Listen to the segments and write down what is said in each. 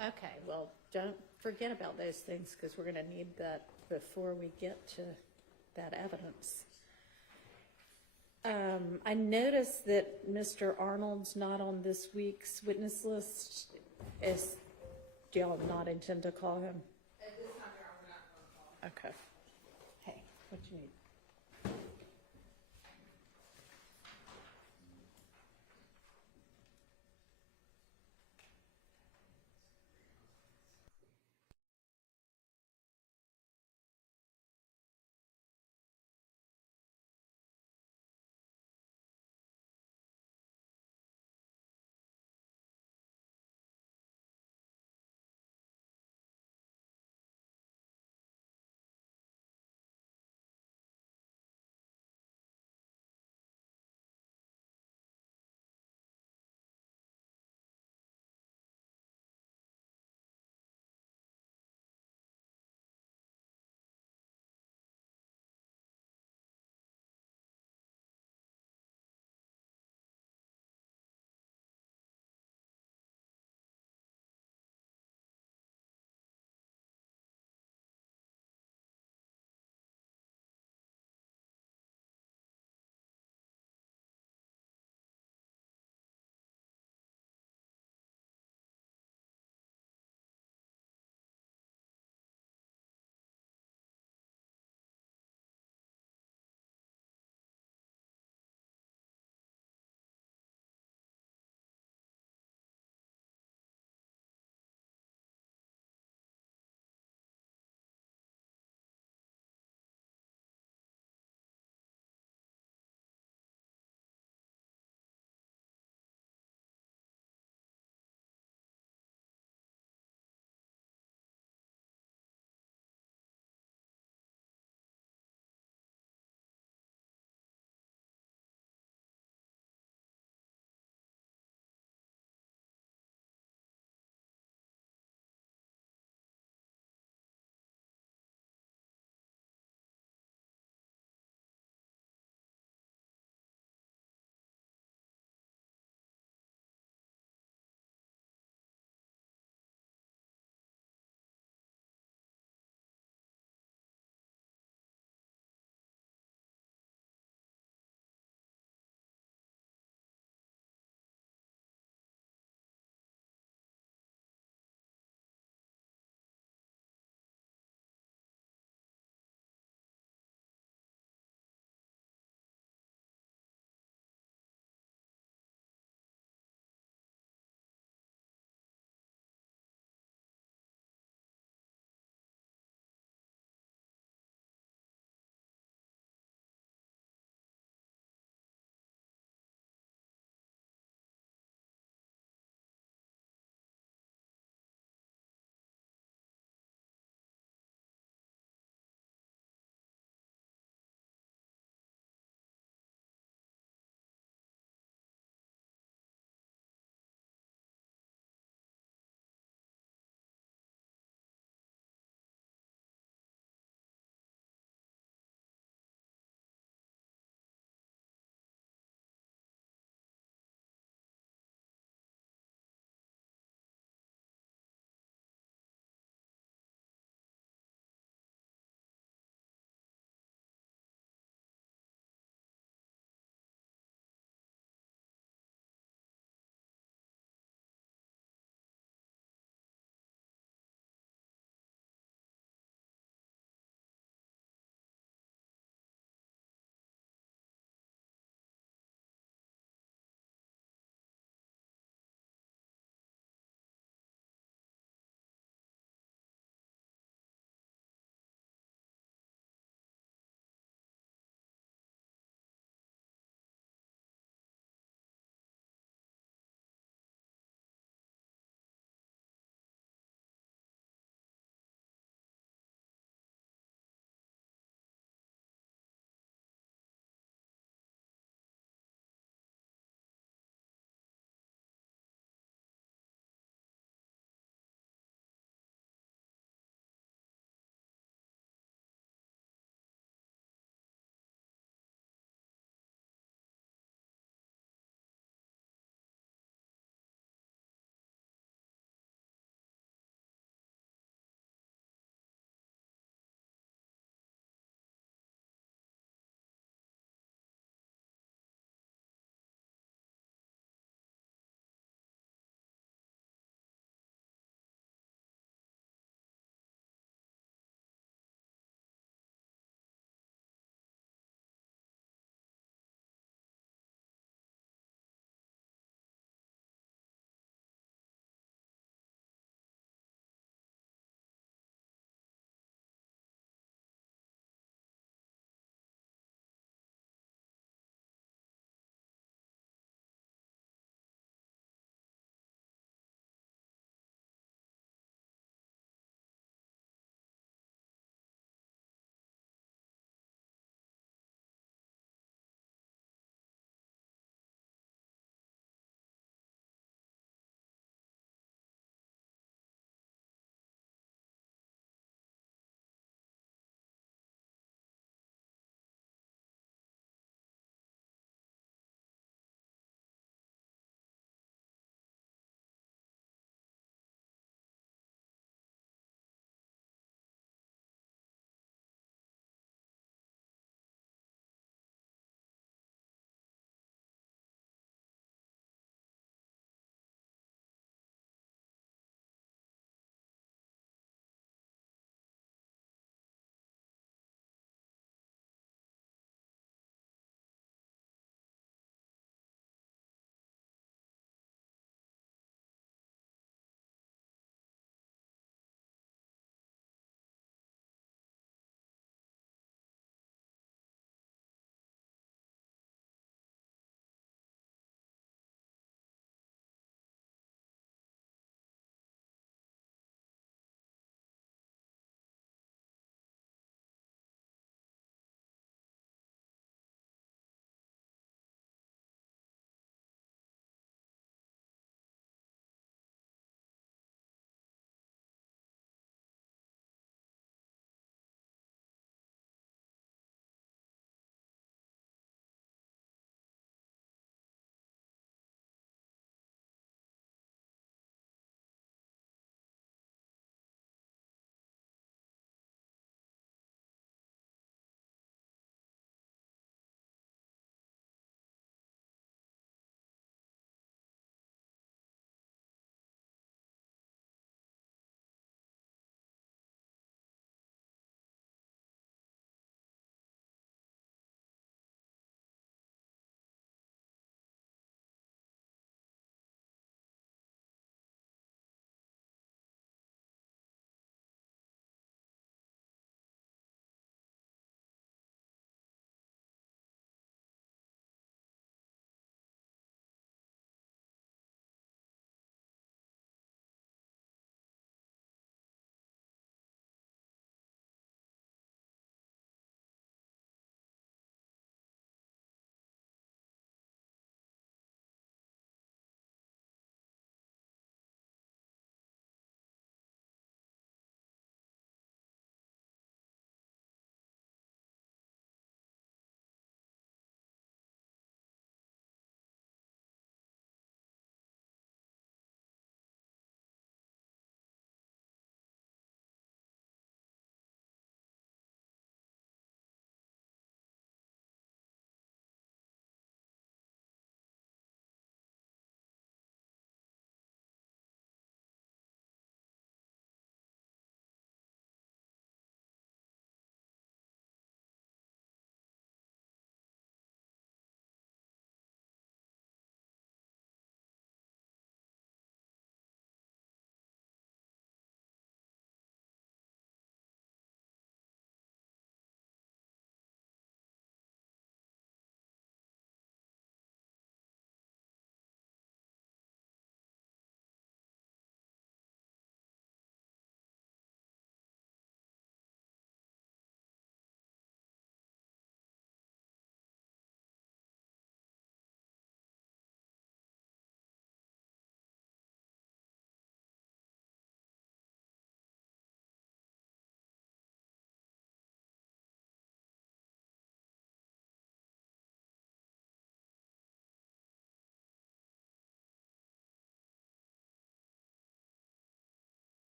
Okay, well, don't forget about those things because we're going to need that before we get to that evidence. I noticed that Mr. Arnold's not on this week's witness list. Do y'all not intend to call him? At this time, we're not going to call. Okay. Hey, what you need?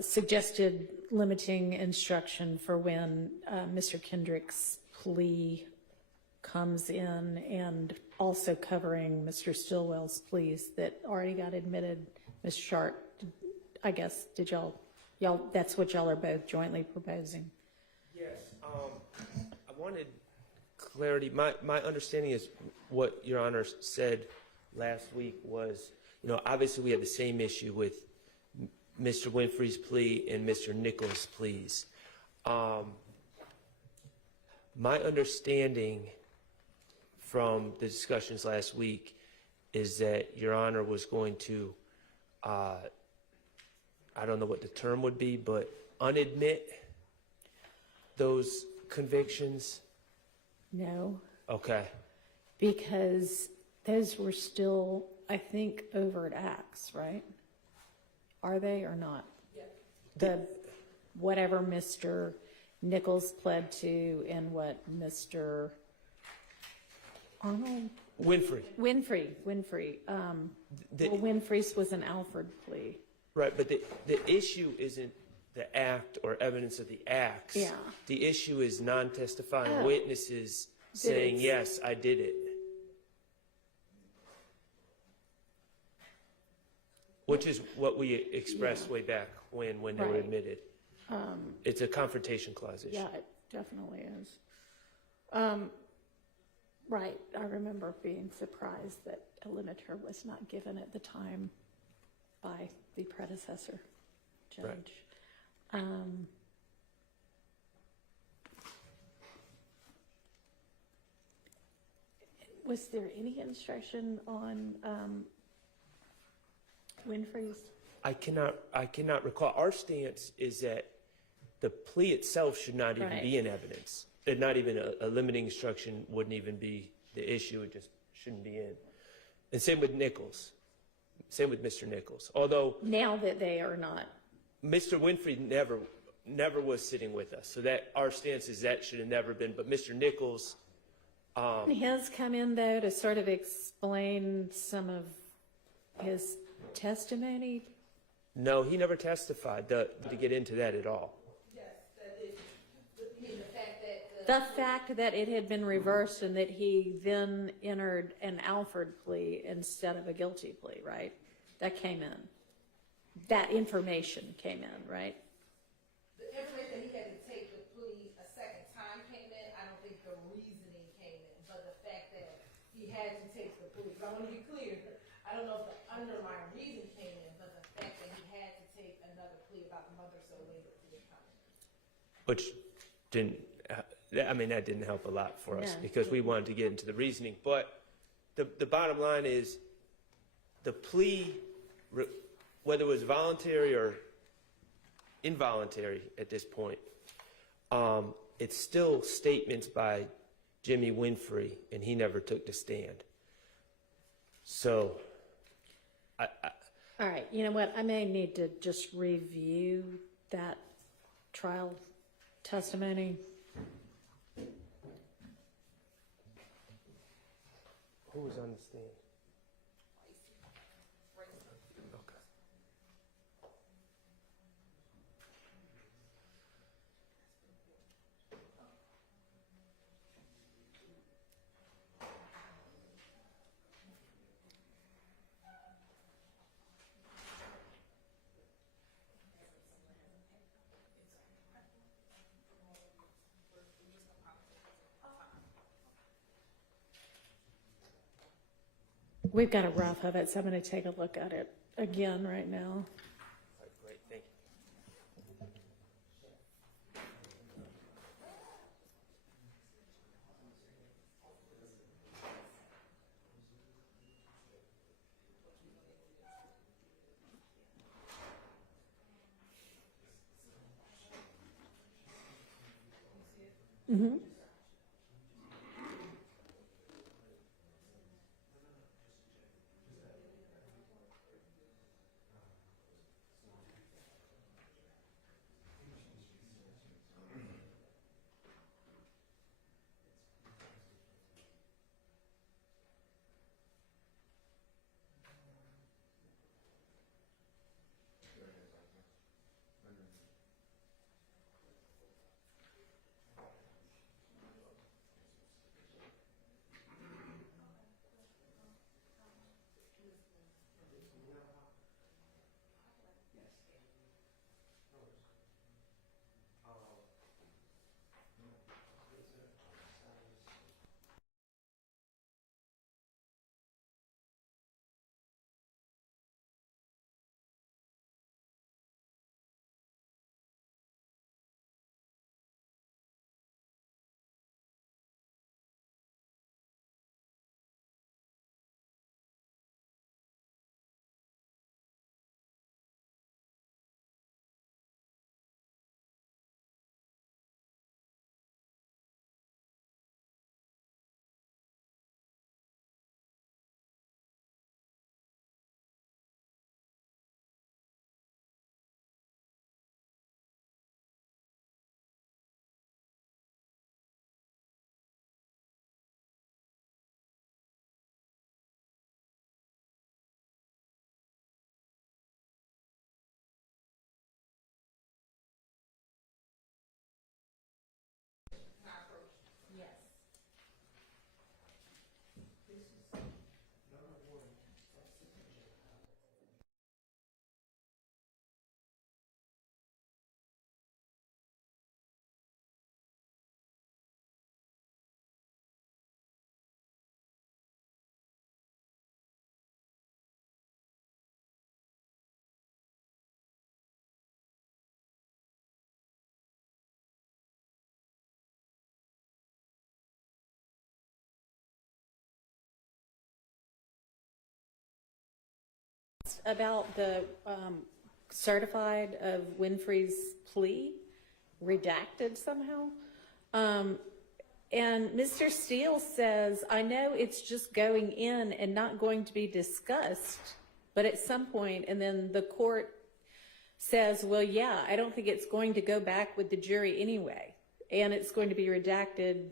suggested limiting instruction for when Mr. Kendrick's plea comes in, and also covering Mr. Stillwell's pleas that already got admitted. Ms. Sharp, I guess, did y'all, that's what y'all are both jointly proposing? Yes, I wanted clarity. My understanding is what Your Honor said last week was, obviously we had the same issue with Mr. Winfrey's plea and Mr. Nichols' pleas. My understanding from the discussions last week is that Your Honor was going to, I don't know what the term would be, but unadmit those convictions? No. Okay. Because those were still, I think, overt acts, right? Are they or not? Yeah. The whatever Mr. Nichols pled to and what Mr. Arnold? Winfrey. Winfrey. Well, Winfrey's was an Alford plea. Right, but the issue isn't the act or evidence of the acts. Yeah. The issue is non-testifying Oh. witnesses saying, yes, I did it. Which is what we expressed way back when they were Right. admitted. It's a confrontation clause issue. Yeah, it definitely is. Right, I remember being surprised that a limiter was not given at the time by the predecessor judge. Right. Was there any instruction on Winfrey's? I cannot recall. Our stance is that the plea itself should not even Right. be in evidence. Not even a limiting instruction wouldn't even be the issue. It just shouldn't be in. And same with Nichols. Same with Mr. Nichols. Although Now that they are not. Mr. Winfrey never was sitting with us. So that our stance is that should have never been. But Mr. Nichols, His come in, though, to sort of explain some of his testimony. no, he never testified to get into that at all. Yes, that is, you mean the fact that The fact that it had been reversed and that he then entered an Alford plea instead of a guilty plea, right? That came in. That information came in, right? the information he had to take the plea a second time came in, I don't think the reasoning came in, but the fact that he had to take the plea. But I want to be clear, I don't know if the underlying reason came in, but the fact that he had to take another plea about a month or so later did come in. Which didn't, that didn't help a lot for us No. because we wanted to get into the reasoning. But the bottom line is the plea, whether it was voluntary or involuntary at this point, it's still statements by Jimmy Winfrey, and he never took the stand. So, All right, you know what? I may need to just review that trial testimony. who was on the stand? Okay. We've got a rough of it, so I'm going to take a look at it again right now. All right, great, thank you. about the certified of Winfrey's plea redacted somehow. And Mr. Steele says, I know it's just going in and not going to be discussed, but at some point, and then the court says, well, yeah, I don't think it's going to go back with the jury anyway, and it's going to be redacted.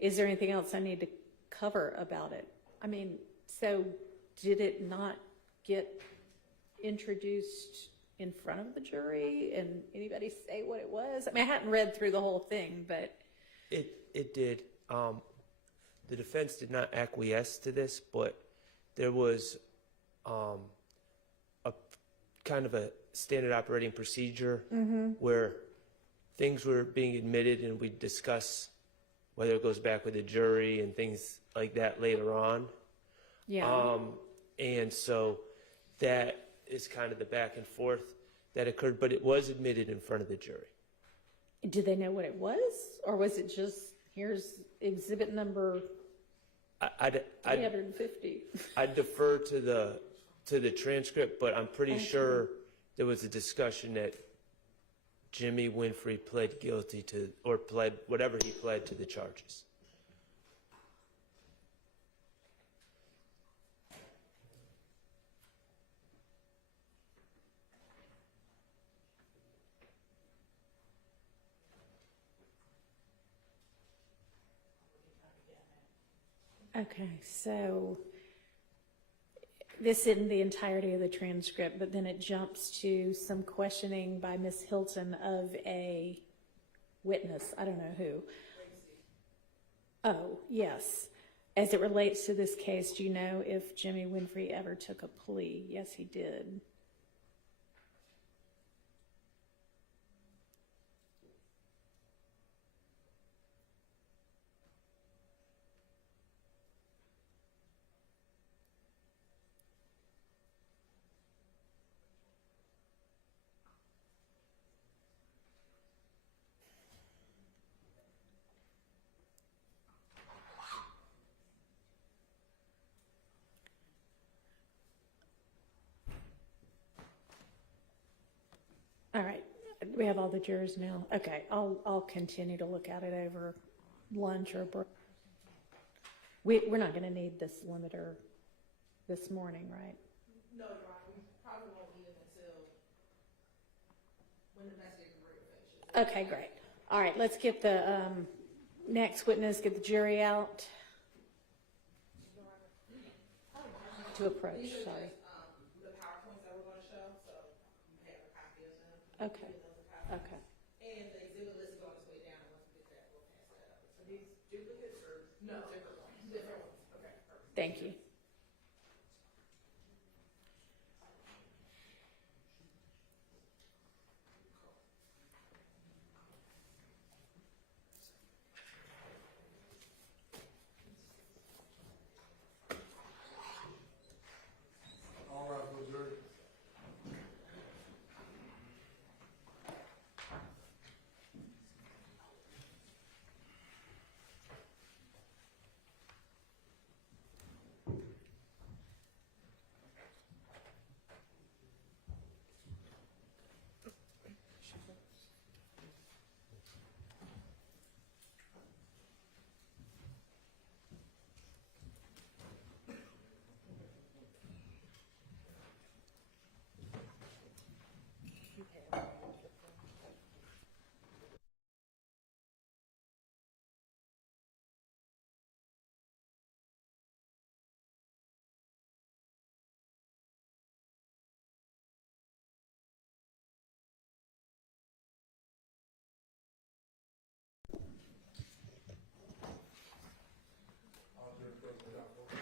Is there anything else I need to cover about it? I mean, so did it not get introduced in front of the jury and anybody say what it was? I mean, I hadn't read through the whole thing, but. It did. The defense did not acquiesce to this, but there was a kind of a standard operating procedure where things were being admitted and we discuss whether it goes back with the jury and things like that later on. Yeah. And so that is kind of the back and forth that occurred, but it was admitted in front of the jury. Did they know what it was? Or was it just, here's exhibit number 350? I'd defer to the transcript, but I'm pretty sure there was a discussion that Jimmy Winfrey pled guilty to, or pled whatever he pled to the charges. Okay, so this isn't the entirety of the transcript, but then it jumps to some questioning by Ms. Hilton of a witness. I don't know who. Oh, yes. As it relates to this case, do you know if Jimmy Winfrey ever took a plea? Yes, he did. All right, we have all the jurors now. Okay, I'll continue to look at it over lunch or break. We're not going to need this limiter this morning, right? No, Your Honor, we probably won't need it until when the investigative report finishes. Okay, great. All right, let's get the next witness, get the jury out to approach, These are sorry. just the PowerPoints that we're going to show, so you have a copy of them. Okay, Give those a copy. okay. And the exhibit list is on its way down, and once we get that, we'll pass that up. Are these duplicates or? No, different ones. Different ones, okay, perfect. Thank you. All right, for the jury.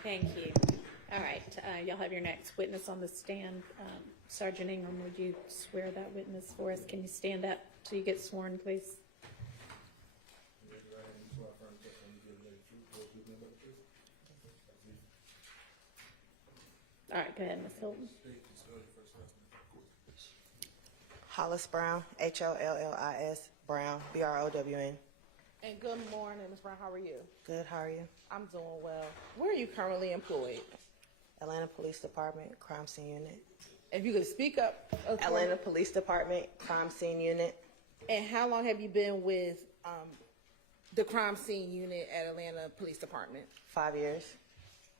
Thank you. All right, y'all have your next witness on the stand. Sergeant Ingram, would you swear that witness for us? Can you stand up till you get sworn, please? All right, go ahead, Ms. Hilton. Hollis Brown, Hollis Brown, BROWN. And good morning, Ms. Brown. How are you? Good, how are you? I'm doing well. Where are you currently employed? Atlanta Police Department, Crime Scene Unit. If you could speak up. Atlanta Police Department, Crime Scene Unit. And how long have you been with the crime scene unit at Atlanta Police Department? 5 years.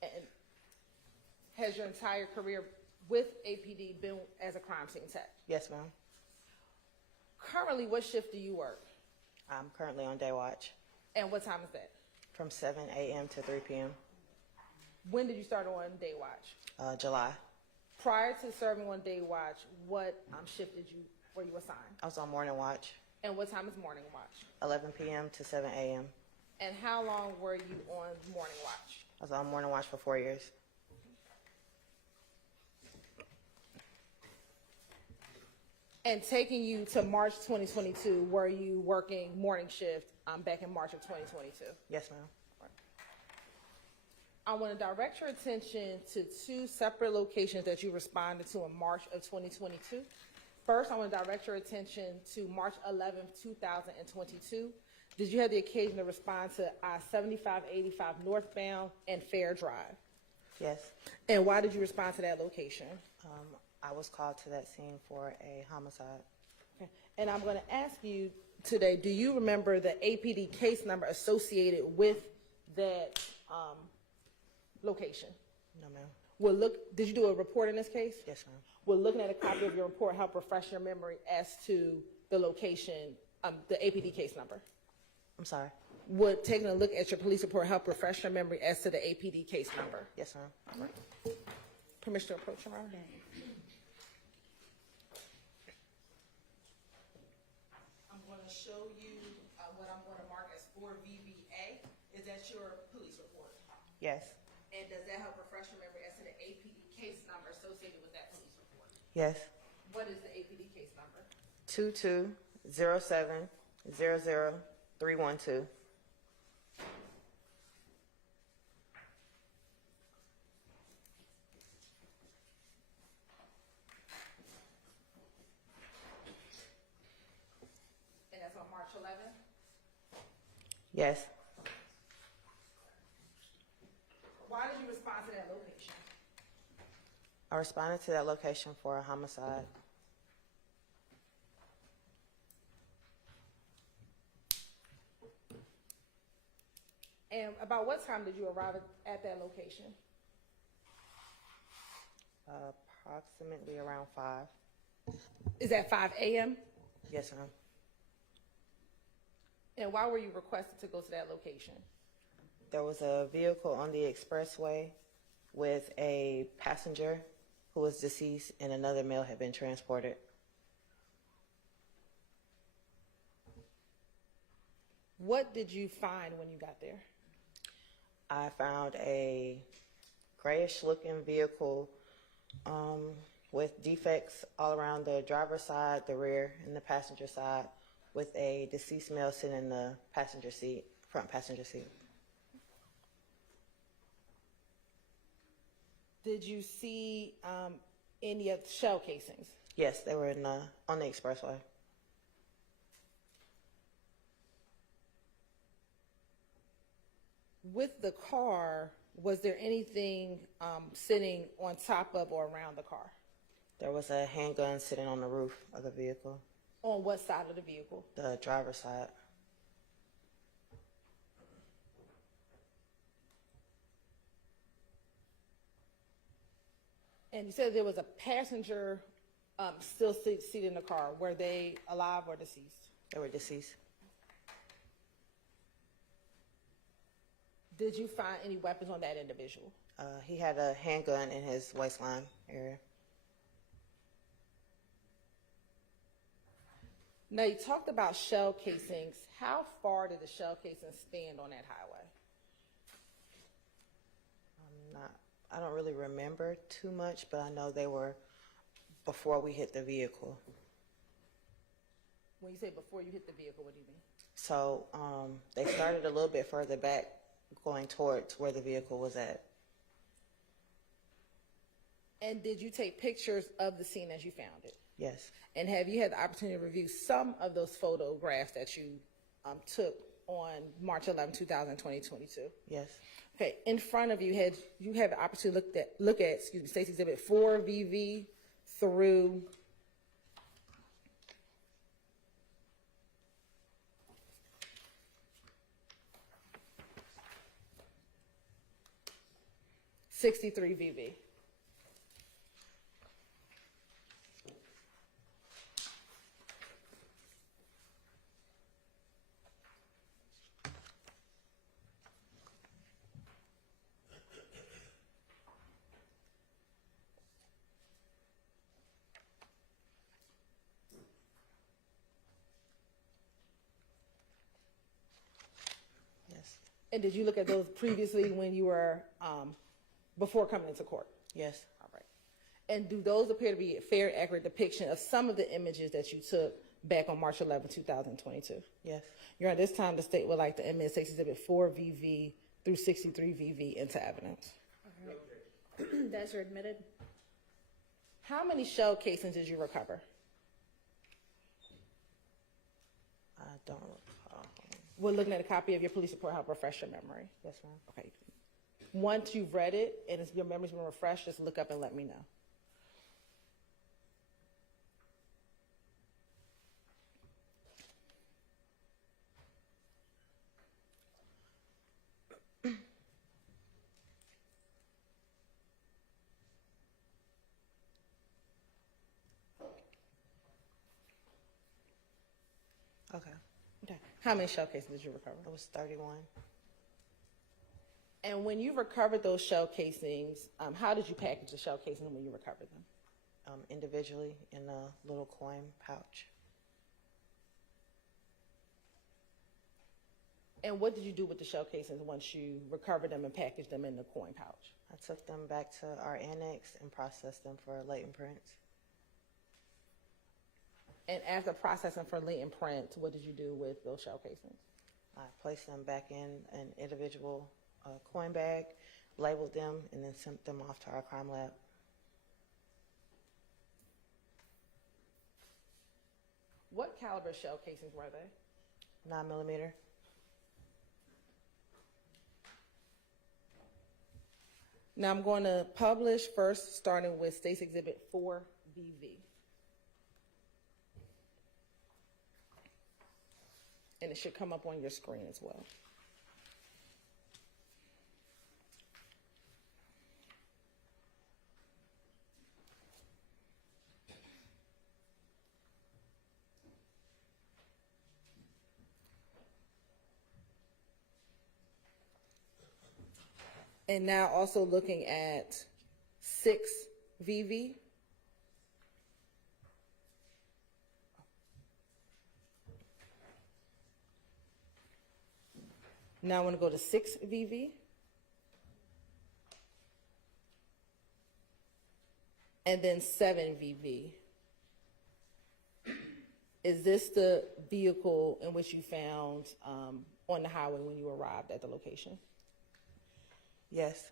And has your entire career with APD been as a crime scene tech? Yes, ma'am. Currently, what shift do you work? I'm currently on day watch And what time is that? from 7 a.m. to 3 p.m. When did you start on day watch? July. Prior to serving on day watch, what shift were you assigned? I was on morning watch, And what time is morning watch? 11 p.m. to 7 a.m. And how long were you on morning watch? I was on morning watch for 4 years. And taking you to March 2022, were you working morning shift back in March of 2022? Yes, ma'am. I want to direct your attention to two separate locations that you responded to in March of 2022. First, I want to direct your attention to March 11th, 2022. Did you have the occasion to respond to I-7585 northbound and Fair Drive? Yes. And why did you respond to that location? I was called to that scene for a homicide. Okay. And I'm going to ask you today, do you remember the APD case number associated with that location? No, ma'am. Did you do a report in this case? Yes, ma'am. Will looking at a copy of your report help refresh your memory as to the location, the APD case number? I'm sorry. Would taking a look at your police report help refresh your memory as to the APD case number? Yes, ma'am. Permission to approach, Your Honor? I'm going to show you what I'm going to mark as 4VBA. Is that your police report? Yes. And does that help refresh your memory as to the APD case number associated with that police report? Yes. What is the APD case number? 220700312. And that's on March 11th? Yes. Why did you respond to that location? I responded to that location for a homicide. And about what time did you arrive at that location? Approximately around 5. Is that 5 a.m.? Yes, ma'am. And why were you requested to go to that location? There was a vehicle on the expressway with a passenger who was deceased and another male had been transported. What did you find when you got there? I found a grayish looking vehicle with defects all around the driver's side, the rear, and the passenger side, with a deceased male sitting in the passenger seat, front passenger seat. Did you see any of the shell casings? Yes, they were on the expressway. With the car, was there anything sitting on top of or around the car? There was a handgun sitting on the roof of the vehicle, On what side of the vehicle? the driver's side. And you said there was a passenger still seated in the car. Were they alive or deceased? They were deceased. Did you find any weapons on that individual? He had a handgun in his waistline area. Now, you talked about shell casings. How far did the shell casings stand on that highway? I don't really remember too much, but I know they were before we hit the vehicle. When you say before you hit the vehicle, what do you mean? So they started a little bit further back, going towards where the vehicle was at. And did you take pictures of the scene as you found it? Yes. And have you had the opportunity to review some of those photographs that you took on March 11, 2022. Yes. Okay, in front of you have the opportunity to look at State's Exhibit 4 VV through '63 VV. Yes. And did you look at those previously when you were, before coming into court? Yes. All right. And do those appear to be a fair, accurate depiction of some of the images that you took back on March 11, 2022? Yes. Your Honor, this time the state would like to admit State's Exhibit 4 VV through 63 VV into evidence. Those are admitted. How many shell casings did you recover? I don't recall. We're looking at a copy of your police report, help refresh your memory. Yes, ma'am. Okay. Once you've read it and your memory's been refreshed, just look up and let me know. Okay. Okay. How many shell casings did you recover? It was 31. And when you recovered those shell casings, how did you package the shell casings when you recovered them? Individually in a little coin pouch. And what did you do with the shell casings once you recovered them and packaged them in the coin pouch? I took them back to our annex and processed them for latent prints. And after processing for latent prints, what did you do with those shell casings? I placed them back in an individual coin bag, labeled them, and then sent them off to our crime lab. What caliber shell casings were they? 9mm. Now I'm going to publish first, starting with State's Exhibit 4 VV. And it should come up on your screen as well. And now also looking at 6 VV. Now I want to go to 6 VV. And then 7 VV. Is this the vehicle in which you found on the highway when you arrived at the location? Yes.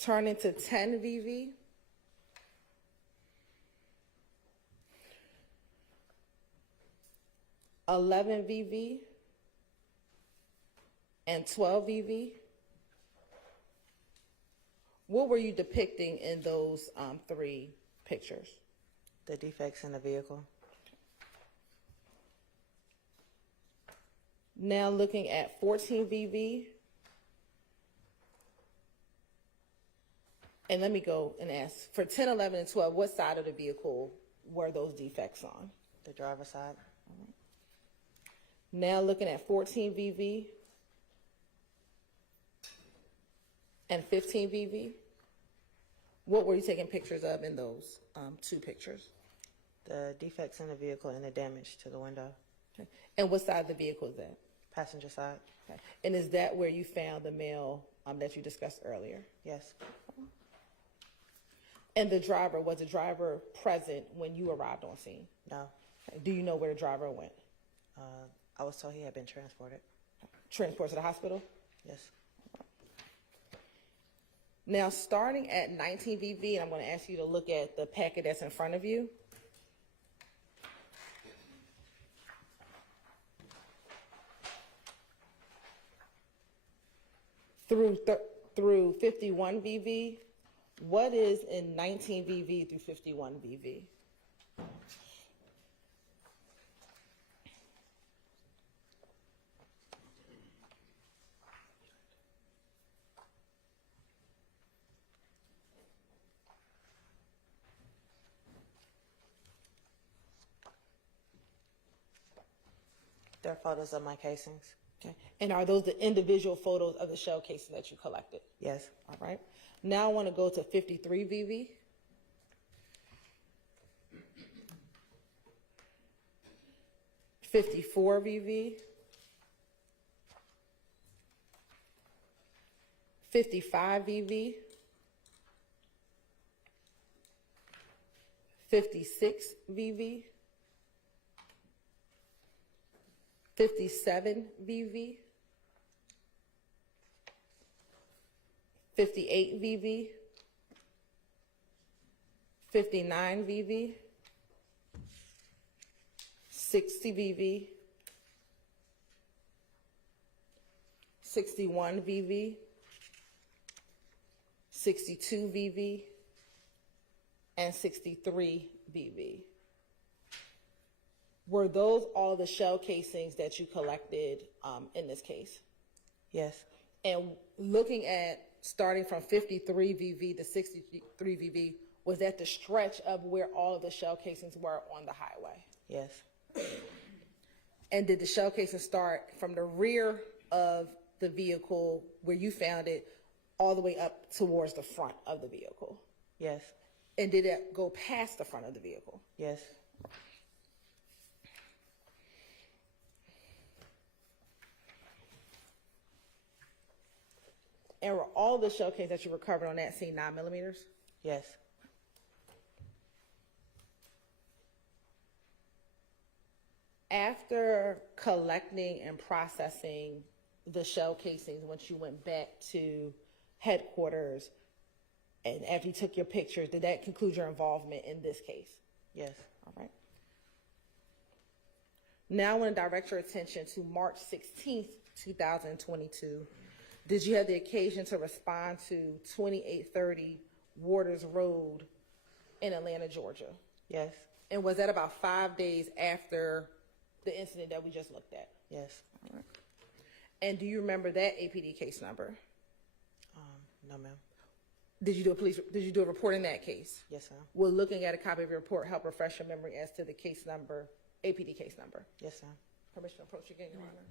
Turn into 10 VV. $11 VV and 12 VV. What were you depicting in those 3 pictures? The defects in the vehicle. Now looking at 14 VV. And let me go and ask, for 10, 11, and 12, what side of the vehicle were those defects on? The driver's side. Now looking at 14 VV and 15 VV. What were you taking pictures of in those 2 pictures? The defects in the vehicle and the damage to the window. Okay. And what side of the vehicle is that? Passenger side. Okay. And is that where you found the mail that you discussed earlier? Yes. And was the driver present when you arrived on scene? No. Okay. Do you know where the driver went? I was told he had been transported. Transported to the hospital? Yes. Now, starting at 19 VV, and I'm going to ask you to look at the packet that's in front of you. through 51 VV. What is in 19 VV through 51 VV? They're photos of my casings. Okay. And are those the individual photos of the shell casings that you collected? Yes. All right. Now I want to go to 53 VV. '54 VV. 55 VV. 56 VV. 57 VV, 58 VV, 59 VV, 60 VV, 61 VV, 62 VV, and 63 VV. Were those all the shell casings that you collected in this case? Yes. And looking at starting from 53 VV to 63 VV, was that the stretch of where all of the shell casings were on the highway? Yes. And did the shell casings start from the rear of the vehicle where you found it all the way up towards the front of the vehicle? Yes. And did it go past the front of the vehicle? Yes. And were all the shell casings that you recovered on that scene 9mm? Yes. After collecting and processing the shell casings, once you went back to headquarters and after you took your pictures, did that conclude your involvement in this case? Yes. All right. Now I want to direct your attention to March 16th, 2022. Did you have the occasion to respond to 2830 Waters Road in Atlanta, Georgia? Yes. And was that about 5 days after the incident that we just looked at? Yes. All right. And do you remember that APD case number? No, ma'am. Did you do a report in that case? Yes, ma'am. Will looking at a copy of your report help refresh your memory as to the case number, APD case number? Yes, ma'am. Permission to approach again, Your Honor.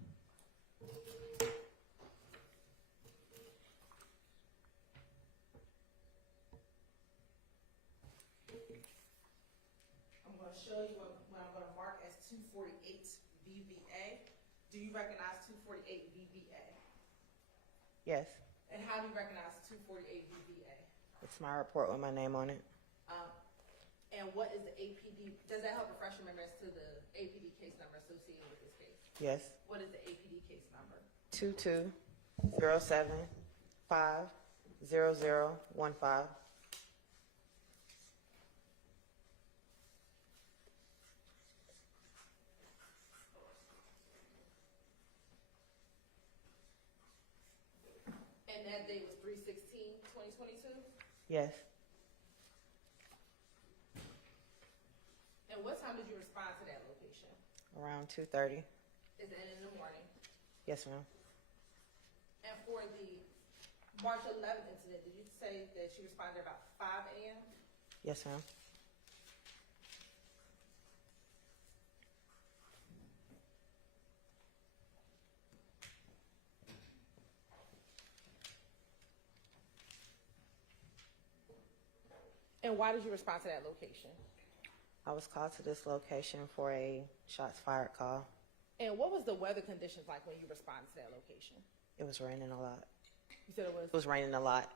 Show you what I'm going to mark as 248 VVA. Do you recognize 248 VVA? Yes. And how do you recognize 248 VVA? It's my report with my name on it. And what is the APD? Does that help refresh your memory as to the APD case number associated with this case? Yes. What is the APD case number? 220750015. And that date was 3/16/2022? Yes. And what time did you respond to that location? Around 2:30. Is that in the morning? Yes, ma'am. And for the March 11th incident, did you say that you responded about 5 a.m.? Yes, ma'am. And why did you respond to that location? I was called to this location for a shots fired call. And what was the weather conditions like when you responded to that location? It was raining a lot. You said it was? It was raining a lot.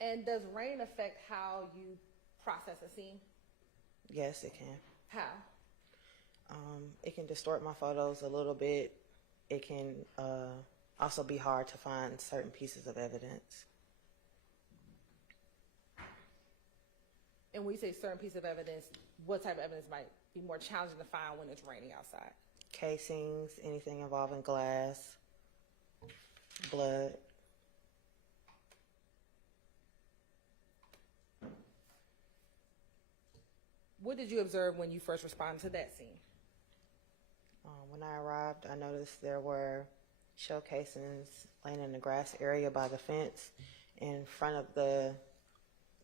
And does rain affect how you process a scene? Yes, it can. How? It can distort my photos a little bit. It can also be hard to find certain pieces of evidence. And when you say certain piece of evidence, what type of evidence might be more challenging to find when it's raining outside? Casings, anything involving glass. blood. What did you observe when you first responded to that scene? When I arrived, I noticed there were shell casings laying in the grass area by the fence. In front of the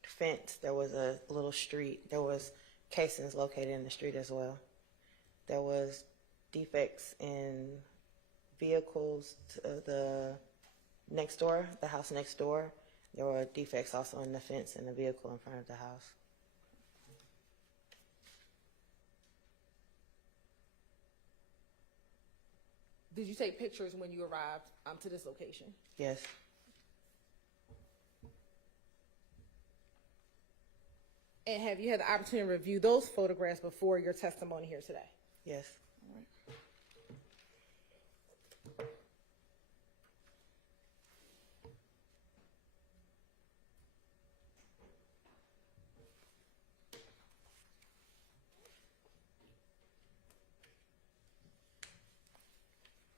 fence, there was a little street. There was casings located in the street as well. There was defects in vehicles to the next door, the house next door. There were defects also in the fence and the vehicle in front of the house. Did you take pictures when you arrived to this location? Yes. And have you had the opportunity to review those photographs before your testimony here today? Yes.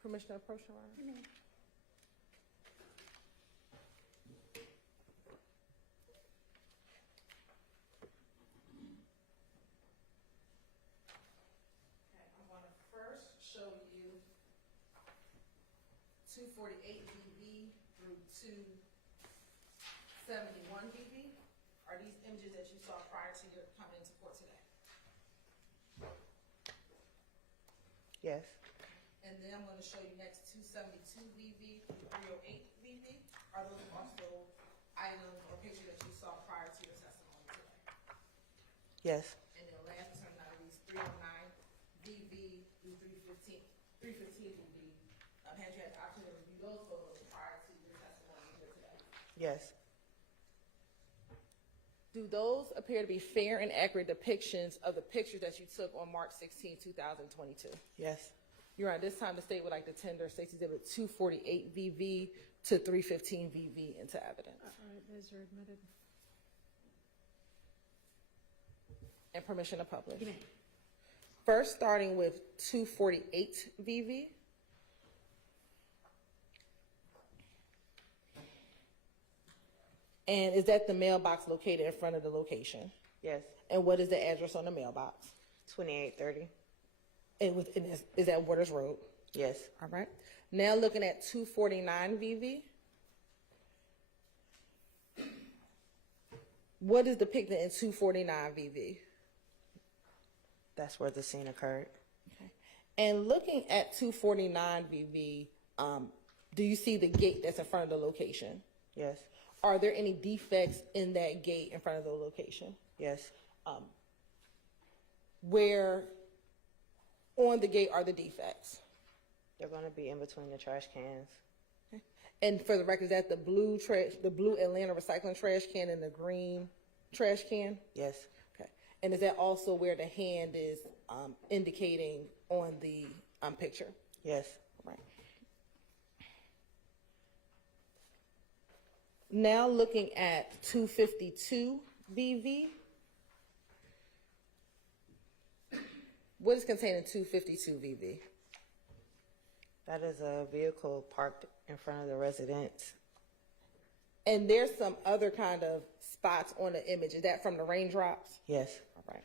Permission to approach, Your Honor? Okay, I'm going to first show you 248 VV through 271 VV. Are these images that you saw prior to your coming into court today? Yes. And then I'm going to show you next 272 VV through 308 VV. Are those also items or pictures that you saw prior to your testimony today? Yes. And then last term out of these 309 VV through 315 VV. Had you had the opportunity to review those photos prior to your testimony here today? Yes. Do those appear to be fair and accurate depictions of the pictures that you took on March 16, 2022? Yes. You're at this time the state would like to tender State's Exhibit 248 VV to 315 VV into evidence. All right, those are admitted. And permission to publish. You may. First, starting with 248 VV. And is that the mailbox located in front of the location? Yes. And what is the address on the mailbox? 2830. And is that Waters Road? Yes. All right. Now looking at 249 VV. What is depicted in 249 VV? That's where the scene occurred. Okay. And looking at 249 VV, do you see the gate that's in front of the location? Yes. Are there any defects in that gate in front of the location? Yes. Where on the gate are the defects? They're going to be in between the trash cans. Okay. And for the record, is that the blue Atlanta recycling trash can and the green trash can? Yes. Okay. And is that also where the hand is indicating on the picture? Yes. Right. Now looking at 252 BV. What is contained in 252 VV? That is a vehicle parked in front of the residence. And there's some other kind of spots on the image. Is that from the raindrops? Yes. All right.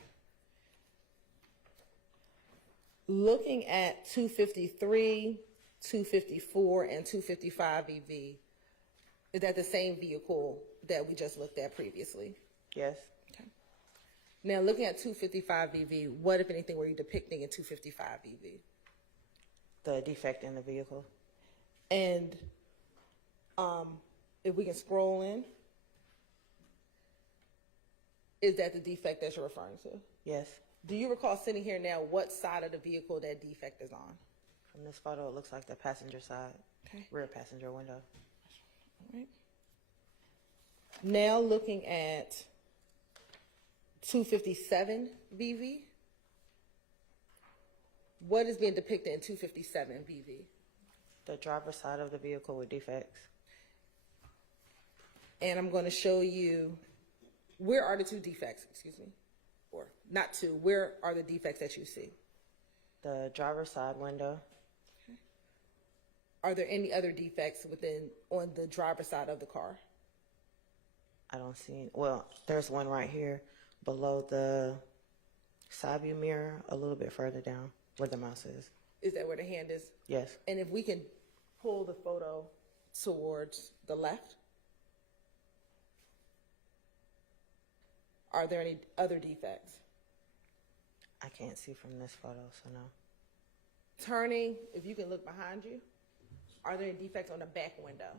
Looking at 253, 254, and 255 VV, is that the same vehicle that we just looked at previously? Yes. Okay. Now, looking at 255 VV, what, if anything, were you depicting in 255 VV? The defect in the vehicle. And if we can scroll in, is that the defect that you're referring to? Yes. Do you recall sitting here now what side of the vehicle that defect is on? From this photo, it looks like the passenger side, Okay. rear passenger window. All right. Now looking at 257 VV. What is being depicted in 257 VV? The driver's side of the vehicle with defects. And I'm going to show you, where are the two defects, excuse me? Or not two, where are the defects that you see? The driver's side window. Are there any other defects on the driver's side of the car? I don't see, well, there's one right here below the side view mirror, a little bit further down where the mouse is. Is that where the hand is? Yes. And if we can pull the photo towards the left, are there any other defects? I can't see from this photo, so no. Turning, if you can look behind you, are there any defects on the back window?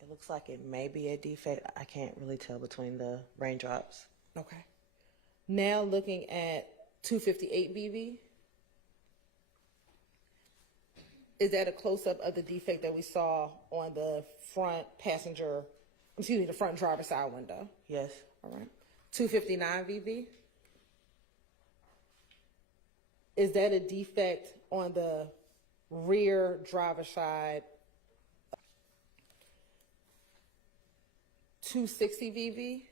It looks like it may be a defect. I can't really tell between the raindrops. Okay. Now looking at 258 BV. Is that a close-up of the defect that we saw on the front the front driver's side window? Yes. All right. 259 VV. Is that a defect on the rear driver's side? 260 VV.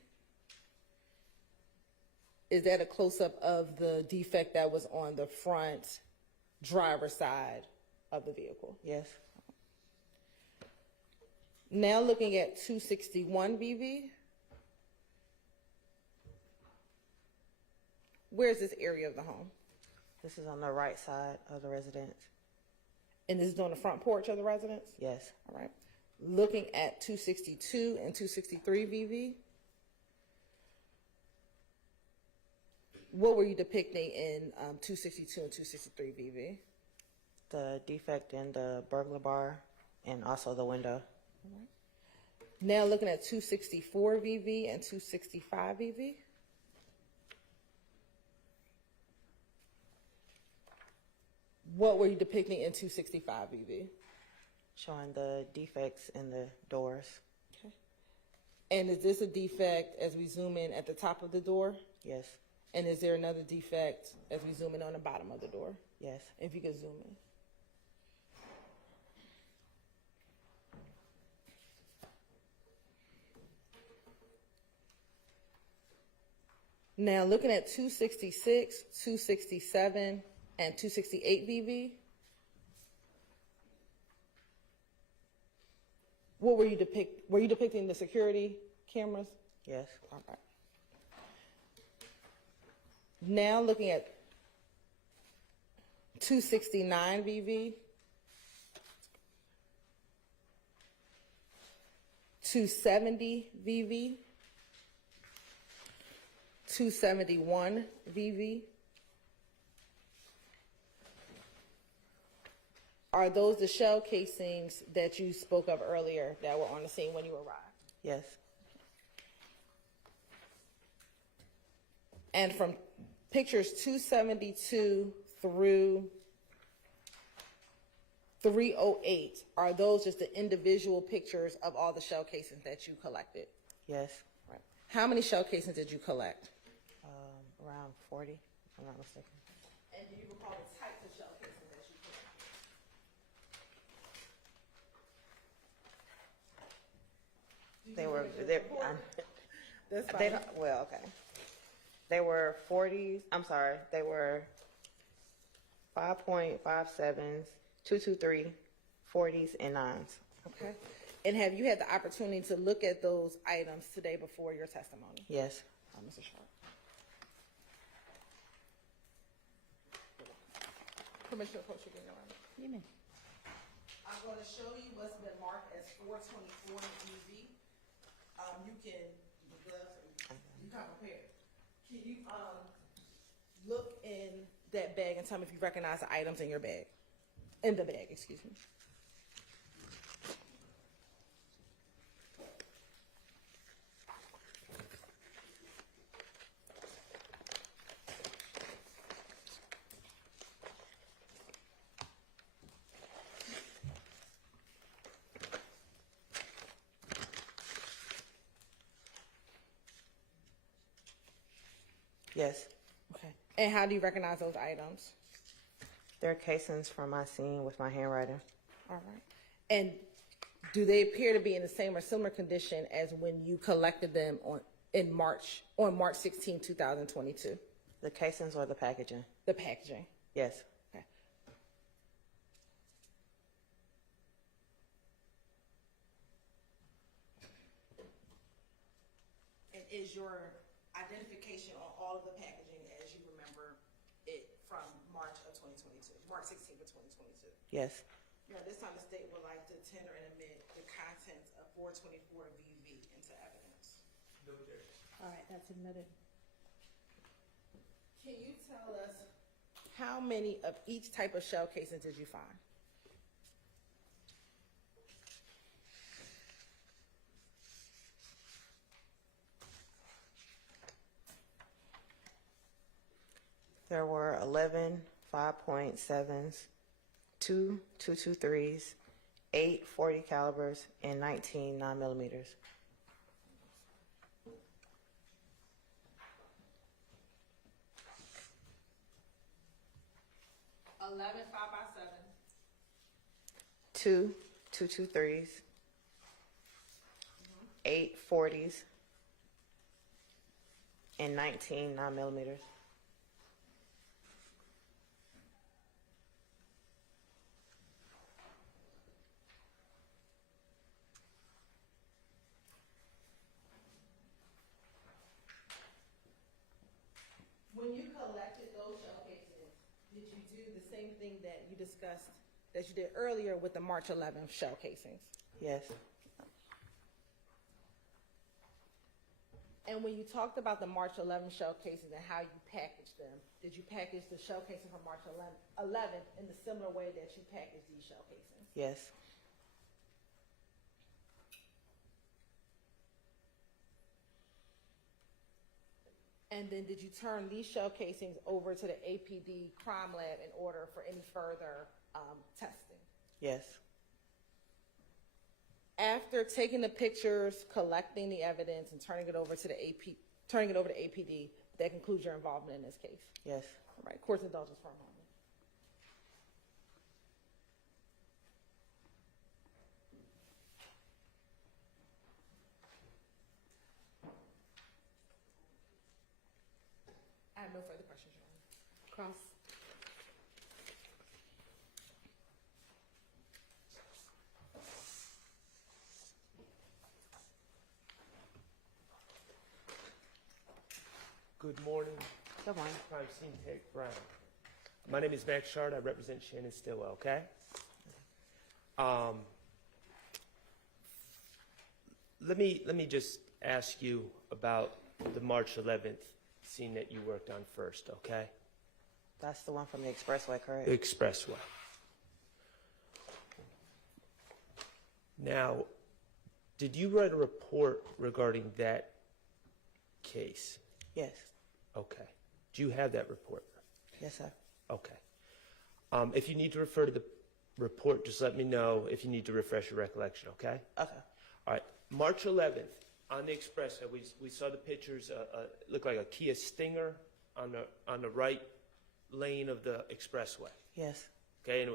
Is that a close-up of the defect that was on the front driver's side of the vehicle? Yes. Now looking at 261 VV. Where's this area of the home? This is on the right side of the residence. And this is on the front porch of the residence? Yes. All right. Looking at 262 and 263 VV. What were you depicting in 262 and 263 VV? The defect in the burglar bar and also the window. Now looking at 264 VV and 265 VV. What were you depicting in 265 VV? Showing the defects in the doors. Okay. And is this a defect as we zoom in at the top of the door? Yes. And is there another defect as we zoom in on the bottom of the door? Yes. If you could zoom in. Now looking at 266, 267, and 268 VV. What were you depicting the security cameras? Yes. All right. Now looking at 269 VV, 270 VV, 271 VV. Are those the shell casings that you spoke of earlier that were on the scene when you arrived? Yes. And from pictures 272 through 308, are those just the individual pictures of all the shell casings that you collected? Yes. Right. How many shell casings did you collect? Around 40, if I'm not mistaken. And do you recall the types of shell casings that you collected? They were, That's they fine. don't, well, okay. They were 40s, I'm sorry, they were 5.57s, 223, 40s, and 9s. Okay. And have you had the opportunity to look at those items today before your testimony? Yes. Mr. Sharp. Commissioner Post, you can go on. You may. I'm going to show you what's been marked as 424 EV. You can, the gloves, you come prepared. Can you look in that bag and tell me if you recognize the items in your bag? In the bag, excuse me. Yes. Okay. And how do you recognize those items? They're casings from my scene with my handwriting. All right. And do they appear to be in the same or similar condition as when you collected them on March 16, 2022? The casings or the packaging? The packaging. Yes. Okay. is your identification on all of the packaging as you remember it from March of 2022, March 16th of 2022. Yes. At this time, the state would like to tender and admit the contents of 424 VV into evidence. All right, that's admitted. Can you tell us how many of each type of shell casings did you find? There were 11 5.7s, 2 223s, 8 40 calibers, and 19 9mm. 11 5x7, 2 223s, 8 40s, and 19 9mm. when you collected those shell casings, did you do the same thing that you discussed, that you did earlier with the March 11th shell casings? Yes. And when you talked about the March 11th shell casings and how you packaged them, did you package the shell casing from March 11th in the similar way that you packaged these shell casings? Yes. And then did you turn these shell casings over to the APD crime lab in order for any further testing? Yes. After taking the pictures, collecting the evidence, and turning it over to APD, that concludes your involvement in this case. Yes. All right, court's indulgence for a moment. I have no further questions, Your Honor. Cross. Good morning, Good morning. crime scene tech Brown. My name is Max Shard. I represent Shannon Stillwell, okay? Let me just ask you about the March 11th scene that you worked on first, okay? That's the one from the expressway, correct? The expressway. Now, did you write a report regarding that case? Yes. Okay. Do you have that report? Yes, sir. Okay. If you need to refer to the report, just let me know if you need to refresh your recollection, okay? Okay. All right. March 11th, on the expressway, we saw the pictures, looked like a Kia Stinger on the right lane of the expressway, Yes. okay? And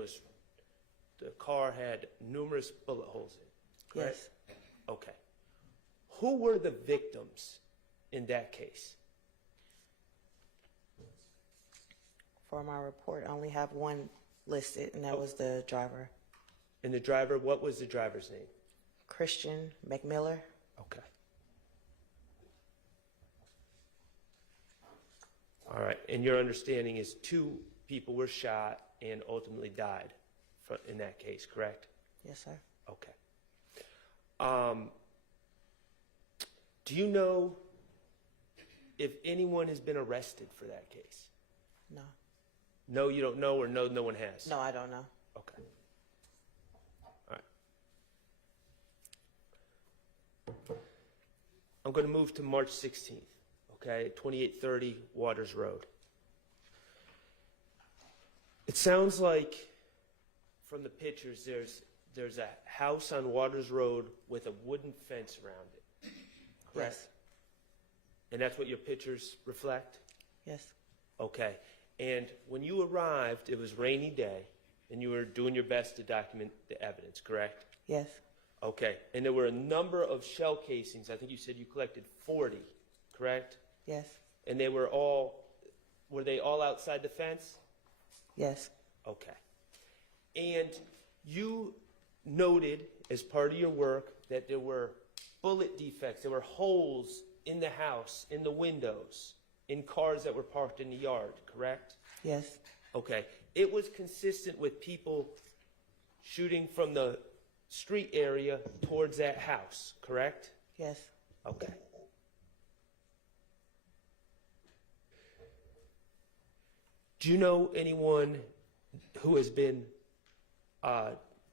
the car had numerous bullet holes in it, correct? Yes. Okay. Who were the victims in that case? For my report, I only have one listed, and that was the driver, And the driver, what was the driver's name? Christian McMiller. Okay. All right, and your understanding is 2 people were shot and ultimately died in that case, correct? Yes, sir. Okay. Do you know if anyone has been arrested for that case? No. No, you don't know, or no, no one has? No, I don't know. Okay. All right. I'm going to move to March 16th, okay, 2830 Waters Road. It sounds like from the pictures there's a house on Waters Road with a wooden fence around it, correct? Yes. And that's what your pictures reflect? Yes. Okay. And when you arrived, it was a rainy day, and you were doing your best to document the evidence, correct? Yes. Okay. And there were a number of shell casings. I think you said you collected 40, correct? Yes. And were they all outside the fence? Yes. Okay. And you noted as part of your work that there were bullet defects, there were holes in the house, in the windows, in cars that were parked in the yard, correct? Yes. Okay. It was consistent with people shooting from the street area towards that house, correct? Yes. Okay. Do you know anyone who has been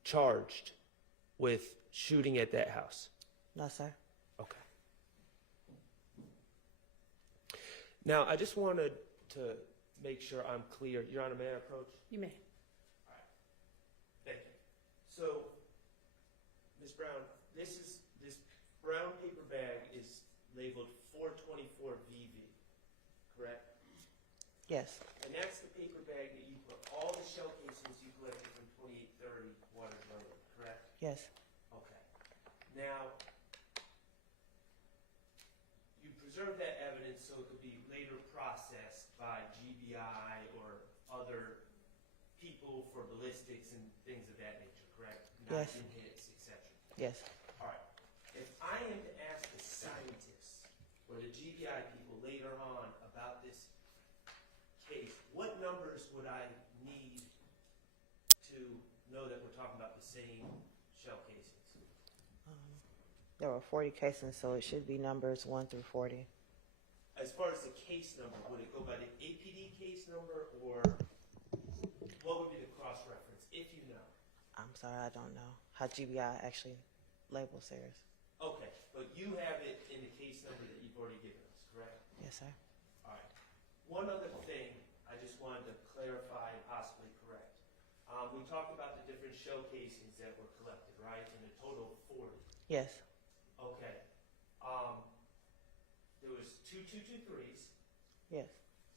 charged with shooting at that house? No, sir. Okay. Now, I just wanted to make sure I'm clear. Your Honor, may I approach? You may. Thank you. So, Ms. Brown, this brown paper bag is labeled 424VV, correct? Yes. And that's the paper bag that you put all the shell casings you collected from 2830 Waters Road, correct? Yes. Okay. Now, you preserve that evidence so it could be later processed by GBI or other people for ballistics and things of that nature, correct? Yes. Not in hits, etc. Yes. All right. If I am to ask the scientists or the GBI people later on about this case, what numbers would I need to know that we're talking about the same shell casings? There were 40 cases, so it should be numbers 1 through 40. As far as the case number, would it go by the APD case number, or what would be the cross-reference, if you know? I'm sorry, I don't know how GBI actually labels theirs. Okay, but you have it in the case number that you've already given us, correct? Yes, sir. All right. One other thing I just wanted to clarify and possibly correct. We talked about the different shell casings that were collected, right, in a total of 40. Yes. Okay. There was 2 223s, Yes.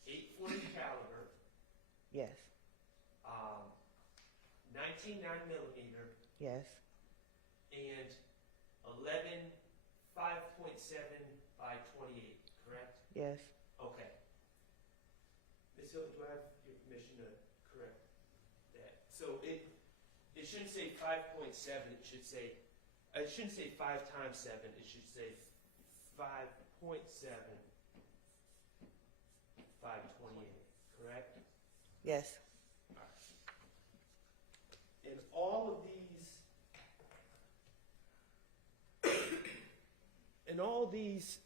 840 caliber, Yes. 19 9mm, Yes. and 11 5.7 by 28, correct? Yes. Okay. Ms. Hill, do I have your permission to correct that? So it shouldn't say 5.7, it shouldn't say 5 times 7, it should say 5.7 528, correct? Yes. And all these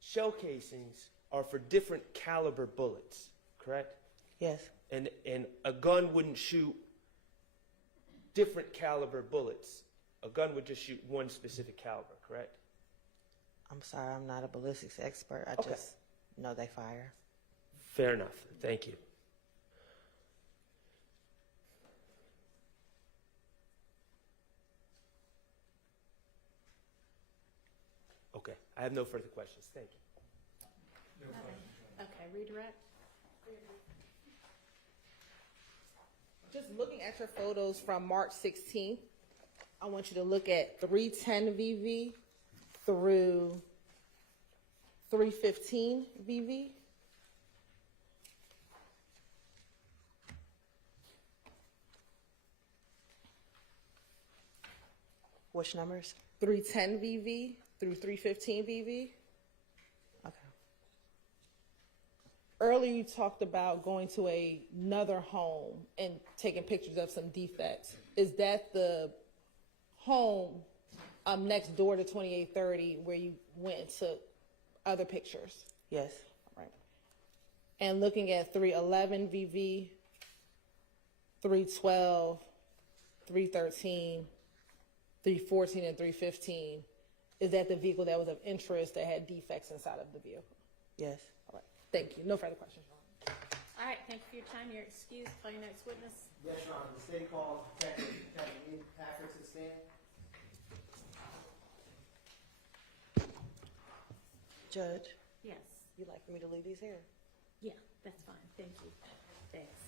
shell casings are for different caliber bullets, correct? Yes. And a gun wouldn't shoot different caliber bullets. A gun would just shoot one specific caliber, correct? I'm sorry, I'm not a ballistics expert. I Okay. just know they fire. Fair enough. Thank you. Okay. I have no further questions. Thank you. No questions. Okay, redirect. Just looking at your photos from March 16th, I want you to look at 310 VV through 315 VV. Which numbers? 310 VV through 315 VV. Okay. Earlier you talked about going to another home and taking pictures of some defects. Is that the home next door to 2830 where you went and took other pictures? Yes. Right. And looking at 311 VV, 312, 313, 314, and 315, is that the vehicle that was of interest that had defects inside of the vehicle? Yes. All right. Thank you. No further questions, Your Honor. All right, thank you for your time. You're excused. Call your next witness. Yes, Your Honor, the state calls Detective Ian Packard to stand. Judge, Yes. you'd like for me to leave these here? Yeah, that's fine. Thank you. Thanks.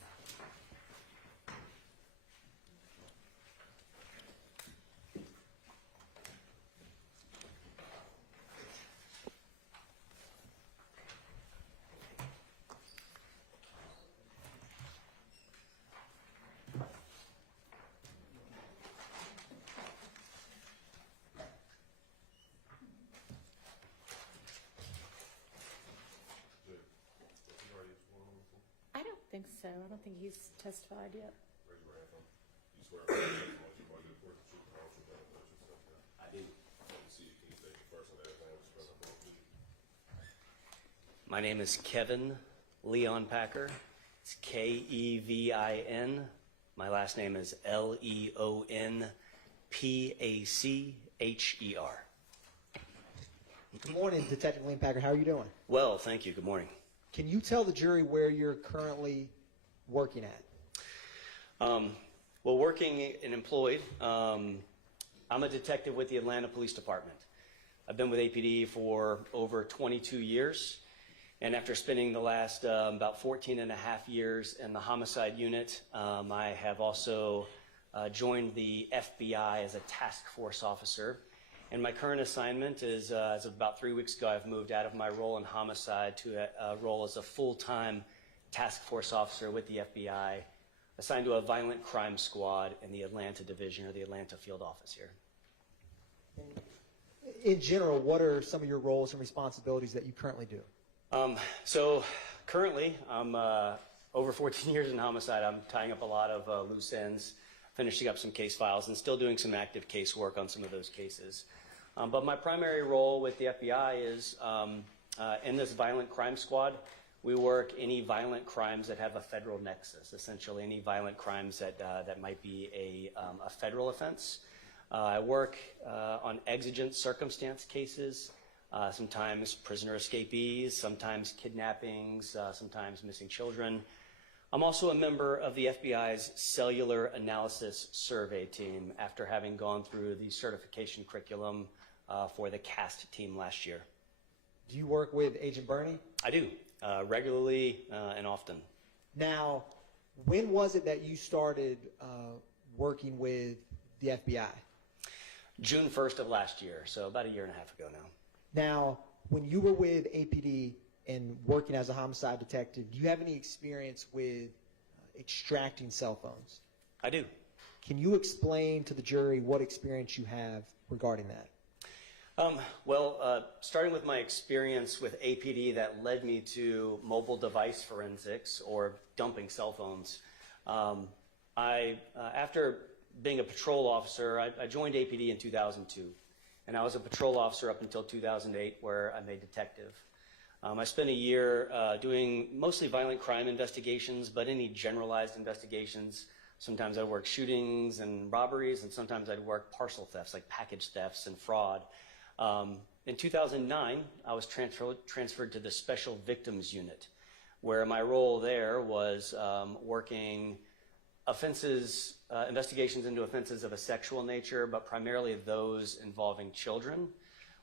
think so. I don't think he's testified yet. Raise your hand. You swear to testimony you report the truth, the whole truth, and nothing but the truth, so help you God. I do. Let me see you. Can you state your first and last name, spell it for me, please? My name is Kevin Leon Packer. It's Kevin. My last name is Leonpacher. Good morning, Detective Leon Packer. How are you doing? Well, thank you. Good morning. Can you tell the jury where you're currently working at? Well, working and employed, I'm a detective with the Atlanta Police Department. I've been with APD for over 22 years, and after spending the last about 14 and a half years in the homicide unit, I have also joined the FBI as a task force officer. And my current assignment is, as of about 3 weeks ago, I've moved out of my role in homicide to a role as a full-time task force officer with the FBI, assigned to a violent crime squad in the Atlanta division, or the Atlanta field office here. In general, what are some of your roles and responsibilities that you currently do? So currently, I'm over 14 years in homicide. I'm tying up a lot of loose ends, finishing up some case files, and still doing some active case work on some of those cases. But my primary role with the FBI is in this violent crime squad. We work any violent crimes that have a federal nexus, essentially any violent crimes that might be a federal offense. I work on exigent circumstance cases, sometimes prisoner escapees, sometimes kidnappings, sometimes missing children. I'm also a member of the FBI's Cellular Analysis Survey team after having gone through the certification curriculum for the CAST team last year. Do you work with Agent Bernie? I do, regularly and often. Now, when was it that you started working with the FBI? June 1st of last year, so about a year and a half ago now. Now, when you were with APD and working as a homicide detective, do you have any experience with extracting cell phones? I do. Can you explain to the jury what experience you have regarding that? Starting with my experience with APD that led me to mobile device forensics, or dumping cell phones. After being a patrol officer, I joined APD in 2002, and I was a patrol officer up until 2008, where I made detective. I spent a year doing mostly violent crime investigations, but any generalized investigations. Sometimes I'd work shootings and robberies, and sometimes I'd work parcel thefts, like package thefts and fraud. In 2009, I was transferred to the Special Victims Unit, where my role there was working investigations into offenses of a sexual nature, but primarily those involving children,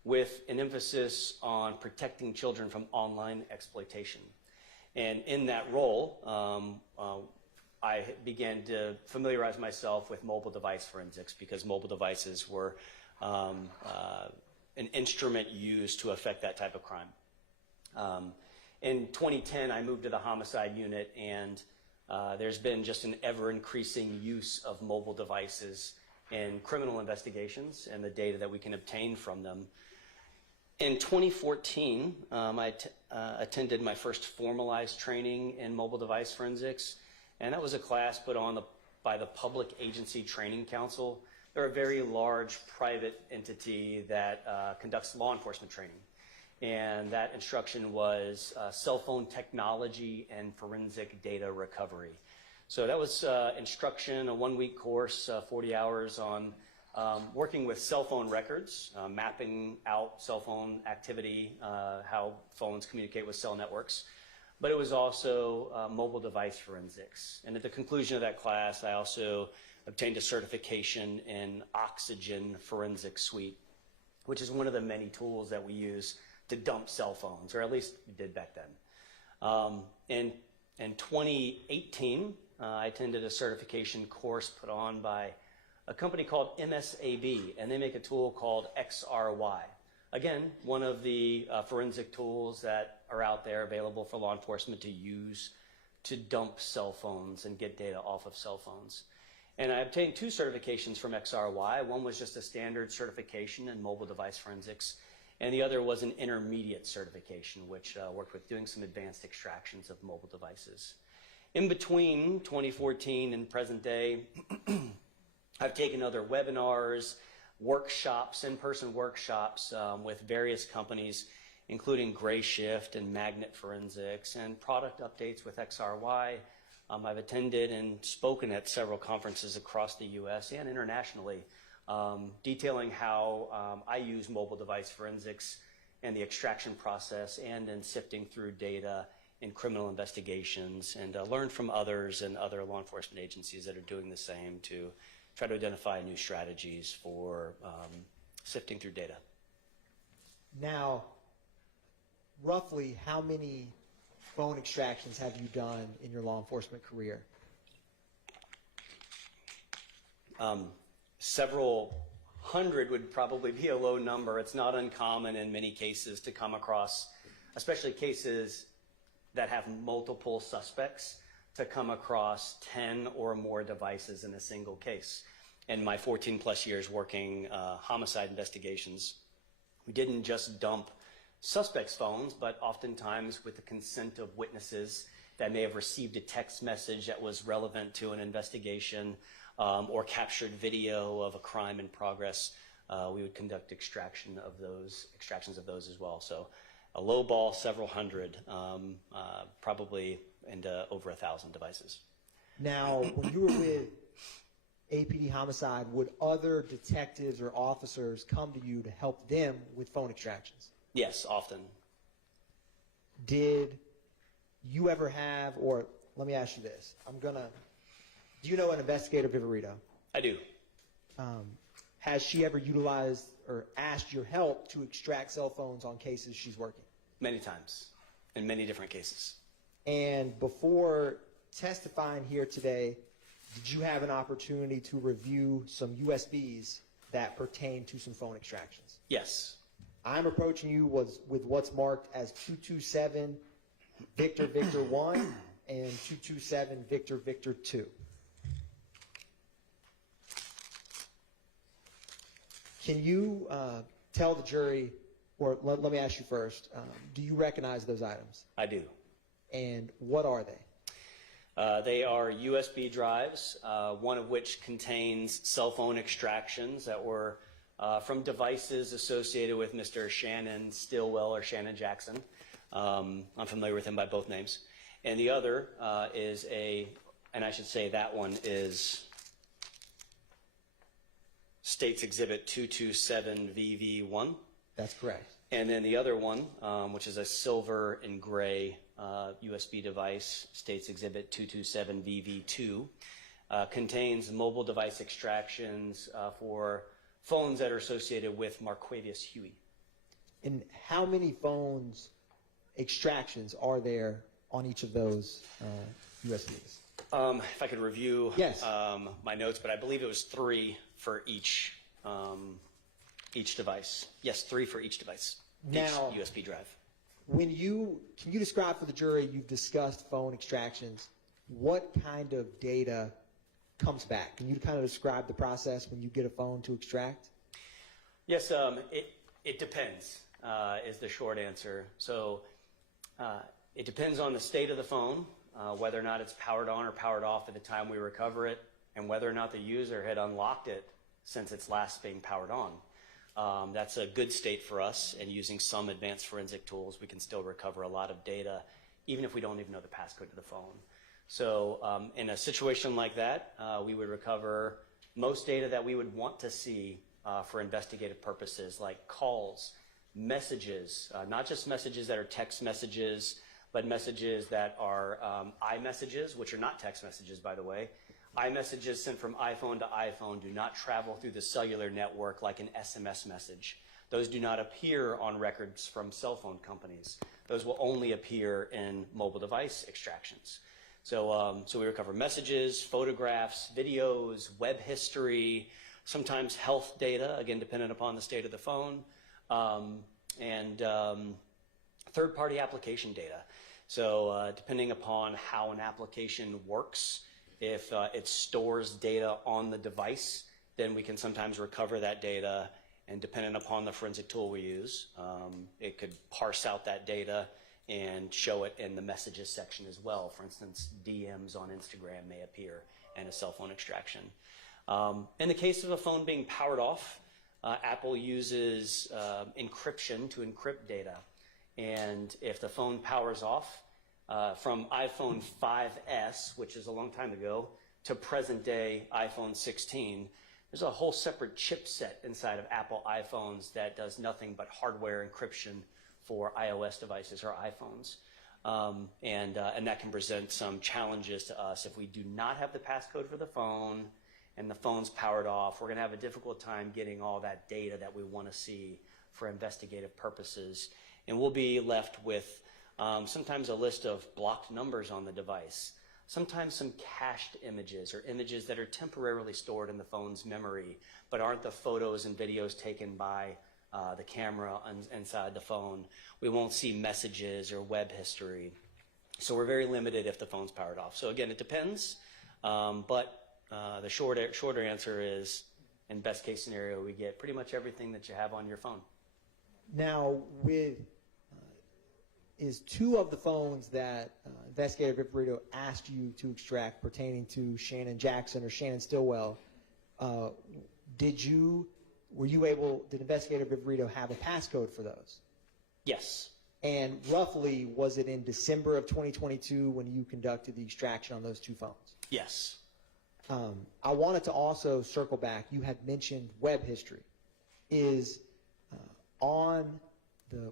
with an emphasis on protecting children from online exploitation. And in that role, I began to familiarize myself with mobile device forensics, because mobile devices were an instrument used to affect that type of crime. In 2010, I moved to the homicide unit, and there's been just an ever-increasing use of mobile devices in criminal investigations and the data that we can obtain from them. In 2014, I attended my first formalized training in mobile device forensics, and that was a class put on by the Public Agency Training Council. They're a very large private entity that conducts law enforcement training. And that instruction was cell phone technology and forensic data recovery. So that was instruction, a 1-week course, 40 hours on working with cell phone records, mapping out cell phone activity, how phones communicate with cell networks. But it was also mobile device forensics. And at the conclusion of that class, I also obtained a certification in Oxygen Forensic Suite, which is one of the many tools that we use to dump cell phones, or at least we did back then. In 2018, I attended a certification course put on by a company called MSAB, and they make a tool called XRY. Again, one of the forensic tools that are out there available for law enforcement to use to dump cell phones and get data off of cell phones. And I obtained 2 certifications from XRY. One was just a standard certification in mobile device forensics, and the other was an intermediate certification, which worked with doing some advanced extractions of mobile devices. In between 2014 and present day, I've taken other webinars, workshops, in-person workshops with various companies, including Gray Shift and Magnet Forensics, and product updates with XRY. I've attended and spoken at several conferences across the U.S. and internationally, detailing how I use mobile device forensics and the extraction process and in sifting through data in criminal investigations, and learn from others and other law enforcement agencies that are doing the same to try to identify new strategies for sifting through data. Now, roughly how many phone extractions have you done in your law enforcement career? Several hundred would probably be a low number. It's not uncommon in many cases to come across, especially cases that have multiple suspects, to come across 10 or more devices in a single case. In my 14 plus years working homicide investigations, we didn't just dump suspects' phones, but oftentimes with the consent of witnesses that may have received a text message that was relevant to an investigation, or captured video of a crime in progress, we would conduct extractions of those as well. So a low ball, several hundred, probably into over 1,000 devices. Now, when you were with APD Homicide, would other detectives or officers come to you to help them with phone extractions? Yes, often. Did you ever have, or let me ask you this, do you know an investigator, Viverito? I do. Has she ever utilized or asked your help to extract cell phones on cases she's working? Many times, in many different cases. And before testifying here today, did you have an opportunity to review some USBs that pertain to some phone extractions? Yes. I'm approaching you with what's marked as 227 Victor Victor 1 and 227 Victor Victor 2. Can you tell the jury, or let me ask you first, do you recognize those items? I do. And what are they? They are USB drives, one of which contains cell phone extractions that were from devices associated with Mr. Shannon Stillwell or Shannon Jackson. I'm familiar with him by both names. And the other is and I should say that one is State's Exhibit 227VV1. That's correct. And then the other one, which is a silver and gray USB device, State's Exhibit 227VV2, contains mobile device extractions for phones that are associated with Marquavius Huey. And how many phones extractions are there on each of those USBs? If I could review Yes. My notes, but I believe it was 3 for each device. Yes, 3 for each device, Now, each USB drive. can you describe for the jury, you've discussed phone extractions, what kind of data comes back? Can you kind of describe the process when you get a phone to extract? Yes, it depends, is the short answer. So it depends on the state of the phone, whether or not it's powered on or powered off at the time we recover it, and whether or not the user had unlocked it since it's last being powered on. That's a good state for us, and using some advanced forensic tools, we can still recover a lot of data, even if we don't even know the passcode to the phone. So in a situation like that, we would recover most data that we would want to see for investigative purposes, like calls, messages, not just messages that are text messages, but messages that are iMessages, which are not text messages, by the way. iMessages sent from iPhone to iPhone do not travel through the cellular network like an SMS message. Those do not appear on records from cell phone companies. Those will only appear in mobile device extractions. So we recover messages, photographs, videos, web history, sometimes health data, again, dependent upon the state of the phone, and third-party application data. So depending upon how an application works, if it stores data on the device, then we can sometimes recover that data, and depending upon the forensic tool we use, it could parse out that data and show it in the messages section as well. For instance, DMs on Instagram may appear in a cell phone extraction. In the case of a phone being powered off, Apple uses encryption to encrypt data. And if the phone powers off, from iPhone 5S, which is a long time ago, to present day iPhone 16, there's a whole separate chipset inside of Apple iPhones that does nothing but hardware encryption for iOS devices or iPhones. And that can present some challenges to us. If we do not have the passcode for the phone and the phone's powered off, we're going to have a difficult time getting all that data that we want to see for investigative purposes. And we'll be left with sometimes a list of blocked numbers on the device, sometimes some cached images or images that are temporarily stored in the phone's memory but aren't the photos and videos taken by the camera inside the phone. We won't see messages or web history. So we're very limited if the phone's powered off. So again, it depends, but the shorter answer is, in best case scenario, we get pretty much everything that you have on your phone. Now, is two of the phones that investigator Viperito asked you to extract pertaining to Shannon Jackson or Shannon Stillwell, did investigator Viperito have a passcode for those? Yes. And roughly, was it in December of 2022 when you conducted the extraction on those two phones? Yes. I wanted to also circle back. You had mentioned web history.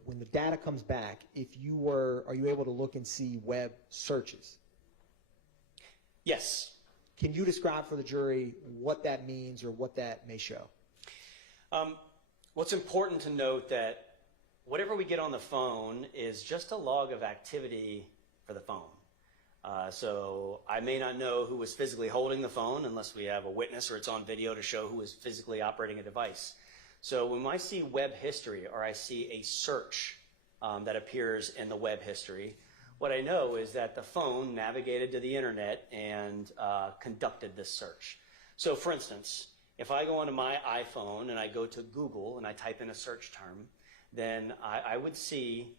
When the data comes back, are you able to look and see web searches? Yes. Can you describe for the jury what that means or what that may show? What's important to note that whatever we get on the phone is just a log of activity for the phone. So I may not know who was physically holding the phone unless we have a witness or it's on video to show who was physically operating a device. So when I see web history or I see a search that appears in the web history, what I know is that the phone navigated to the internet and conducted this search. So for instance, if I go onto my iPhone and I go to Google and I type in a search term, then I would see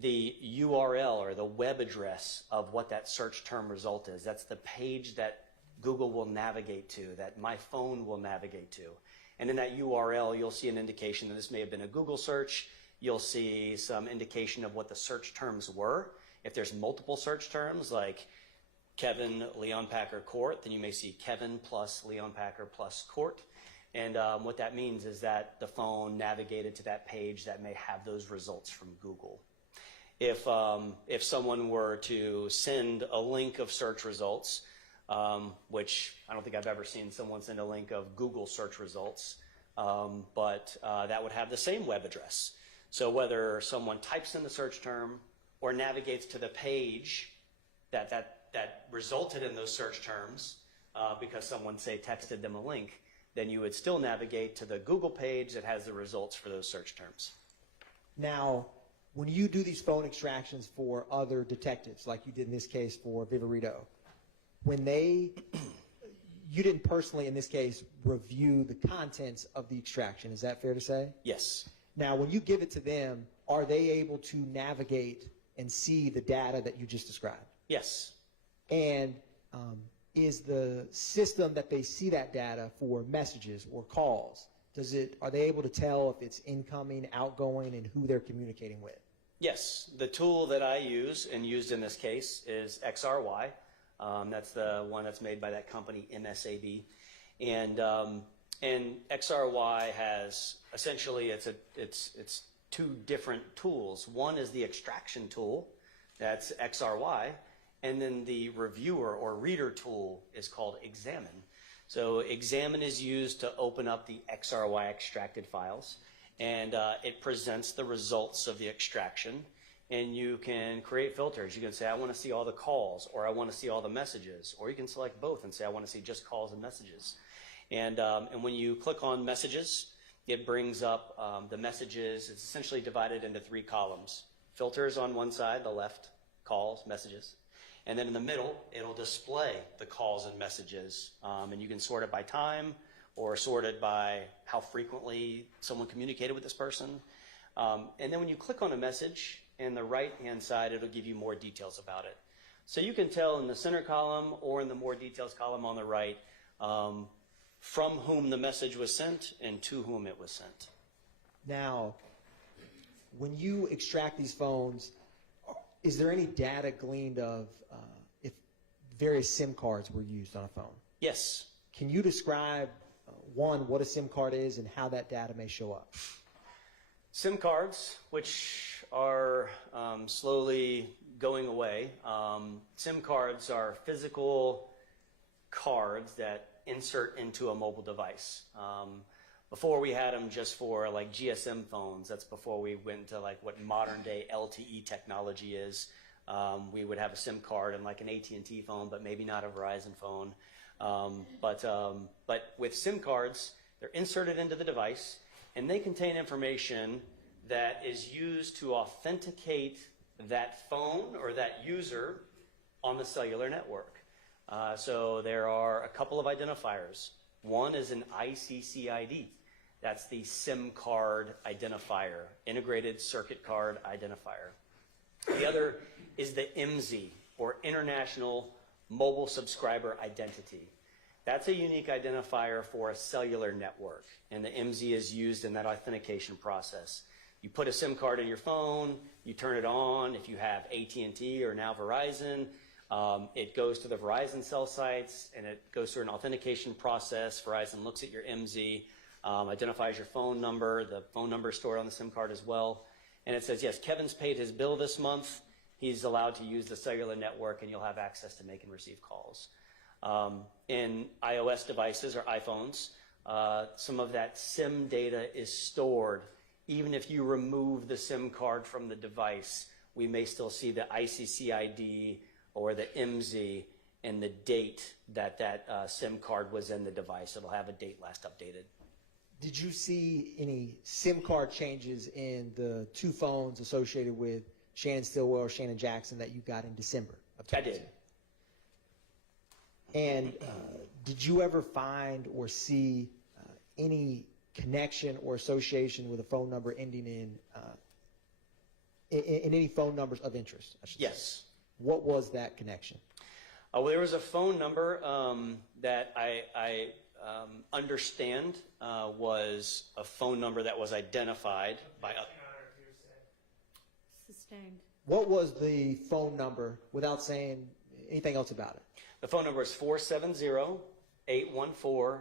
the URL or the web address of what that search term result is. That's the page that Google will navigate to, that my phone will navigate to. And in that URL, you'll see an indication that this may have been a Google search. You'll see some indication of what the search terms were. If there's multiple search terms like Kevin Leon Packer Court, then you may see Kevin plus Leon Packer plus Court. And what that means is that the phone navigated to that page that may have those results from Google. If someone were to send a link of search results, which I don't think I've ever seen someone send a link of Google search results, but that would have the same web address. So whether someone types in the search term or navigates to the page that resulted in those search terms because someone, say, texted them a link, then you would still navigate to the Google page that has the results for those search terms. Now, when you do these phone extractions for other detectives, like you did in this case for Viverito, you didn't personally, in this case, review the contents of the extraction. Is that fair to say? Yes. Now, when you give it to them, are they able to navigate and see the data that you just described? Yes. And is the system that they see that data for messages or calls, are they able to tell if it's incoming, outgoing, and who they're communicating with? Yes. The tool that I use and used in this case is XRY. That's the one that's made by that company, MSAB. And XRY has essentially, it's two different tools. One is the extraction tool, that's XRY, and then the reviewer or reader tool is called Examine. So Examine is used to open up the XRY extracted files, and it presents the results of the extraction. And you can create filters. You can say, I want to see all the calls, or I want to see all the messages, or you can select both and say, I want to see just calls and messages. And when you click on messages, it brings up the messages. It's essentially divided into 3 columns. Filters on one side, the left, calls, messages. And then in the middle, it'll display the calls and messages. And you can sort it by time or sort it by how frequently someone communicated with this person. And then when you click on a message and the right-hand side, it'll give you more details about it. So you can tell in the center column or in the more details column on the right from whom the message was sent and to whom it was sent. Now, when you extract these phones, is there any data gleaned of if various SIM cards were used on a phone? Yes. Can you describe, one, what a SIM card is and how that data may show up? SIM cards, which are slowly going away. SIM cards are physical cards that insert into a mobile device. Before we had them just for like GSM phones. That's before we went to like what modern day LTE technology is. We would have a SIM card in like an AT&T phone, but maybe not a Verizon phone. But with SIM cards, they're inserted into the device, and they contain information that is used to authenticate that phone or that user on the cellular network. So there are a couple of identifiers. One is an ICCID. That's the SIM card identifier, integrated circuit card identifier. The other is the IMSI, or International Mobile Subscriber Identity. That's a unique identifier for a cellular network, and the IMSI is used in that authentication process. You put a SIM card in your phone, you turn it on. If you have AT&T or now Verizon, it goes to the Verizon cell sites, and it goes through an authentication process. Verizon looks at your IMSI, identifies your phone number. The phone number is stored on the SIM card as well. And it says, yes, Kevin's paid his bill this month. He's allowed to use the cellular network, and you'll have access to make and receive calls. In iOS devices or iPhones, some of that SIM data is stored. Even if you remove the SIM card from the device, we may still see the ICCID or the IMSI and the date that SIM card was in the device. It'll have a date last updated. Did you see any SIM card changes in the two phones associated with Shannon Stillwell or Shannon Jackson that you got in December of 2022? I did. And did you ever find or see any connection or association with a phone number ending in any phone numbers of interest, I should say? Yes. What was that connection? Well, there was a phone number that I understand was a phone number that was identified by Sustained. What was the phone number without saying anything else about it? the phone number is 470-814-8694.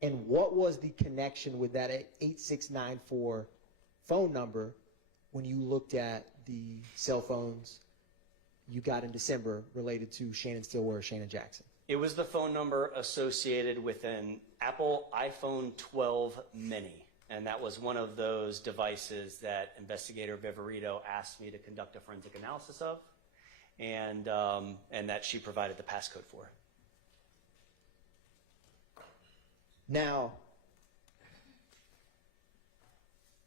And what was the connection with that 8694 phone number when you looked at the cell phones you got in December related to Shannon Stillwell or Shannon Jackson? It was the phone number associated with an Apple iPhone 12 mini. And that was one of those devices that Investigator Viverito asked me to conduct a forensic analysis of, and that she provided the passcode for. Now,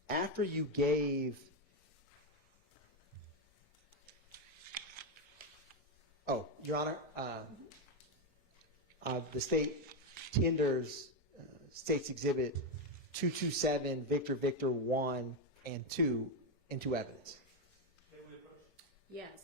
after you gave, Your Honor, the state tenders State's Exhibit 227, Victor 1 and 2 into evidence. Yes.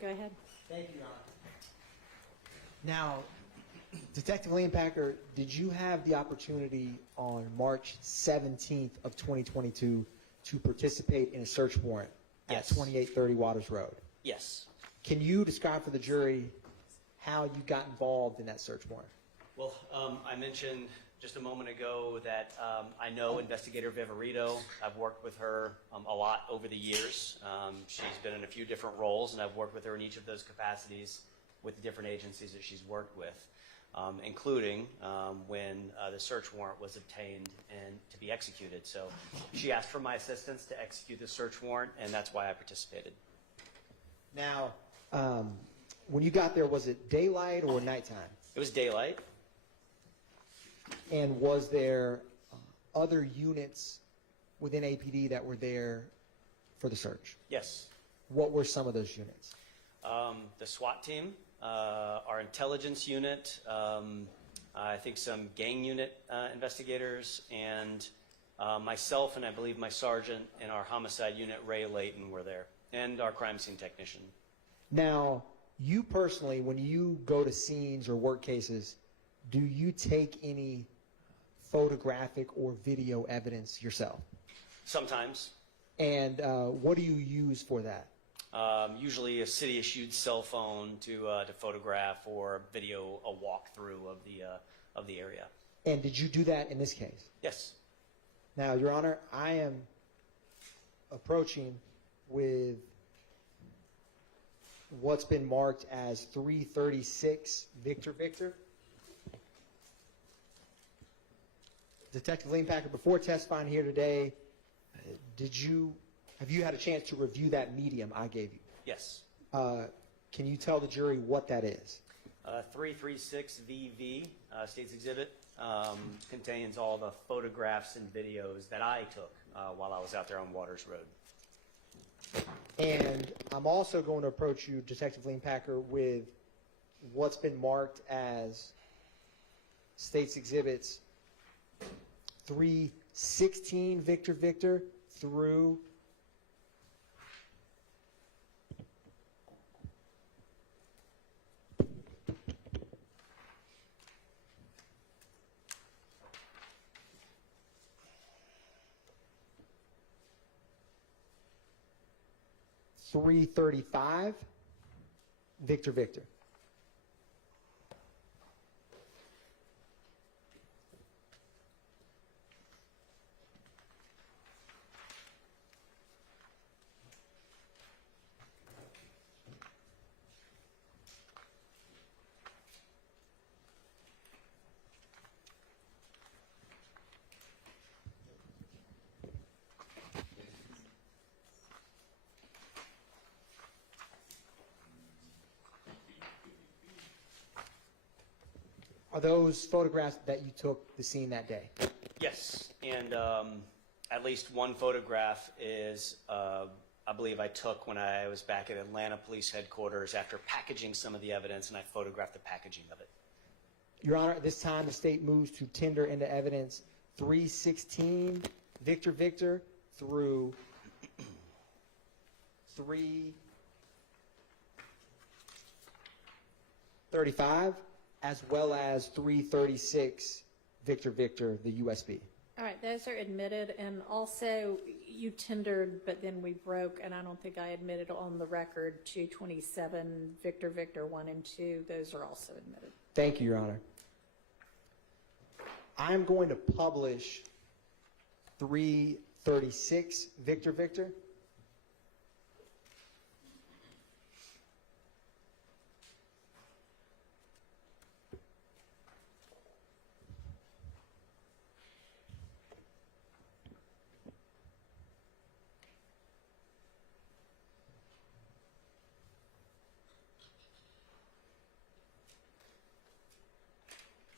Go ahead. Thank you, Your Honor. Now, Detective Leanpacker, did you have the opportunity on March 17th of 2022 to participate in a search warrant Yes. at 2830 Waters Road? Yes. Can you describe for the jury how you got involved in that search warrant? Well, I mentioned just a moment ago that I know Investigator Viverito. I've worked with her a lot over the years. She's been in a few different roles, and I've worked with her in each of those capacities with the different agencies that she's worked with, including when the search warrant was obtained and to be executed. So she asked for my assistance to execute the search warrant, and that's why I participated. Now, when you got there, was it daylight or nighttime? It was daylight. And was there other units within APD that were there for the search? Yes. What were some of those units? The SWAT team, our intelligence unit, I think some gang unit investigators, and myself and I believe my sergeant and our homicide unit, Ray Layton, were there, and our crime scene technician. Now, you personally, when you go to scenes or work cases, do you take any photographic or video evidence yourself? Sometimes. And what do you use for that? Usually a city-issued cell phone to photograph or video a walkthrough of the area. And did you do that in this case? Yes. Now, Your Honor, I am approaching with what's been marked as 336 Victor. Detective Leanpacker, before testifying here today, have you had a chance to review that medium I gave you? Yes. Can you tell the jury what that is? 336 VV, State's Exhibit, contains all the photographs and videos that I took while I was out there on Waters Road. And I'm also going to approach you, Detective Leanpacker, with what's been marked as State's Exhibits 316 Victor through 335 Victor. Are those photographs that you took the scene that day? Yes, and at least one photograph is, I believe I took when I was back at Atlanta Police Headquarters after packaging some of the evidence, and I photographed the packaging of it. Your Honor, at this time, the state moves to tender into evidence 316 Victor through 335, as well as 336 Victor, the USB. All right, those are admitted, and also you tendered, but then we broke, and I don't think I admitted on the record 227 Victor 1 and 2. Those are also admitted. Thank you, Your Honor. I'm going to publish 336 Victor.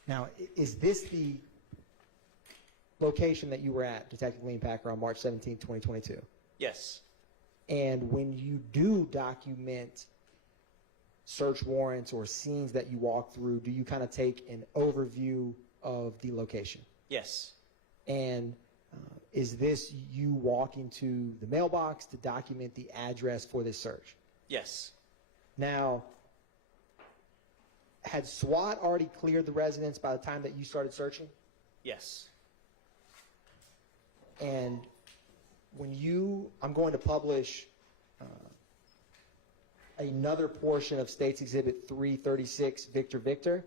Now, is this the location that you were at, Detective Leanpacker, on March 17, 2022? Yes. And when you do document search warrants or scenes that you walk through, do you kind of take an overview of the location? Yes. And is this you walking to the mailbox to document the address for this search? Yes. Now, had SWAT already cleared the residence by the time that you started searching? Yes. And I'm going to publish another portion of State's Exhibit 336, Victor Victor.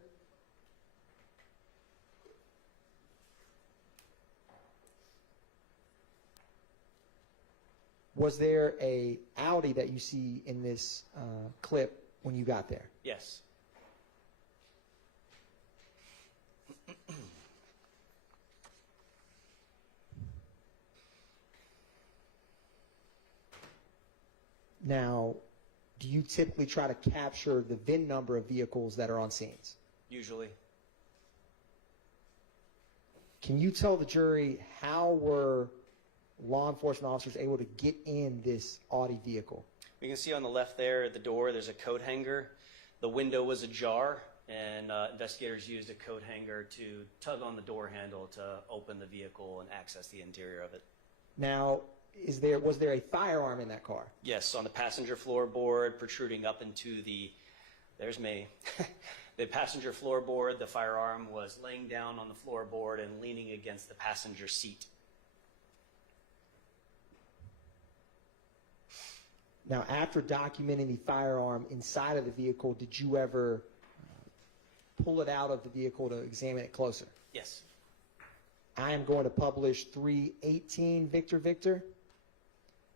Was there a Audi that you see in this clip when you got there? Yes. Now, do you typically try to capture the VIN number of vehicles that are on scenes? Usually. Can you tell the jury how were law enforcement officers able to get in this Audi vehicle? You can see on the left there at the door, there's a coat hanger. The window was ajar, and investigators used a coat hanger to tug on the door handle to open the vehicle and access the interior of it. Now, was there a firearm in that car? Yes, on the passenger floorboard, protruding up into there's me. The passenger floorboard, the firearm was laying down on the floorboard and leaning against the passenger seat. Now, after documenting the firearm inside of the vehicle, did you ever pull it out of the vehicle to examine it closer? Yes. I am going to publish 318 Victor Victor.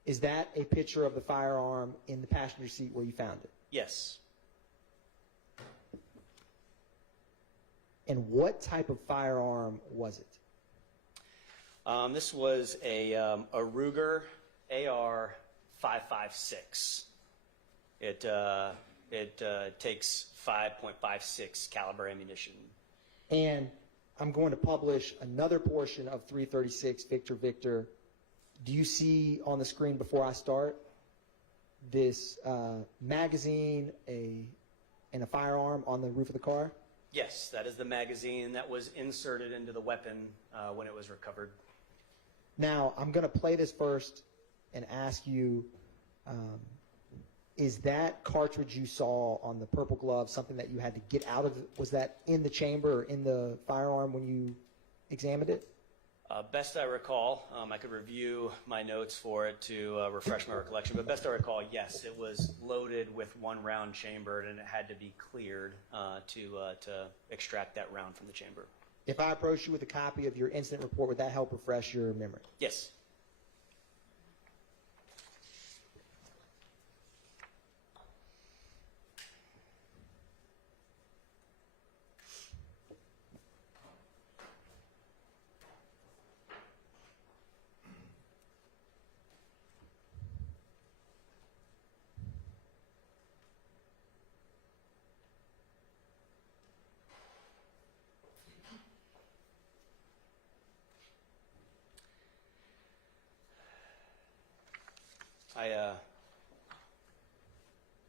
Is that a picture of the firearm in the passenger seat where you found it? Yes. And what type of firearm was it? This was a Ruger AR 5.56. It takes 5.56 caliber ammunition. And I'm going to publish another portion of 336 Victor Victor. Do you see on the screen before I start this magazine and a firearm on the roof of the car? Yes, that is the magazine that was inserted into the weapon when it was recovered. Now, I'm going to play this first and ask you, is that cartridge you saw on the purple glove something that you had to get out of? Was that in the chamber or in the firearm when you examined it? Best I recall, I could review my notes for it to refresh my recollection, but best I recall, yes, it was loaded with one round chambered, and it had to be cleared to extract that round from the chamber. If I approached you with a copy of your incident report, would that help refresh your memory? Yes.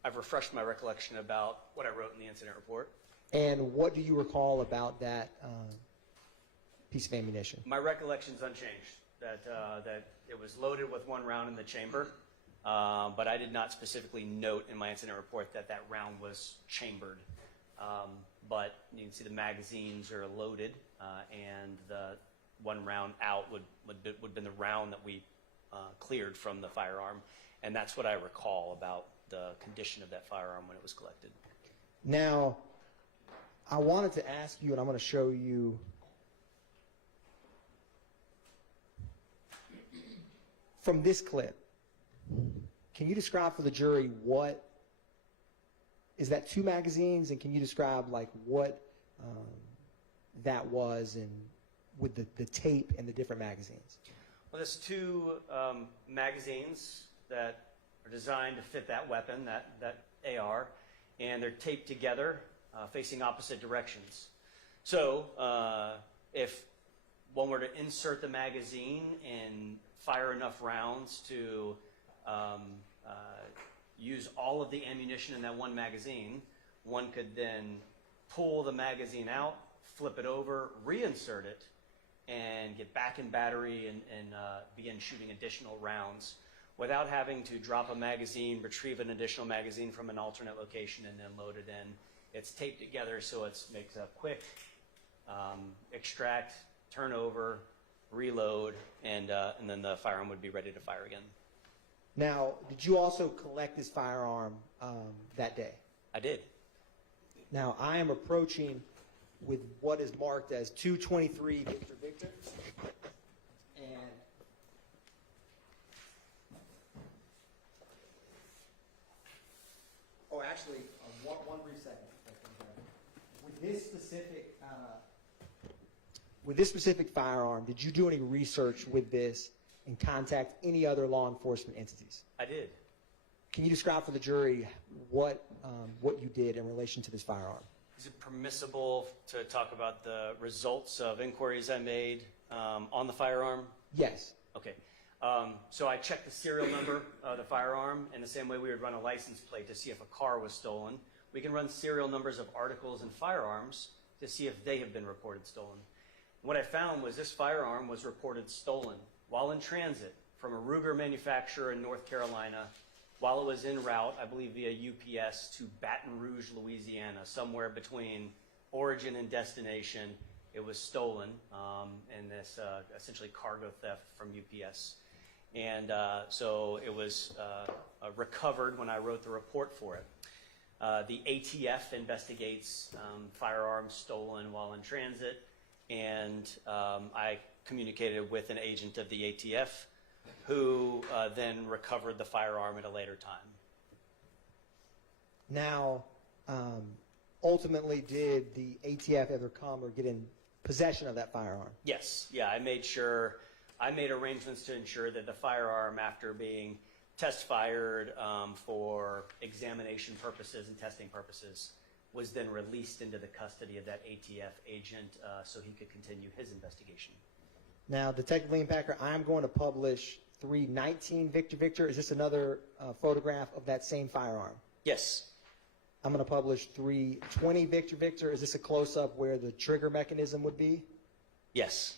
I've refreshed my recollection about what I wrote in the incident report. And what do you recall about that piece of ammunition? My recollection's unchanged, that it was loaded with one round in the chamber, but I did not specifically note in my incident report that that round was chambered. But you can see the magazines are loaded, and the one round out would have been the round that we cleared from the firearm, and that's what I recall about the condition of that firearm when it was collected. Now, I wanted to ask you, and I'm going to show you from this clip. Can you describe for the jury what is that, 2 magazines, and can you describe like what that was, and with the tape and the different magazines? Well, there's 2 magazines that are designed to fit that weapon, that AR, and they're taped together facing opposite directions. So if one were to insert the magazine and fire enough rounds to use all of the ammunition in that one magazine, one could then pull the magazine out, flip it over, reinsert it, and get back in battery and begin shooting additional rounds without having to drop a magazine, retrieve an additional magazine from an alternate location, and then load it in. It's taped together so it makes a quick extract, turn over, reload, and then the firearm would be ready to fire again. Now, did you also collect this firearm that day? I did. Now, I am approaching with what is marked as 223 Victor Victor. And oh, actually, one brief second. With this specific firearm, did you do any research with this and contact any other law enforcement entities? I did. Can you describe for the jury what you did in relation to this firearm? Is it permissible to talk about the results of inquiries I made on the firearm? Yes. Okay. So I checked the serial number of the firearm in the same way we would run a license plate to see if a car was stolen. We can run serial numbers of articles and firearms to see if they have been reported stolen. What I found was this firearm was reported stolen while in transit from a Ruger manufacturer in North Carolina while it was en route, I believe via UPS, to Baton Rouge, Louisiana, somewhere between origin and destination. It was stolen in this essentially cargo theft from UPS. And so it was recovered when I wrote the report for it. The ATF investigates firearms stolen while in transit, and I communicated with an agent of the ATF who then recovered the firearm at a later time. Now, ultimately, did the ATF ever come or get in possession of that firearm? Yes, yeah, I made arrangements to ensure that the firearm, after being test fired for examination purposes and testing purposes, was then released into the custody of that ATF agent so he could continue his investigation. Now, Detective Leanpacker, I'm going to publish 319 Victor Victor. Is this another photograph of that same firearm? Yes. I'm going to publish 320 Victor Victor. Is this a close-up where the trigger mechanism would be? Yes.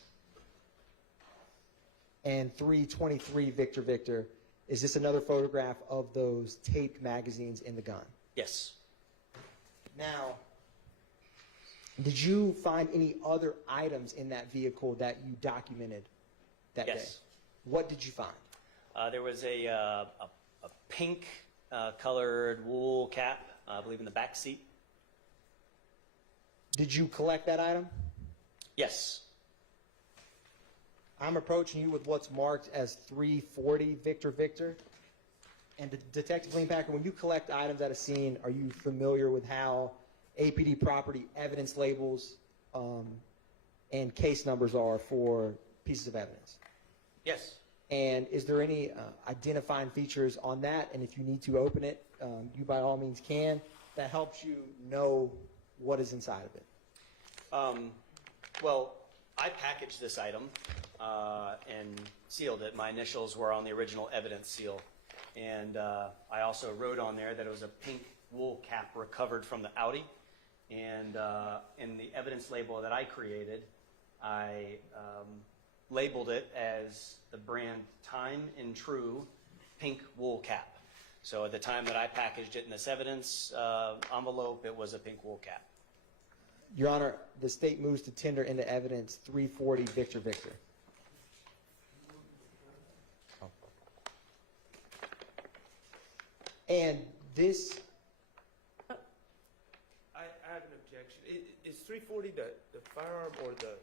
And 323 Victor Victor. Is this another photograph of those taped magazines in the gun? Yes. Now, did you find any other items in that vehicle that you documented that day? Yes. What did you find? There was a pink colored wool cap, I believe in the back seat. Did you collect that item? Yes. I'm approaching you with what's marked as 340 Victor Victor. And Detective Leanpacker, when you collect items at a scene, are you familiar with how APD property evidence labels and case numbers are for pieces of evidence? Yes. And is there any identifying features on that? And if you need to open it, you by all means can. That helps you know what is inside of it. Well, I packaged this item and sealed it. My initials were on the original evidence seal. And I also wrote on there that it was a pink wool cap recovered from the Audi. And in the evidence label that I created, I labeled it as the brand Time and True pink wool cap. So at the time that I packaged it in this evidence envelope, it was a pink wool cap. Your Honor, the state moves to tender into evidence 340 Victor Victor. And this, I have an objection. Is 340 the firearm or the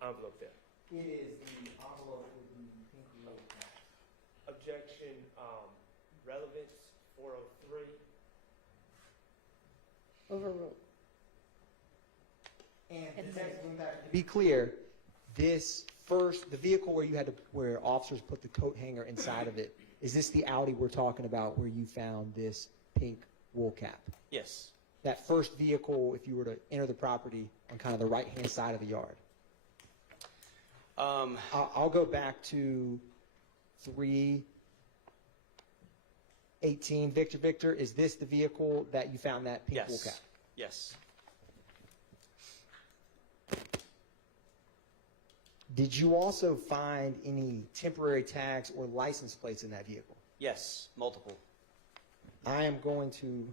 envelope there? it is the envelope with the pink wool cap. Objection, relevance 403. Overruled. And to be clear, this first, the vehicle where officers put the coat hanger inside of it, is this the Audi we're talking about where you found this pink wool cap? Yes. That first vehicle, if you were to enter the property on kind of the right-hand side of the yard. I'll go back to 318 Victor Victor. Is this the vehicle that you found that pink wool cap? Yes. Did you also find any temporary tags or license plates in that vehicle? Yes, multiple. I am going to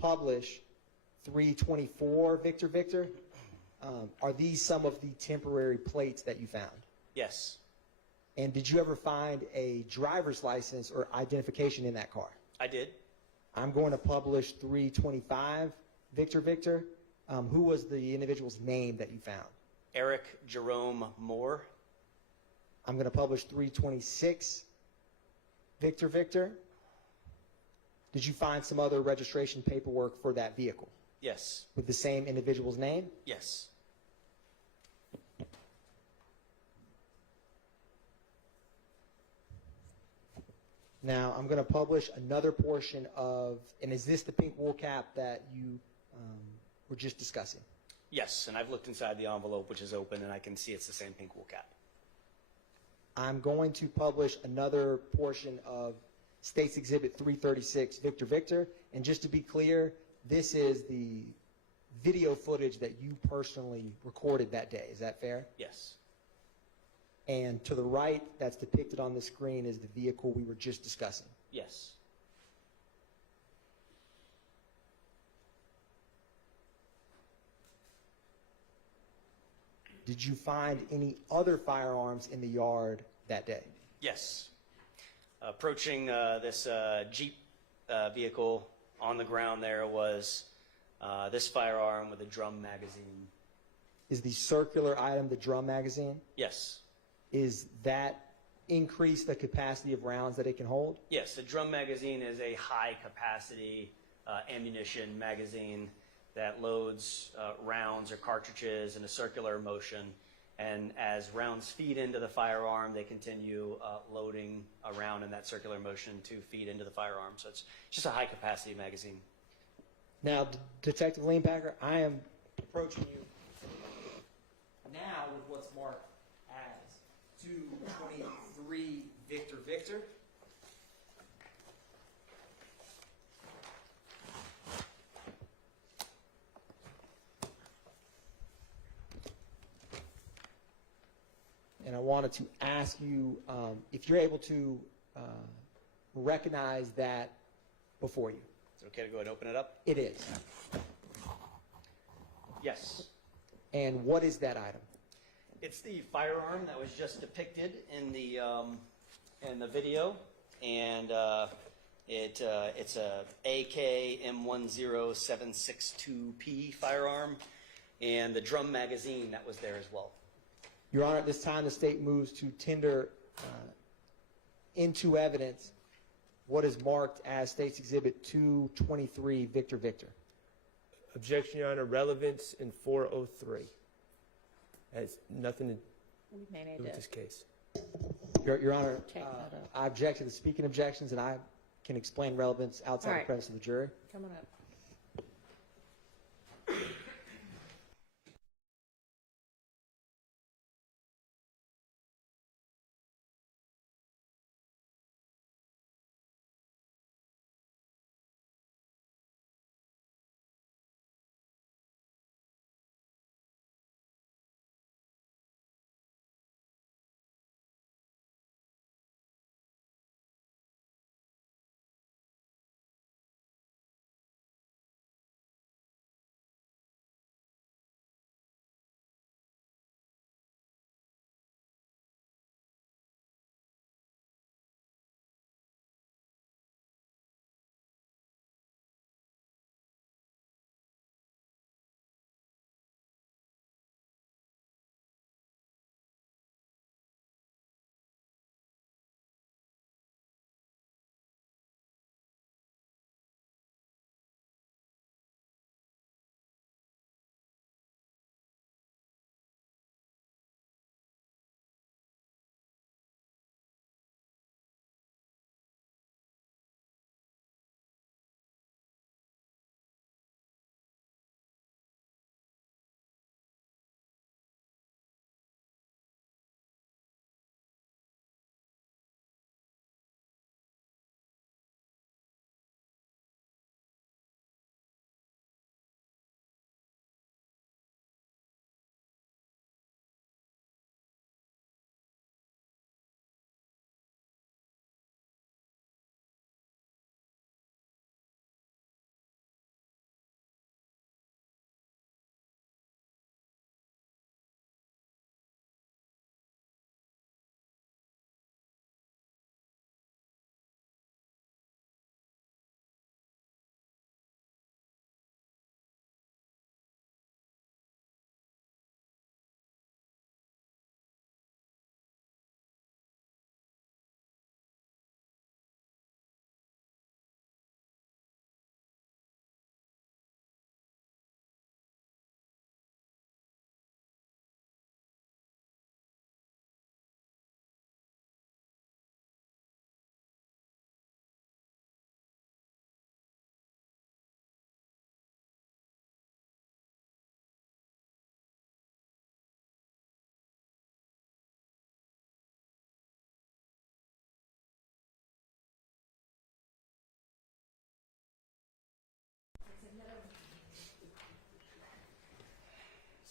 publish 324 Victor Victor. Are these some of the temporary plates that you found? Yes, And did you ever find a driver's license or identification in that car? I did. I'm going to publish 325 Victor Victor. Who was the individual's name that you found? Eric Jerome Moore. I'm going to publish 326 Victor Victor. Did you find some other registration paperwork for that vehicle Yes, with the same individual's name? yes. Now, I'm going to publish another portion of, and is this the pink wool cap that you were just discussing? Yes, and I've looked inside the envelope, which is open, and I can see it's the same pink wool cap. I'm going to publish another portion of State's Exhibit 336, Victor Victor. And just to be clear, this is the video footage that you personally recorded that day. Is that fair? Yes, And to the right, that's depicted on the screen, is the vehicle we were just discussing. yes. Did you find any other firearms in the yard that day? Yes. Approaching this Jeep vehicle, on the ground there was this firearm with a drum magazine. Is the circular item the drum magazine? Yes. Is that increase the capacity of rounds that it can hold? Yes, the drum magazine is a high-capacity ammunition magazine that loads rounds or cartridges in a circular motion. And as rounds feed into the firearm, they continue loading a round in that circular motion to feed into the firearm. So it's just a high-capacity magazine. Now, Detective Leanpacker, I am approaching you now with what's marked as 223 Victor Victor. And I wanted to ask you if you're able to recognize that before you. Is it okay to go ahead and open it up? It is. Yes. And what is that item? It's the firearm that was just depicted in the video, and it's a AK M10762P firearm, and the drum magazine that was there as well. Your Honor, at this time, the state moves to tender into evidence what is marked as State's Exhibit 223, Victor Victor. Objection, Your Honor. Relevance in 403. Has nothing to We may do need with to this case. Your Honor, check that up. I object to the speaking objections, and I can explain relevance outside All the right. presence of the jury. Coming up.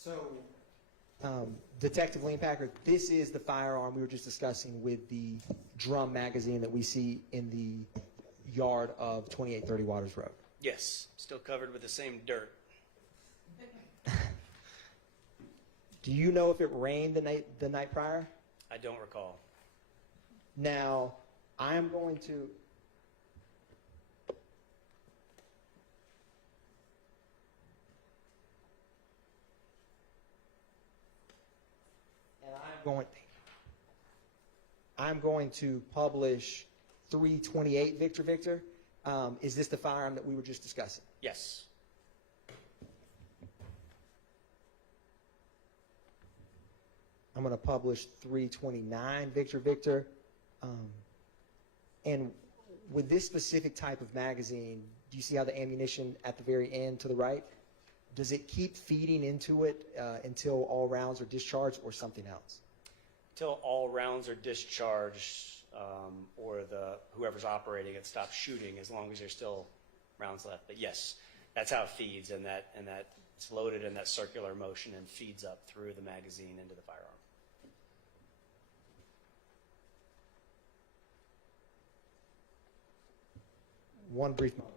So, Detective Lean Packard, this is the firearm we were just discussing with the drum magazine that we see in the yard of 2830 Waters Road. Yes, still covered with the same dirt. Do you know if it rained the night prior? I don't recall. Now, I am going to. And I'm going to publish 328 Victor Victor. Is this the firearm that we were just discussing? Yes. I'm going to publish 329 Victor Victor. And with this specific type of magazine, do you see how the ammunition at the very end to the right? Does it keep feeding into it until all rounds are discharged or something else? Until all rounds are discharged, or whoever's operating it stops shooting, as long as there's still rounds left. But yes, that's how it feeds, and that it's loaded in that circular motion and feeds up through the magazine into the firearm. One brief moment.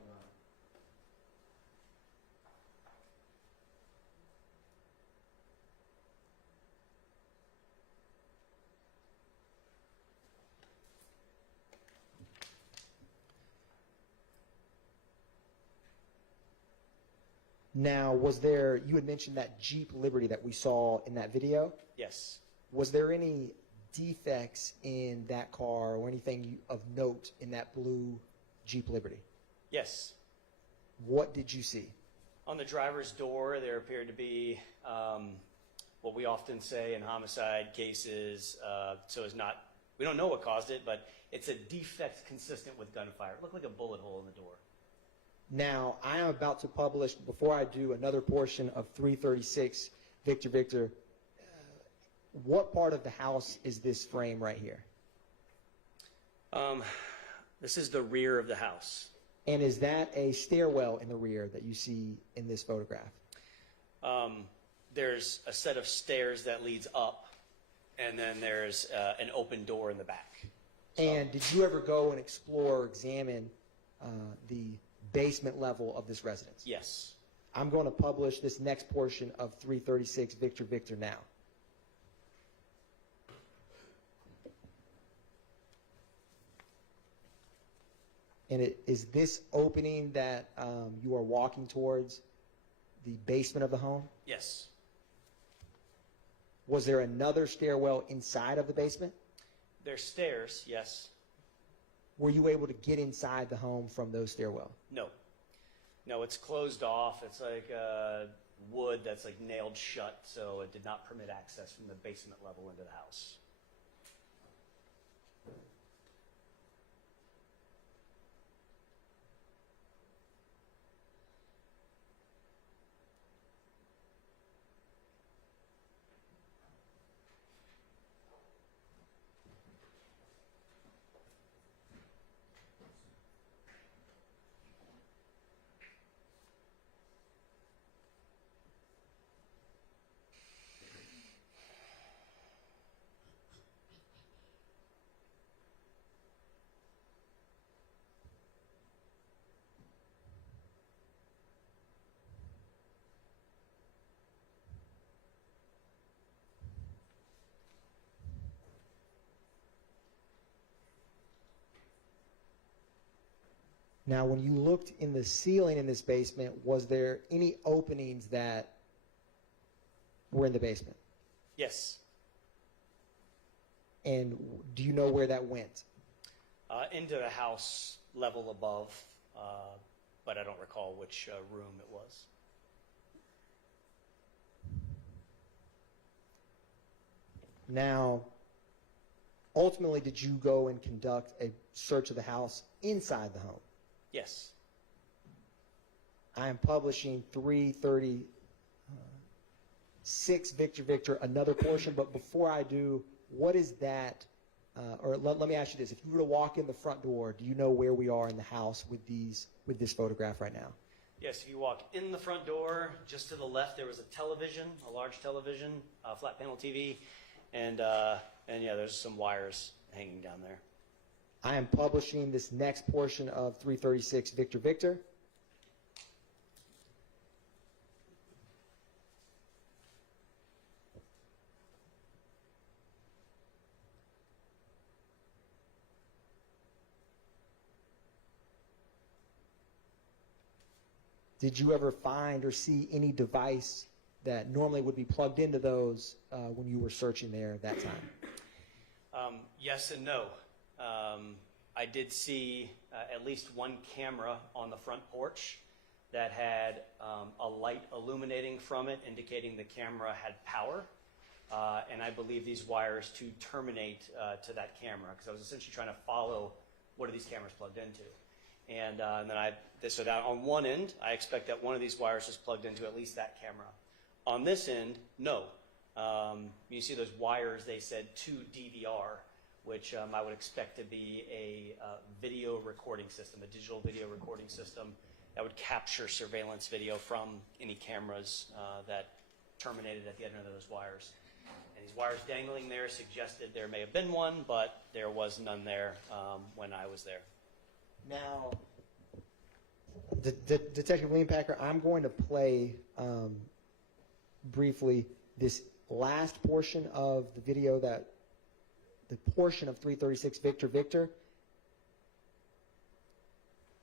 Now, you had mentioned that Jeep Liberty that we saw in that video. Yes. Was there any defects in that car or anything of note in that blue Jeep Liberty? Yes. What did you see? On the driver's door, there appeared to be what we often say in homicide cases, we don't know what caused it, but it's a defect consistent with gunfire. It looked like a bullet hole in the door. Now, I am about to publish, before I do another portion of 336 Victor Victor, what part of the house is this frame right here? This is the rear of the house. And is that a stairwell in the rear that you see in this photograph? There's a set of stairs that leads up, and then there's an open door in the back. And did you ever go and explore or examine the basement level of this residence? Yes. I'm going to publish this next portion of 336 Victor Victor now. And is this opening that you are walking towards the basement of the home? Yes. Was there another stairwell inside of the basement? There's stairs, yes. Were you able to get inside the home from those stairwells? No. No, it's closed off. It's like wood that's like nailed shut, so it did not permit access from the basement level into the house. Now, when you looked in the ceiling in this basement, was there any openings that were in the basement? Yes. And do you know where that went? Into the house level above, but I don't recall which room it was. Now, ultimately, did you go and conduct a search of the house inside the home? Yes. I am publishing 336 Victor Victor, another portion, but before I do, what is that, or let me ask you this, if you were to walk in the front door, do you know where we are in the house with this photograph right now? Yes, if you walk in the front door, just to the left, there was a television, a large television, flat panel TV, and yeah, there's some wires hanging down there. I am publishing this next portion of 336 Victor Victor. Did you ever find or see any device that normally would be plugged into those when you were searching there at that time? Yes and no. I did see at least one camera on the front porch that had a light illuminating from it, indicating the camera had power. And I believe these wires to terminate to that camera, because I was essentially trying to follow what are these cameras plugged into. And then so that on one end, I expect that one of these wires is plugged into at least that camera. On this end, no. You see those wires, they said to DVR, which I would expect to be a video recording system, a digital video recording system that would capture surveillance video from any cameras that terminated at the end of those wires. And these wires dangling there suggested there may have been one, but there was none there when I was there. Now, Detective Leanpacker, I'm going to play briefly this last portion of the video, that the portion of 336 Victor Victor.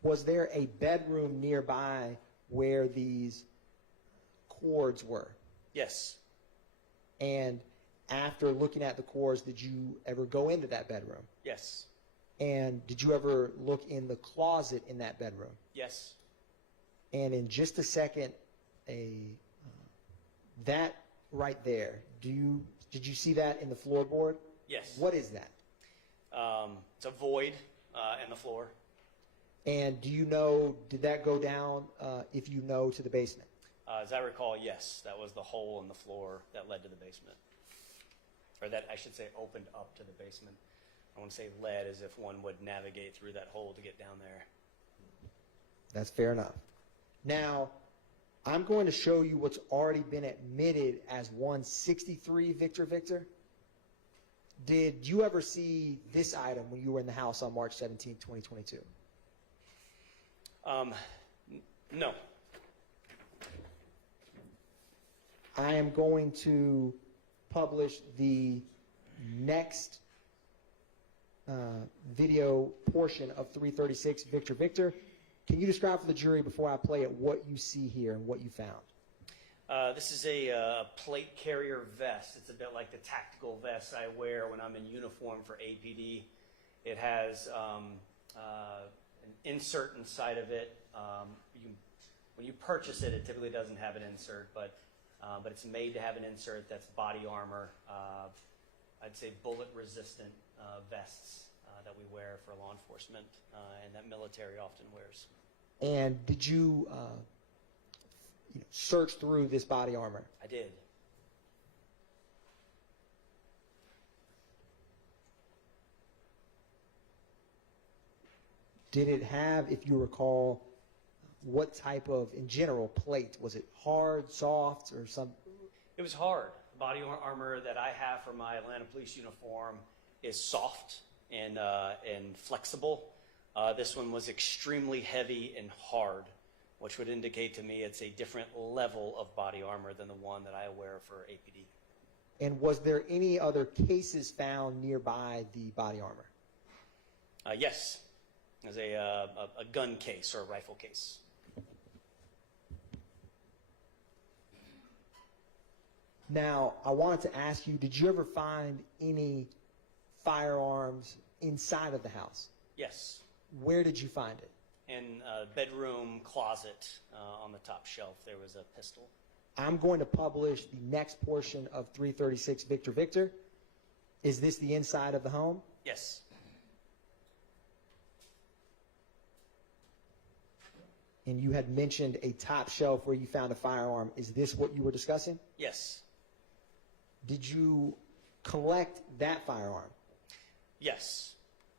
Was there a bedroom nearby where these cords were? Yes. And after looking at the cords, did you ever go into that bedroom? Yes. And did you ever look in the closet in that bedroom? Yes. And in just a second, that right there, did you see that in the floorboard? Yes. What is that? It's a void in the floor. And do you know, did that go down, if you know, to the basement? As I recall, yes, that was the hole in the floor that led to the basement. Or that, I should say, opened up to the basement. I want to say led as if one would navigate through that hole to get down there. That's fair enough. Now, I'm going to show you what's already been admitted as 163 Victor Victor. Did you ever see this item when you were in the house on March 17, 2022? No. I am going to publish the next video portion of 336 Victor Victor. Can you describe for the jury, before I play it, what you see here and what you found? This is a plate carrier vest. It's a bit like the tactical vest I wear when I'm in uniform for APD. It has an insert inside of it. When you purchase it, it typically doesn't have an insert, but it's made to have an insert that's body armor. I'd say bullet-resistant vests that we wear for law enforcement and that military often wears. And did you, search through this body armor? I did. Did it have, if you recall, what type of, in general, plate? Was it hard, soft, or some? It was hard. The body armor that I have for my Atlanta police uniform is soft and flexible. This one was extremely heavy and hard, which would indicate to me it's a different level of body armor than the one that I wear for APD. And was there any other cases found nearby the body armor? Yes. There's a gun case or a rifle case. Now, I wanted to ask you, did you ever find any firearms inside of the house? Yes. Where did you find it? In a bedroom closet on the top shelf, there was a pistol. I'm going to publish the next portion of 336 Victor Victor. Is this the inside of the home? Yes. And you had mentioned a top shelf where you found a firearm. Is this what you were discussing? Yes. Did you collect that firearm? Yes.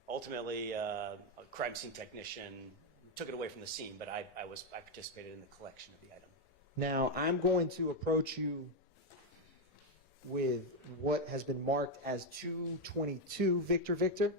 Ultimately, a crime scene technician took it away from the scene, but I participated in the collection of the item. Now, I'm going to approach you with what has been marked as 222 Victor Victor.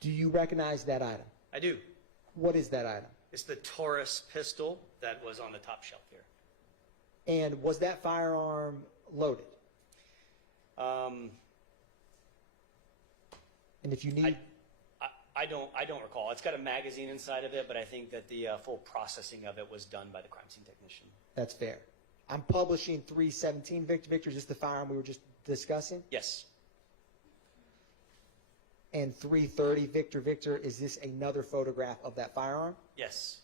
Do you recognize that item? I do. What is that item? It's the Taurus pistol that was on the top shelf here. And was that firearm loaded? And if you need, I don't recall. It's got a magazine inside of it, but I think that the full processing of it was done by the crime scene technician. that's fair. I'm publishing 317 Victor Victor, just the firearm we were just discussing. Yes. And 330 Victor Victor, is this another photograph of that firearm? Yes.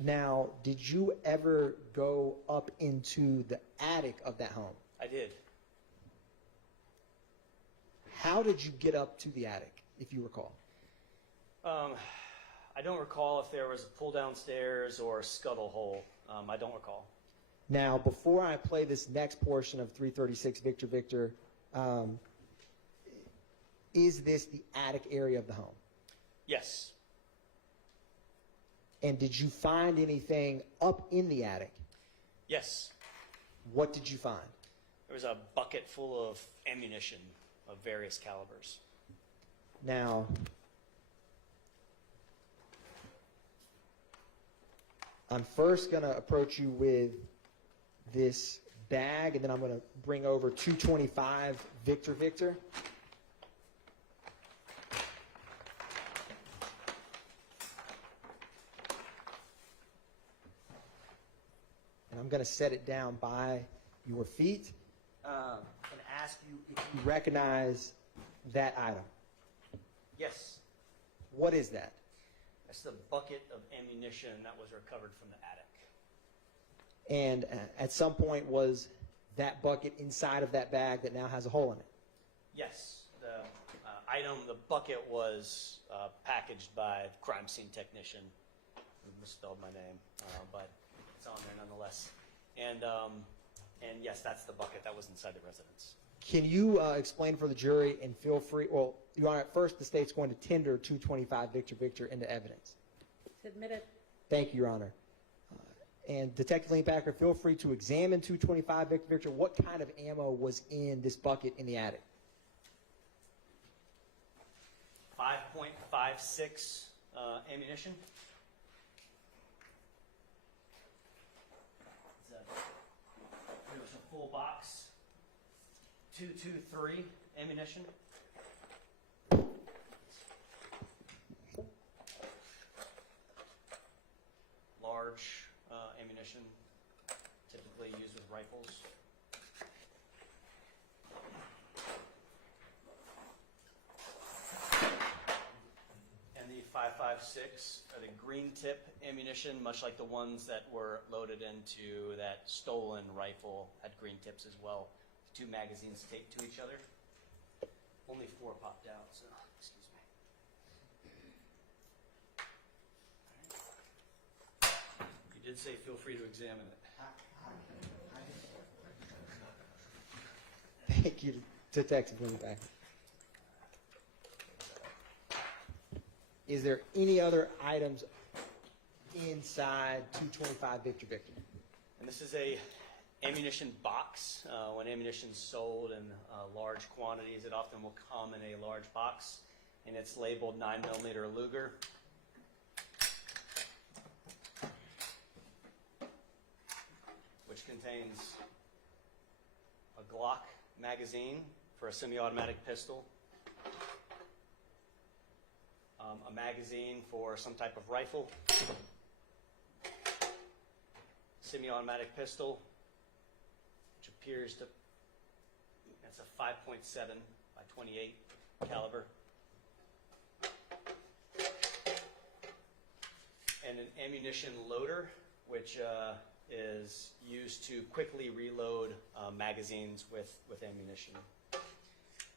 Now, did you ever go up into the attic of that home? I did. How did you get up to the attic, if you recall? I don't recall if there was a pull downstairs or a scuttle hole. I don't recall. Now, before I play this next portion of 336 Victor Victor, is this the attic area of the home? Yes. And did you find anything up in the attic? Yes. What did you find? There was a bucket full of ammunition of various calibers. Now, I'm first going to approach you with this bag, and then I'm going to bring over 225 Victor Victor. And I'm going to set it down by your feet and ask you if you recognize that item. Yes. What is that? That's the bucket of ammunition that was recovered from the attic. And at some point, was that bucket inside of that bag that now has a hole in it? Yes. The bucket was packaged by the crime scene technician. I misspelled my name, but it's on there nonetheless. And yes, that's the bucket that was inside the residence. Can you explain for the jury, and feel free, well, Your Honor, at first the state's going to tender 225 Victor Victor into evidence. Submit it. Thank you, Your Honor. And Detective Lean Packer, feel free to examine 225 Victor Victor. What kind of ammo was in this bucket in the attic? 5.56 ammunition. It was a full box. 223 ammunition. Large ammunition, typically used with rifles. And the 5.56, the green tip ammunition, much like the ones that were loaded into that stolen rifle, had green tips as well. Two magazines taped to each other. Only 4 popped out, so excuse me. You did say feel free to examine it. Thank you, Detective Lean Packer. Is there any other items inside 225 Victor Victor? And this is a ammunition box. When ammunition is sold in large quantities, it often will come in a large box, and it's labeled 9mm Luger. Which contains a Glock magazine for a semi-automatic pistol, a magazine for some type of rifle, semi-automatic pistol, which appears to, that's a 5.7 by 28 caliber, and an ammunition loader, which is used to quickly reload magazines with ammunition.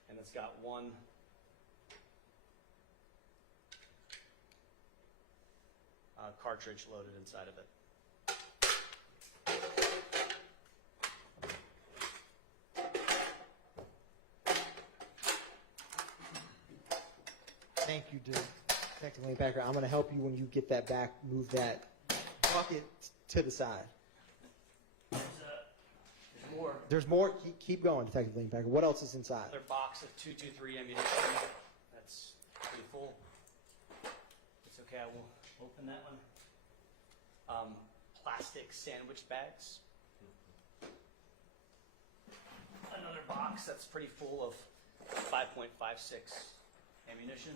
And it's got one cartridge loaded inside of it. Thank you, dude. Technically, backer, I'm going to help you when you get that back. Move that bucket to the side. There's more. There's more. Keep going, Detective Leanbacker. What else is inside? Another box of .223 ammunition. That's pretty full. It's okay, I will open that one. Plastic sandwich bags. Another box that's pretty full of 5.56 ammunition.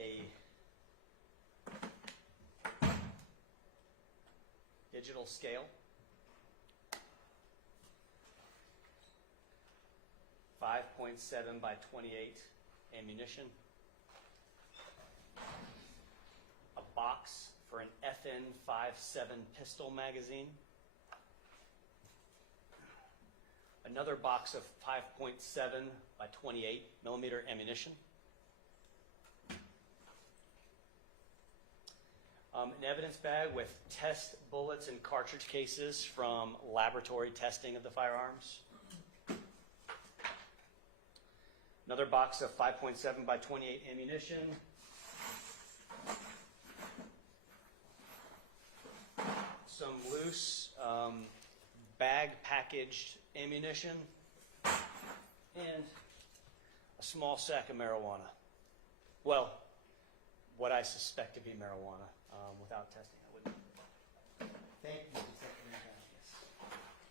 A digital scale. 5.7 by 28 ammunition. A box for an FN57 pistol magazine. Another box of 5.7 by 28 millimeter ammunition. An evidence bag with test bullets and cartridge cases from laboratory testing of the firearms. Another box of 5.7 by 28 ammunition. Some loose bag packaged ammunition. And a small sack of marijuana. Well, what I suspect to be marijuana. Without testing, I wouldn't. Thank you,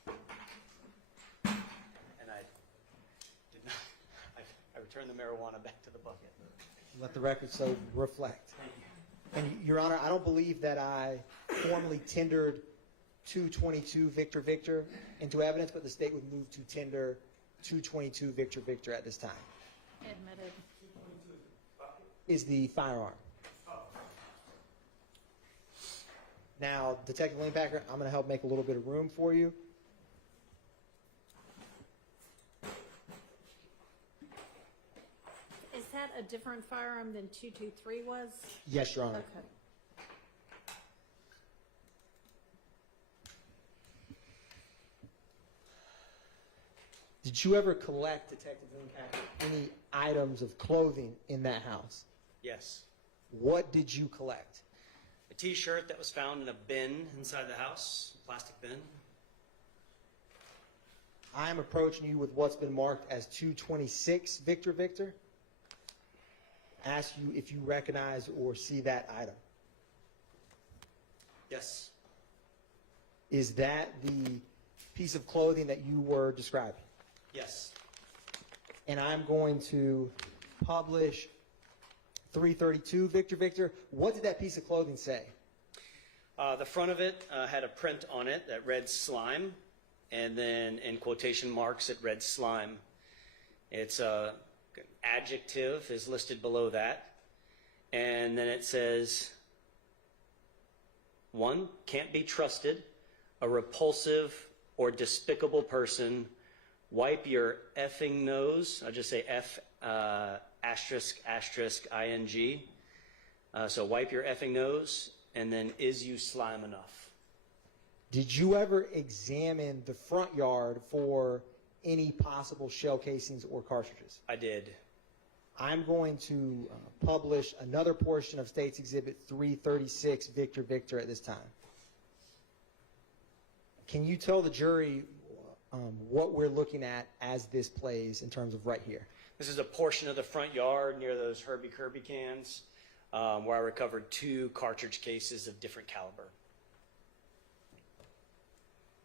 Yes. And I did not. I returned the marijuana back to the bucket. Let the record so reflect. Thank you. And, Your Honor, I don't believe that I formally tendered 222 Victor Victor into evidence, but the state would move to tender 222 Victor Victor at this time. Admitted. Is the firearm. Now, Detective Leanbacker, I'm going to help make a little bit of room for you. Is that a different firearm than 223 was? Yes, Your Honor. Okay. Did you ever collect, Detective Leanbacker, any items of clothing in that house? Yes. What did you collect? A T-shirt that was found in a bin inside the house, a plastic bin. I am approaching you with what's been marked as 226 Victor Victor. Ask you if you recognize or see that item. Yes. Is that the piece of clothing that you were describing? Yes. And I'm going to publish 332 Victor Victor. What did that piece of clothing say? The front of it had a print on it that read slime, and then in quotation marks it read slime. Its adjective is listed below that, and then it says, 1, can't be trusted, a repulsive or despicable person, wipe your effing nose. I'll just say F asterisk asterisk ing. So wipe your effing nose, and then is you slime enough? Did you ever examine the front yard for any possible shell casings or cartridges? I did. I'm going to publish another portion of State's Exhibit 336 Victor Victor at this time. Can you tell the jury what we're looking at as this plays in terms of right here? This is a portion of the front yard near those Herbie Kirby cans where I recovered 2 cartridge cases of different caliber.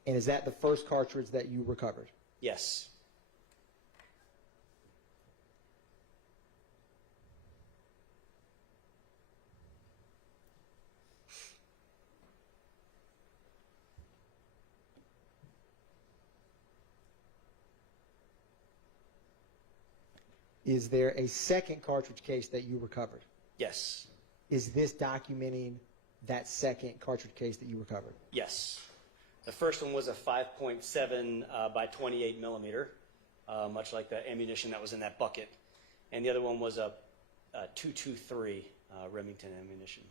And is that the first cartridge that you recovered? Yes. Is there a second cartridge case that you recovered? Yes. is this documenting that second cartridge case that you recovered? Yes. The first one was a 5.7 by 28 millimeter, much like the ammunition that was in that bucket. And the other one was a 223 Remington ammunition.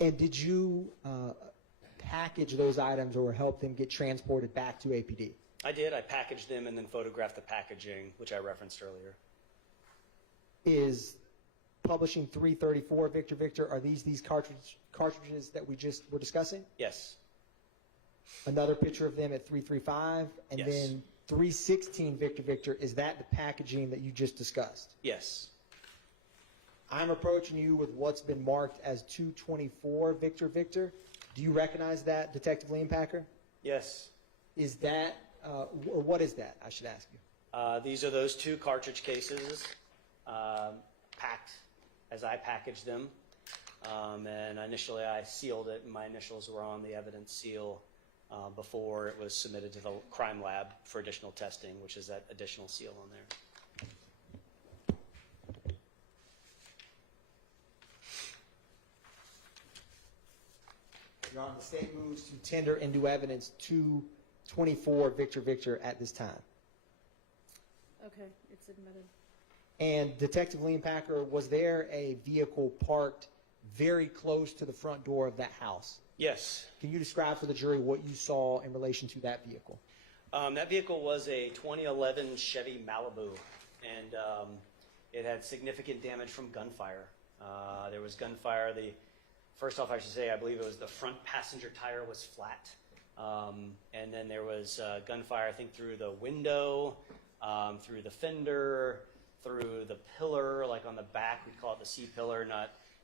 And did you package those items or help them get transported back to APD? I did. I packaged them and then photographed the packaging, which I referenced earlier. Is publishing 334 Victor, are these cartridges that we just were discussing? Yes. Another picture of them at 335, and Yes. then 316 Victor, is that the packaging that you just discussed? Yes. I'm approaching you with what's been marked as 224 Victor. Do you recognize that, Detective Leonpacker? Yes. Is that, or what is that, I should ask you? These are those two cartridge cases packed as I packaged them. And initially I sealed it, and my initials were on the evidence seal before it was submitted to the crime lab for additional testing, which is that additional seal on there. Your Honor, the state moves to tender into evidence 224 Victor at this time. Okay, it's admitted. And Detective Leonpacker, was there a vehicle parked very close to the front door of that house? Yes. Can you describe for the jury what you saw in relation to that vehicle? That vehicle was a 2011 Chevy Malibu, and it had significant damage from gunfire. There was gunfire. First off, I should say, I believe it was the front passenger tire was flat. And then there was gunfire, I think, through the window, through the fender, through the pillar, like on the back. We call it the C-pillar,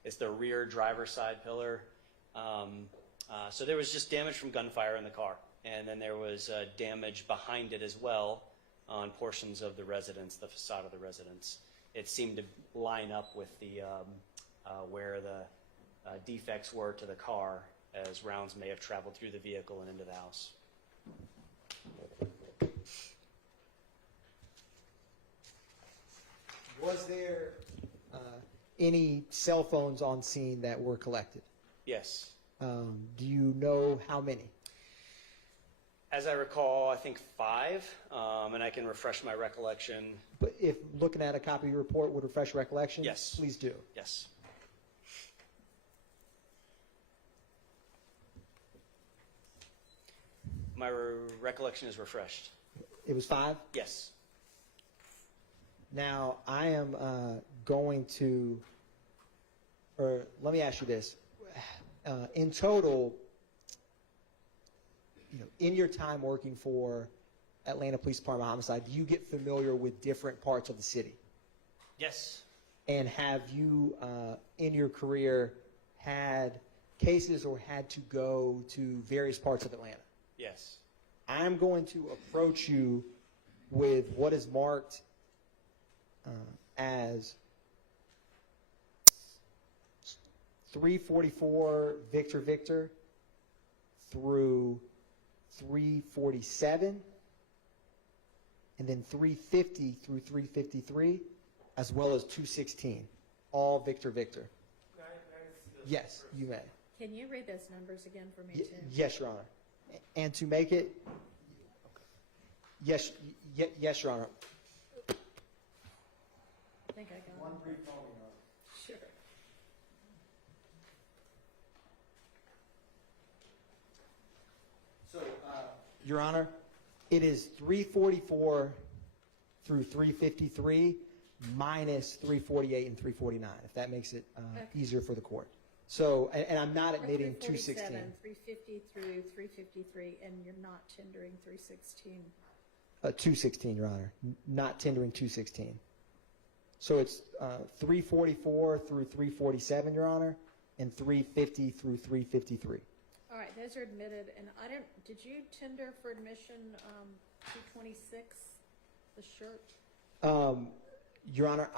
it's the rear driver's side pillar. So there was just damage from gunfire in the car. And then there was damage behind it as well on portions of the residence, the facade of the residence. It seemed to line up with the where the defects were to the car, as rounds may have traveled through the vehicle and into the house. Was there any cell phones on scene that were collected? Yes. Do you know how many? As I recall, I think 5, and I can refresh my recollection. But if looking at a copy of your report would refresh recollection, Yes. Please do. Yes. My recollection is refreshed. It was 5? Yes. Now, I am going to, or let me ask you this. In total, in your time working for Atlanta Police Department Homicide, do you get familiar with different parts of the city? Yes. And have you, in your career, had cases or had to go to various parts of Atlanta? Yes. I'm going to approach you with what is marked as 344 Victor through 347, and then 350 through 353, as well as 216, all Victor. Yes, you may. Can you read those numbers again for me, too? Yes, Your Honor. And to make it, yes, Your Honor. I think I got it. One brief moment, Your Honor. Sure. So, Your Honor, it is 344 through 353 minus 348 and 349, if that makes it easier for the court. So, and I'm not admitting 216. 350 through 353, and you're not tendering 316. 216, Your Honor, not tendering 216. So it's 344 through 347, Your Honor, and 350 through 353. All right, those are admitted, and did you tender for admission 226, the shirt? Your Honor,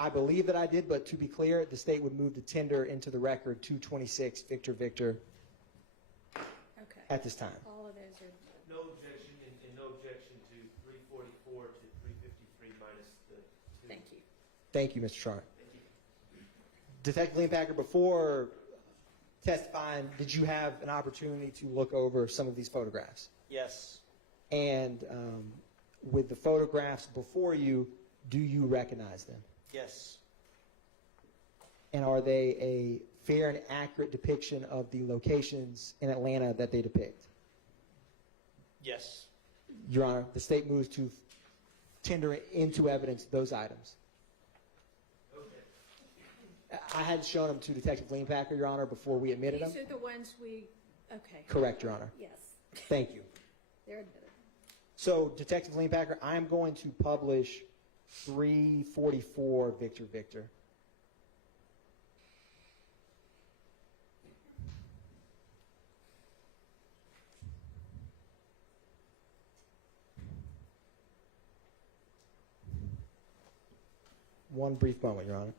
I believe that I did, but to be clear, the state would move to tender into the record 226 Victor Okay. at this time. All of those are, No objection, and no objection to 344 to 353 minus the 2. thank you. Thank you, Mr. Sharp. Thank you. Detective Leanpacker, before testifying, did you have an opportunity to look over some of these photographs? Yes. And with the photographs before you, do you recognize them? Yes. And are they a fair and accurate depiction of the locations in Atlanta that they depict? Yes. Your Honor, the state moves to tender into evidence those items. I had shown them to Detective Leanpacker, Your Honor, before we admitted them. These are the ones we, okay. Correct, Your Honor. Yes, Thank you. they're admitted. So, Detective Leanpacker, I'm going to publish 344 Victor Victor. One brief moment, Your Honor.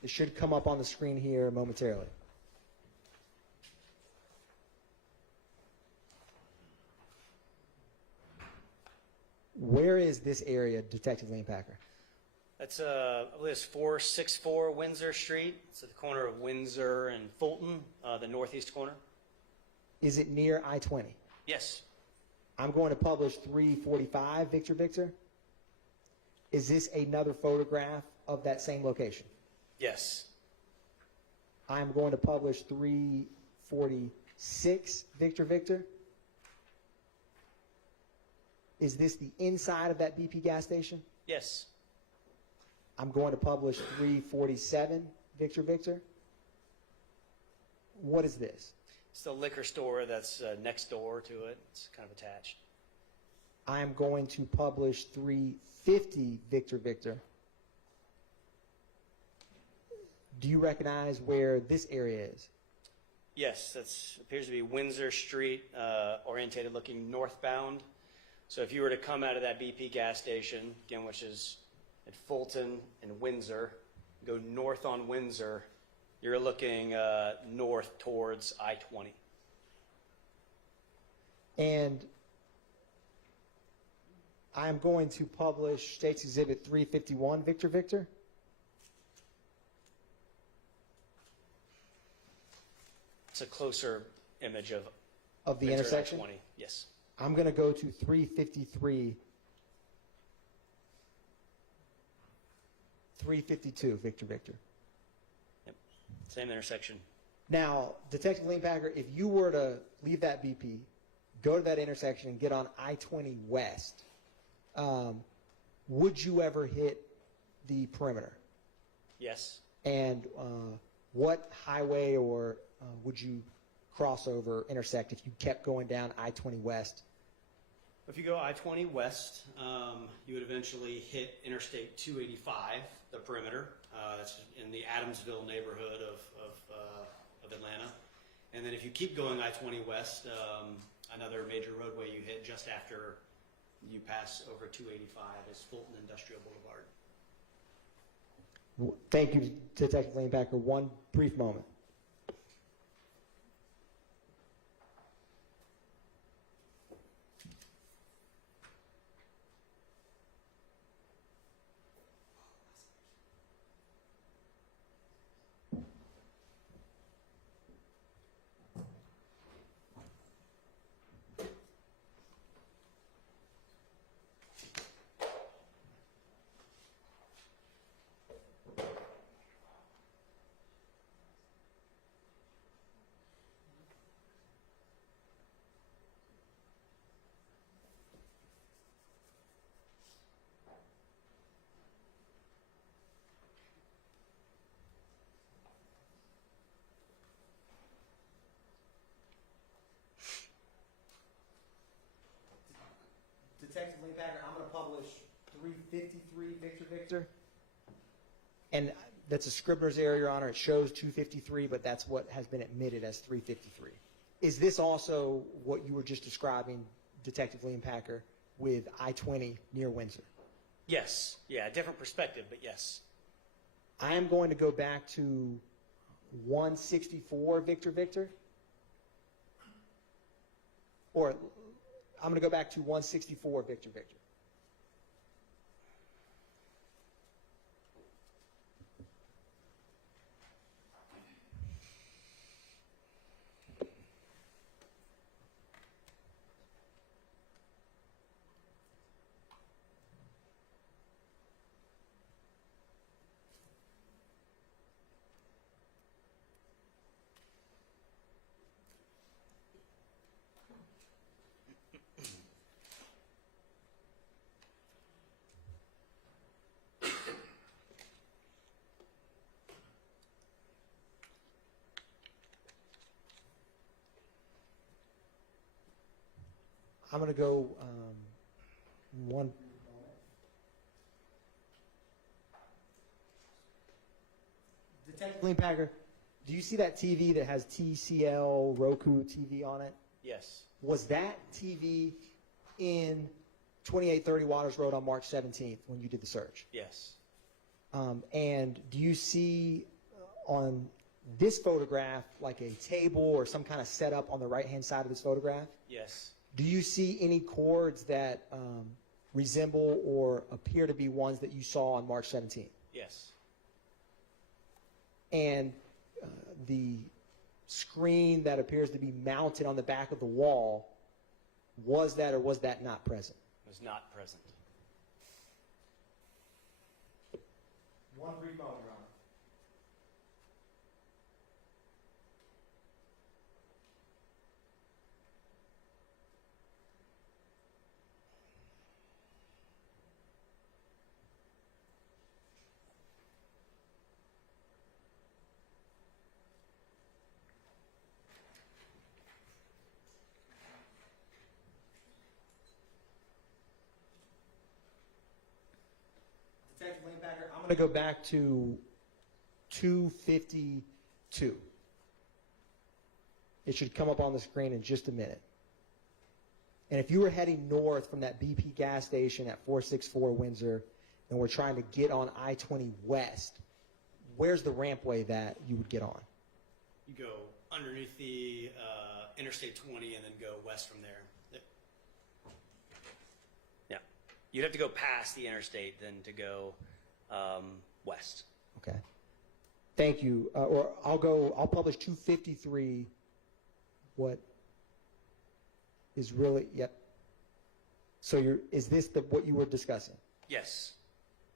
It should come up on the screen here momentarily. Where is this area, Detective Leanpacker? That's, I believe it's 464 Windsor Street. It's at the corner of Windsor and Fulton, the northeast corner. Is it near I-20? Yes. I'm going to publish 345 Victor Victor. Is this another photograph of that same location? Yes. I'm going to publish 346 Victor Victor. Is this the inside of that BP gas station? Yes. I'm going to publish 347 Victor Victor. What is this? It's the liquor store that's next door to it. It's kind of attached. I am going to publish 350 Victor Victor. Do you recognize where this area is? Yes, that appears to be Windsor Street, orientated looking northbound. So if you were to come out of that BP gas station, again, which is at Fulton and Windsor, go north on Windsor, you're looking north towards I-20. And I'm going to publish State's Exhibit 351 Victor Victor. It's a closer image of Of the Windsor intersection? I-20. Yes. I'm going to go to 353, 352 Victor Victor. Yep. Same intersection. Now, Detective Leanpacker, if you were to leave that BP, go to that intersection and get on I-20 West, would you ever hit the perimeter? Yes. And what highway or would you cross over, intersect if you kept going down I-20 West? If you go I-20 West, you would eventually hit Interstate 285, the perimeter. That's in the Adamsville neighborhood of Atlanta. And then if you keep going I-20 West, another major roadway you hit just after you pass over 285 is Fulton Industrial Boulevard. Thank you, Detective Leanpacker. One brief moment. Detective Leanpacker, I'm going to publish 353 Victor Victor. And that's a Scribner's error, Your Honor. It shows 253, but that's what has been admitted as 353. Is this also what you were just describing, Detective Leanpacker, with I-20 near Windsor? Yes. Yeah, different perspective, but yes. I am going to go back to 164 Victor Victor. or I'm going to go back to 164 Victor Victor. I'm going to go one. Detective Leanpacker, do you see that TV that has TCL Roku TV on it? Yes. Was that TV in 2830 Waters Road on March 17th when you did the search? Yes. And do you see on this photograph like a table or some kind of setup on the right-hand side of this photograph? Yes. Do you see any cords that resemble or appear to be ones that you saw on March 17th? Yes. And the screen that appears to be mounted on the back of the wall, was that or was that not present? Was not present. One brief moment, Your Honor. Detective Leanpacker, I'm going to go back to 252. It should come up on the screen in just a minute. And if you were heading north from that BP gas station at 464 Windsor and we're trying to get on I-20 West, where's the rampway that you would get on? You go underneath the Interstate 20 and then go west from there. Yeah. You'd have to go past the interstate then to go west. Okay. Thank you. Or I'll publish 253, what is really, yep. So is this what you were discussing? Yes.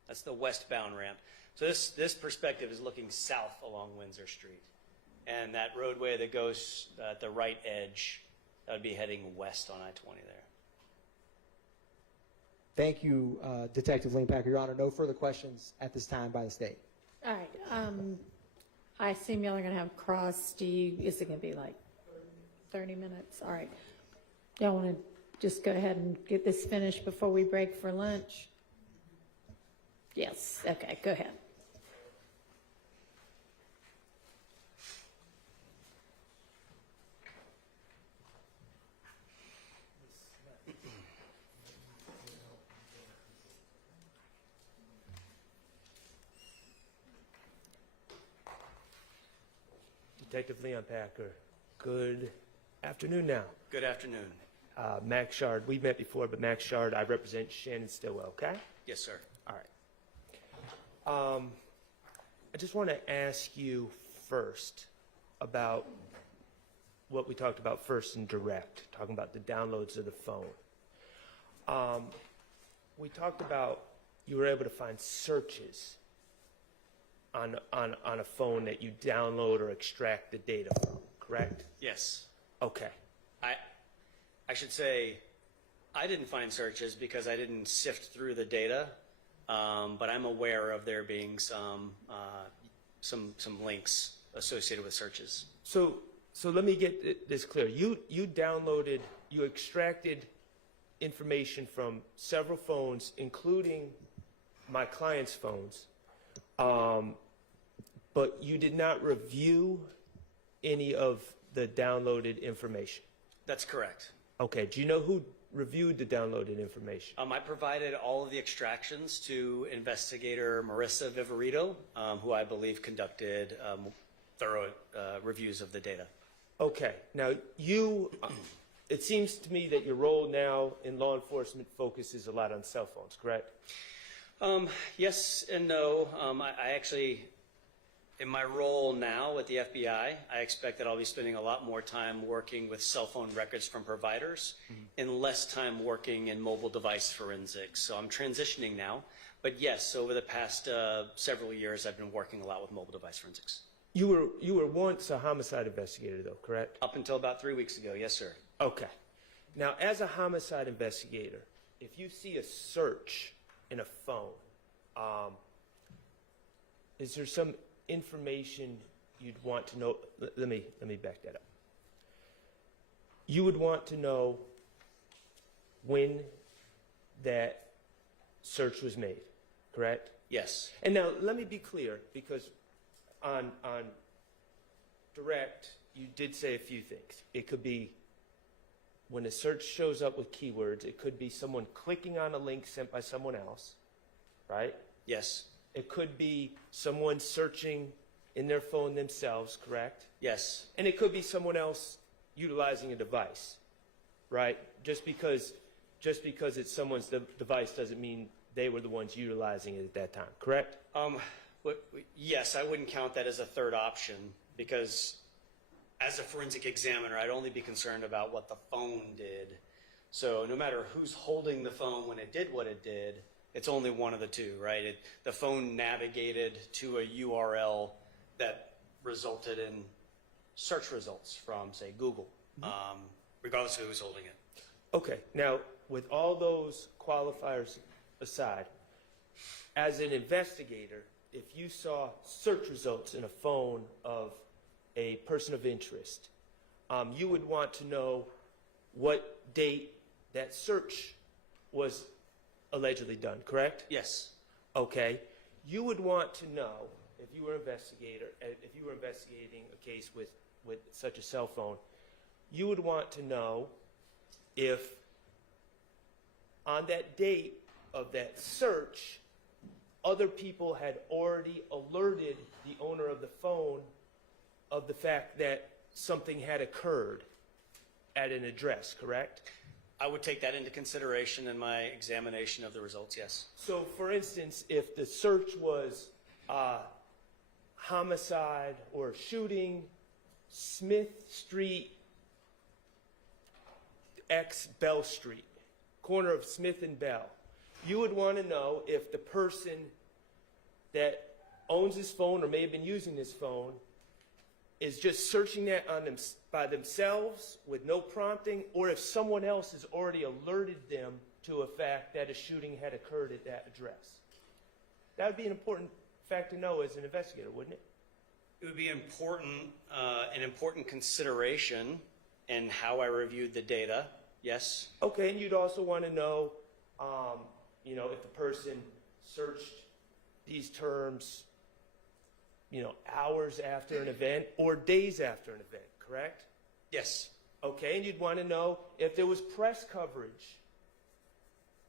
That's the westbound ramp. So this perspective is looking south along Windsor Street. And that roadway that goes at the right edge, that would be heading west on I-20 there. Thank you, Detective Leanpacker. Your Honor, no further questions at this time by the state. All right. I assume y'all are going to have cross. Is it going to be like 30 minutes? All right. Y'all want to just go ahead and get this finished before we break for lunch? Yes. Okay, go ahead. Detective Leanpacker, good afternoon now. Good afternoon. Max Shard, we've met before, but Max Shard, I represent Shannon Stillwell, okay? Yes, sir. All right. I just want to ask you first about what we talked about first in direct, talking about the downloads of the phone. We talked about you were able to find searches on a phone that you download or extract the data from, correct? Yes. Okay. I should say I didn't find searches because I didn't sift through the data, but I'm aware of there being some links associated with searches. So let me get this clear. You extracted information from several phones, including my client's phones, but you did not review any of the downloaded information. That's correct. Okay. Do you know who reviewed the downloaded information? I provided all of the extractions to investigator Marissa Viverito, who I believe conducted thorough reviews of the data. Okay. Now, it seems to me that your role now in law enforcement focuses a lot on cell phones, correct? Yes and no. I actually, in my role now at the FBI, I expect that I'll be spending a lot more time working with cell phone records from providers and less time working in mobile device forensics. So I'm transitioning now. But yes, over the past several years, I've been working a lot with mobile device forensics. You were once a homicide investigator, though, correct? Up until about 3 weeks ago, yes, sir. Okay. Now, as a homicide investigator, if you see a search in a phone, is there some information you'd want to know? Let me back that up. You would want to know when that search was made, correct? Yes. And now let me be clear, because on direct, you did say a few things. It could be when a search shows up with keywords, it could be someone clicking on a link sent by someone else, right? Yes. It could be someone searching in their phone themselves, correct? Yes. And it could be someone else utilizing a device, right? Just because it's someone's device doesn't mean they were the ones utilizing it at that time, correct? Yes, I wouldn't count that as a third option because as a forensic examiner, I'd only be concerned about what the phone did. So no matter who's holding the phone when it did what it did, it's only one of the two, right? The phone navigated to a URL that resulted in search results from, say, Google, regardless of who's holding it. Okay, now with all those qualifiers aside, as an investigator, if you saw search results in a phone of a person of interest, you would want to know what date that search was allegedly done, correct? Yes. Okay. You would want to know, if you were investigating a case with such a cell phone, you would want to know if on that date of that search, other people had already alerted the owner of the phone of the fact that something had occurred at an address, correct? I would take that into consideration in my examination of the results, yes. So, for instance, if the search was homicide or shooting, Smith Street X Bell Street, corner of Smith and Bell, you would want to know if the person that owns this phone or may have been using this phone is just searching that on them by themselves with no prompting, or if someone else has already alerted them to a fact that a shooting had occurred at that address. That would be an important fact to know as an investigator, wouldn't it? It would be important, an important consideration in how I reviewed the data, yes. Okay, and you'd also want to know, if the person searched these terms, hours after an event or days after an event, correct? Yes. Okay, and you'd want to know if there was press coverage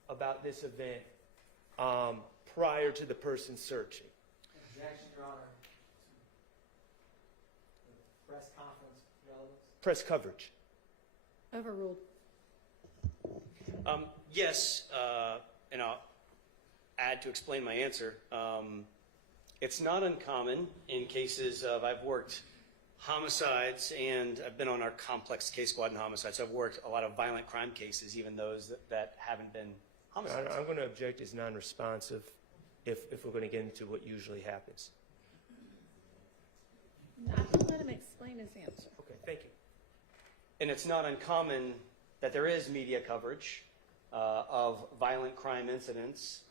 about this event prior to the person searching. Objection, Your Honor. Press conference relevance. Press coverage. Overruled. Yes, and I'll add to explain my answer. It's not uncommon in cases of, I've worked homicides and I've been on our complex case squad in homicides, so I've worked a lot of violent crime cases, even those that haven't been homicides. I'm going to object as non-responsive if we're going to get into what usually happens. I will let him explain his answer. Okay, thank you. And it's not uncommon that there is media coverage of violent crime incidents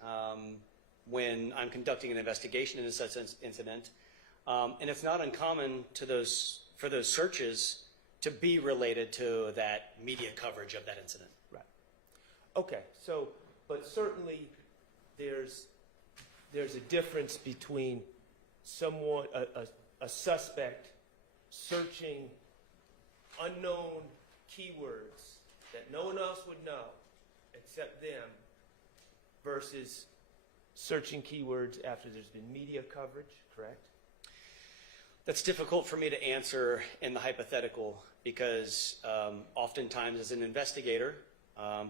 when I'm conducting an investigation into such an incident. And it's not uncommon for those searches to be related to that media coverage of that incident. Right. Okay, so, but certainly there's a difference between someone, a suspect searching unknown keywords that no one else would know except them versus searching keywords after there's been media coverage, correct? That's difficult for me to answer in the hypothetical because oftentimes as an investigator,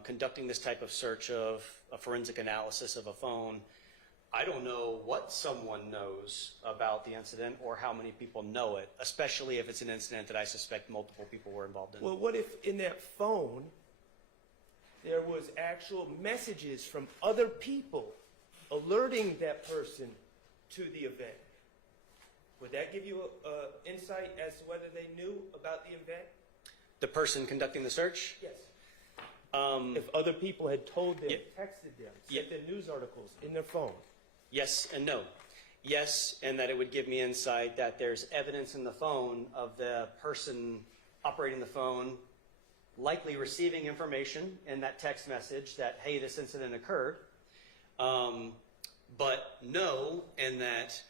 conducting this type of search of a forensic analysis of a phone, I don't know what someone knows about the incident or how many people know it, especially if it's an incident that I suspect multiple people were involved in. Well, what if in that phone there was actual messages from other people alerting that person to the event? Would that give you insight as to whether they knew about the event? The person conducting the search? Yes. If other people had told them, Yeah. texted them, Yeah. sent them news articles in their phone. Yes and no. Yes, and that it would give me insight that there's evidence in the phone of the person operating the phone likely receiving information in that text message that, hey, this incident occurred. But no, in that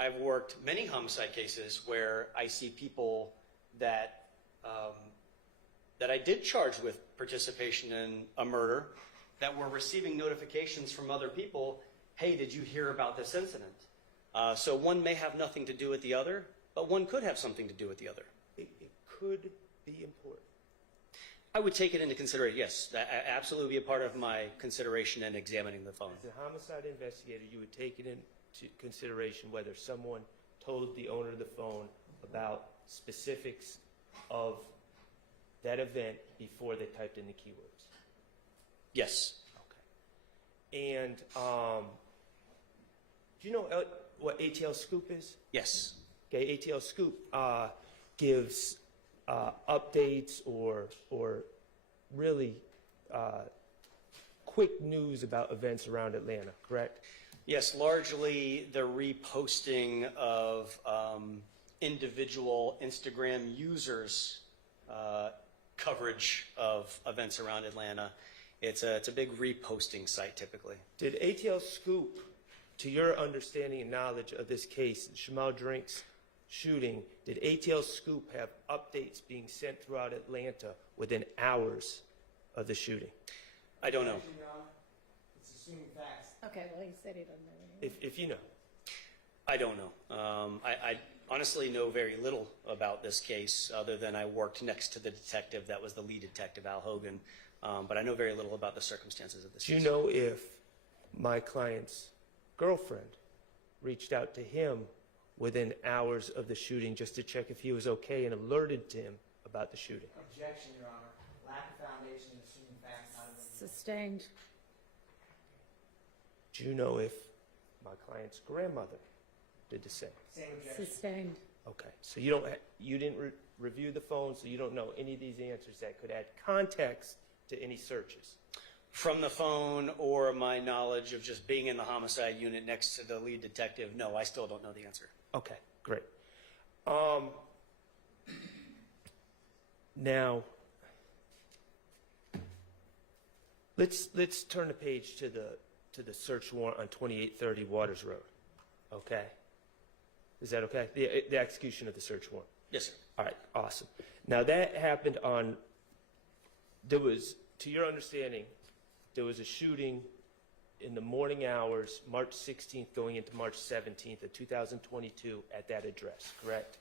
I've worked many homicide cases where I see people that that I did charge with participation in a murder that were receiving notifications from other people, hey, did you hear about this incident? So one may have nothing to do with the other, but one could have something to do with the other. It could be important. I would take it into consideration, yes. That absolutely be a part of my consideration in examining the phone. As a homicide investigator, you would take it into consideration whether someone told the owner of the phone about specifics of that event before they typed in the keywords. Yes. Okay. And do you know what ATL Scoop is? Yes. Okay, ATL Scoop gives updates or really quick news about events around Atlanta, correct? Yes, largely the reposting of individual Instagram users' coverage of events around Atlanta. It's a big reposting site typically. Did ATL Scoop, to your understanding and knowledge of this case, the Shamal Drinks shooting, did ATL Scoop have updates being sent throughout Atlanta within hours of the shooting? I don't know. It's assuming facts. Okay, well, he said he doesn't know. If you know. I don't know. I honestly know very little about this case other than I worked next to the detective that was the lead detective, Al Hogan. But I know very little about the circumstances of this Do you case. know if my client's girlfriend reached out to him within hours of the shooting just to check if he was okay and alerted to him about the shooting? Objection, Your Honor. Lack of foundation, assuming facts, not a Sustained. Do you know if my client's grandmother did the same? Same objection. Sustained. Okay, so you didn't review the phone, so you don't know any of these answers that could add context to any searches. From the phone or my knowledge of just being in the homicide unit next to the lead detective, no, I still don't know the answer. Okay, great. Now, let's turn the page to the search warrant on 2830 Waters Road. Okay, is that okay? The execution of the search warrant. Yes, sir. All right, awesome. Now that happened on. There was, to your understanding, there was a shooting in the morning hours, March 16th going into March 17th of 2022 at that address, correct?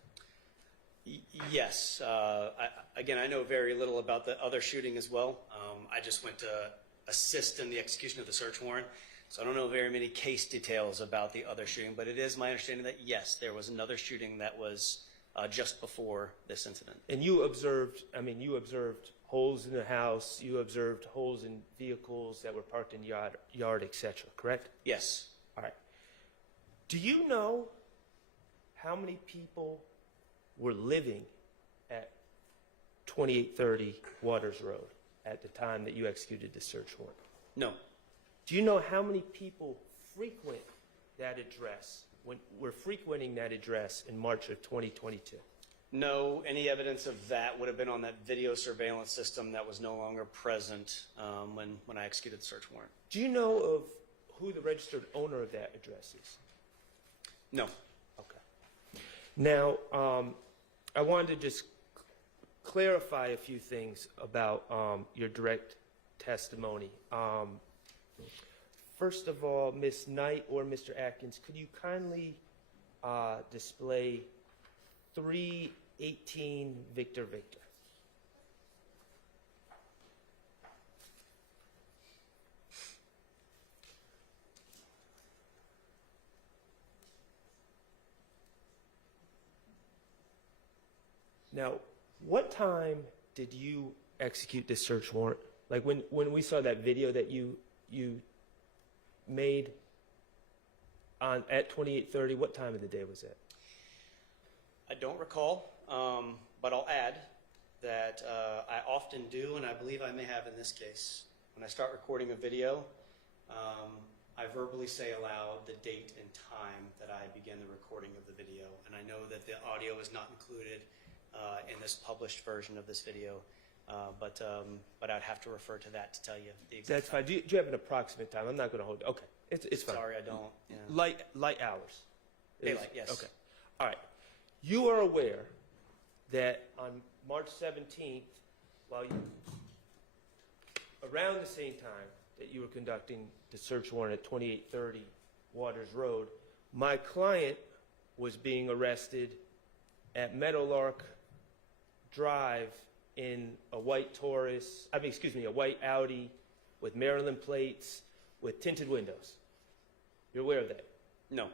Yes. Again, I know very little about the other shooting as well. I just went to assist in the execution of the search warrant, so I don't know very many case details about the other shooting, but it is my understanding that, yes, there was another shooting that was just before this incident. And you observed holes in the house, you observed holes in vehicles that were parked in yard, etc., correct? Yes. All right. Do you know how many people were living at 2830 Waters Road at the time that you executed the search warrant? No. Do you know how many people frequent that address, were frequenting that address in March of 2022? No, any evidence of that would have been on that video surveillance system that was no longer present when I executed the search warrant. Do you know of who the registered owner of that address is? No. Okay. Now, I wanted to just clarify a few things about your direct testimony. First of all, Ms. Knight or Mr. Atkins, could you kindly display 318 Victor Victor? Now, what time did you execute this search warrant? Like when we saw that video that you made at 28:30, what time of the day was that? I don't recall, but I'll add that I often do, and I believe I may have in this case. When I start recording a video, I verbally say aloud the date and time that I begin the recording of the video. And I know that the audio is not included in this published version of this video, but I'd have to refer to that to tell you the exact That's fine. Do you have an approximate time? I'm not going to hold. Okay, it's fine. Sorry, I don't. Yeah. Light hours. Daylight, yes. Okay. All right. You are aware that on March 17th, around the same time that you were conducting the search warrant at 2830 Waters Road, my client was being arrested at Meadowlark Drive in a white a white Audi with Maryland plates with tinted windows. You're aware of that? No.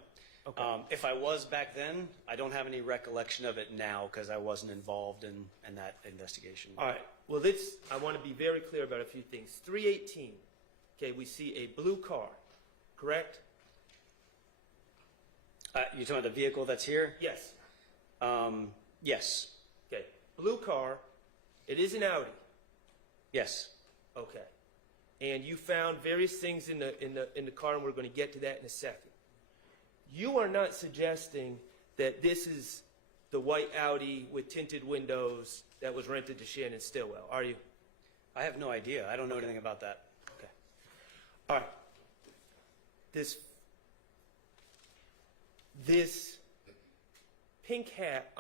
Okay. If I was back then, I don't have any recollection of it now because I wasn't involved in that investigation. All right. Well, I want to be very clear about a few things. 318, okay, we see a blue car, correct? You're talking about the vehicle that's here? Yes. Yes. Okay. Blue car. It is an Audi. Yes. Okay. And you found various things in the car, and we're going to get to that in a second. You are not suggesting that this is the white Audi with tinted windows that was rented to Shannon Stillwell, are you? I have no idea. I don't know anything about that. Okay. All right. This pink hat,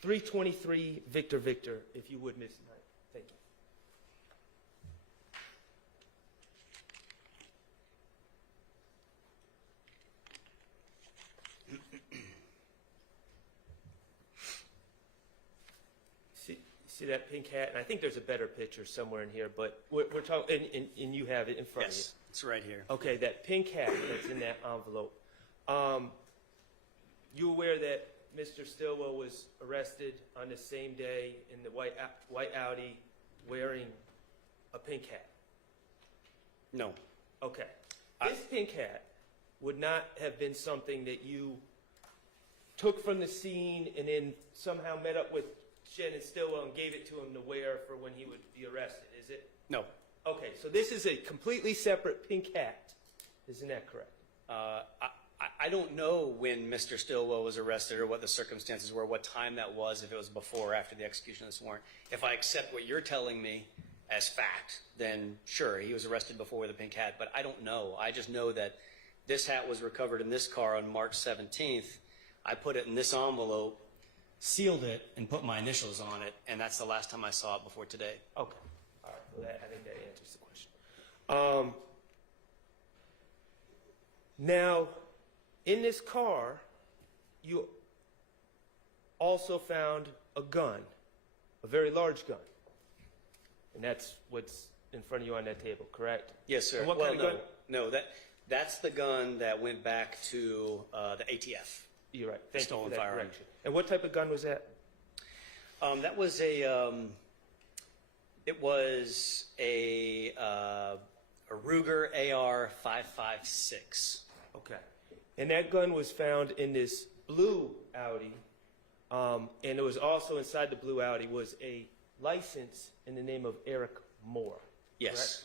323 Victor, if you would, Miss Knight. Thank you. See that pink hat? And I think there's a better picture somewhere in here, but we're talking, and you have it in front Yes, it's right here. of you. Okay, that pink hat that's in that envelope. You aware that Mr. Stillwell was arrested on the same day in the white Audi wearing a pink hat? No. Okay. This pink hat would not have been something that you took from the scene and then somehow met up with Shannon Stillwell and gave it to him to wear for when he would be arrested, is it? No. Okay, so this is a completely separate pink hat. Isn't that correct? I don't know when Mr. Stillwell was arrested or what the circumstances were, what time that was, if it was before or after the execution of this warrant. If I accept what you're telling me as fact, then sure, he was arrested before with a pink hat, but I don't know. I just know that this hat was recovered in this car on March 17th. I put it in this envelope, sealed it, and put my initials on it, and that's the last time I saw it before today. Okay. All right. Well, I think that answers the question. Now, in this car, you also found a gun, a very large gun. And that's what's in front of you on that table, correct? Yes, sir. And what Well, kind of gun? No, that's the gun that went back to the ATF. You're right. Thank you Stolen for that firearm. correction. And what type of gun was that? That was it was a Ruger AR-556. Okay. And that gun was found in this blue Audi, and it was also inside the blue Audi was a license in the name of Eric Moore. Yes.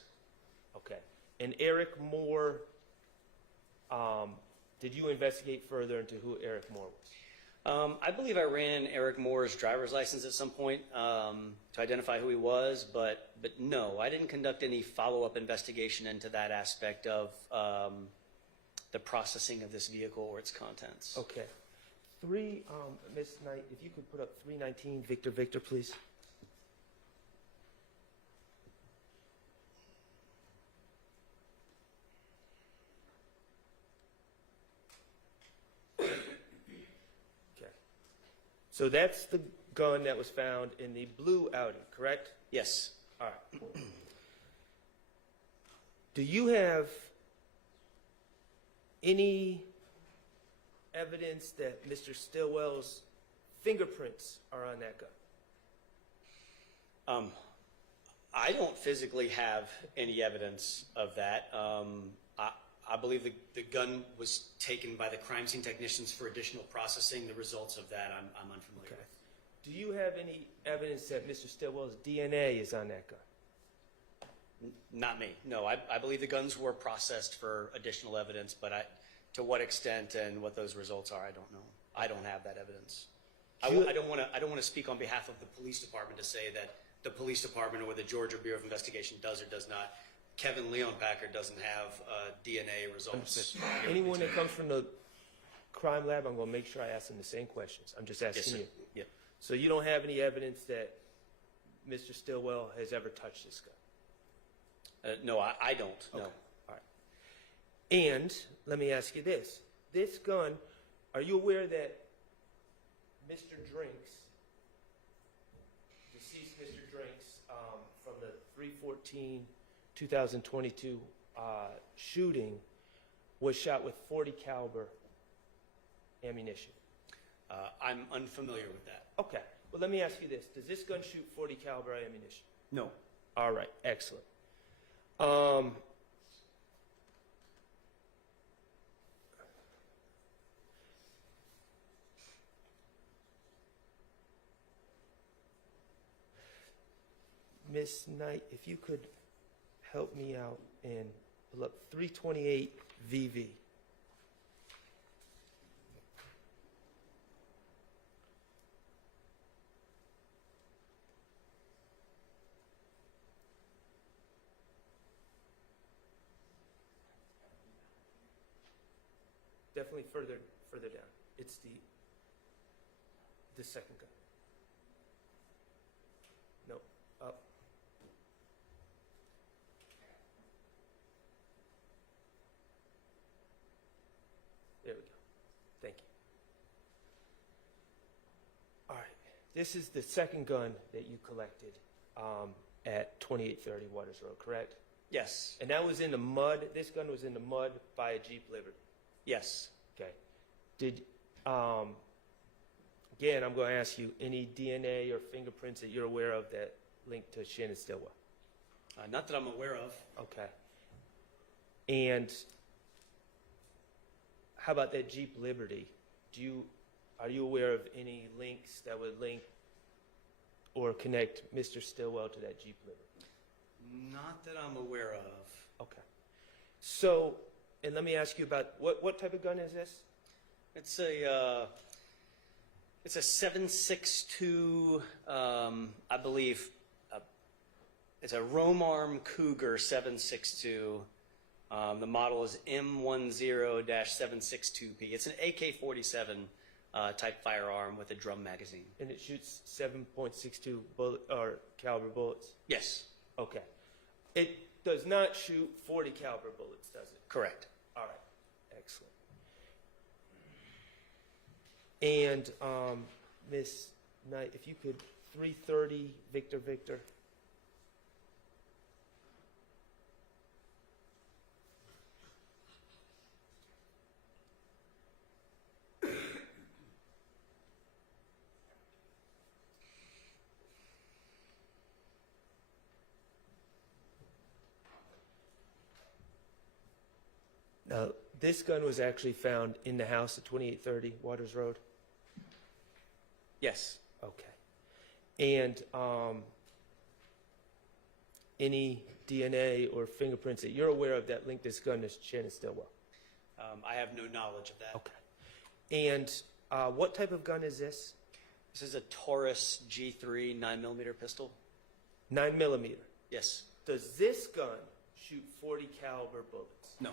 Correct? Okay. And Eric Moore, did you investigate further into who Eric Moore was? I believe I ran Eric Moore's driver's license at some point to identify who he was, but no, I didn't conduct any follow-up investigation into that aspect of the processing of this vehicle or its contents. Okay. Miss Knight, if you could put up 319 Victor, please. So that's the gun that was found in the blue Audi, correct? Yes. All right. Do you have any evidence that Mr. Stillwell's fingerprints are on that gun? I don't physically have any evidence of that. I believe the gun was taken by the crime scene technicians for additional processing. The results of that, I'm unfamiliar Okay. with. Do you have any evidence that Mr. Stillwell's DNA is on that gun? Not me. No, I believe the guns were processed for additional evidence, but to what extent and what those results are, I don't know. I don't have that evidence. I don't want to speak on behalf of the police department to say that the police department or the Georgia Bureau of Investigation does or does not. Kevin Leon Packer doesn't have DNA results. Anyone that comes from the crime lab, I'm going to make sure I ask them the same questions. I'm just Yes, asking sir. you. Yep. So you don't have any evidence that Mr. Stillwell has ever touched this gun? No, I don't. No. Okay. All right. And let me ask you this. This gun, are you aware that Mr. Drinks, deceased Mr. Drinks, from the 3/14/2022 shooting was shot with .40 caliber ammunition? I'm unfamiliar with that. Okay. Well, let me ask you this. Does this gun shoot .40 caliber ammunition? No. All right. Excellent. Miss Knight, if you could help me out and pull up 328 VV. Definitely further down. It's the second gun. No, up. There we go. Thank you. All right. This is the second gun that you collected at 2830 Waters Road, correct? Yes. And that was in the mud. This gun was in the mud by a Jeep Liberty. Yes. Okay. Did again, I'm going to ask you any DNA or fingerprints that you're aware of that link to Shannon Stillwell? Not that I'm aware of. Okay. And how about that Jeep Liberty? Are you aware of any links that would link or connect Mr. Stillwell to that Jeep Liberty? Not that I'm aware of. Okay. So, and let me ask you about what type of gun is this? It's a 7.62, I believe. It's a Romarm Cougar 7.62. The model is M10-762P. It's an AK-47 type firearm with a drum magazine. And it shoots 7.62 bullet or caliber bullets? Yes. Okay. It does not shoot 40 caliber bullets, does it? Correct. All right. Excellent. And Miss Knight, if you could, 330 Victor Victor. Now, this gun was actually found in the house at 2830 Waters Road? Yes. Okay. And any DNA or fingerprints that you're aware of that link this gun to Shannon Stillwell? I have no knowledge of that. Okay. And what type of gun is this? This is a Taurus G3 9mm pistol. 9 millimeter. Yes. Does this gun shoot 40 caliber bullets? No.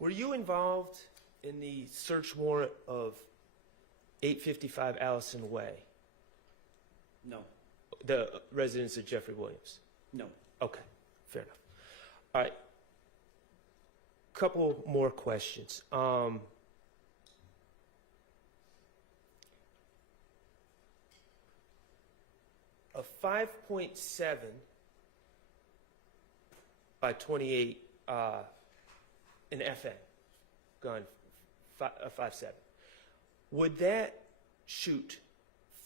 Were you involved in the search warrant of 855 Allison Way, No. the residence of Jeffrey Williams? No. Okay, fair enough. All right, couple more questions. a 5.7 by 28 an FN gun, a 5.7. Would that shoot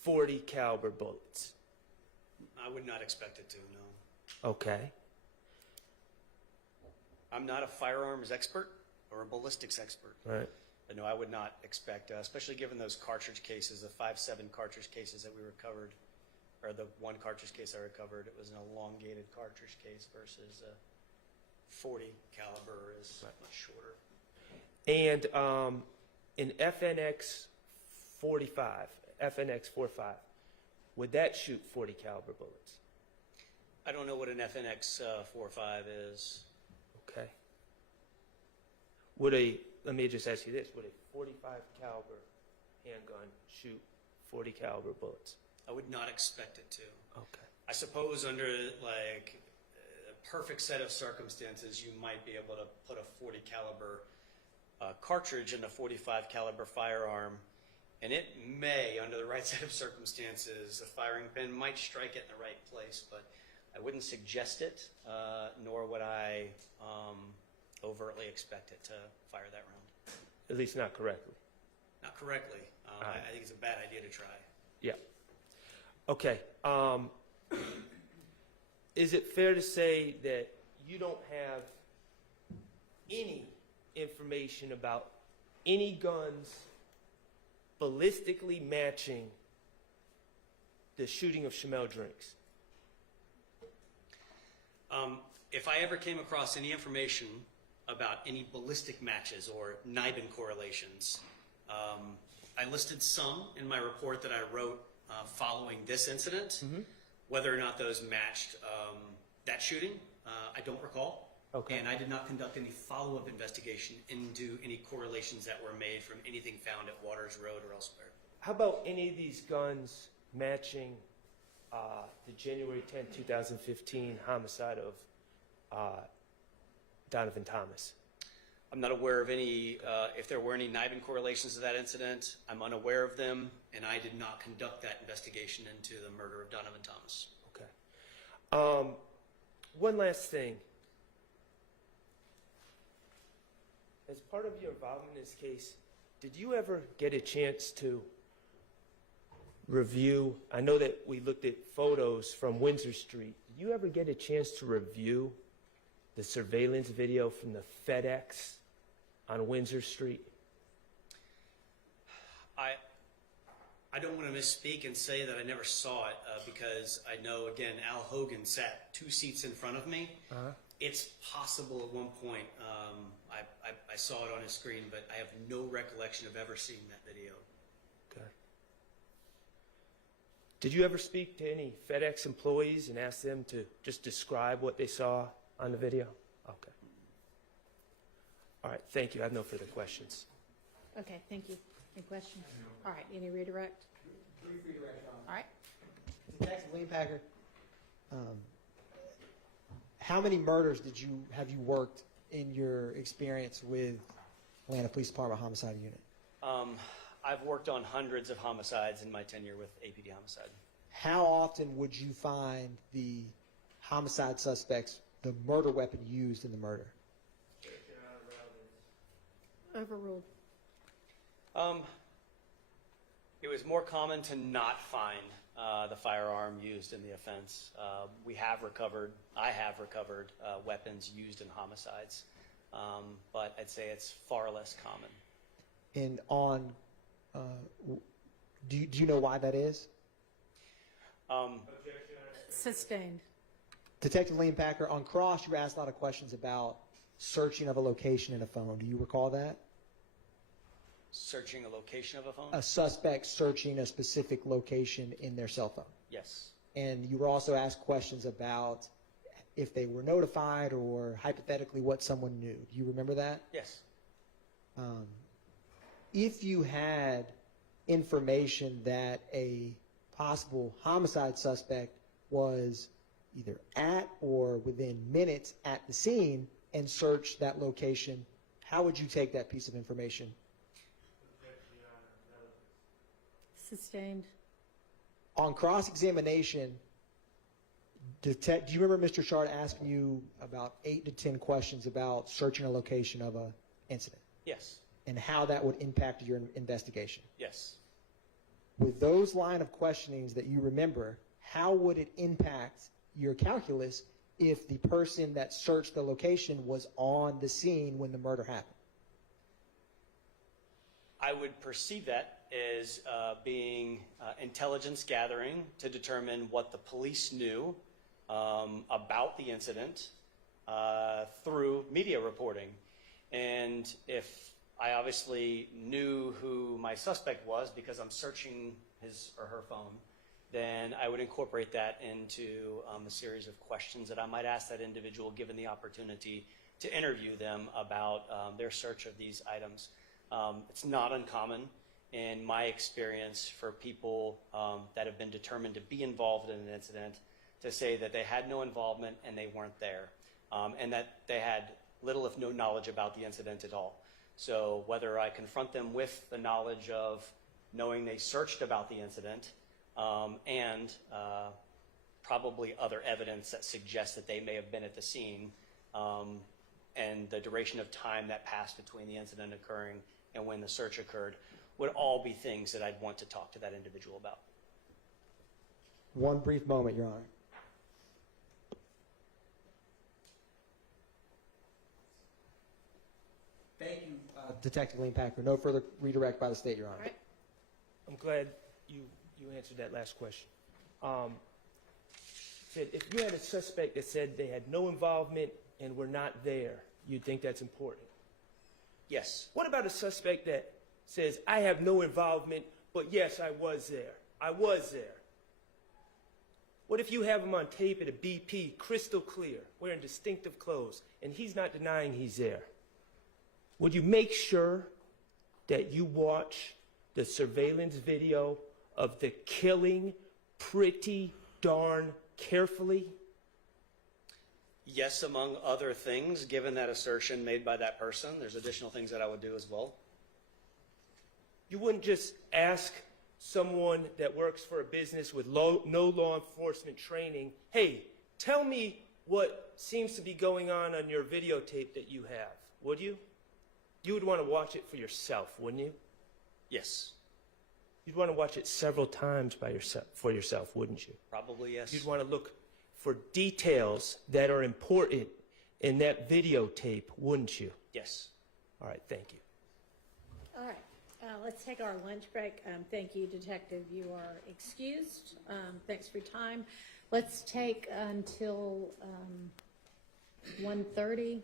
40 caliber bullets? I would not expect it to, no. Okay. I'm not a firearms expert or a ballistics expert. Right. But no, I would not expect, especially given those cartridge cases, the 5.7 cartridge cases that we recovered, or the one cartridge case I recovered, it was an elongated cartridge case versus a 40 caliber is much shorter. And an FNX 45, FNX 45, would that shoot 40 caliber bullets? I don't know what an FNX 45 is. Okay. Let me just ask you this, would a 45 caliber handgun shoot 40 caliber bullets? I would not expect it to. Okay. I suppose under like a perfect set of circumstances, you might be able to put a 40 caliber cartridge in a 45 caliber firearm, and it may, under the right set of circumstances, a firing pin might strike it in the right place, but I wouldn't suggest it, nor would I overtly expect it to fire that round. At least not correctly. Not correctly. Right. I think it's a bad idea to try. Yeah. Okay. Is it fair to say that you don't have any information about any guns ballistically matching the shooting of Chamel drinks? If I ever came across any information about any ballistic matches or Nibin correlations, I listed some in my report that I wrote following this incident. Whether or not those matched that shooting, I don't recall. Okay. And I did not conduct any follow-up investigation into any correlations that were made from anything found at Waters Road or elsewhere. How about any of these guns matching the January 10, 2015 homicide of Donovan Thomas? I'm not aware of any, if there were any Nibin correlations to that incident, I'm unaware of them, and I did not conduct that investigation into the murder of Donovan Thomas. Okay. One last thing. As part of your involvement in this case, did you ever get a chance to review, I know that we looked at photos from Windsor Street, did you ever get a chance to review the surveillance video from the FedEx on Windsor Street? I don't want to misspeak and say that I never saw it because I know, again, Al Hogan sat 2 seats in front of me. It's possible at one point I saw it on his screen, but I have no recollection of ever seeing that video. Okay. Did you ever speak to any FedEx employees and ask them to just describe what they saw on the video? Okay. All right, thank you. I have no further questions. Okay, thank you. Any questions? All right, any redirect? Brief redirect, All right. Detective Leanpacker, how many murders have you worked in your experience with Atlanta Police Department Homicide Unit? I've worked on hundreds of homicides in my tenure with APD Homicide. How often would you find the homicide suspects, the murder weapon used in the murder? Overruled. It was more common to not find the firearm used in the offense. I have recovered weapons used in homicides, but I'd say it's far less common. And do you know why that is? Sustained. Detective Leanpacker, on cross, you asked a lot of questions about searching of a location in a phone. Do you recall that? Searching a location of a phone? A suspect searching a specific location in their cell phone. Yes. And you were also asked questions about if they were notified or hypothetically what someone knew. Do you remember that? Yes. If you had information that a possible homicide suspect was either at or within minutes at the scene and searched that location, how would you take that piece of information? Sustained. On cross-examination, Do you remember Mr. Shard asking you about 8 to 10 questions about searching a location of a incident Yes, and how that would impact your investigation? yes. With those line of questionings that you remember, how would it impact your calculus if the person that searched the location was on the scene when the murder happened? I would perceive that as being intelligence gathering to determine what the police knew about the incident through media reporting. And if I obviously knew who my suspect was because I'm searching his or her phone, then I would incorporate that into a series of questions that I might ask that individual given the opportunity to interview them about their search of these items. It's not uncommon in my experience for people that have been determined to be involved in an incident to say that they had no involvement and they weren't there, and that they had little if no knowledge about the incident at all. So whether I confront them with the knowledge of knowing they searched about the incident and probably other evidence that suggests that they may have been at the scene and the duration of time that passed between the incident occurring and when the search occurred would all be things that I'd want to talk to that individual about. One brief moment, Your Honor. Thank you, Detective Lean Packer. No further redirect by the state, Your Honor. All right. I'm glad you answered that last question. Said if you had a suspect that said they had no involvement and were not there, you'd think that's important. Yes. What about a suspect that says, I have no involvement, but yes, I was there. I was there. What if you have him on tape at a BP, crystal clear, wearing distinctive clothes, and he's not denying he's there? Would you make sure that you watch the surveillance video of the killing pretty darn carefully? Yes, among other things, given that assertion made by that person, there's additional things that I would do as well. You wouldn't just ask someone that works for a business with no law enforcement training, hey, tell me what seems to be going on your videotape that you have, would you? You would want to watch it for yourself, wouldn't you? Yes. You'd want to watch it several times for yourself, wouldn't you? Probably yes. You'd want to look for details that are important in that videotape, wouldn't you? Yes. All right, thank you. All right, let's take our lunch break. Thank you, Detective. You are excused. Thanks for your time. Let's take until 1:30.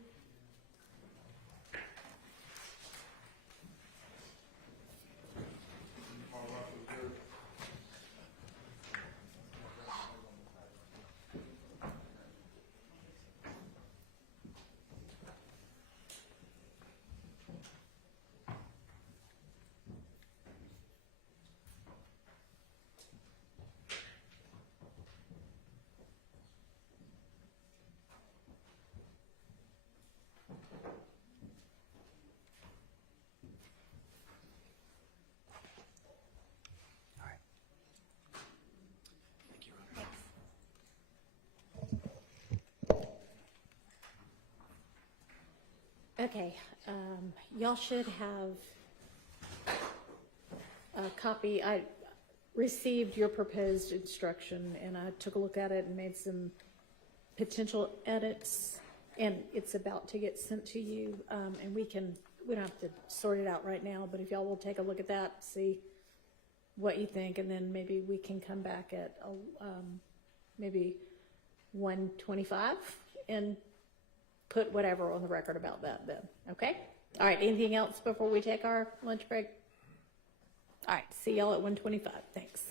Okay, y'all should have a copy. I received your proposed instruction, and I took a look at it and made some potential edits, and it's about to get sent to you. And we don't have to sort it out right now, but if y'all will take a look at that, see what you think, and then maybe we can come back at maybe 1:25 and put whatever on the record about that then, okay? All right, anything else before we take our lunch break? All right, see y'all at 1:25, thanks.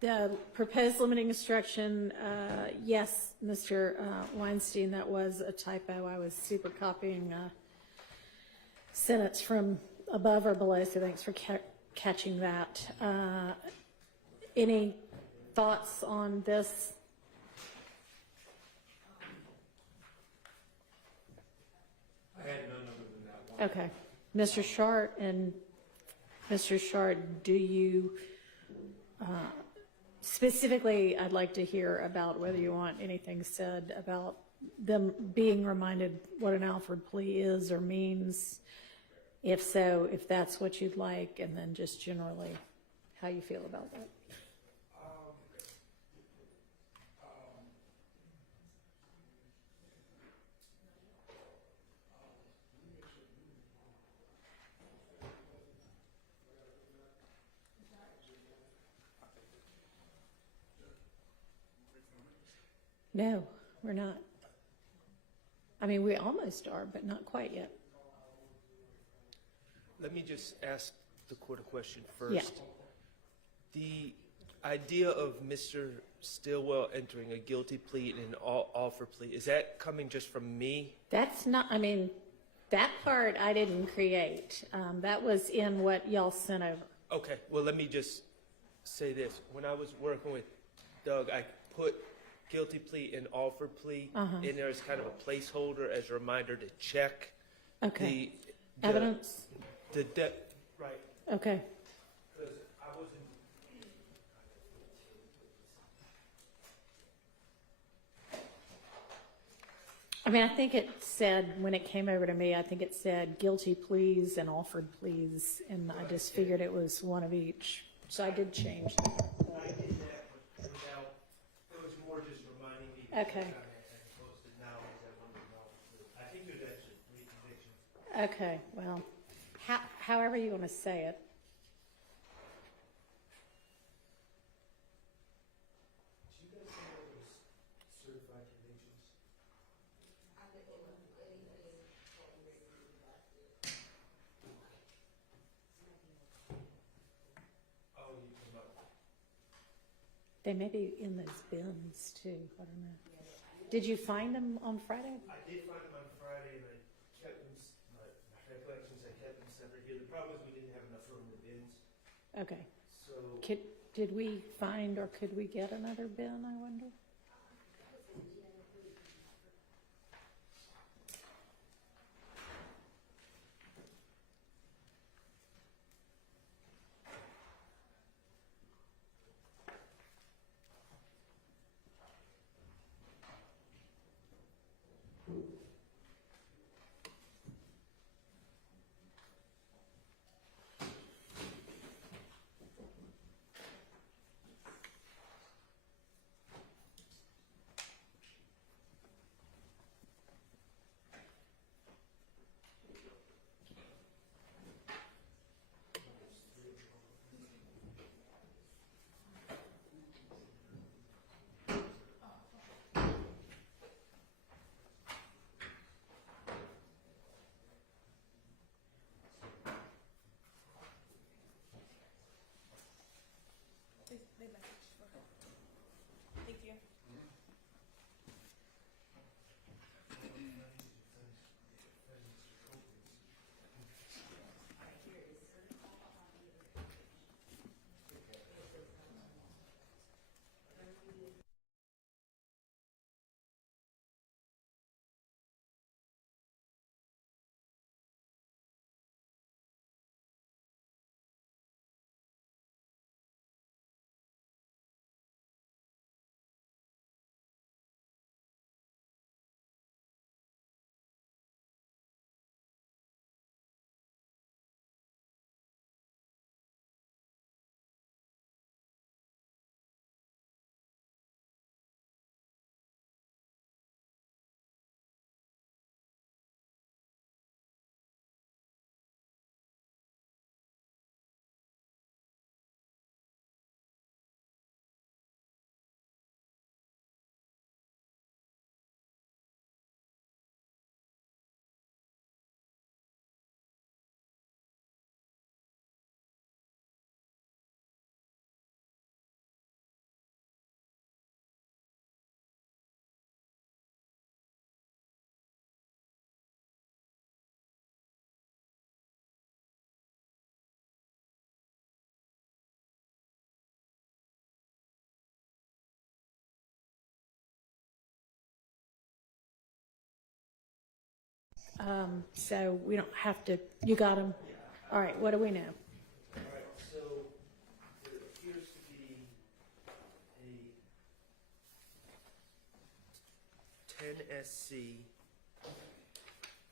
The proposed limiting instruction, yes, Mr. Weinstein, that was a typo. I was super copying a sentence from above or below, so thanks for catching that. Any thoughts on this? I had none other than that one. Okay. Mr. Shart and Mr. Shart, do you, specifically, I'd like to hear about whether you want anything said about them being reminded what an Alford plea is or means. If so, if that's what you'd like, and then just generally how you feel about that. No, we're not. I mean, we almost are, but not quite yet. Let me just ask the court a question first. Yeah. The idea of Mr. Stillwell entering a guilty plea and an offer plea, is that coming just from me? That's not, I mean, that part I didn't create. That was in what y'all sent over. Okay, well, let me just say this. When I was working with Doug, I put guilty plea and offer plea in there as kind of a placeholder as a reminder to check Okay. the Evidence? right. Okay. Because I wasn't. I mean, I think it said, when it came over to me, I think it said guilty pleas and offered pleas, and I just figured it was one of each. So I did change that. I did that without, it was more just reminding me. to Okay. check on it as opposed to now is that one of the- I think there's actually 3 convictions. Okay, well, however you want to say it. Do you guys know what those certified convictions? Oh, you come up. They may be in those bins too, I don't know. Did you find them on Friday? I did find them on Friday, and I kept them, my recollections, I kept them separate here. The problem is we didn't have enough room in the bins, Okay. so. Did we find or could we get another bin, I wonder? So we don't have to, you got them? All right, what do we know? All right, so there appears to be a 10SC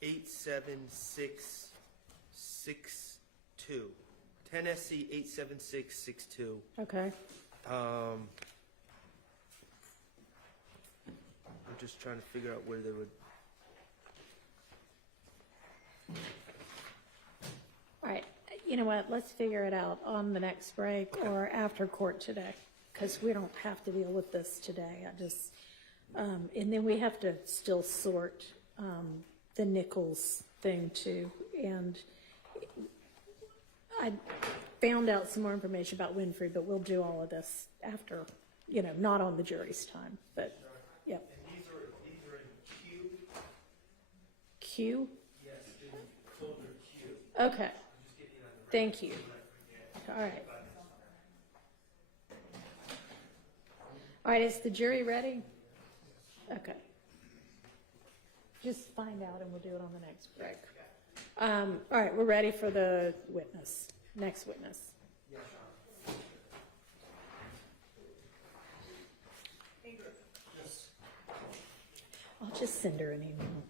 87662. 10SC 87662. Okay, I'm just trying to figure out where they would. all right, you know what, let's figure it out on the next break or after court today, because we don't have to deal with this today. I just, and then we have to still sort the Nichols thing too. And I found out some more information about Winfrey, but we'll do all of this after, you know, not on the jury's time, but, yep. And these are in Q. Q? Yes, in folder Q. Okay, thank you. All right. All right, is the jury ready? Okay. Just find out and we'll do it on the next break. All right, we're ready for the witness, next witness. I'll just send her an email.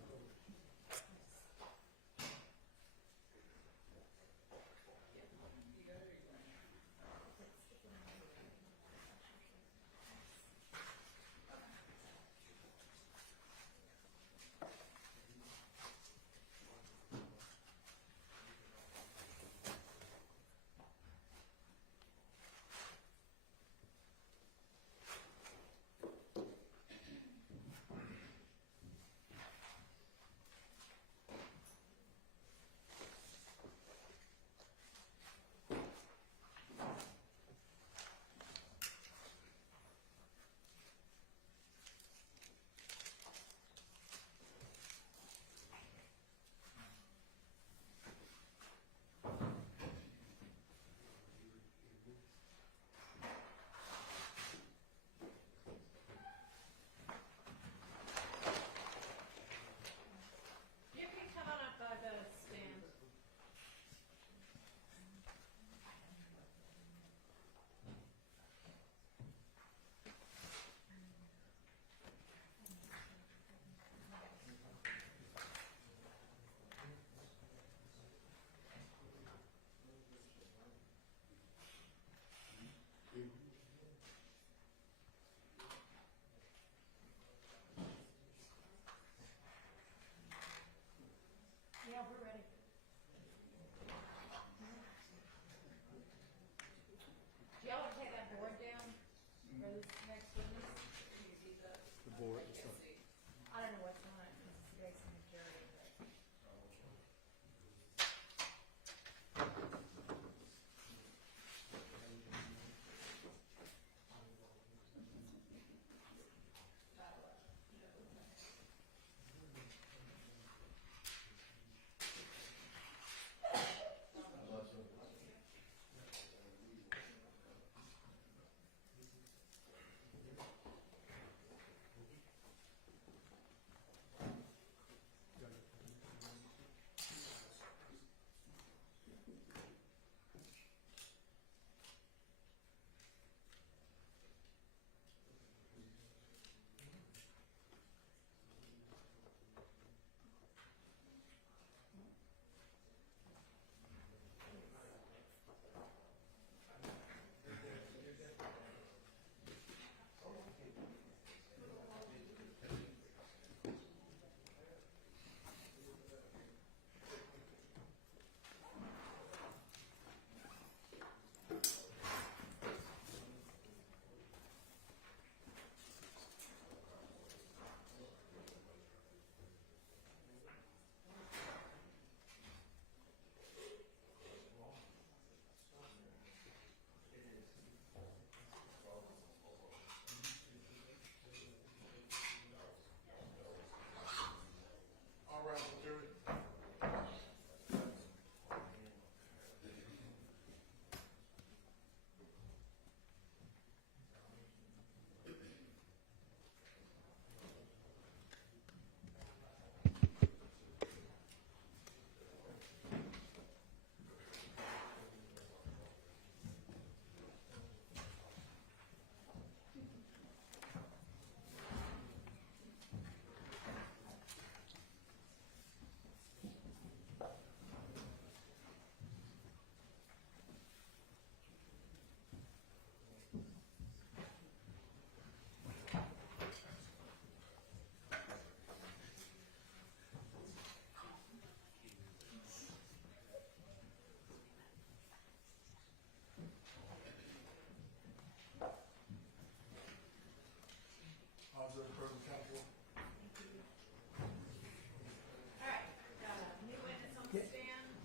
You can come on up by the stand. Yeah, we're ready. Do y'all want to take that board down for this next witness? The board? I don't know what's on it, because it's based on the jury, but.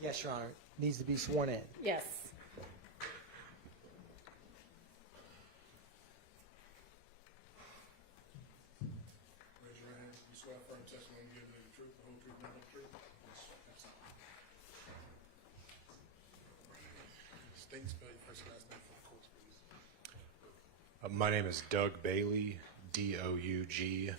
Yes, Your Honor. Needs to be sworn in. Yes. Raise your right hand. You swear affirm testimony you give the truth, the whole truth, nothing but the truth? Yes. State and spell your first and last name for the courts, please. My name is Doug Bailey, Dougbailey.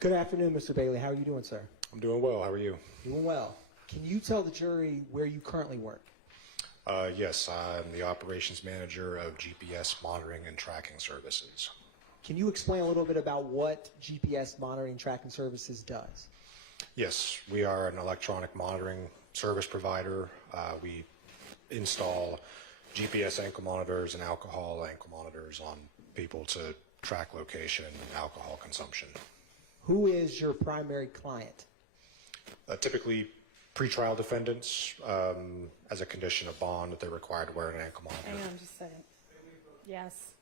Good afternoon, Mr. Bailey. How are you doing, sir? I'm doing well. How are you? Doing well. Can you tell the jury where you currently work? Yes, I'm the operations manager of GPS monitoring and tracking services. Can you explain a little bit about what GPS monitoring and tracking services does? Yes, we are an electronic monitoring service provider. We install GPS ankle monitors and alcohol ankle monitors on people to track location and alcohol consumption. Who is your primary client? Typically, pretrial defendants, as a condition of bond, that they're required to wear an ankle monitor. Hang on just a second. Yes.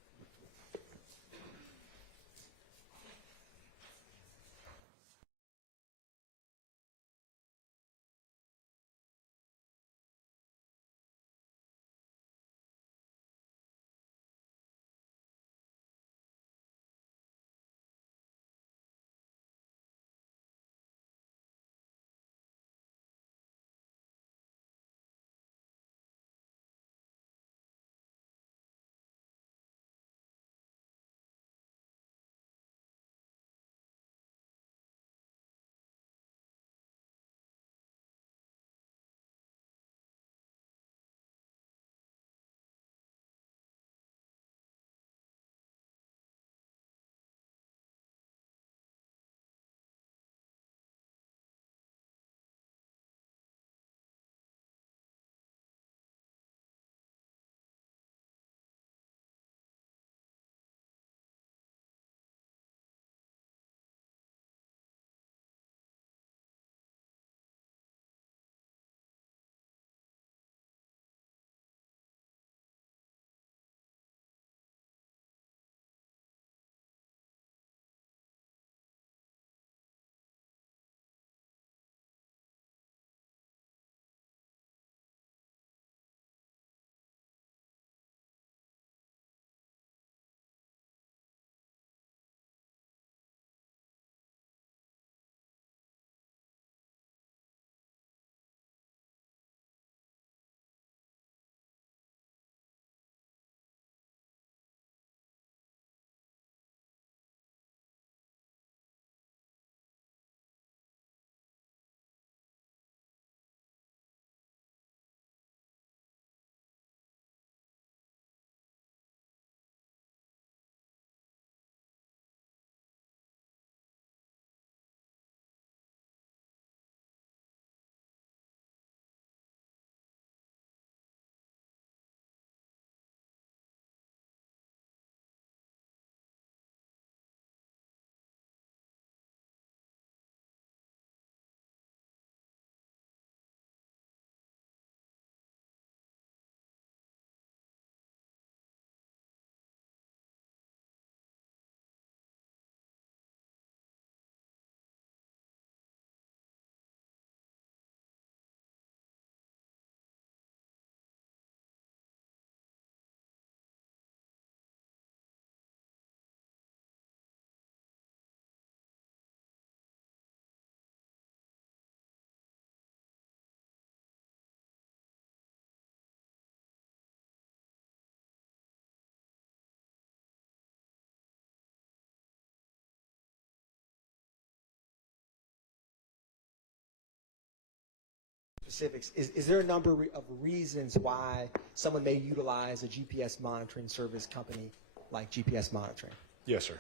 Specifics. Is there a number of reasons why someone may utilize a GPS monitoring service company like GPS Monitoring? Yes, sir.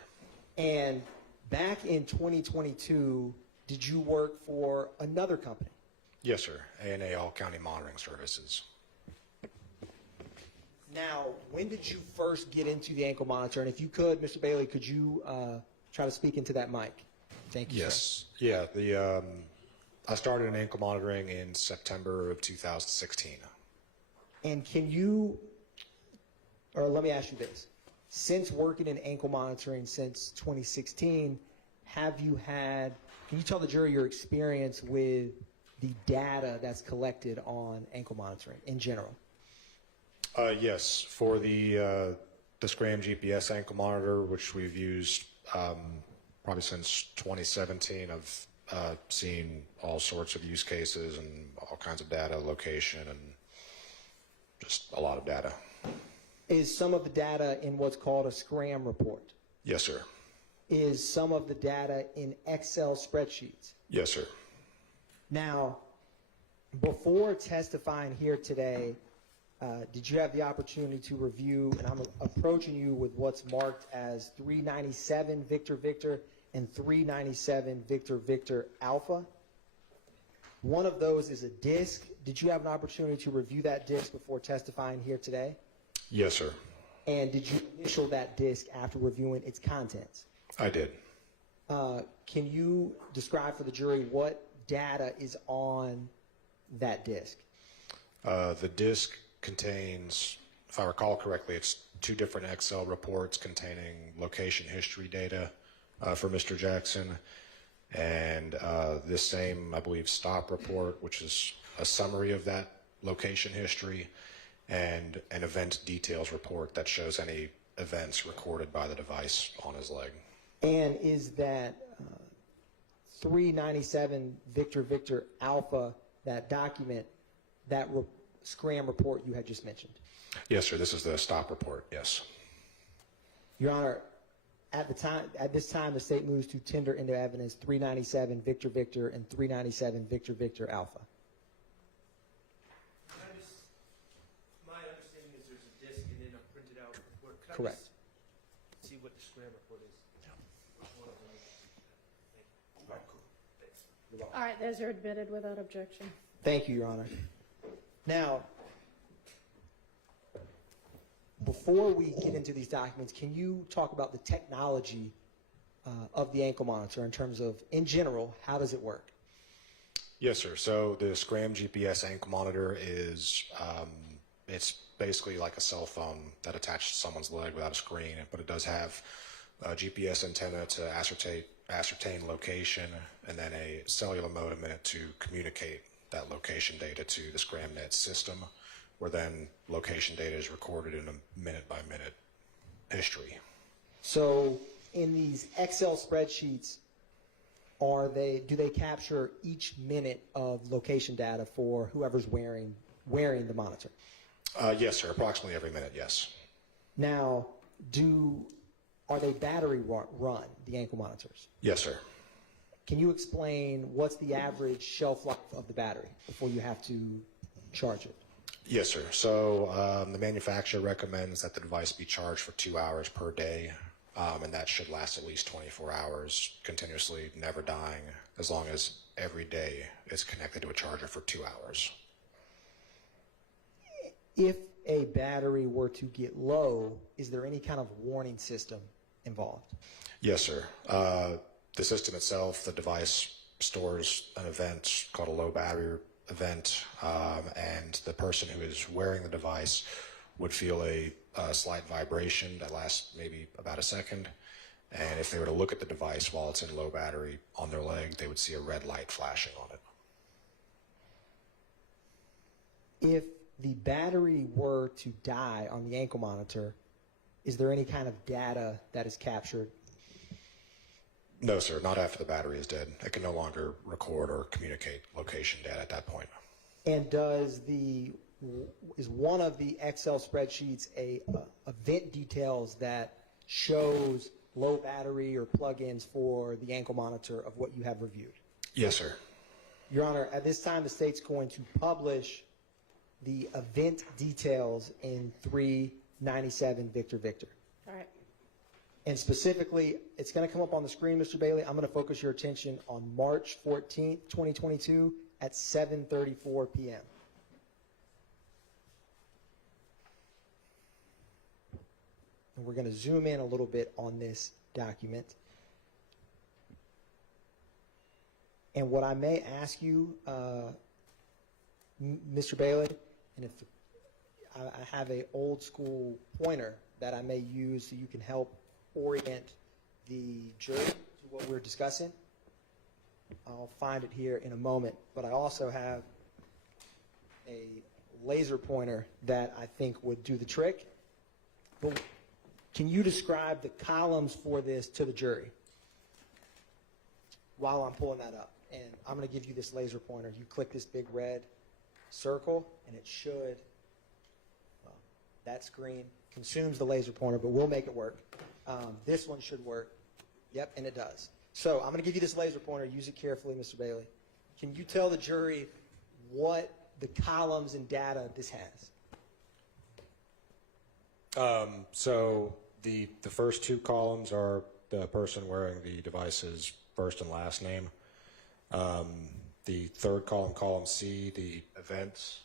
And back in 2022, did you work for another company? Yes, sir. A&A All County Monitoring Services. Now, when did you first get into the ankle monitor? And if you could, Mr. Bailey, could you try to speak into that mic? Thank you, Yes. Yeah, I started in ankle monitoring in September of 2016. And can you, or let me ask you this. Since working in ankle monitoring since 2016, have you had Can you tell the jury your experience with the data that's collected on ankle monitoring in general? Yes, for the Scram GPS ankle monitor, which we've used probably since 2017, I've seen all sorts of use cases and all kinds of data, location, and just a lot of data. Is some of the data in what's called a Scram report? Yes, sir. Is some of the data in Excel spreadsheets? Yes, sir. Now, before testifying here today, did you have the opportunity to review, and I'm approaching you with what's marked as 397 Victor Victor and 397 Victor Victor Alpha? One of those is a disk. Did you have an opportunity to review that disk before testifying here today? Yes, sir. And did you initial that disk after reviewing its contents? I did. Can you describe for the jury what data is on that disk? The disk contains, if I recall correctly, it's 2 different Excel reports containing location history data for Mr. Jackson, and this same, I believe, stop report, which is a summary of that location history, and an event details report that shows any events recorded by the device on his leg. And is that 397 Victor Victor Alpha, that document, that Scram report you had just mentioned? Yes, sir. This is the stop report. Yes. Your Honor, at this time, the state moves to tender into evidence 397 Victor Victor and 397 Victor Victor Alpha. My understanding is there's a disk and then a printed out report. Could I Correct. just see what the Scram report is? All right, those are admitted without objection. Thank you, Your Honor. Now, before we get into these documents, can you talk about the technology of the ankle monitor in terms of, in general, how does it work? Yes, sir. So the Scram GPS ankle monitor is, it's basically like a cell phone that attaches to someone's leg without a screen, but it does have a GPS antenna to ascertain location, and then a cellular modem in it to communicate that location data to the ScramNet system, where then location data is recorded in a minute-by-minute history. So in these Excel spreadsheets, do they capture each minute of location data for whoever's wearing the monitor? Yes, sir. Approximately every minute, yes. Now, are they battery run, the ankle monitors? Yes, sir. Can you explain what's the average shelf life of the battery before you have to charge it? Yes, sir. So the manufacturer recommends that the device be charged for 2 hours per day, and that should last at least 24 hours continuously, never dying, as long as every day is connected to a charger for 2 hours. If a battery were to get low, is there any kind of warning system involved? Yes, sir. The system itself, the device stores an event called a low battery event, and the person who is wearing the device would feel a slight vibration that lasts maybe about a second. And if they were to look at the device while it's in low battery on their leg, they would see a red light flashing on it. If the battery were to die on the ankle monitor, is there any kind of data that is captured? No, sir, not after the battery is dead. It can no longer record or communicate location data at that point. And is one of the Excel spreadsheets a event details that shows low battery or plugins for the ankle monitor of what you have reviewed? Yes, sir. Your Honor, at this time, the state's going to publish the event details in 397 Victor Victor. All right. And specifically, it's going to come up on the screen, Mr. Bailey. I'm going to focus your attention on March 14th, 2022 at 7:34 p.m. And we're going to zoom in a little bit on this document. And what I may ask you, Mr. Bailey, and if I have a old school pointer that I may use so you can help orient the jury to what we're discussing. I'll find it here in a moment, but I also have a laser pointer that I think would do the trick. But can you describe the columns for this to the jury while I'm pulling that up? And I'm going to give you this laser pointer. You click this big red circle, and it should, well, that screen consumes the laser pointer, but we'll make it work. This one should work. Yep, and it does. So I'm going to give you this laser pointer. Use it carefully, Mr. Bailey. Can you tell the jury what the columns and data this has? So the first two columns are the person wearing the device's first and last name. The third column, column C, the events.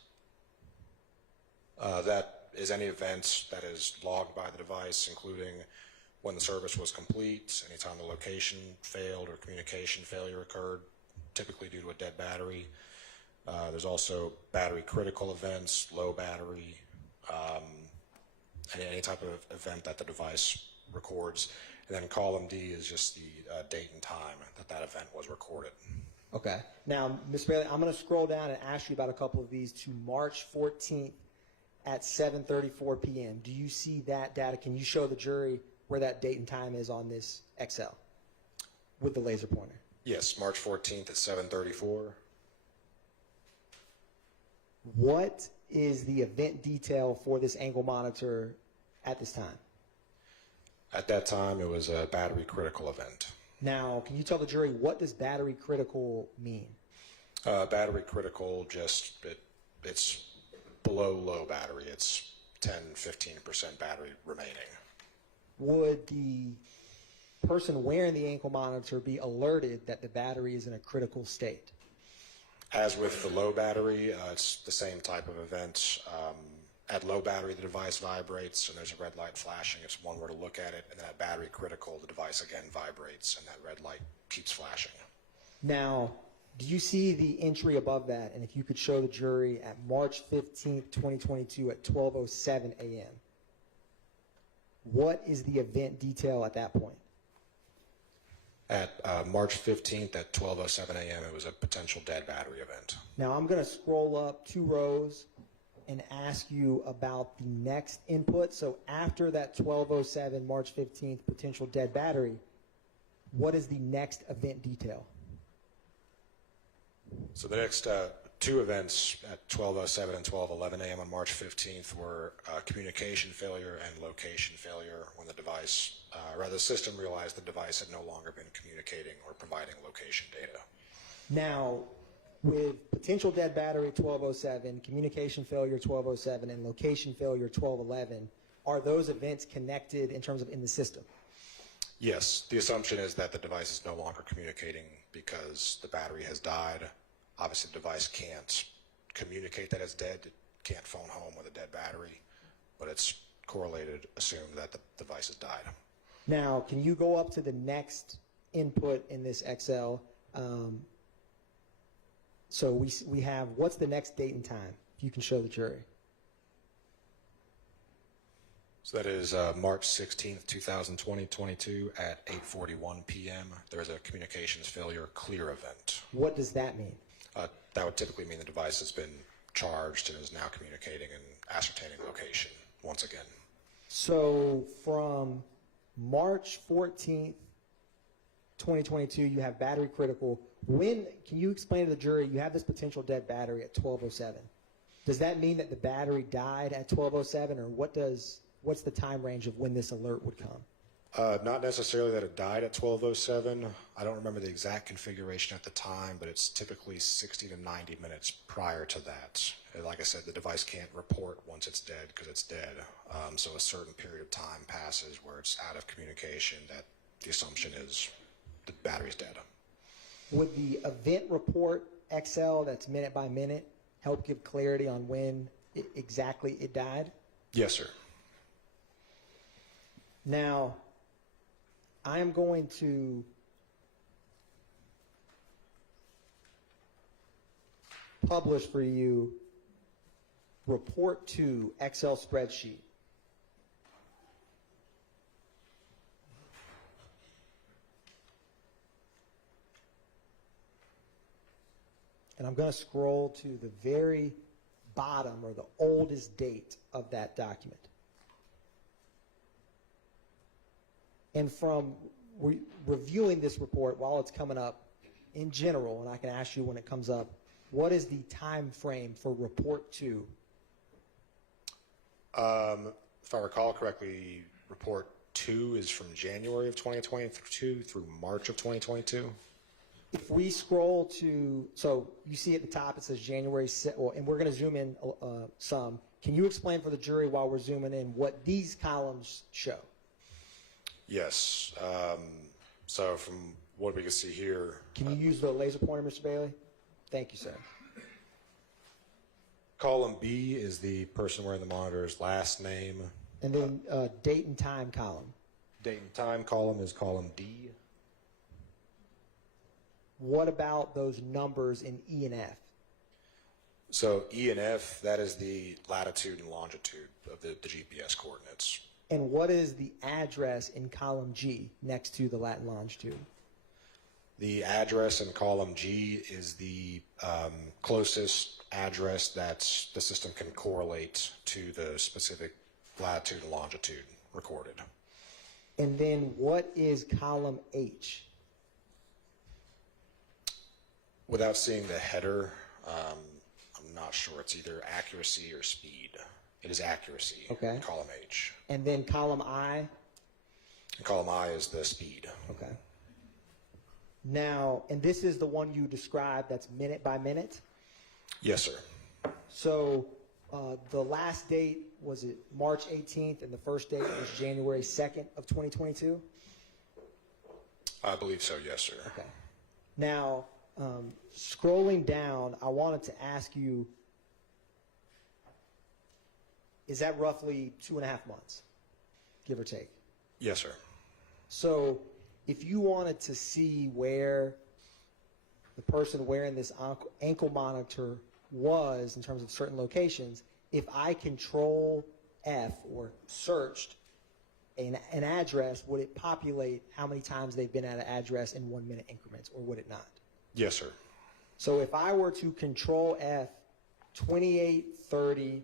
That is any events that is logged by the device, including when the service was complete, anytime the location failed or communication failure occurred, typically due to a dead battery. There's also battery critical events, low battery, any type of event that the device records. And then column D is just the date and time that that event was recorded. Okay. Now, Ms. Bailey, I'm going to scroll down and ask you about a couple of these to March 14th at 7:34 p.m. Do you see that data? Can you show the jury where that date and time is on this Excel with the laser pointer? Yes, March 14th at 7:34. What is the event detail for this ankle monitor at this time? At that time, it was a battery critical event. Now, can you tell the jury what does battery critical mean? Battery critical, it's below low battery. It's 10-15% battery remaining. Would the person wearing the ankle monitor be alerted that the battery is in a critical state? As with the low battery, it's the same type of event. At low battery, the device vibrates, and there's a red light flashing. If one were to look at it, and then at battery critical, the device again vibrates, and that red light keeps flashing. Now, do you see the entry above that? And if you could show the jury at March 15th, 2022 at 12:07 a.m. What is the event detail at that point? At March 15th at 12:07 a.m., it was a potential dead battery event. Now, I'm going to scroll up 2 rows and ask you about the next input. So after that 12:07 March 15th potential dead battery, what is the next event detail? So the next two events at 12:07 and 12:11 a.m. on March 15th were communication failure and location failure when the device, the system realized the device had no longer been communicating or providing location data. Now, with potential dead battery at 12:07, communication failure 12:07, and location failure 12:11, are those events connected in terms of in the system? Yes, the assumption is that the device is no longer communicating because the battery has died. Obviously, the device can't communicate that it's dead. It can't phone home with a dead battery, but it's correlated, assumed that the device has died. Now, can you go up to the next input in this Excel? So we have, what's the next date and time? If you can show the jury. So that is March 16th, 2022 at 8:41 p.m. There's a communications failure clear event. What does that mean? That would typically mean the device has been charged and is now communicating and ascertaining location once again. So from March 14th, 2022, you have battery critical. When, can you explain to the jury, you have this potential dead battery at 12:07. Does that mean that the battery died at 12:07, or what's the time range of when this alert would come? Not necessarily that it died at 12:07. I don't remember the exact configuration at the time, but it's typically 60 to 90 minutes prior to that. And like I said, the device can't report once it's dead because it's dead. So a certain period of time passes where it's out of communication that the assumption is the battery's dead. Would the event report Excel that's minute by minute help give clarity on when exactly it died? Yes, sir. Now, I am going to publish for you report 2 Excel spreadsheet. and I'm going to scroll to the very bottom or the oldest date of that document. And from reviewing this report while it's coming up in general, and I can ask you when it comes up, what is the time frame for report 2? If I recall correctly, report 2 is from January of 2022 through March of 2022. If we scroll to, so you see at the top it says January, well, and we're going to zoom in some. Can you explain for the jury while we're zooming in what these columns show? Yes. So from what we can see here, Can you use the laser pointer, Mr. Bailey? Thank you, sir. column B is the person wearing the monitor's last name. And then date and time column. Date and time column is column D. What about those numbers in E and F? So E and F, that is the latitude and longitude of the GPS coordinates. And what is the address in column G next to the lat and longitude? The address in column G is the closest address that the system can correlate to the specific latitude and longitude recorded. And then what is column H? Without seeing the header, I'm not sure. It's either accuracy or speed. It is accuracy. Okay. In column H. And then column I? And column I is the speed. Okay. Now, and this is the one you described that's minute by minute? Yes, sir. So the last date, was it March 18th, and the first date was January 2nd of 2022? I believe so, yes, sir. Okay. Now, scrolling down, I wanted to ask you, is that roughly 2.5 months, give or take? Yes, sir. So if you wanted to see where the person wearing this ankle monitor was in terms of certain locations, if I control F or searched an address, would it populate how many times they've been at an address in 1 minute increments, or would it not? Yes, sir. So if I were to control F 2830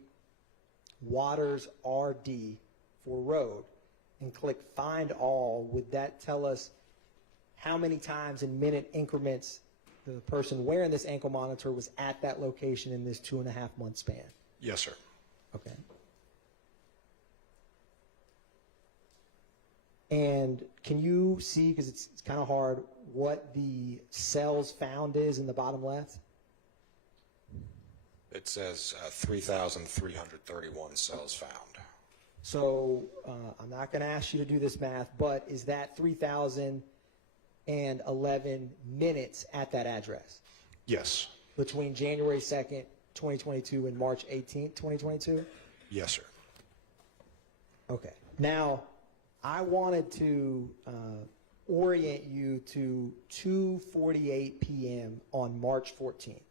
Waters RD for road and click find all, would that tell us how many times in minute increments the person wearing this ankle monitor was at that location in this 2.5 month span? Yes, sir. Okay. And can you see, because it's kind of hard, what the cells found is in the bottom left? It says 3,331 cells found. So I'm not going to ask you to do this math, but is that 3,011 minutes at that address Yes. between January 2nd, 2022 and March 18th, 2022? Yes, sir. Okay. Now, I wanted to orient you to 2:48 p.m. on March 14th.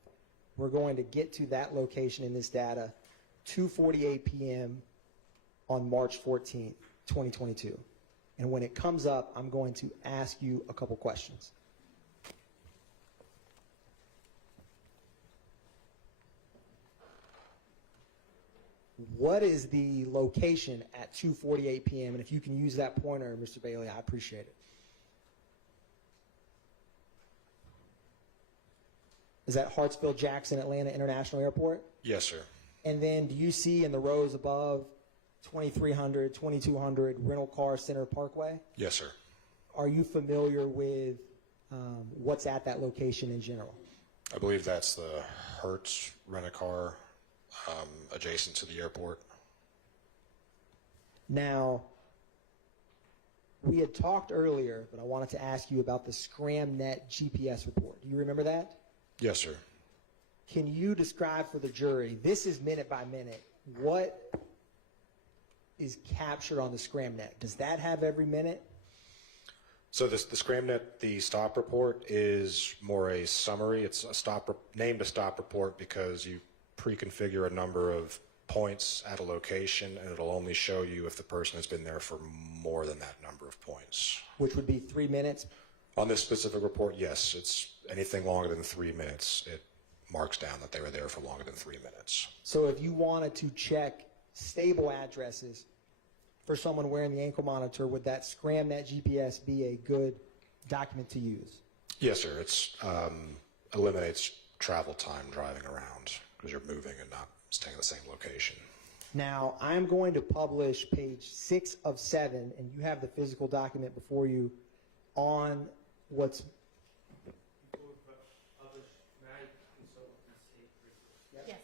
We're going to get to that location in this data, 2:48 p.m. on March 14th, 2022. And when it comes up, I'm going to ask you a couple questions. What is the location at 2:48 p.m.? And if you can use that pointer, Mr. Bailey, I appreciate it. Is that Hartsfield-Jackson Atlanta International Airport? Yes, sir. And then do you see in the rows above 2300, 2200 Rental Car Center Parkway? Yes, sir. Are you familiar with what's at that location in general? I believe that's the Hertz rent-a-car adjacent to the airport. Now, we had talked earlier, but I wanted to ask you about the ScramNet GPS report. Do you remember that? Yes, sir. Can you describe for the jury, this is minute by minute, what is captured on the ScramNet? Does that have every minute? So the ScramNet, the stop report is more a summary. It's a named a stop report because you pre-configure a number of points at a location, and it'll only show you if the person has been there for more than that number of points. Which would be 3 minutes? On this specific report, yes, it's anything longer than 3 minutes. It marks down that they were there for longer than 3 minutes. So if you wanted to check stable addresses for someone wearing the ankle monitor, would that ScramNet GPS be a good document to use? Yes, sir. It's eliminates travel time driving around because you're moving and not staying in the same location. Now, I'm going to publish page 6 of 7, and you have the physical document before you on what's... Yes.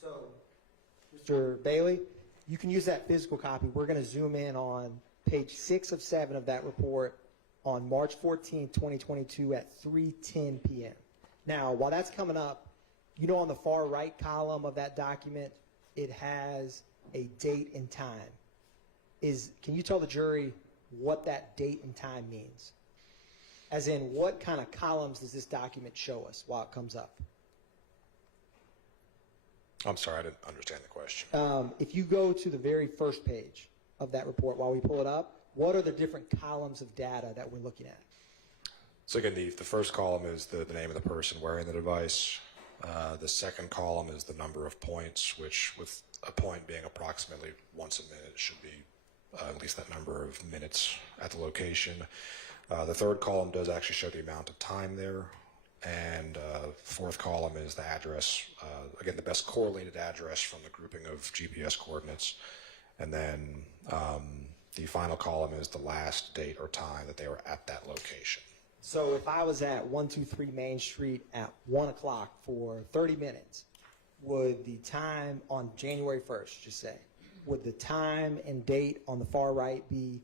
So, Mr. Bailey, you can use that physical copy. We're going to zoom in on page 6 of 7 of that report on March 14, 2022 at 3:10 p.m. Now, while that's coming up, you know on the far right column of that document, it has a date and time. Can you tell the jury what that date and time means? As in, what kind of columns does this document show us while it comes up? I'm sorry, I didn't understand the question. If you go to the very first page of that report while we pull it up, what are the different columns of data that we're looking at? So again, the first column is the name of the person wearing the device. The second column is the number of points, which with a point being approximately once a minute should be at least that number of minutes at the location. The third column does actually show the amount of time there. And fourth column is the address, again, the best correlated address from the grouping of GPS coordinates. And then the final column is the last date or time that they were at that location. So if I was at 123 Main Street at 1 o'clock for 30 minutes, would the time on January 1st, just say, would the time and date on the far right be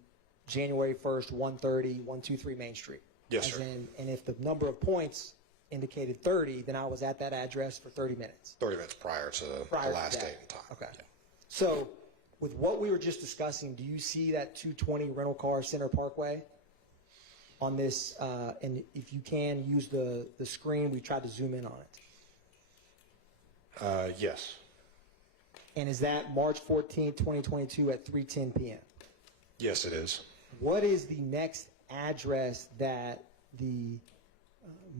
January 1st, 1:30, 123 Main Street? Yes, sir. And if the number of points indicated 30, then I was at that address for 30 minutes. 30 minutes prior to the last date and time. Okay. Yeah. So with what we were just discussing, do you see that 220 Rental Car Center Parkway on this? And if you can, use the screen. We tried to zoom in on it. Yes. And is that March 14, 2022 at 3:10 p.m.? Yes, it is. What is the next address that the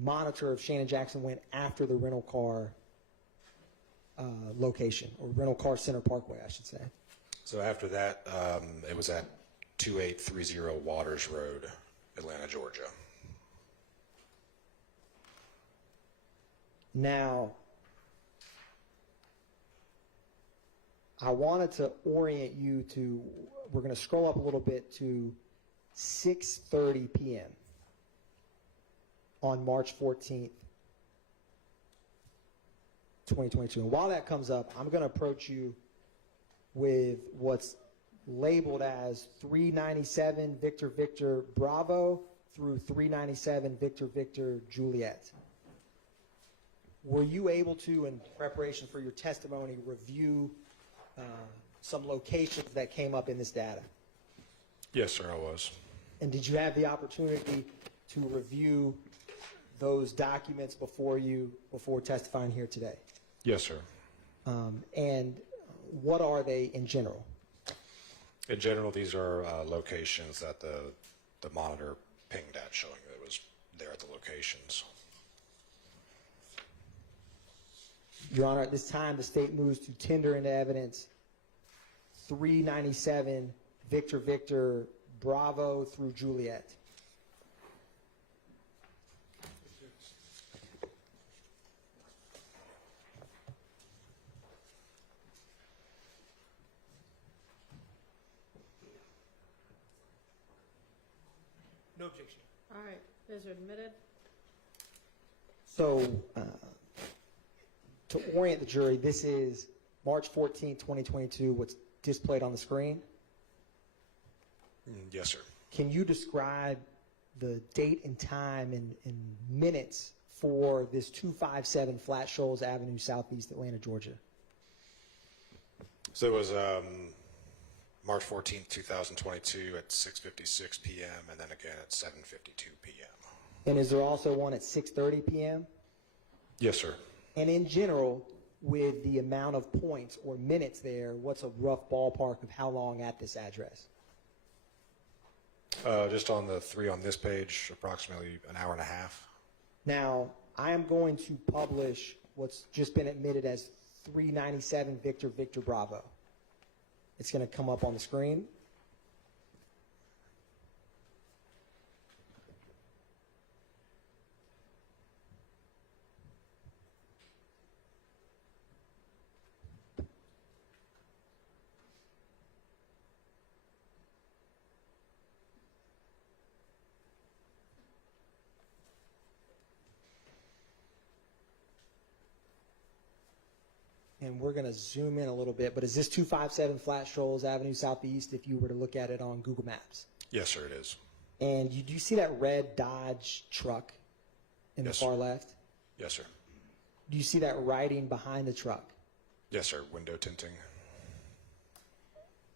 monitor of Shannon Jackson went after the rental car location, or Rental Car Center Parkway, I should say? So after that, it was at 2830 Waters Road, Atlanta, Georgia. Now, I wanted to orient you to, we're going to scroll up a little bit to 6:30 p.m. on March 14th, 2022. And while that comes up, I'm going to approach you with what's labeled as 397 Victor Victor Bravo through 397 Victor Victor Juliet. Were you able to, in preparation for your testimony, review some locations that came up in this data? Yes, sir, I was. And did you have the opportunity to review those documents before testifying here today? Yes, sir. And what are they in general? In general, these are locations that the monitor pinged at, showing that it was there at the locations. Your Honor, at this time, the state moves to tender into evidence 397 Victor Victor Bravo through Juliet. No, No objection. All right, those are admitted. So, to orient the jury, this is March 14, 2022, what's displayed on the screen. Yes, sir. Can you describe the date and time and minutes for this 257 Flat Shoals Avenue, Southeast Atlanta, Georgia? So it was March 14th, 2022 at 6:56 p.m. and then again at 7:52 p.m. And is there also one at 6:30 p.m.? Yes, sir. And in general, with the amount of points or minutes there, what's a rough ballpark of how long at this address? Just on the three on this page, approximately an hour and a half. Now, I am going to publish what's just been admitted as 397 Victor Victor Bravo. It's going to come up on the screen. And we're going to zoom in a little bit, but is this 257 Flat Shoals Avenue Southeast if you were to look at it on Google Maps? Yes, sir, it is. And do you see that red Dodge truck in Yes, the far sir. left? Yes, sir. Do you see that writing behind the truck? Yes, sir. Window tinting.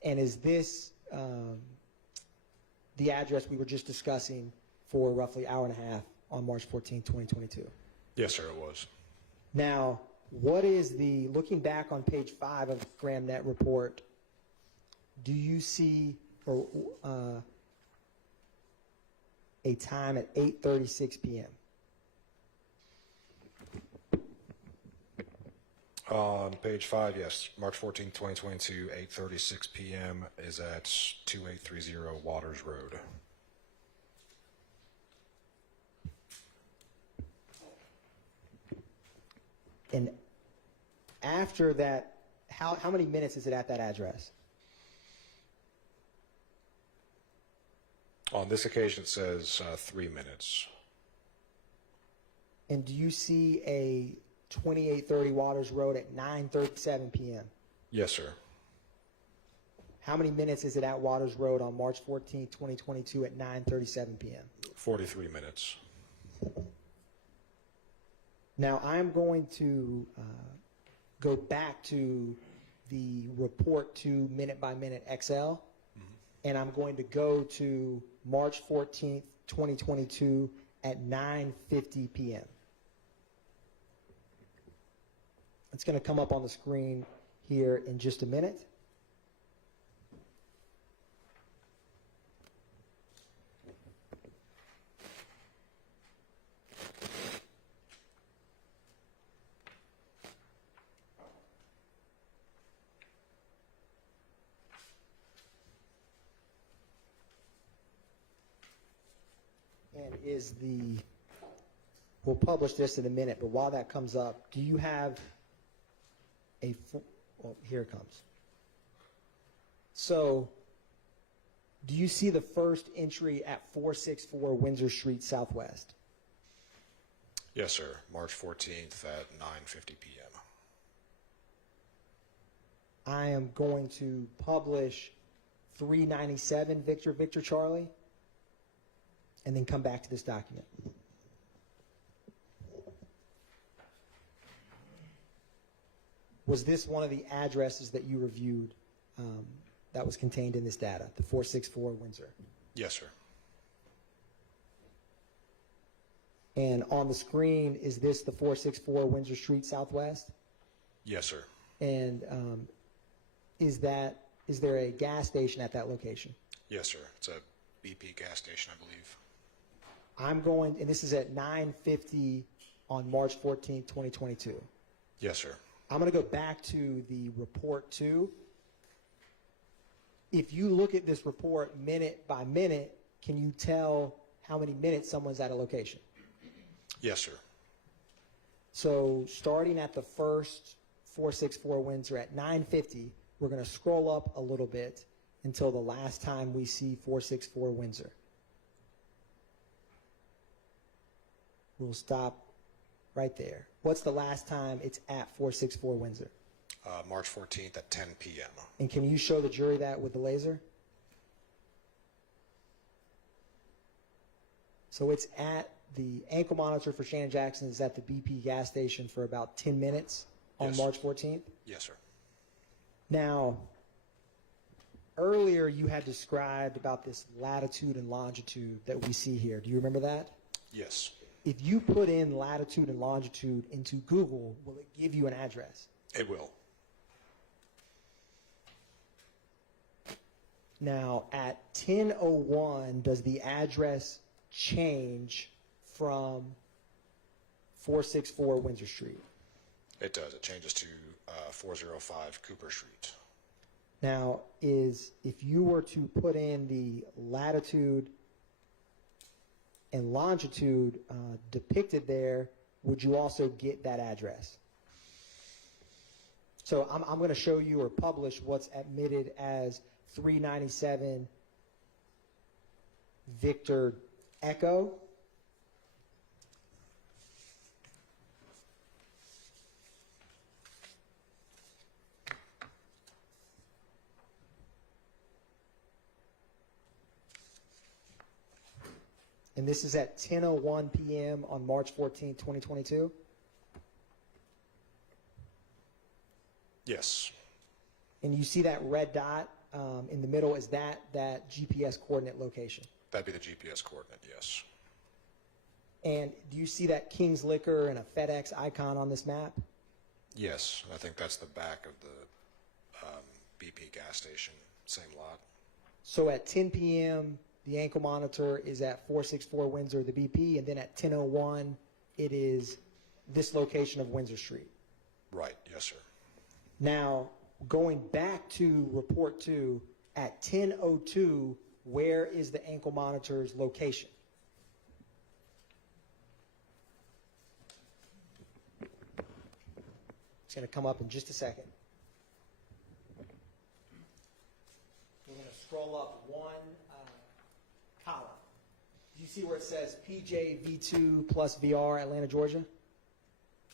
And is this the address we were just discussing for roughly an hour and a half on March 14, 2022? Yes, sir, it was. Now, what is the, looking back on page 5 of the GramNet report, do you see a time at 8:36 p.m.? On page 5, yes. March 14, 2022, 8:36 p.m. is at 2830 Waters Road. And after that, how many minutes is it at that address? On this occasion, it says 3 minutes. And do you see a 2830 Waters Road at 9:37 p.m.? Yes, sir. How many minutes is it at Waters Road on March 14, 2022 at 9:37 p.m.? 43 minutes. Now, I'm going to go back to the report to minute by minute XL, and I'm going to go to March 14th, 2022 at 9:50 p.m. It's going to come up on the screen here in just a minute. And we'll publish this in a minute, but while that comes up, do you have well, here it comes. So, do you see the first entry at 464 Windsor Street Southwest? Yes, sir. March 14th at 9:50 p.m. I am going to publish 397 Victor Victor Charlie, and then come back to this document. Was this one of the addresses that you reviewed that was contained in this data, the 464 Windsor? Yes, sir. And on the screen, is this the 464 Windsor Street Southwest? Yes, sir. And is there a gas station at that location? Yes, sir. It's a BP gas station, I believe. And this is at 9:50 on March 14, 2022. Yes, sir. I'm going to go back to the report 2. If you look at this report minute by minute, can you tell how many minutes someone's at a location? Yes, sir. So starting at the first 464 Windsor at 9:50, we're going to scroll up a little bit until the last time we see 464 Windsor. We'll stop right there. What's the last time it's at 464 Windsor? March 14th at 10 p.m. And can you show the jury that with the laser? So it's at the ankle monitor for Shannon Jackson is at the BP gas station for about 10 minutes on Yes. March 14th. Yes, sir. Now, earlier you had described about this latitude and longitude that we see here. Do you remember that? Yes, If you put in latitude and longitude into Google, will it give you an address? it will. Now, at 10:01, does the address change from 464 Windsor Street? It does. It changes to 405 Cooper Street. Now, if you were to put in the latitude and longitude depicted there, would you also get that address? So I'm going to show you or publish what's admitted as 397 Victor Echo. And this is at 10:01 p.m. on March 14, 2022. Yes, And you see that red dot in the middle, is that GPS coordinate location? that'd be the GPS coordinate, yes. And do you see that King's Liquor and a FedEx icon on this map? Yes, I think that's the back of the BP gas station, same lot. So at 10 p.m., the ankle monitor is at 464 Windsor, the BP, and then at 10:01, it is this location of Windsor Street. Right, yes, sir. Now, going back to report 2, at 10:02, where is the ankle monitor's location? It's going to come up in just a second. We're going to scroll up one column. Do you see where it says PJV2 plus VR, Atlanta, Georgia?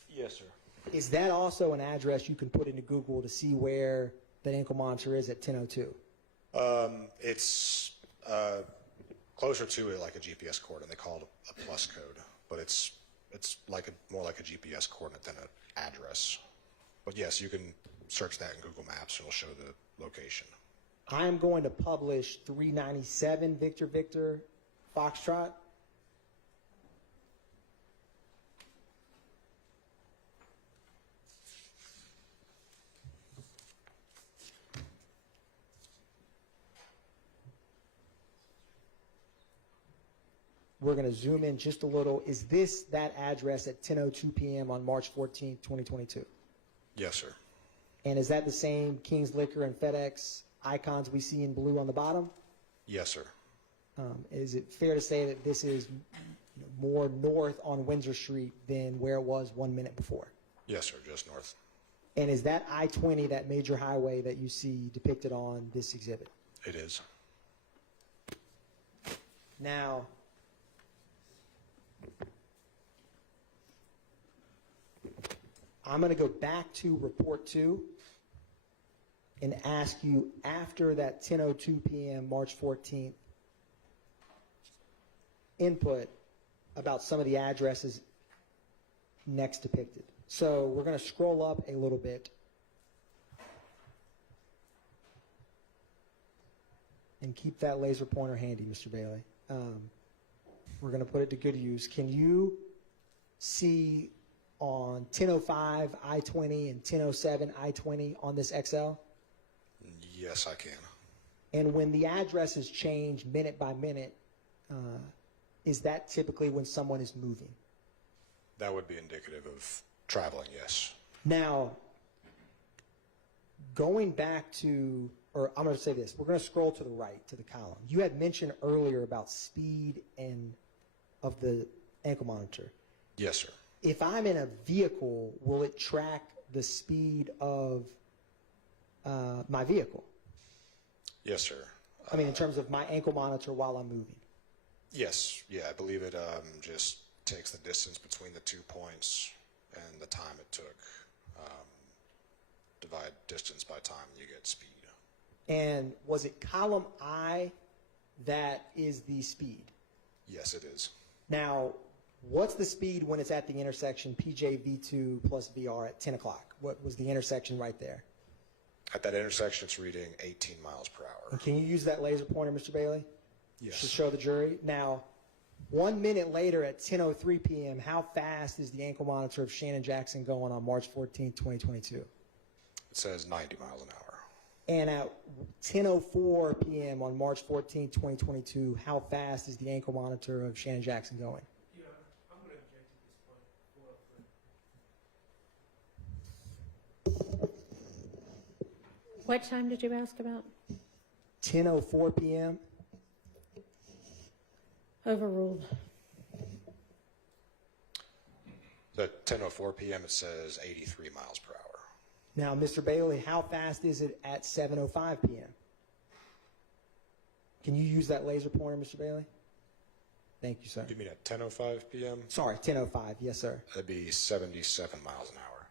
Yes, sir. Is that also an address you can put into Google to see where that ankle monitor is at 10:02? It's closer to it like a GPS coordinate. They call it a plus code, but it's like more like a GPS coordinate than an address. But yes, you can search that in Google Maps. It'll show the location. I'm going to publish 397 Victor Foxtrot. We're going to zoom in just a little. Is this that address at 10:02 p.m. on March 14, 2022? Yes, sir. And is that the same King's Liquor and FedEx icons we see in blue on the bottom? Yes, sir. Is it fair to say that this is more north on Windsor Street than where it was 1 minute before? Yes, sir. Just north. And is that I-20 that major highway that you see depicted on this exhibit? It is. Now, I'm going to go back to report 2 and ask you after that 10:02 p.m. March 14th input about some of the addresses next depicted. So we're going to scroll up a little bit and keep that laser pointer handy, Mr. Bailey. We're going to put it to good use. Can you see on 10:05 I-20 and 10:07 I-20 on this XL? Yes, I can. And when the addresses change minute by minute, is that typically when someone is moving? That would be indicative of traveling, yes. Now, going back to, or I'm going to say this, we're going to scroll to the right, to the column. You had mentioned earlier about speed and of the ankle monitor. Yes, sir. If I'm in a vehicle, will it track the speed of my vehicle? Yes, sir. I mean, in terms of my ankle monitor while I'm moving. Yes, yeah, I believe it just takes the distance between the 2 points and the time it took. Divide distance by time, and you get speed. And was it column I that is the speed? Yes, it is. Now, what's the speed when it's at the intersection PJV2 plus VR at 10 o'clock? What was the intersection right there? At that intersection, it's reading 18 miles per hour. And can you use that laser pointer, Mr. Bailey? Yes. To show the jury? Now, 1 minute later at 10:03 p.m., how fast is the ankle monitor of Shannon Jackson going on March 14, 2022? It says 90 miles an hour. And at 10:04 p.m. on March 14, 2022, how fast is the ankle monitor of Shannon Jackson going? Your Honor, I'm going to object at this point. What time did you ask about? 10:04 p.m. Overruled. At 10:04 p.m., it says 83 miles per hour. Now, Mr. Bailey, how fast is it at 7:05 p.m.? Can you use that laser pointer, Mr. Bailey? Thank you, sir. You mean at 10:05 p.m.? Sorry, 10:05. Yes, sir. That'd be 77 miles an hour.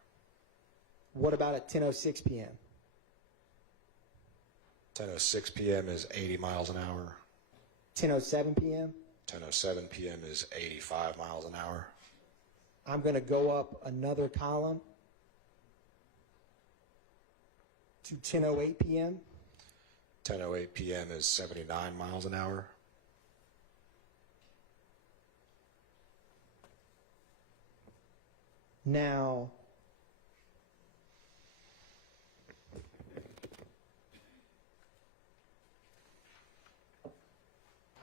What about at 10:06 p.m.? 10:06 p.m. is 80 miles an hour. 10:07 p.m.? 10:07 p.m. is 85 miles an hour. I'm going to go up another column to 10:08 p.m. 10:08 p.m. is 79 miles an hour. Now,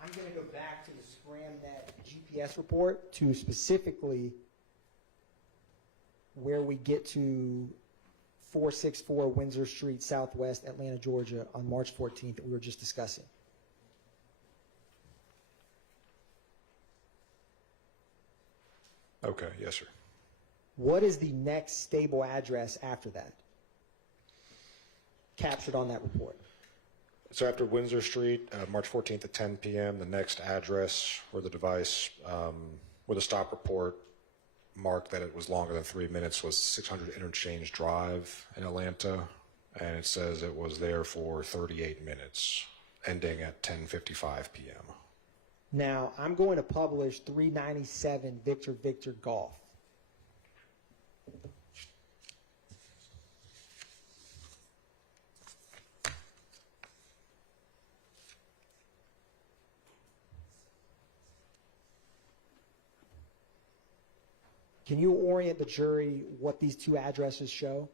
I'm going to go back to the ScramNet GPS report to specifically where we get to 464 Windsor Street, Southwest Atlanta, Georgia, on March 14th that we were just discussing. Okay, yes, sir. What is the next stable address after that? Captured on that report. So after Windsor Street, March 14th at 10 p.m., the next address where the device, where the stop report marked that it was longer than 3 minutes was 600 Interchange Drive in Atlanta, and it says it was there for 38 minutes, ending at 10:55 p.m. Now, I'm going to publish 397 Victor Victor Golf. Can you orient the jury what these two addresses show?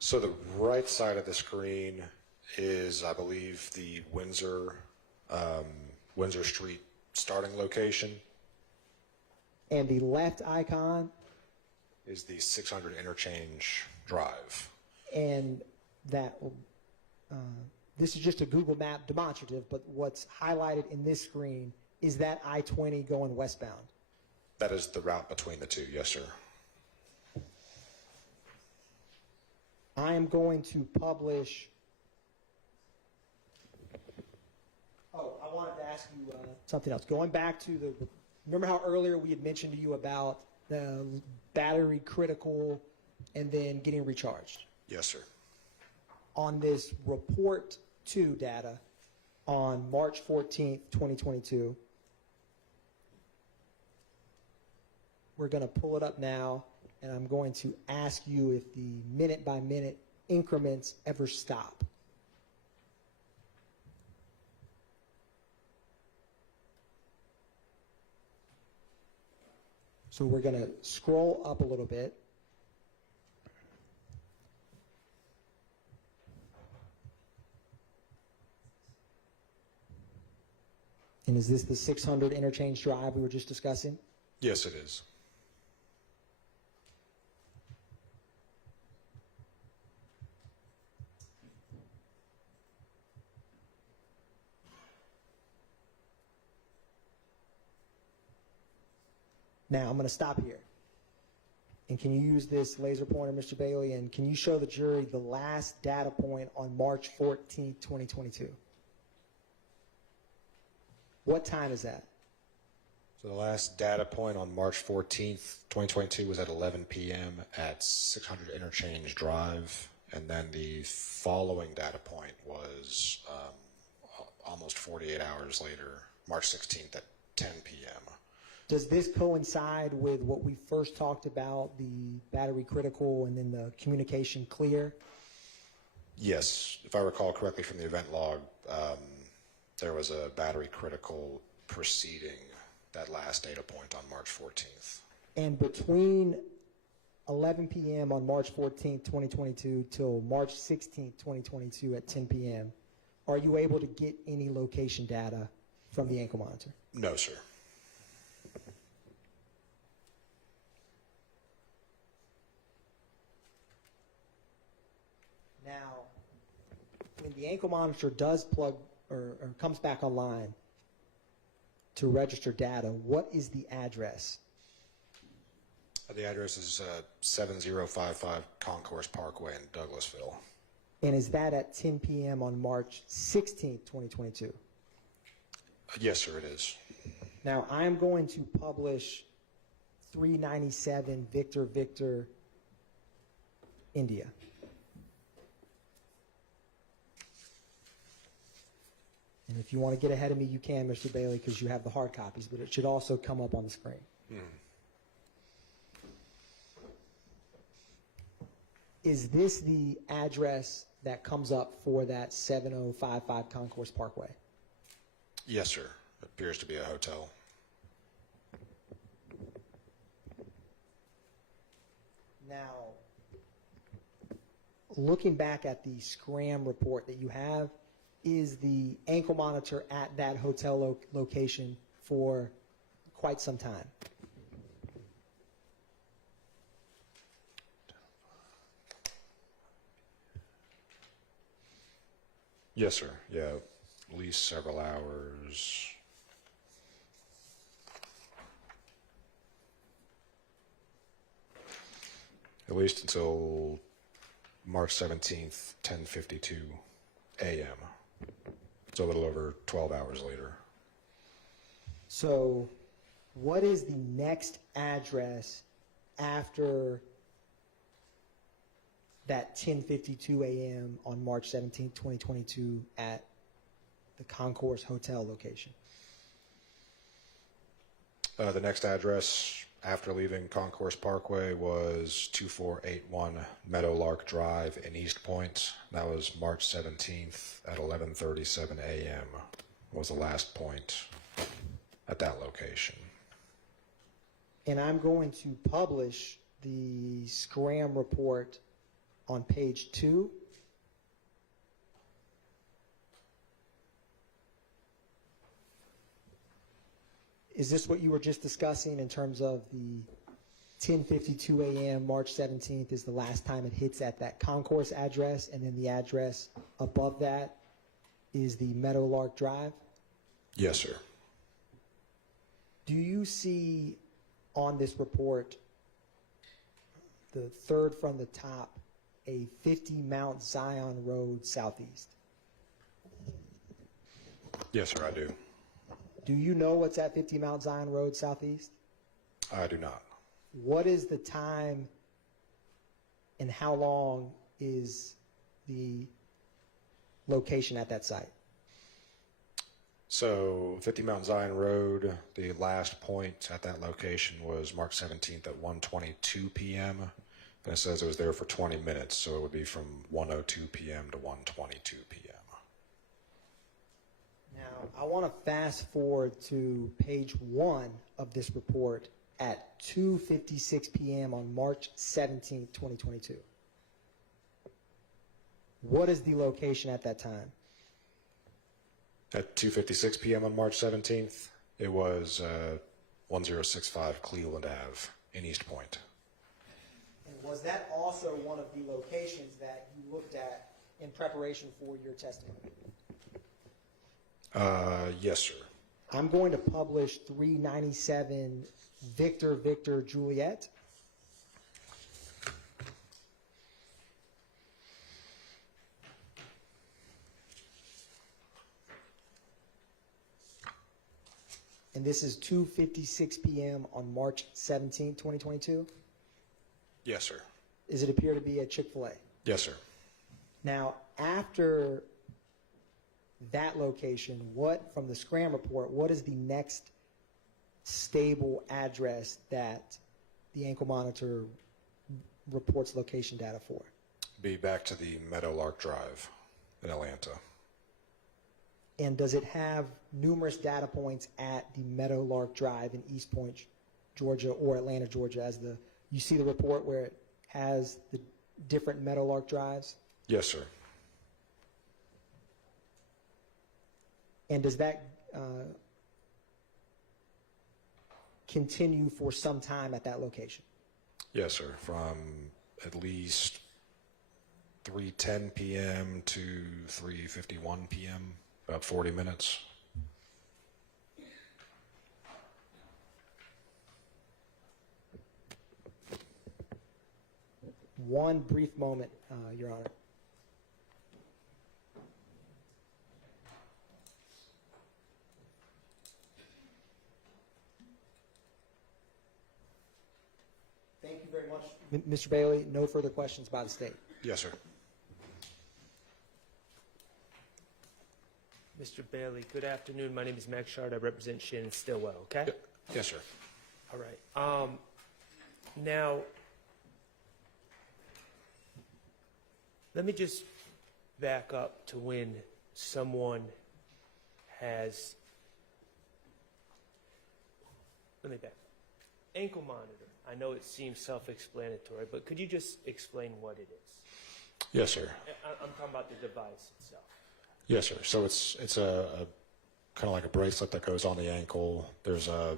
So the right side of the screen is, I believe, the Windsor Street starting location. And the left icon? Is the 600 Interchange Drive. And that, this is just a Google Map demonstrative, but what's highlighted in this screen is that I-20 going westbound. That is the route between the two, yes, sir. I am going to publish. Oh, I wanted to ask you something else. Going back to the, remember how earlier we had mentioned to you about the battery critical and then getting recharged? Yes, sir. On this report 2 data on March 14th, 2022, we're going to pull it up now, and I'm going to ask you if the minute-by-minute increments ever stop. So we're going to scroll up a little bit. And is this the 600 Interchange Drive we were just discussing? Yes, it is. Now, I'm going to stop here. And can you use this laser pointer, Mr. Bailey, and can you show the jury the last data point on March 14th, 2022? What time is that? So the last data point on March 14th, 2022 was at 11 p.m. at 600 Interchange Drive. And then the following data point was almost 48 hours later, March 16th at 10 p.m. Does this coincide with what we first talked about, the battery critical and then the communication clear? Yes, if I recall correctly from the event log, there was a battery critical preceding that last data point on March 14th. And between 11 p.m. on March 14th, 2022 till March 16th, 2022 at 10 p.m., are you able to get any location data from the ankle monitor? No, sir. Now, when the ankle monitor does plug or comes back online to register data, what is the address? The address is 7055 Concourse Parkway in Douglasville. And is that at 10 p.m. on March 16th, 2022? Yes, sir, it is. Now, I'm going to publish 397 Victor Victor India. And if you want to get ahead of me, you can, Mr. Bailey, because you have the hard copies, but it should also come up on the screen. Is this the address that comes up for that 7055 Concourse Parkway? Yes, sir. It appears to be a hotel. Now, looking back at the Scram report that you have, is the ankle monitor at that hotel location for quite some time? Yes, sir. Yeah, at least several hours. At least until March 17th, 10:52 a.m. It's a little over 12 hours later. So what is the next address after that 10:52 a.m. on March 17, 2022 at the Concourse Hotel location? The next address after leaving Concourse Parkway was 2481 Meadowlark Drive in East Point. That was March 17th at 11:37 a.m. was the last point at that location. And I'm going to publish the Scram report on page 2. Is this what you were just discussing in terms of the 10:52 a.m. March 17th is the last time it hits at that Concourse address, and then the address above that is the Meadowlark Drive? Yes, sir. Do you see on this report, the third from the top, a 50 Mount Zion Road Southeast? Yes, sir, I do. Do you know what's at 50 Mount Zion Road Southeast? I do not. What is the time and how long is the location at that site? So 50 Mount Zion Road, the last point at that location was March 17th at 1:22 p.m. And it says it was there for 20 minutes, so it would be from 1:02 p.m. to 1:22 p.m. Now, I want to fast forward to page 1 of this report at 2:56 p.m. on March 17th, 2022. What is the location at that time? At 2:56 p.m. on March 17th, it was 1065 Cleveland Ave in East Point. And was that also one of the locations that you looked at in preparation for your testimony? Yes, sir. I'm going to publish 397 Victor Victor Juliet. And this is 2:56 p.m. on March 17, 2022? Yes, sir. Does it appear to be at Chick-fil-A? Yes, sir. Now, after that location, from the Scram report, what is the next stable address that the ankle monitor reports location data for? Be back to the Meadowlark Drive in Atlanta. And does it have numerous data points at the Meadowlark Drive in East Point, Georgia, or Atlanta, Georgia, you see the report where it has the different Meadowlark Drives? Yes, sir. And does that continue for some time at that location? Yes, sir. From at least 3:10 p.m. to 3:51 p.m., about 40 minutes. One brief moment, Your Honor. Thank you very much. Mr. Bailey, no further questions by the state. Yes, sir. Mr. Bailey, good afternoon. My name is Max Shard. I represent Shannon Stillwell, okay? Yes, sir. All right. Now, let me just back up to when someone has, let me back up. Ankle monitor. I know it seems self-explanatory, but could you just explain what it is? Yes, sir. I'm talking about the device itself. Yes, sir. So it's a kind of like a bracelet that goes on the ankle. There's a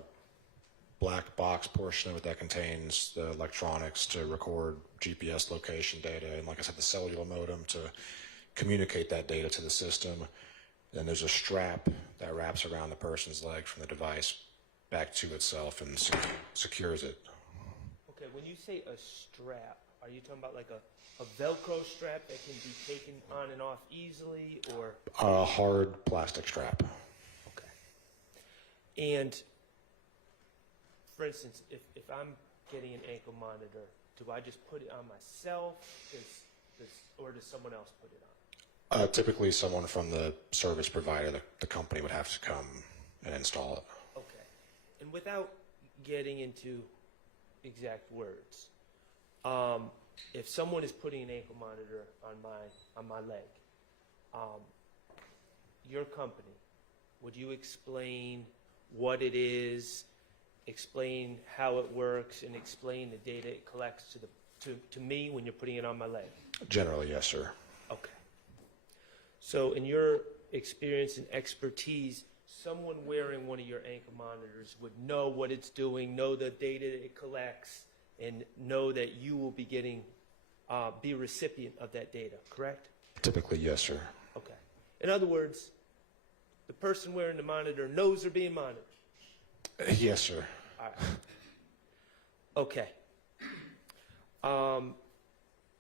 black box portion of it that contains the electronics to record GPS location data, and like I said, the cellular modem to communicate that data to the system. Then there's a strap that wraps around the person's leg from the device back to itself and secures it. Okay, when you say a strap, are you talking about like a Velcro strap that can be taken on and off easily, or? A hard plastic strap. Okay. And for instance, if I'm getting an ankle monitor, do I just put it on myself, or does someone else put it on? Typically someone from the service provider, the company would have to come and install it. Okay. And without getting into exact words, if someone is putting an ankle monitor on my leg, your company, would you explain what it is, explain how it works, and explain the data it collects to me when you're putting it on my leg? Generally, yes, sir. Okay. So in your experience and expertise, someone wearing one of your ankle monitors would know what it's doing, know the data it collects, and know that you will be getting, be a recipient of that data, correct? Typically, yes, sir. Okay. In other words, the person wearing the monitor knows they're being monitored. Yes, sir. All right. Okay.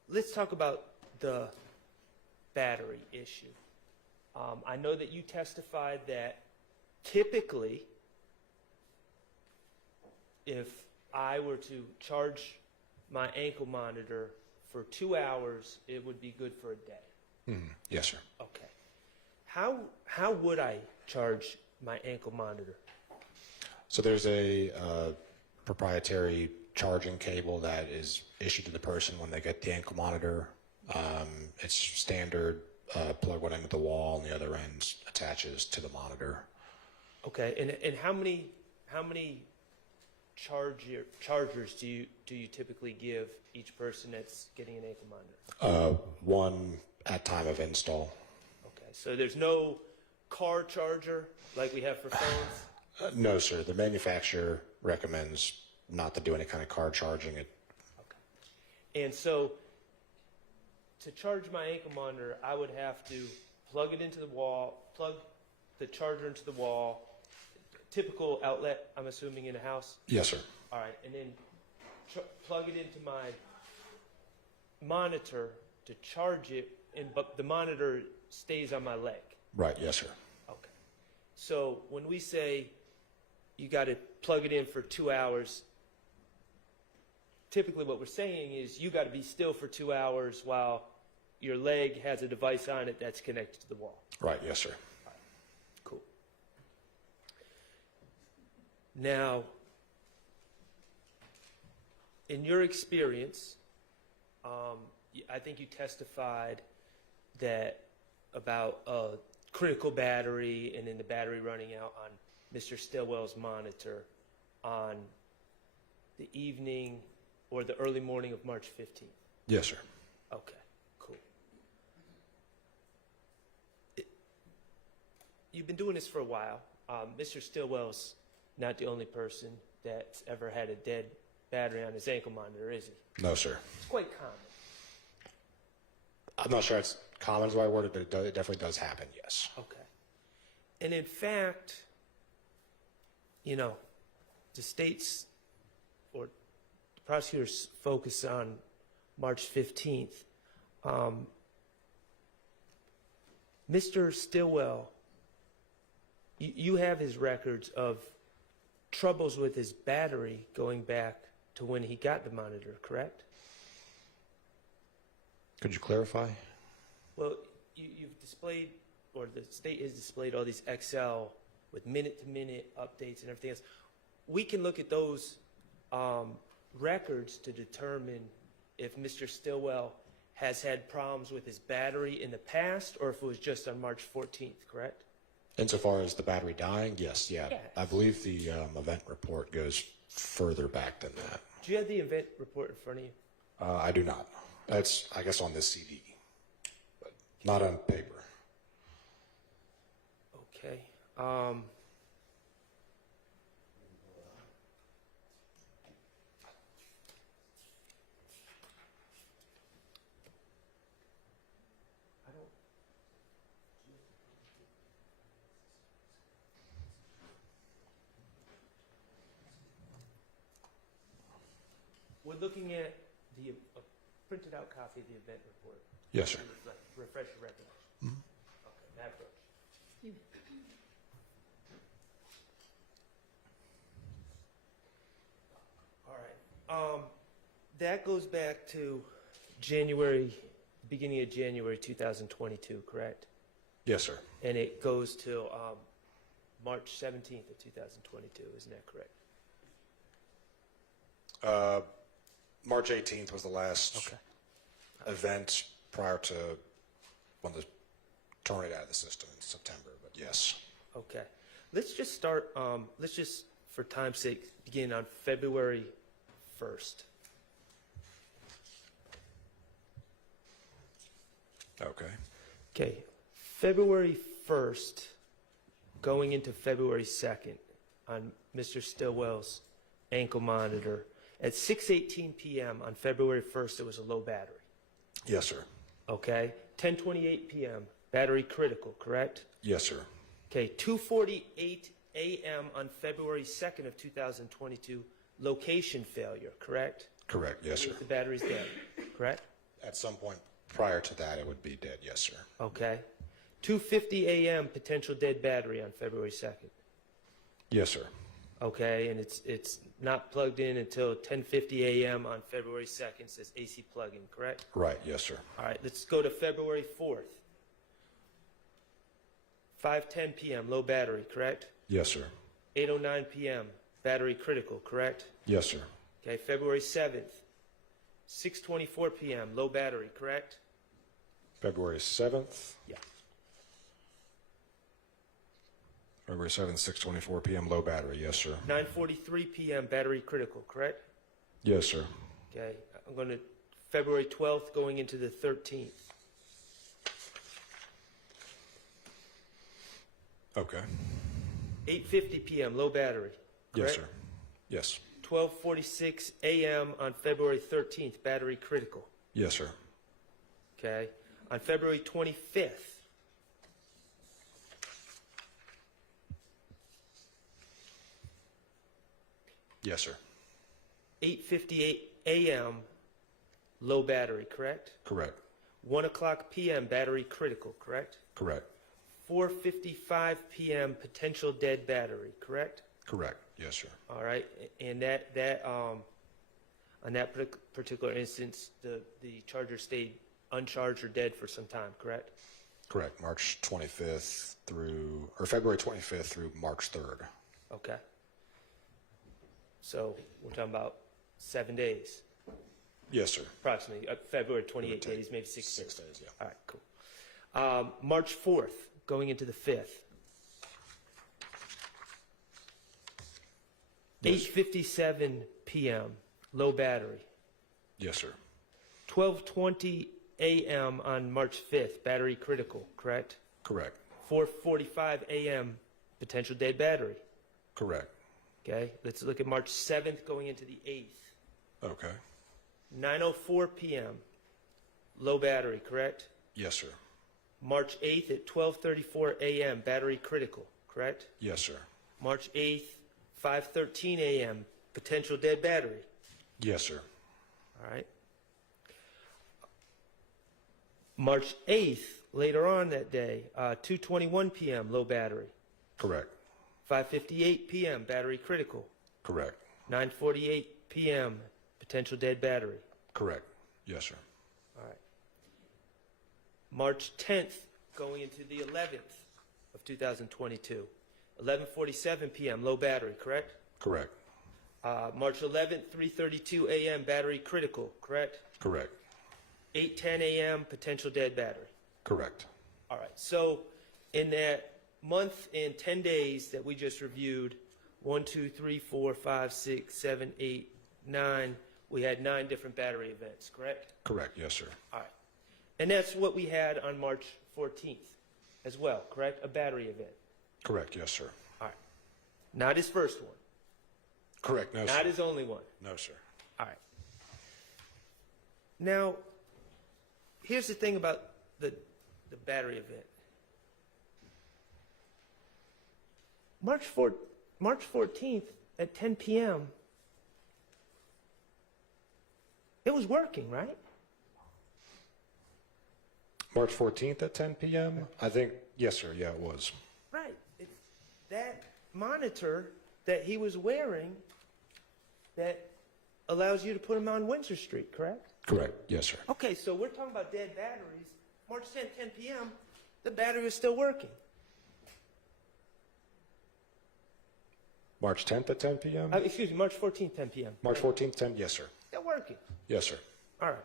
Let's talk about the battery issue. I know that you testified that typically, if I were to charge my ankle monitor for 2 hours, it would be good for a day. Yes, sir. Okay. How would I charge my ankle monitor? So there's a proprietary charging cable that is issued to the person when they get the ankle monitor. It's standard, plug one end with the wall, and the other end attaches to the monitor. Okay, and how many chargers do you typically give each person that's getting an ankle monitor? One at time of install. Okay, so there's no car charger like we have for phones? No, sir. The manufacturer recommends not to do any kind of car charging. Okay. And so to charge my ankle monitor, I would have to plug it into the wall, plug the charger into the wall, typical outlet, I'm assuming, in a house? Yes, sir. All right, and then plug it into my monitor to charge it, but the monitor stays on my leg. Right, yes, sir. Okay. So when we say you got to plug it in for 2 hours. Typically what we're saying is you got to be still for 2 hours while your leg has a device on it that's connected to the wall. Right, yes, sir. Cool. Now, in your experience, I think you testified that about a critical battery and then the battery running out on Mr. Stillwell's monitor on the evening or the early morning of March 15th. Yes, sir. Okay, cool. You've been doing this for a while. Mr. Stillwell's not the only person that's ever had a dead battery on his ankle monitor, is he? No, sir. It's quite common. I'm not sure it's common is the right word, but it definitely does happen, yes. Okay. And in fact, you know, the state's or the prosecutors focus on March 15th. Mr. Stillwell, you have his records of troubles with his battery going back to when he got the monitor, correct? Could you clarify? Well, you've displayed, or the state has displayed all these Excel with minute-to-minute updates and everything else. We can look at those records to determine if Mr. Stillwell has had problems with his battery in the past or if it was just on March 14th, correct? Insofar as the battery dying, yes, yeah. Yeah. I believe the event report goes further back than that. Do you have the event report in front of you? I do not. That's, I guess, on this CD, but not on paper. Okay. We're looking at the printed out copy of the event report. Yes, sir. Refresh your recollection. Okay, that approach. All right. That goes back to beginning of January 2022, correct? Yes, sir. And it goes till March 17th of 2022, isn't that correct? March 18th was the last event prior to when the terminated out of the system in September, but yes. Okay. Let's just start, let's just, for time's sake, begin on February 1st. Okay. Okay. February 1st, going into February 2nd, on Mr. Stillwell's ankle monitor, at 6:18 p.m. on February 1st, there was a low battery. Yes, sir. Okay. 10:28 p.m., battery critical, correct? Yes, sir. Okay. 2:48 a.m. on February 2nd of 2022, location failure, correct? Correct. Yes, sir. The battery's dead, correct? At some point prior to that, it would be dead. Yes, sir. Okay. 2:50 a.m. potential dead battery on February 2nd. Yes, sir. Okay, and it's not plugged in until 10:50 a.m. on February 2nd. It says AC plug-in, correct? Right. Yes, sir. All right, let's go to February 4th. 5:10 p.m. low battery, correct? Yes, sir. 8:09 p.m. battery critical, correct? Yes, sir. Okay, February 7th. 6:24 p.m. low battery, correct? February 7th. Yeah. February 7th, 6:24 p.m. low battery. Yes, sir. 9:43 p.m. battery critical, correct? Yes, sir. Okay, I'm going to February 12th going into the 13th. Okay. 8:50 p.m. low battery, Yes, correct? sir. Yes. 12:46 a.m. on February 13th, battery critical. Yes, sir. Okay. On February 25th, Yes, sir. 8:58 a.m. low battery, correct? Correct. 1 o'clock p.m. battery critical, correct? Correct. 4:55 p.m. potential dead battery, correct? Correct. Yes, sir. All right, and on that particular instance, the charger stayed uncharged or dead for some time, correct? Correct. March 25th or February 25th through March 3rd. Okay. So we're talking about 7 days, Yes, sir. approximately, February 28 Give or days, take. maybe 6 6 days. days, yeah. All right, cool. March 4th, going into the 5th. 8:57 p.m., low battery. Yes, sir. 12:20 a.m. on March 5th, battery critical, correct? Correct. 4:45 a.m., potential dead battery. Correct. Okay, let's look at March 7th going into the 8th. Okay. 9:04 p.m., low battery, correct? Yes, sir. March 8th at 12:34 a.m., battery critical, correct? Yes, sir. March 8th, 5:13 a.m., potential dead battery. Yes, sir. All right. March 8th, later on that day, 2:21 p.m., low battery. Correct. 5:58 p.m., battery critical. Correct. 9:48 p.m., potential dead battery. Correct. Yes, sir. All right. March 10th, going into the 11th of 2022. 11:47 p.m., low battery, correct? Correct. March 11th, 3:32 a.m., battery critical, correct? Correct. 8:10 a.m., potential dead battery. Correct. All right. So in that month and 10 days that we just reviewed, 1, 2, 3, 4, 5, 6, 7, 8, 9, we had 9 different battery events, correct? Correct. Yes, sir. All right. And that's what we had on March 14th as well, correct? A battery event. Correct. Yes, sir. All right. Not his first one. Correct. No, Not sir. his only one. No, sir. All right. Now, here's the thing about the battery event. March 14th at 10 p.m., it was working, right? March 14th at 10 p.m. I think, yes, sir. Yeah, it was. Right. It's that monitor that he was wearing that allows you to put him on Windsor Street, correct? Correct. Yes, sir. Okay, so we're talking about dead batteries. March 10th, 10 p.m., the battery was still working. March 10th at 10 p.m. Excuse me, March 14th, 10 p.m. March 14th, 10. Yes, sir. Still working. Yes, sir. All right.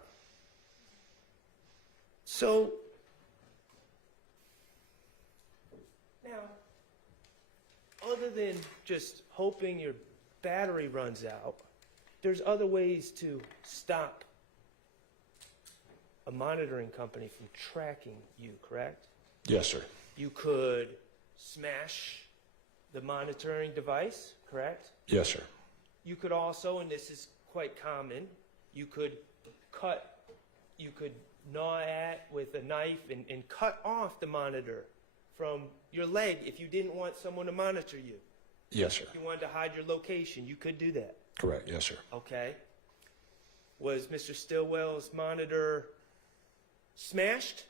So, now, other than just hoping your battery runs out, there's other ways to stop a monitoring company from tracking you, correct? Yes, sir. You could smash the monitoring device, correct? Yes, sir. You could also, and this is quite common, you could gnaw at with a knife and cut off the monitor from your leg if you didn't want someone to monitor you. Yes, sir. If you wanted to hide your location, you could do that. Correct. Yes, sir. Okay. Was Mr. Stillwell's monitor smashed?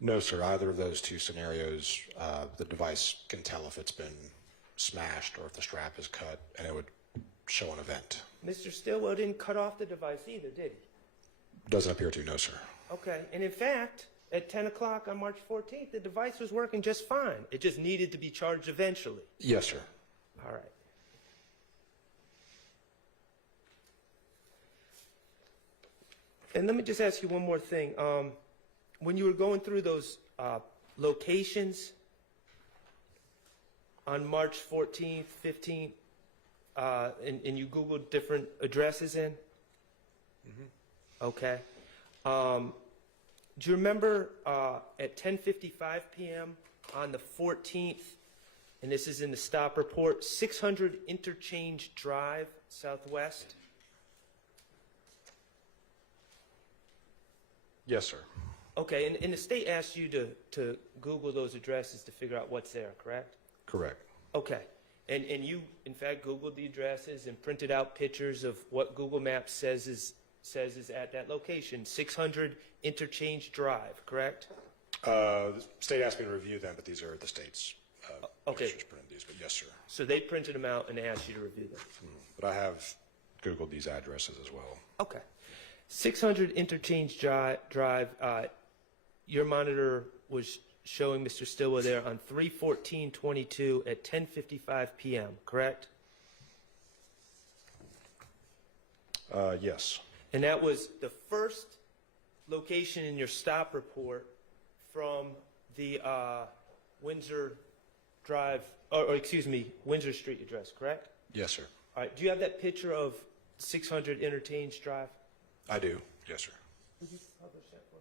No, sir. Either of those two scenarios, the device can tell if it's been smashed or if the strap is cut, and it would show an event. Mr. Stillwell didn't cut off the device either, did he? Doesn't appear to, no, sir. Okay. And in fact, at 10 o'clock on March 14th, the device was working just fine. It just needed to be charged eventually. Yes, sir. All right. And let me just ask you one more thing. When you were going through those locations on March 14th, 15th, and you Googled different addresses in? Mm-hmm. Okay. Do you remember at 10:55 p.m. on the 14th, and this is in the stop report, 600 Interchange Drive, Southwest? Yes, sir. Okay, and the state asked you to Google those addresses to figure out what's there, correct? Correct. Okay, and you, in fact, Googled the addresses and printed out pictures of what Google Maps says is at that location, 600 Interchange Drive, correct? The state asked me to review them, but these are the state's Okay. Commissioners printed these, but yes, sir. So they printed them out and asked you to review them? But I have Googled these addresses as well. Okay. 600 Interchange Drive, your monitor was showing Mr. Stillwell there on 3/14/22 at 10:55 p.m., correct? Yes. And that was the first location in your stop report from the Windsor Drive, or excuse me, Windsor Street address, correct? Yes, sir. All right. Do you have that picture of 600 Interchange Drive? I do. Yes, sir. Would you publish that for me?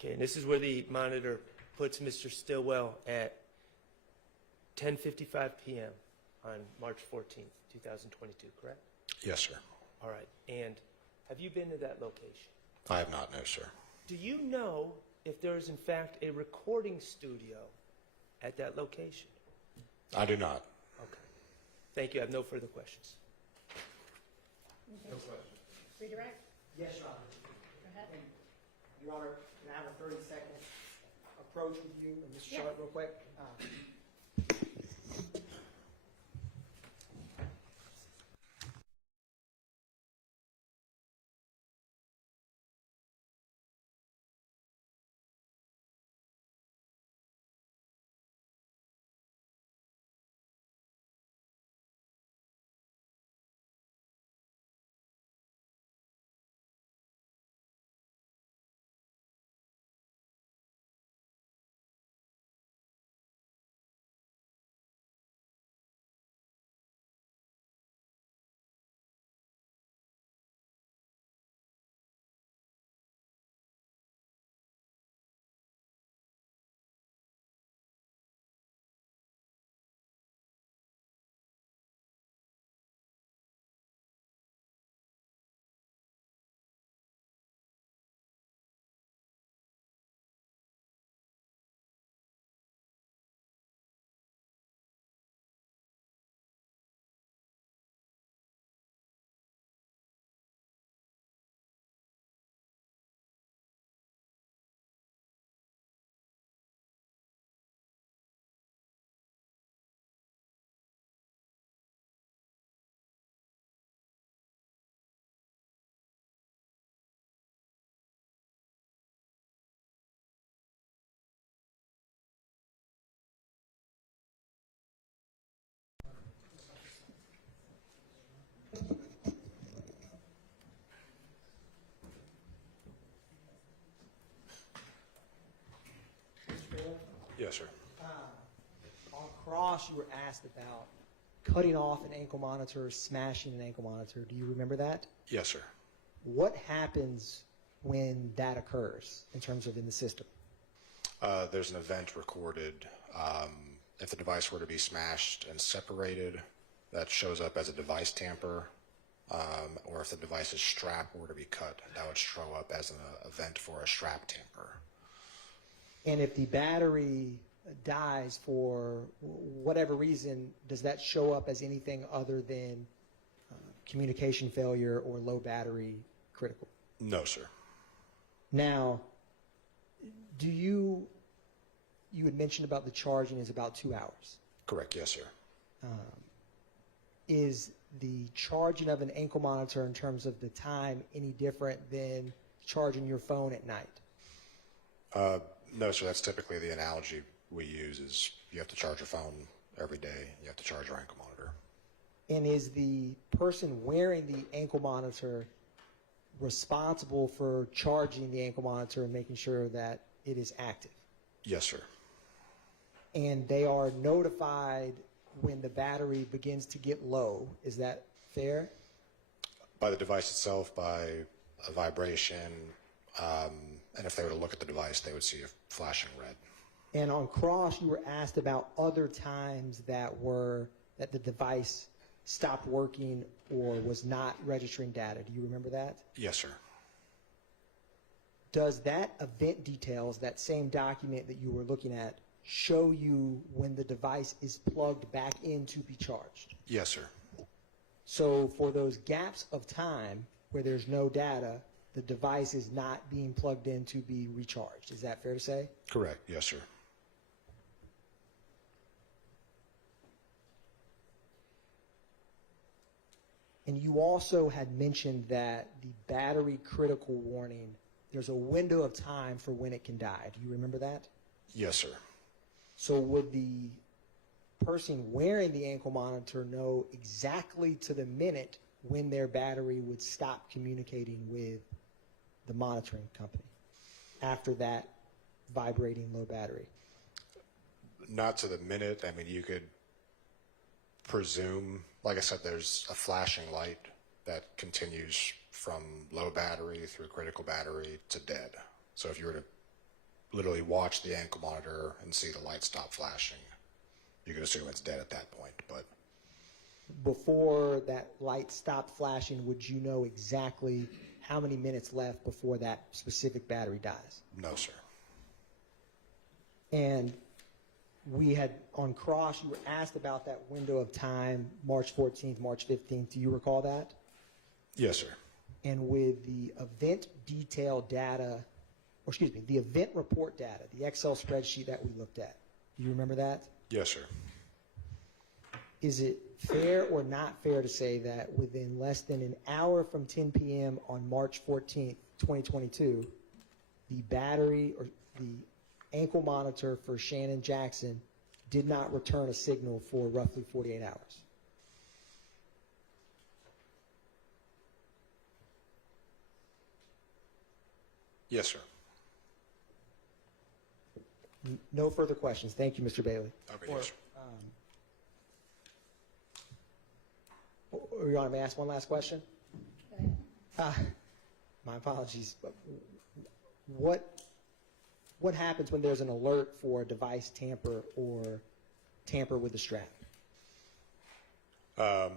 Okay, and this is where the monitor puts Mr. Stillwell at 10:55 p.m. on March 14th, 2022, correct? Yes, sir. All right, and have you been to that location? I have not, no, sir. Do you know if there is in fact a recording studio at that location? I do not. Okay. Thank you. I have no further questions. Redirect? Yes, Your Honor. Go ahead. Your Honor, can I have a 30-second approach with you and Mr. Yeah. Sharp real quick? Yes, sir. On cross, you were asked about cutting off an ankle monitor, smashing an ankle monitor. Do you remember that? Yes, sir. What happens when that occurs in terms of in the system? There's an event recorded. If the device were to be smashed and separated, that shows up as a device tamper. Or if the device's strap were to be cut, that would show up as an event for a strap tamper. And if the battery dies for whatever reason, does that show up as anything other than communication failure or low battery critical? No, sir. Now, you had mentioned about the charging is about 2 hours. Correct. Yes, sir. Is the charging of an ankle monitor in terms of the time any different than charging your phone at night? No, sir. That's typically the analogy we use is you have to charge your phone every day. You have to charge your ankle monitor. And is the person wearing the ankle monitor responsible for charging the ankle monitor and making sure that it is active? Yes, sir. And they are notified when the battery begins to get low. Is that fair? By the device itself, by a vibration, And if they were to look at the device, they would see a flashing red. And on cross, you were asked about other times that the device stopped working or was not registering data. Do you remember that? Yes, sir. Does that event details, that same document that you were looking at, show you when the device is plugged back in to be charged? Yes, sir. So for those gaps of time where there's no data, the device is not being plugged in to be recharged. Is that fair to say? Correct. Yes, sir. And you also had mentioned that the battery critical warning, there's a window of time for when it can die. Do you remember that? Yes, sir. So would the person wearing the ankle monitor know exactly to the minute when their battery would stop communicating with the monitoring company after that vibrating low battery? Not to the minute. I mean, you could presume, like I said, there's a flashing light that continues from low battery through critical battery to dead. So if you were to literally watch the ankle monitor and see the light stop flashing, you could assume it's dead at that point. But before that light stopped flashing, would you know exactly how many minutes left before that specific battery dies? no, sir. And we had, on cross, you were asked about that window of time, March 14th, March 15th. Do you recall that? Yes, sir. And with the event detail data, or excuse me, the event report data, the Excel spreadsheet that we looked at, do you remember that? Yes, sir. Is it fair or not fair to say that within less than an hour from 10 p.m. on March 14th, 2022, the battery or the ankle monitor for Shannon Jackson did not return a signal for roughly 48 hours? Yes, sir. No further questions. Thank you, Mr. Bailey. Okay, yes, sir. Your Honor, may I ask one last question? My apologies. But what happens when there's an alert for a device tamper or tamper with the strap? Can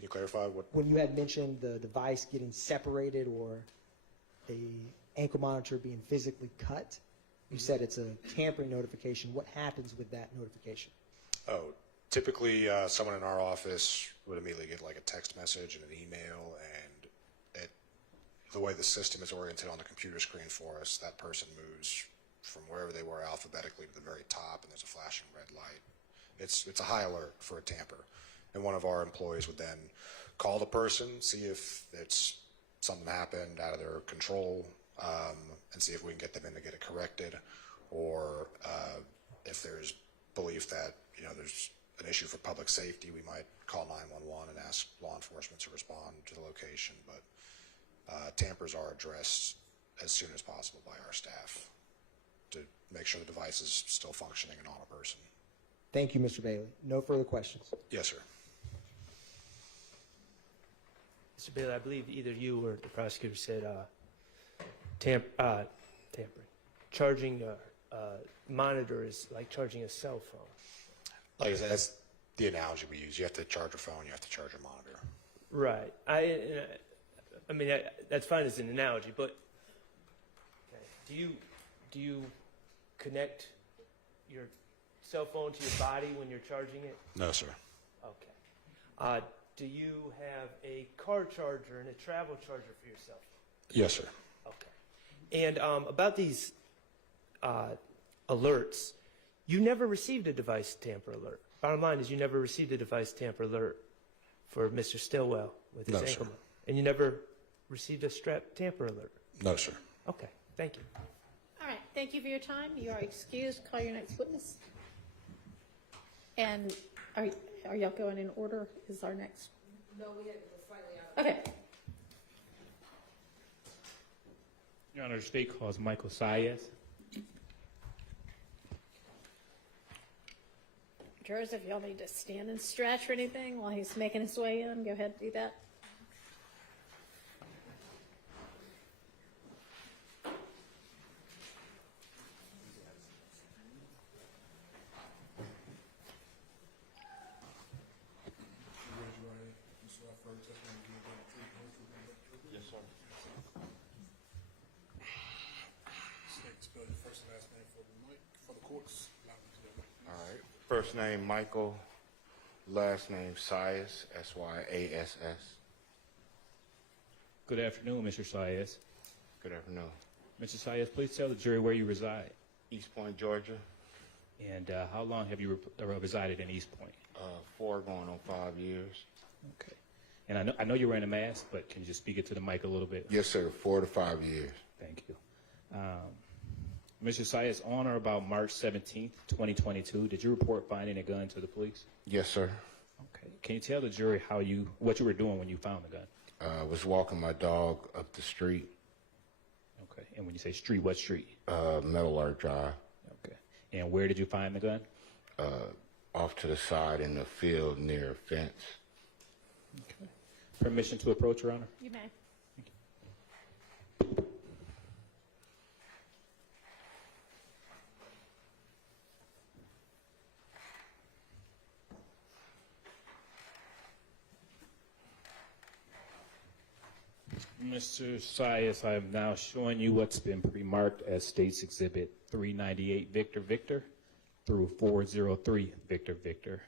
you clarify what? When you had mentioned the device getting separated or the ankle monitor being physically cut, you said it's a tampering notification. What happens with that notification? Oh, typically someone in our office would immediately get like a text message and an email, and the way the system is oriented on the computer screen for us, that person moves from wherever they were alphabetically to the very top, and there's a flashing red light. It's a high alert for a tamper, and one of our employees would then call the person, see if it's something happened out of their control, and see if we can get them in to get it corrected, or if there's belief that there's an issue for public safety, we might call 911 and ask law enforcement to respond to the location. But tampers are addressed as soon as possible by our staff to make sure the device is still functioning and on a person. Thank you, Mr. Bailey. No further questions. Yes, sir. Mr. Bailey, I believe either you or the prosecutor said tampering. Charging a monitor is like charging a cell phone. Like I said, that's the analogy we use. You have to charge a phone, you have to charge a monitor. Right. I mean, that's fine as an analogy, but okay. Do you connect your cell phone to your body when you're charging it? No, sir. Okay. Do you have a car charger and a travel charger for your cell phone? Yes, sir. Okay. And about these alerts, you never received a device tamper alert. Bottom line is you never received a device tamper alert for Mr. Stillwell with his No, ankle. sir. And you never received a strap tamper alert. No, sir. Okay, thank you. All right, thank you for your time. You are excused. Call your next witness. And are y'all going in order? Is our next? No, we had to go slightly out of. Okay. Your Honor, the state calls Michael Sayas. Jurors, if y'all need to stand and stretch or anything while he's making his way in, go ahead and do that. First name Michael, last name Syas, S-Y-A-S-S. Good afternoon, Mr. Sayas. Good afternoon. Mr. Sayas, please tell the jury where you reside East Point, Georgia. and how long have you resided in East Point? 4 going on 5 years. Okay. And I know you're wearing a mask, but can you just speak it to the mic a little bit? Yes, sir. 4 to 5 years. Thank you. Mr. Sayas, on or about March 17th, 2022, did you report finding a gun to the police? Yes, sir. Okay. Can you tell the jury what you were doing when you found the gun? I was walking my dog up the street, Okay. And when you say street, what street? Metal Art Drive, Okay. And where did you find the gun? off to the side in the field near a fence. Okay. Permission to approach, Your Honor? You may. Mr. Sayas, I am now showing you what's been pre-marked as State's Exhibit 398 Victor Victor through 403 Victor Victor.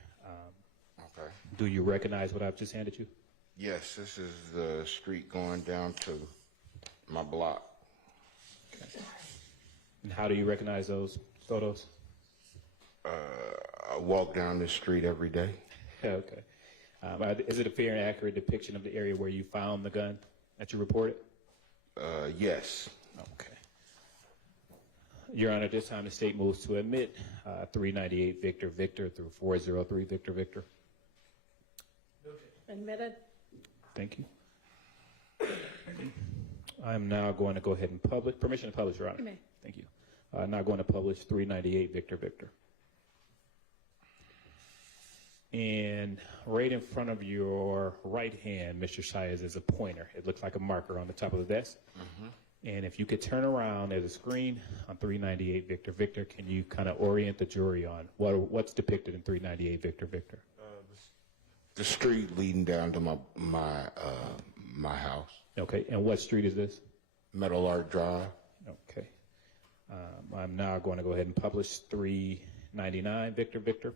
Okay. Do you recognize what I've just handed you? Yes, this is the street going down to my block. Okay. And how do you recognize those photos? I walk down this street every day. Okay. Is it a fair and accurate depiction of the area where you found the gun that you reported? Yes. Okay. Your Honor, this time the state moves to admit 398 Victor Victor through 403 Victor Victor. Admitted. Thank you. I'm now going to go ahead and publish. Permission to publish, Your Honor. You may. Thank you. Now going to publish 398 Victor Victor. And right in front of your right hand, Mr. Sayas, is a pointer. It looks like a marker on the top of the desk. And if you could turn around at a screen on 398 Victor Victor, can you kind of orient the jury on what's depicted in 398 Victor Victor? The street leading down to my house. Okay, and what street is this? Metal Art Drive. Okay. I'm now going to go ahead and publish 399 Victor Victor.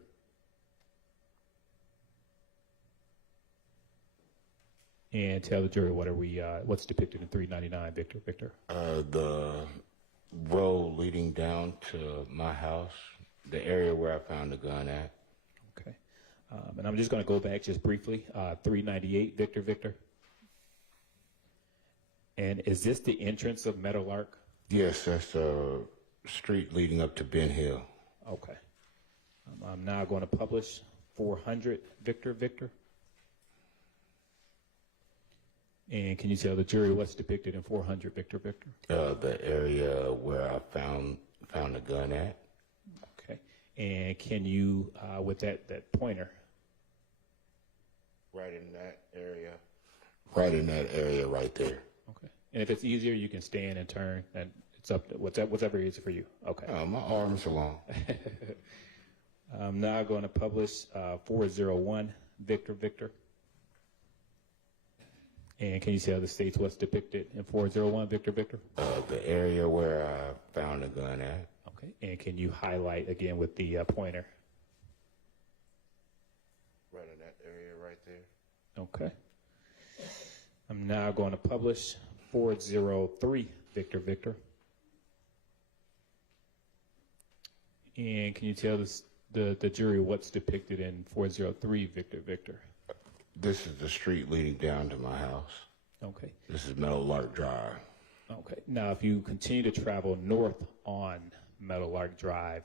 And tell the jury what's depicted in 399 Victor Victor. The road leading down to my house, the area where I found the gun at. Okay. And I'm just going to go back just briefly. 398 Victor Victor. And is this the entrance of Meadow Lark? Yes, that's the street leading up to Ben Hill. Okay. I'm now going to publish 400 Victor Victor. And can you tell the jury what's depicted in 400 Victor Victor? The area where I found the gun at. Okay. And can you, with that pointer? Right in that area. Right in that area right there. Okay. And if it's easier, you can stand and turn, and it's up to whatever is for you. Okay. My arms are long. I'm now going to publish 401 Victor Victor. And can you tell the states what's depicted in 401 Victor Victor? The area where I found the gun at. Okay. And can you highlight again with the pointer? Right in that area right there. Okay. I'm now going to publish 403 Victor Victor. And can you tell the jury what's depicted in 403 Victor Victor? This is the street leading down to my house. Okay. This is Meadow Lark Drive. Okay. Now, if you continue to travel north on Meadow Lark Drive,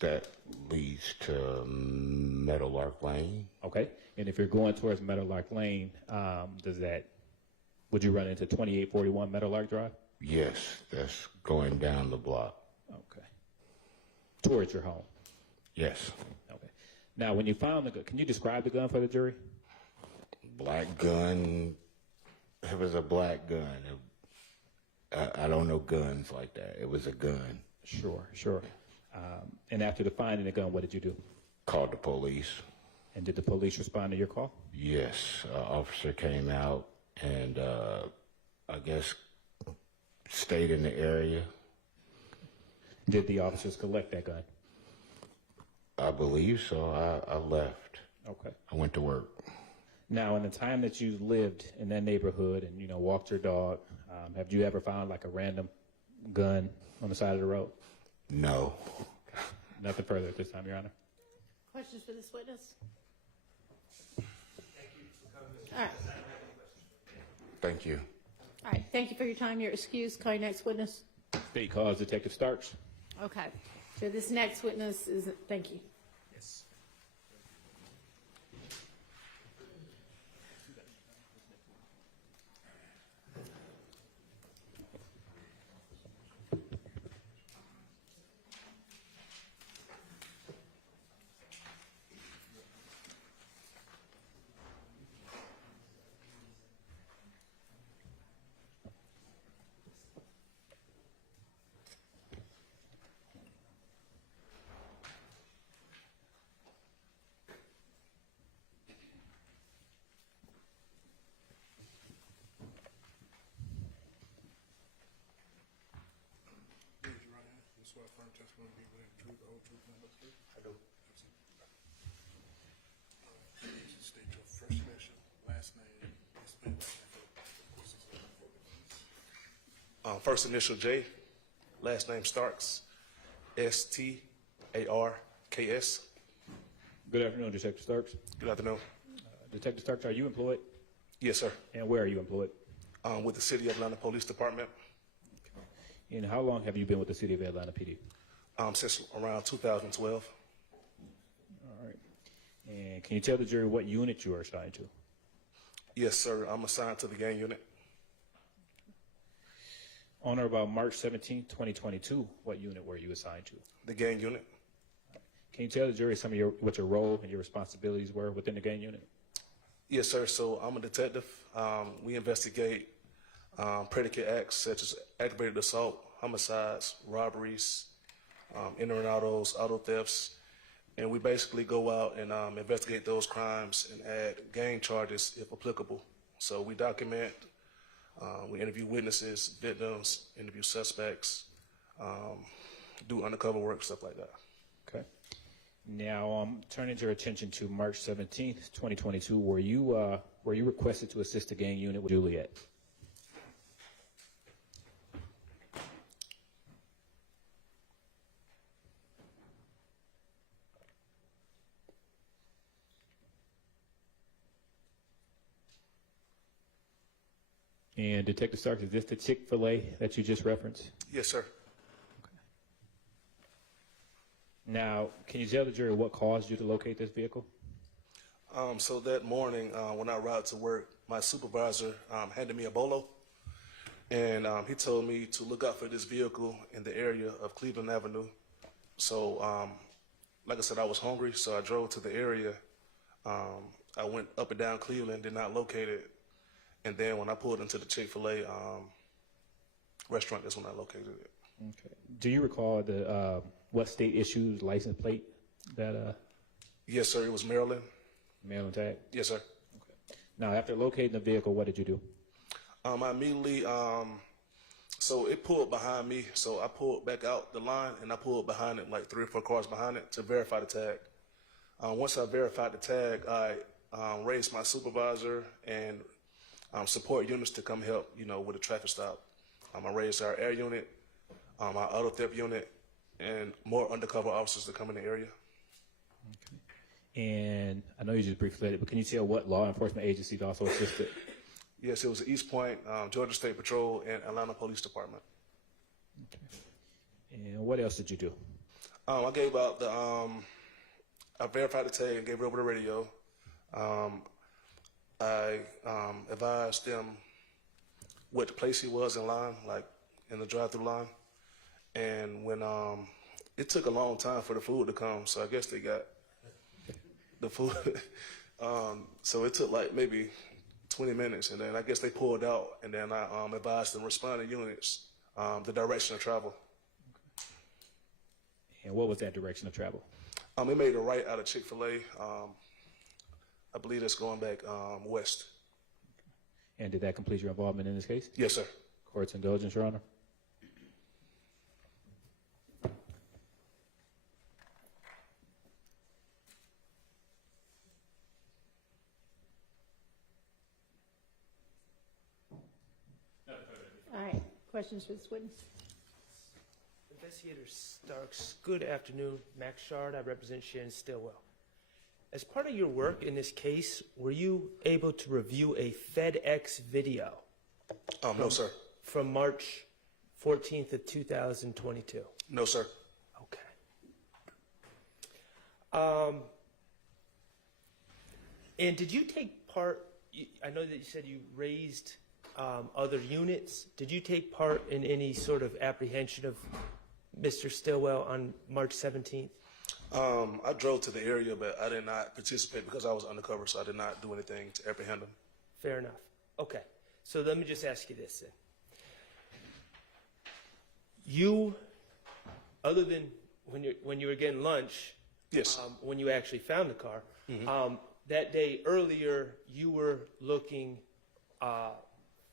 that leads to Meadow Lark Lane. okay. And if you're going towards Meadow Lark Lane, would you run into 2841 Meadow Lark Drive? Yes, that's going down the block. Okay. Towards your home? Yes. Okay. Now, when you found the gun, can you describe the gun for the jury? Black gun. It was a black gun. I don't know guns like that. It was a gun. Sure, sure. And after the finding the gun, what did you do? Called the police. And did the police respond to your call? Yes. Officer came out and I guess stayed in the area. Did the officers collect that gun? I believe so. I left. Okay. I went to work. Now, in the time that you lived in that neighborhood and, walked your dog, have you ever found like a random gun on the side of the road? No. Nothing further at this time, Your Honor. Questions for this witness? All right. Thank you. All right. Thank you for your time. You're excused. Call your next witness. State calls Detective Starks. Okay. So this next witness is, thank you. Yes. Raise your right hand. You swear firm testimony to be the truth, the whole truth, and nothing but the truth? I do. State your first initial, last name, and spell last name. First initial J, last name Starks, Starks. Good afternoon, Detective Starks. Good afternoon. Detective Starks, are you employed? Yes, sir. And where are you employed? With the City of Atlanta Police Department And how long have you been with the City of Atlanta PD? since around 2012. All right. And can you tell the jury what unit you are assigned to? Yes, sir. I'm assigned to the gang unit. On or about March 17, 2022, what unit were you assigned to? The gang unit. Can you tell the jury some of what your role and your responsibilities were within the gang unit? Yes, sir. So I'm a detective. We investigate predicate acts such as aggravated assault, homicides, robberies, entering autos, auto thefts, and we basically go out and investigate those crimes and add gang charges if applicable. So we document, we interview witnesses, victims, interview suspects, do undercover work, stuff like that. Okay. Now, turning your attention to March 17th, 2022, were you requested to assist the gang unit with Juliet? And Detective Starks, is this the Chick-fil-A that you just referenced? Yes, sir. Now, can you tell the jury what caused you to locate this vehicle? So that morning when I arrived to work, my supervisor handed me a bolo, and he told me to look out for this vehicle in the area of Cleveland Avenue. So, like I said, I was hungry, so I drove to the area. I went up and down Cleveland, did not locate it. And then when I pulled into the Chick-fil-A restaurant, that's when I located it. Okay. Do you recall the what state issued license plate that? Yes, sir. It was Maryland. Maryland tag? Yes, sir. Okay. Now, after locating the vehicle, what did you do? I immediately, so it pulled behind me. So I pulled back out the line and I pulled behind it, like 3 or 4 cars behind it, to verify the tag. Once I verified the tag, I raised my supervisor and support units to come help, with a traffic stop. I raised our air unit, our auto theft unit, and more undercover officers to come in the area. Okay. And I know you just briefly said it, but can you tell what law enforcement agencies also assisted? Yes, it was East Point, Georgia State Patrol, and Atlanta Police Department. Okay. And what else did you do? I gave out I verified the tag and gave it over the radio. I advised them what the place he was in line, like in the drive-through line. And when it took a long time for the food to come, so I guess they got the food. So it took like maybe 20 minutes, and then I guess they pulled out, and then I advised the responding units the direction of travel. And what was that direction of travel? It made a right out of Chick-fil-A. I believe that's going back west. And did that complete your involvement in this case? Yes, sir. Court's indulgence, Your Honor. Questions for this witness? Investigator Starks, good afternoon. Max Shard, I represent Sharon Stillwell. As part of your work in this case, were you able to review a FedEx video? No, sir. From March 14th of 2022? No, sir. Okay. And did you take part, I know that you said you raised other units. Did you take part in any sort of apprehension of Mr. Stillwell on March 17th? I drove to the area, but I did not participate because I was undercover, so I did not do anything to apprehend him. Fair enough. Okay. So let me just ask you this then. You, other than when you were getting lunch, Yes. when you actually found the car, that day earlier you were looking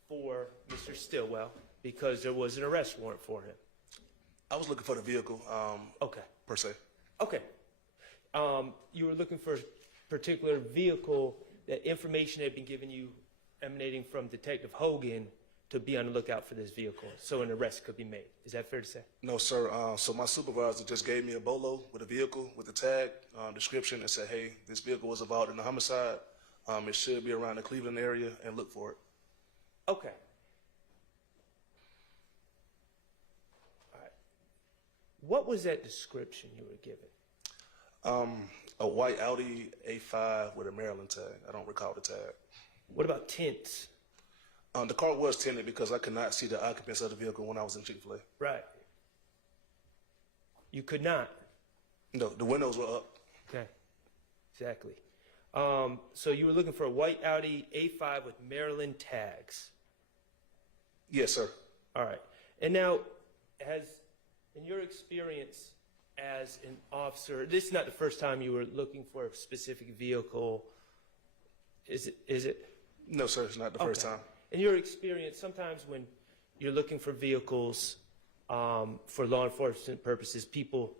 for Mr. Stillwell because there was an arrest warrant for him. I was looking for the vehicle, Okay. per se. Okay. You were looking for a particular vehicle. That information had been given you emanating from Detective Hogan to be on the lookout for this vehicle so an arrest could be made. Is that fair to say? No, sir. So my supervisor just gave me a bolo with a vehicle with the tag description and said, hey, this vehicle was involved in a homicide. It should be around the Cleveland area and look for it. Okay. All right. What was that description you were given? A white Audi A5 with a Maryland tag. I don't recall the tag. What about tints? The car was tinted because I could not see the occupants of the vehicle when I was in Chick-fil-A. Right. You could not. No, the windows were up. Okay. Exactly. So you were looking for a white Audi A5 with Maryland tags. Yes, sir. All right. And now, in your experience as an officer, this is not the first time you were looking for a specific vehicle, is it? No, sir. It's not the first time. In your experience, sometimes when you're looking for vehicles for law enforcement purposes, people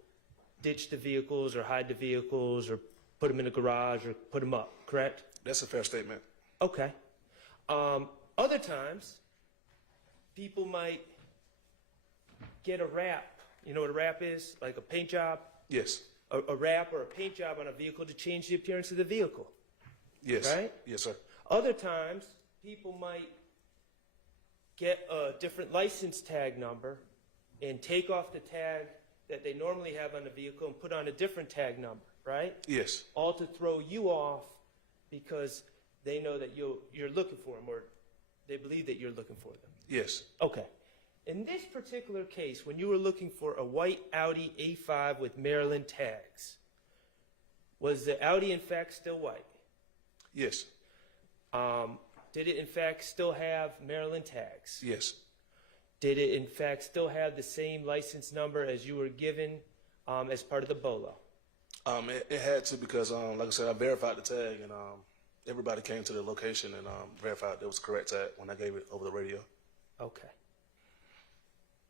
ditch the vehicles or hide the vehicles or put them in a garage or put them up, correct? That's a fair statement. Okay. Other times, people might get a wrap. You know what a wrap is? Like a paint job? Yes. A wrap or a paint job on a vehicle to change the appearance of the vehicle. Yes. Right? Yes, sir. Other times, people might get a different license tag number and take off the tag that they normally have on the vehicle and put on a different tag number, right? Yes. All to throw you off because they know that you're looking for them or they believe that you're looking for them. Yes. Okay. In this particular case, when you were looking for a white Audi A5 with Maryland tags, was the Audi in fact still white? Yes. Did it in fact still have Maryland tags? Yes. Did it in fact still have the same license number as you were given as part of the BOLO? It had to because, like I said, I verified the tag and everybody came to the location and verified it was the correct tag when I gave it over the radio. Okay.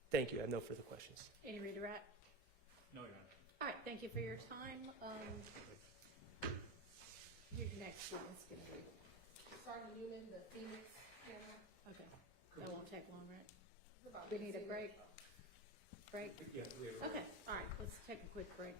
Thank you. I have no further questions. Any redirect? No, Your Honor. All right, thank you for your time. Your next witness is going to be. Sergeant Newman, the Phoenix camera. Okay, that won't take long, right? About We need a 15 break? minutes. Break? Yeah, we have Okay, all right, let's take a quick break.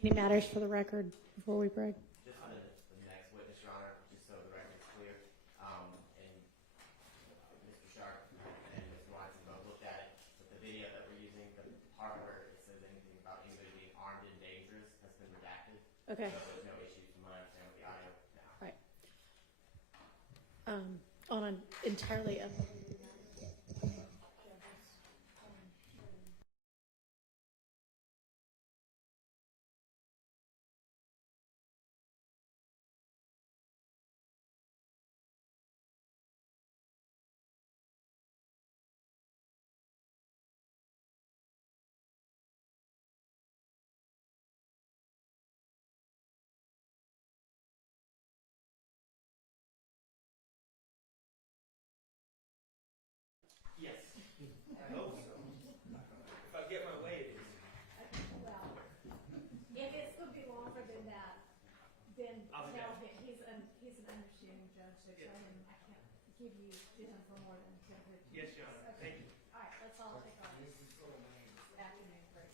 Any matters for the record before we break? Just the next witness, Your Honor, just so the record's clear. And Mr. Sharp and Mr. Watson both looked at it. But the video that we're using, the part where it says anything about anybody being armed and dangerous has been redacted. Okay. So there's no issues from my understanding with the audio now. Right. on an entirely other. Yes. I hope so. If I get my way, it is. Well, if it's gonna be longer than that, then I'll be tell back. him, he's an understanding judge, so tell him I can't give him for more than 10 15. Yes, Your Honor. Okay. Thank you. All right, let's all take our afternoon break.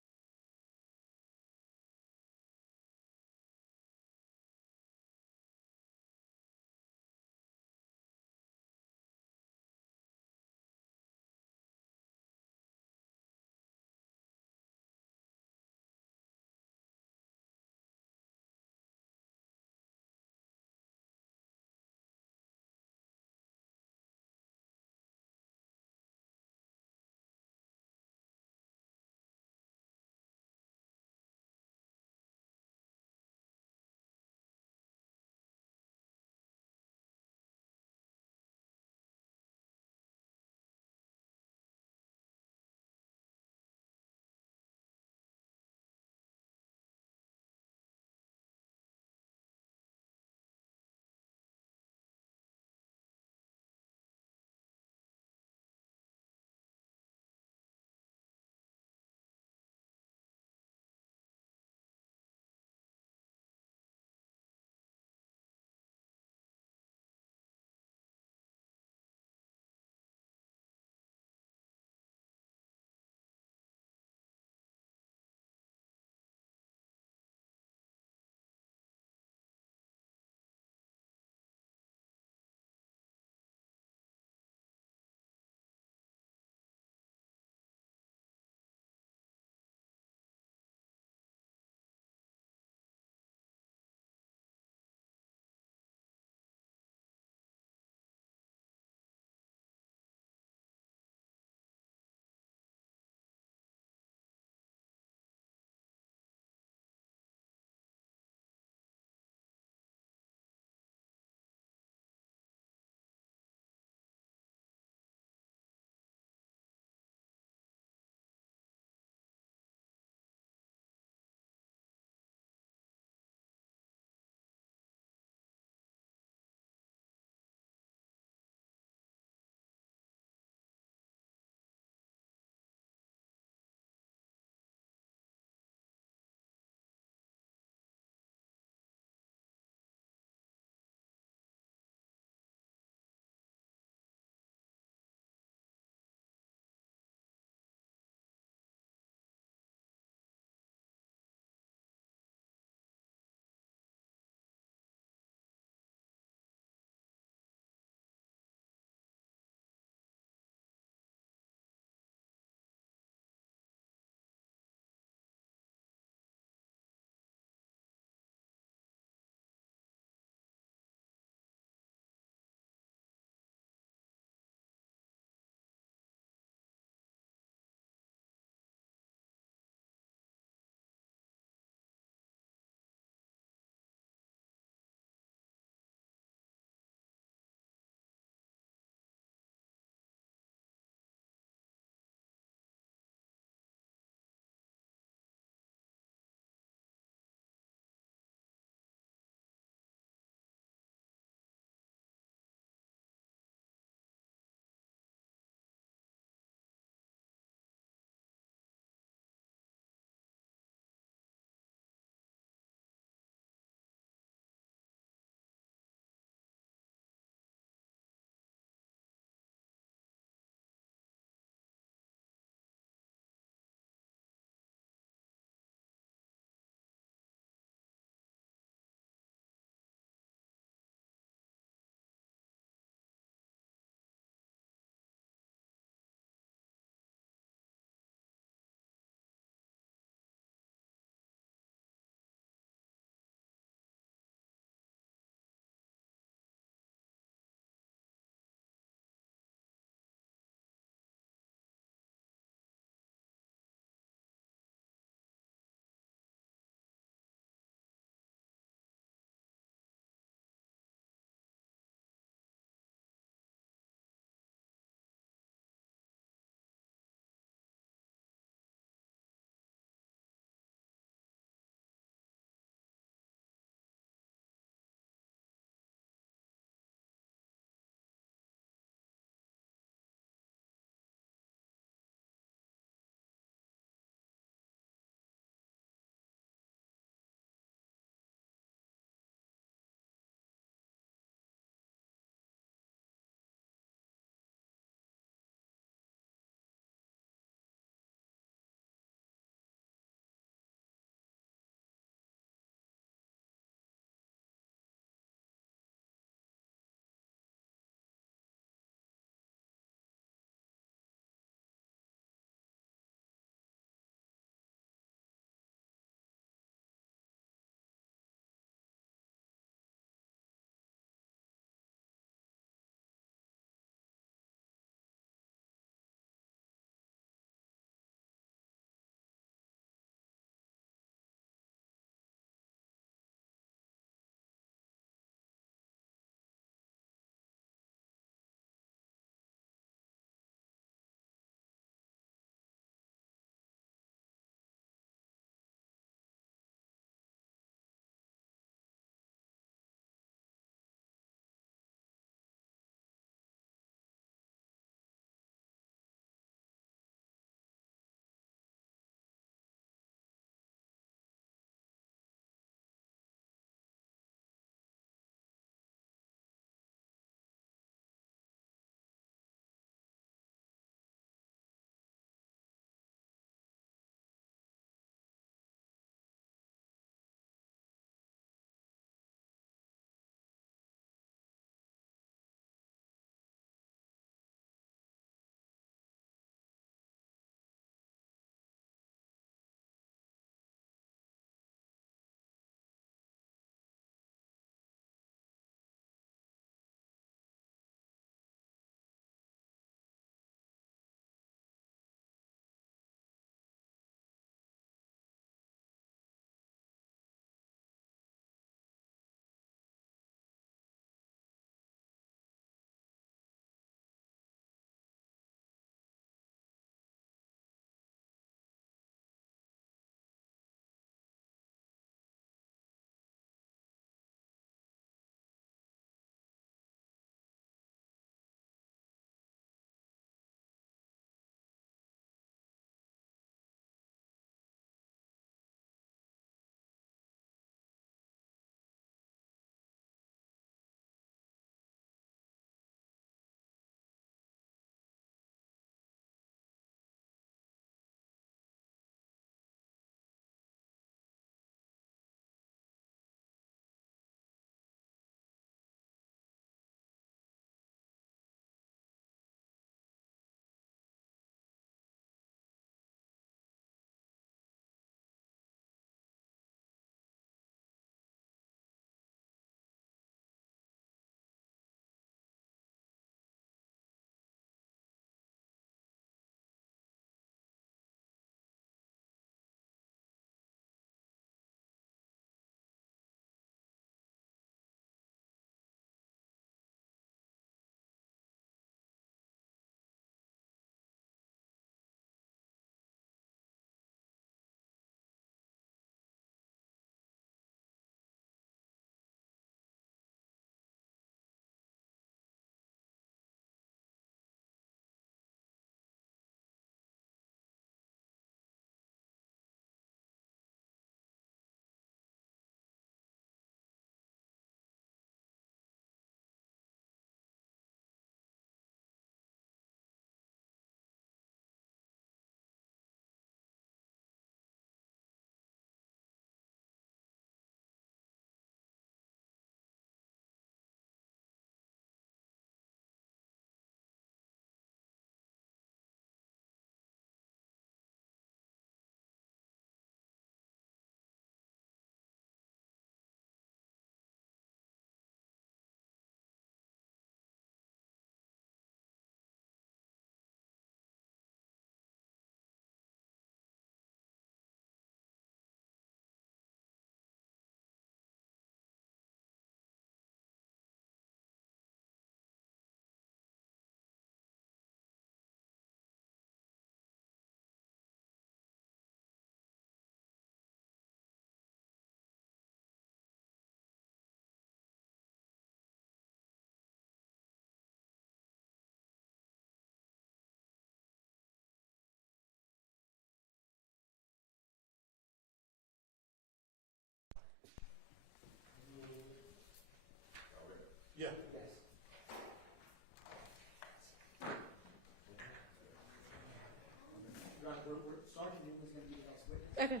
Okay.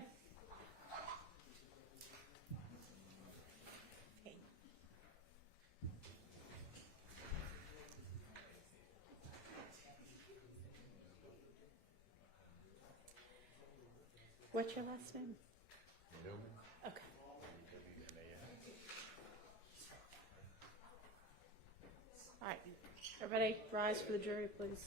What's your last name? Okay. All right. Everybody rise for the jury, please.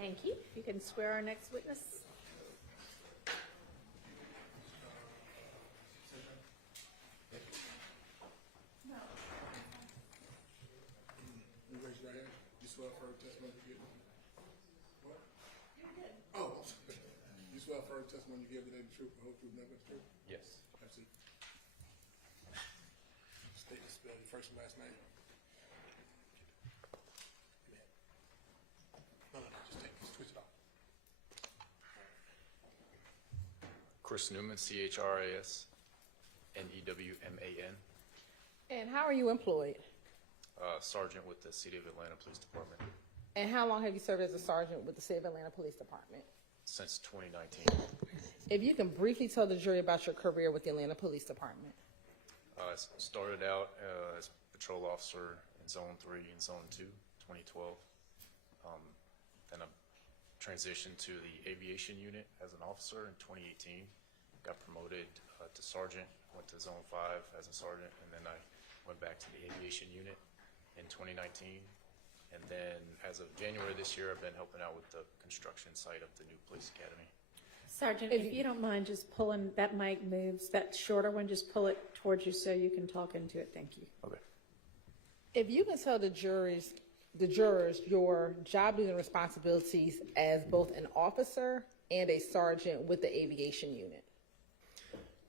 Thank you. You can swear our next witness. You raise your right hand. You swear for testimony you give. What? Oh, you swear for testimony you give today the truth, the whole truth, nothing but the truth? Yes. Absolutely. State and spell your first and last name. No, just twist it off. Chris Newman, CHRASNEWMAN, And how are you employed? Sergeant with the City of Atlanta Police Department And how long have you served as a sergeant with the City of Atlanta Police Department? since 2019. If you can briefly tell the jury about your career with the Atlanta Police Department. I started out as patrol officer in Zone 3 and Zone 2, 2012. Then I transitioned to the aviation unit as an officer in 2018. Got promoted to sergeant, went to Zone 5 as a sergeant, and then I went back to the aviation unit in 2019. And then as of January this year, I've been helping out with the construction site of the new police academy. Sergeant, if you don't mind just pulling, that mic moves, that shorter one, just pull it towards you so you can talk into it. Thank you. Okay. If you can tell the jurors your job duties and responsibilities as both an officer and a sergeant with the aviation unit.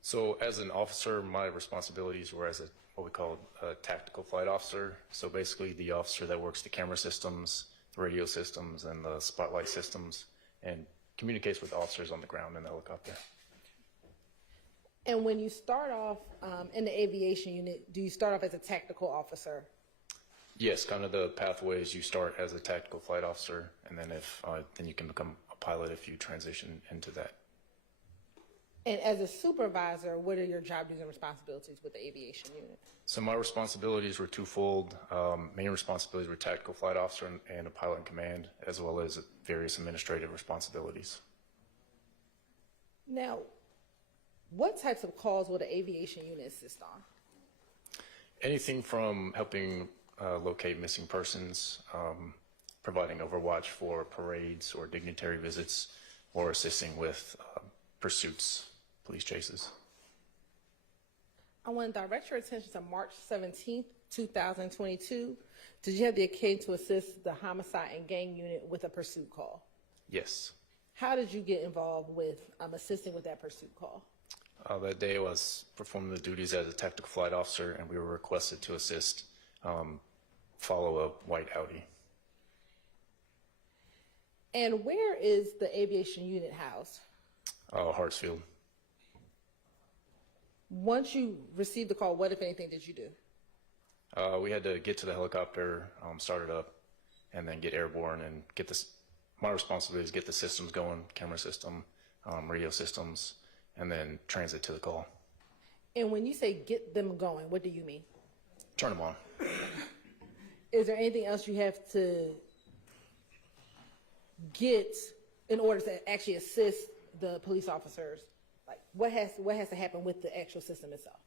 So as an officer, my responsibilities were as what we call a tactical flight officer. So basically the officer that works the camera systems, the radio systems, and the spotlight systems, and communicates with officers on the ground in the helicopter. And when you start off in the aviation unit, do you start off as a tactical officer? Yes, kind of the pathways. You start as a tactical flight officer, and then then you can become a pilot if you transition into that. And as a supervisor, what are your job duties and responsibilities with the aviation unit? So my responsibilities were twofold. Main responsibilities were tactical flight officer and a pilot in command, as well as various administrative responsibilities. Now, what types of calls will the aviation unit assist on? Anything from helping locate missing persons, providing overwatch for parades or dignitary visits, or assisting with pursuits, police chases. I want to direct your attention to March 17th, 2022. Did you have the occasion to assist the homicide and gang unit with a pursuit call? Yes. How did you get involved with assisting with that pursuit call? That day I was performing the duties as a tactical flight officer, and we were requested to assist follow a white Audi. And where is the aviation unit housed? Hartsfield. Once you received the call, what, if anything, did you do? We had to get to the helicopter, start it up, and then get airborne and get this. My responsibility is get the systems going, camera system, radio systems, and then transit to the call. And when you say get them going, what do you mean? Turn them on. Is there anything else you have to get in order to actually assist the police officers? Like what has to happen with the actual system itself?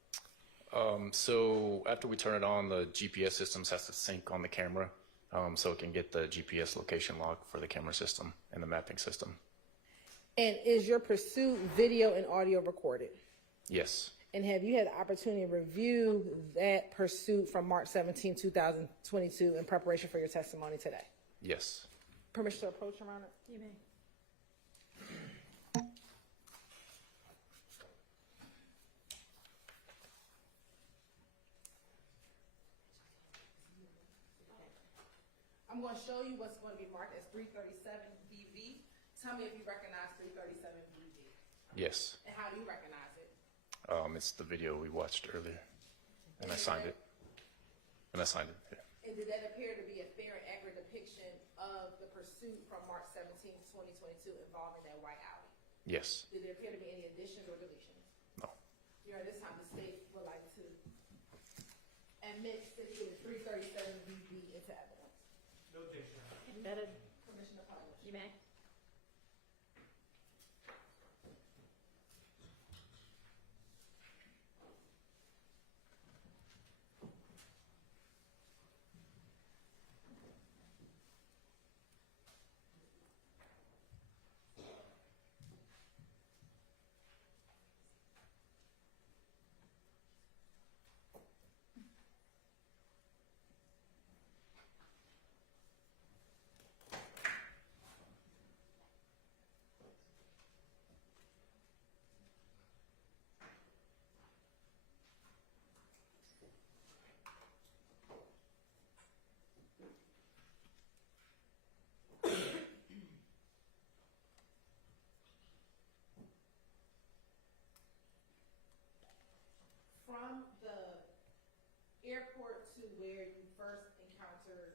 So after we turn it on, the GPS systems has to sync on the camera, so it can get the GPS location log for the camera system and the mapping system. And is your pursuit video and audio recorded? Yes. And have you had the opportunity to review that pursuit from March 17, 2022 in preparation for your testimony today? Yes. Permission to approach, Your Honor? You may. I'm going to show you what's going to be marked as 337BV. Tell me if you recognize 337BV. Yes. And how do you recognize it? It's the video we watched earlier, and I signed it. Yeah. And did that appear to be a fair and accurate depiction of the pursuit from March 17, 2022 involving that white Audi? Yes. Did there appear to be any additions or deletions? No. Your Honor, this time the state would like to admit City 337BV into evidence. No objection. Admitted. Permission to publish. You may. From the airport to where you first encountered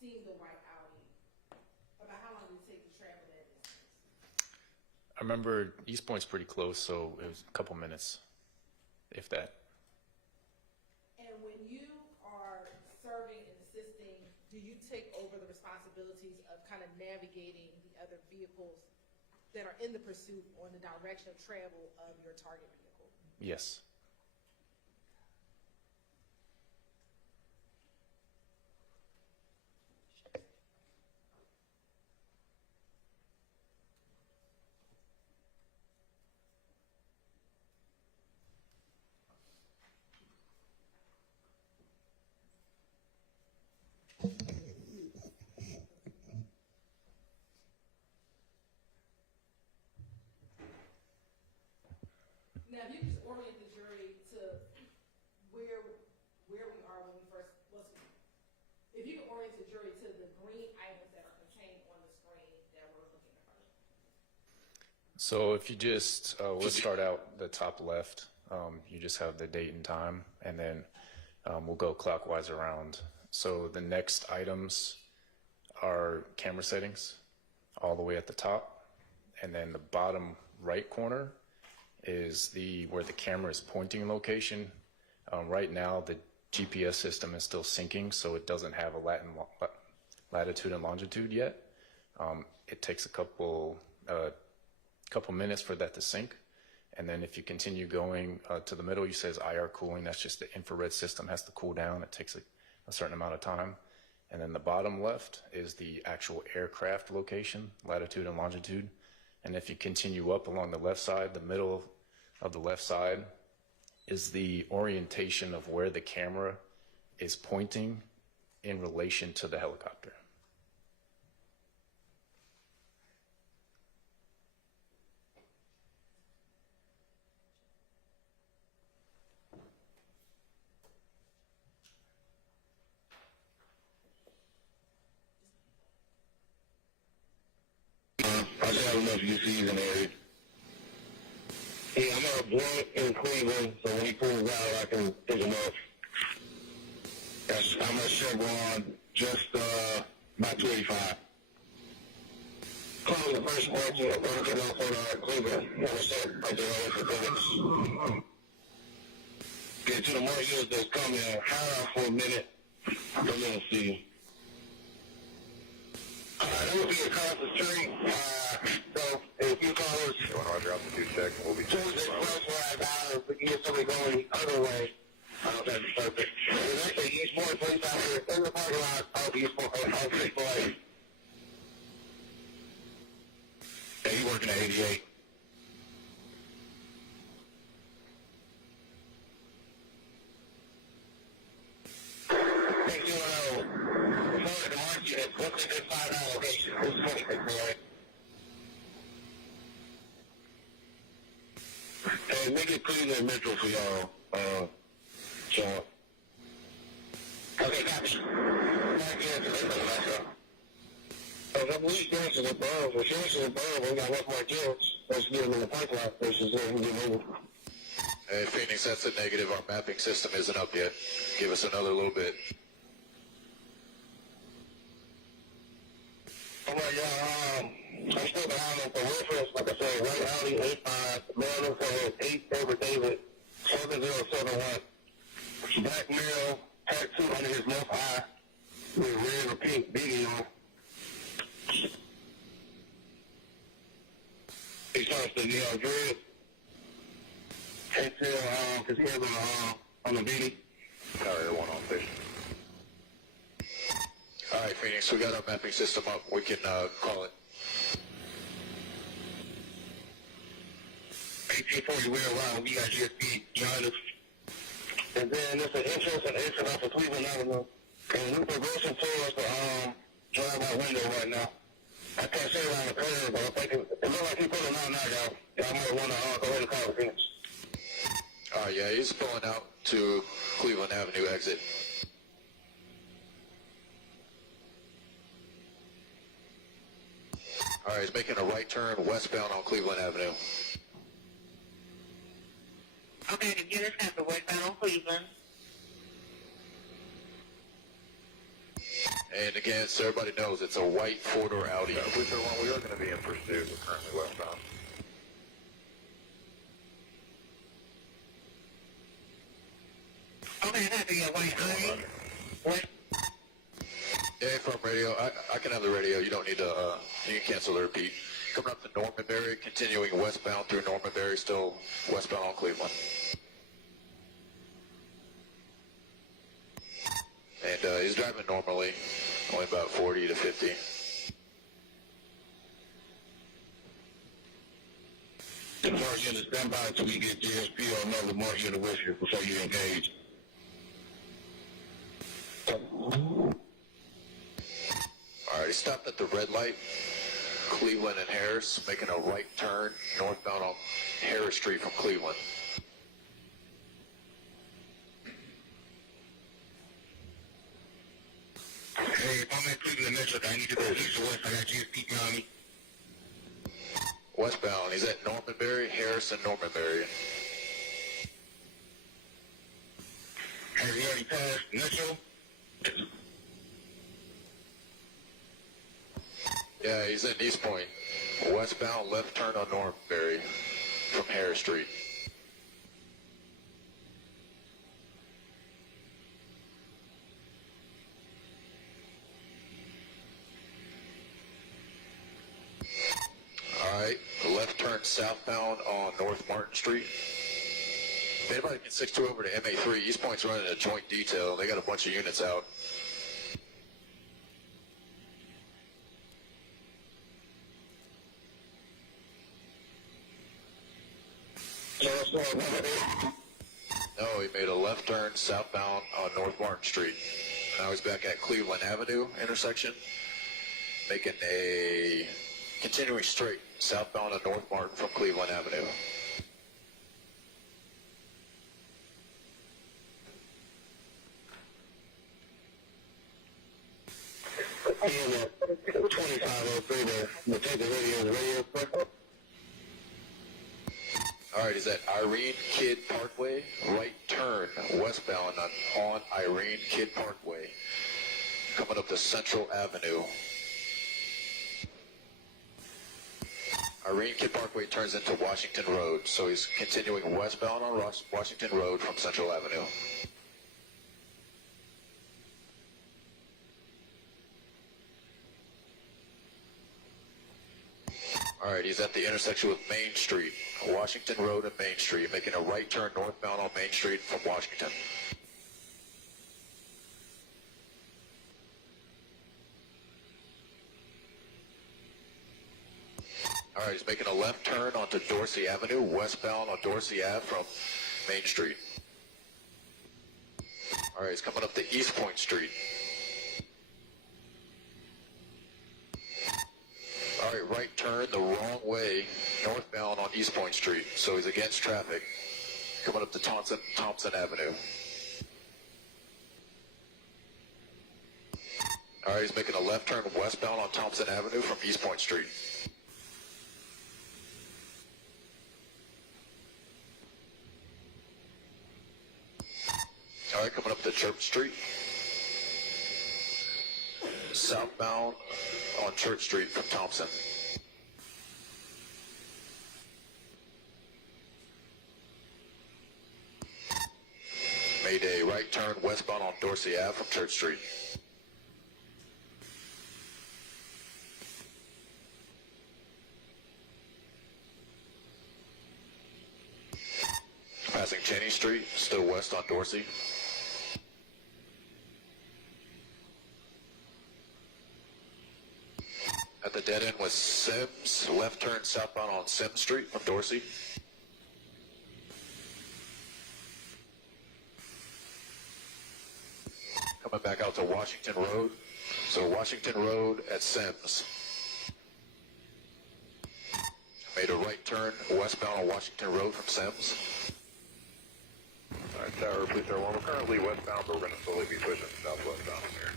seeing the white Audi, about how long did it take to travel that distance? I remember East Point's pretty close, so it was a couple minutes, if that. And when you are serving and assisting, do you take over the responsibilities of kind of navigating the other vehicles that are in the pursuit on the direction of travel of your target vehicle? Yes. Now, if you just orient the jury to where we are when we first, if you can orient the jury to the green items that are contained on the screen that we're looking at first. So if you just, let's start out the top left. You just have the date and time, and then we'll go clockwise around. So the next items are camera settings all the way at the top, and then the bottom right corner is where the camera is pointing location. Right now, the GPS system is still syncing, so it doesn't have a latitude and longitude yet. It takes a couple minutes for that to sync. And then if you continue going to the middle, you says IR cooling. That's just the infrared system has to cool down. It takes a certain amount of time. And then the bottom left is the actual aircraft location, latitude and longitude. And if you continue up along the left side, the middle of the left side is the orientation of where the camera is pointing in relation to the helicopter. I just have enough UCs in the area. Yeah, I'm at a blunt in Cleveland, so when he pulls out, I can pick him up. I'm at Chevron, just about 285. Calling the first exit, working off on Cleveland. Right there, for defendants. Get to the marshals that's coming. Hide out for a minute. I'm gonna see. That would be across the street. So if you call us, you want to drop the 2 check, we'll be checking. If we can get somebody going the other way, I don't think that's perfect. There's actually East Point police out here in the parking lot of East Point, of Chick-fil-A. Hey, working at 88. Thank you, for the market, what's a good 5 location? Who's 26, right? Hey, make it Cleveland Metro for y'all, Sean. Okay, copy. If we finish the above, we're finishing above, we got one more deal. Let's get them in the pipeline versus there and get moving. Hey, Phoenix, that's a negative. Our mapping system isn't up yet. Give us another little bit. All right, y'all, I'm still behind on for reference. Like I said, White Audi 85, Maryland for 8 David David 7071. Black male, tattoo under his left eye with red or pink biggie on. He starts to yell dread. Can't tell his hair's on the beanie. All right, one on station. All right, Phoenix, we got our mapping system up. We can call it. 1840 Wheel Line, we got GSP behind us. And then there's an entrance and exit off of Cleveland Avenue. And we're progressing towards the drive-by window right now. I can't see around the curve, but I think it looks like he's pulling out now, y'all. Y'all might want to go ahead and call the Phoenix. All right, yeah, he's pulling out to Cleveland Avenue exit. All right, he's making a right turn westbound on Cleveland Avenue. Okay, the units have the westbound on Cleveland. And again, so everybody knows, it's a white four-door Audi. We are going to be in pursuit. We're currently westbound. Okay, I have to get white Audi. What? Yeah, from radio. I can have the radio. You don't need to, you can cancel the repeat. Coming up to Normanberry, continuing westbound through Normanberry, still westbound on Cleveland. And he's driving normally, only about 40 to 50. The mark unit, stand by until we get GSP or another mark unit with you before you engage. All right, he stopped at the red light, Cleveland and Harris, making a right turn northbound on Harris Street from Cleveland. Hey, if I'm in Cleveland Metro, I need to go east or west. I got GSP County. Westbound, he's at Normanberry, Harris, and Normanberry. Has he already passed Metro? Yeah, he's in East Point. Westbound, left turn on Normanberry from Harris Street. All right, left turn southbound on North Martin Street. If anybody can 62 over to MA3, East Point's running a joint detail. They got a bunch of units out. No, he made a left turn southbound on North Martin Street. Now he's back at Cleveland Avenue intersection, making a continuing straight southbound on North Martin from Cleveland Avenue. And 2503 there. We'll take the radio. All right, he's at Irene Kidd Parkway, right turn westbound on Irene Kidd Parkway, coming up to Central Avenue. Irene Kidd Parkway turns into Washington Road, so he's continuing westbound on Washington Road from Central Avenue. All right, he's at the intersection with Main Street, Washington Road and Main Street, making a right turn northbound on Main Street from Washington. All right, he's making a left turn onto Dorsey Avenue, westbound on Dorsey Ave from Main Street. All right, he's coming up to East Point Street. All right, right turn the wrong way, northbound on East Point Street. So he's against traffic, coming up to Thompson Avenue. All right, he's making a left turn westbound on Thompson Avenue from East Point Street. All right, coming up to Church Street. Southbound on Church Street from Thompson. Mayday, right turn westbound on Dorsey Ave from Church Street. Passing Cheney Street, still west on Dorsey. At the dead end with Sims, left turn southbound on Sims Street from Dorsey. Coming back out to Washington Road. So Washington Road at Sims. Made a right turn westbound on Washington Road from Sims. All right, Tower, please, sir. Well, we're currently westbound, but we're going to slowly be pushing southwestbound from here.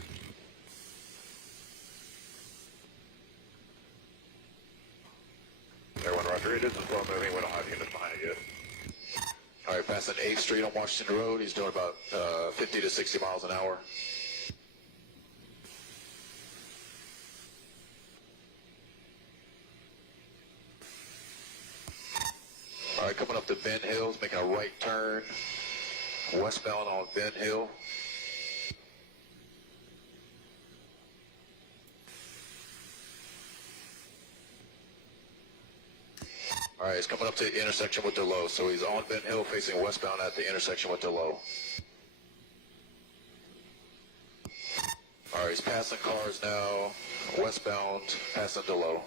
Everyone, roger. It is slow moving. We don't have units behind it yet. All right, passing 8th Street on Washington Road. He's doing about 50 to 60 miles an hour. All right, coming up to Ben Hills, making a right turn westbound on Ben Hill. All right, he's coming up to the intersection with DeLowe. So he's on Ben Hill facing westbound at the intersection with DeLowe. All right, he's passing cars now, westbound, passing DeLowe.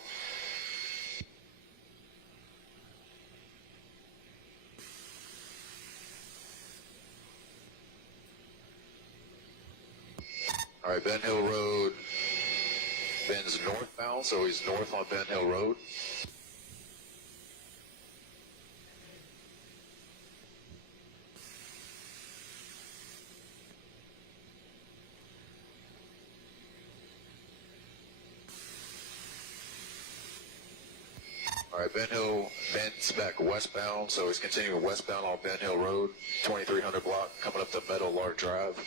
All right, Ben Hill Road, Ben's northbound, so he's north on Ben Hill Road. All right, Ben Hill bends back westbound, so he's continuing westbound on Ben Hill Road, 2300 block, coming up to Meadowlark Drive.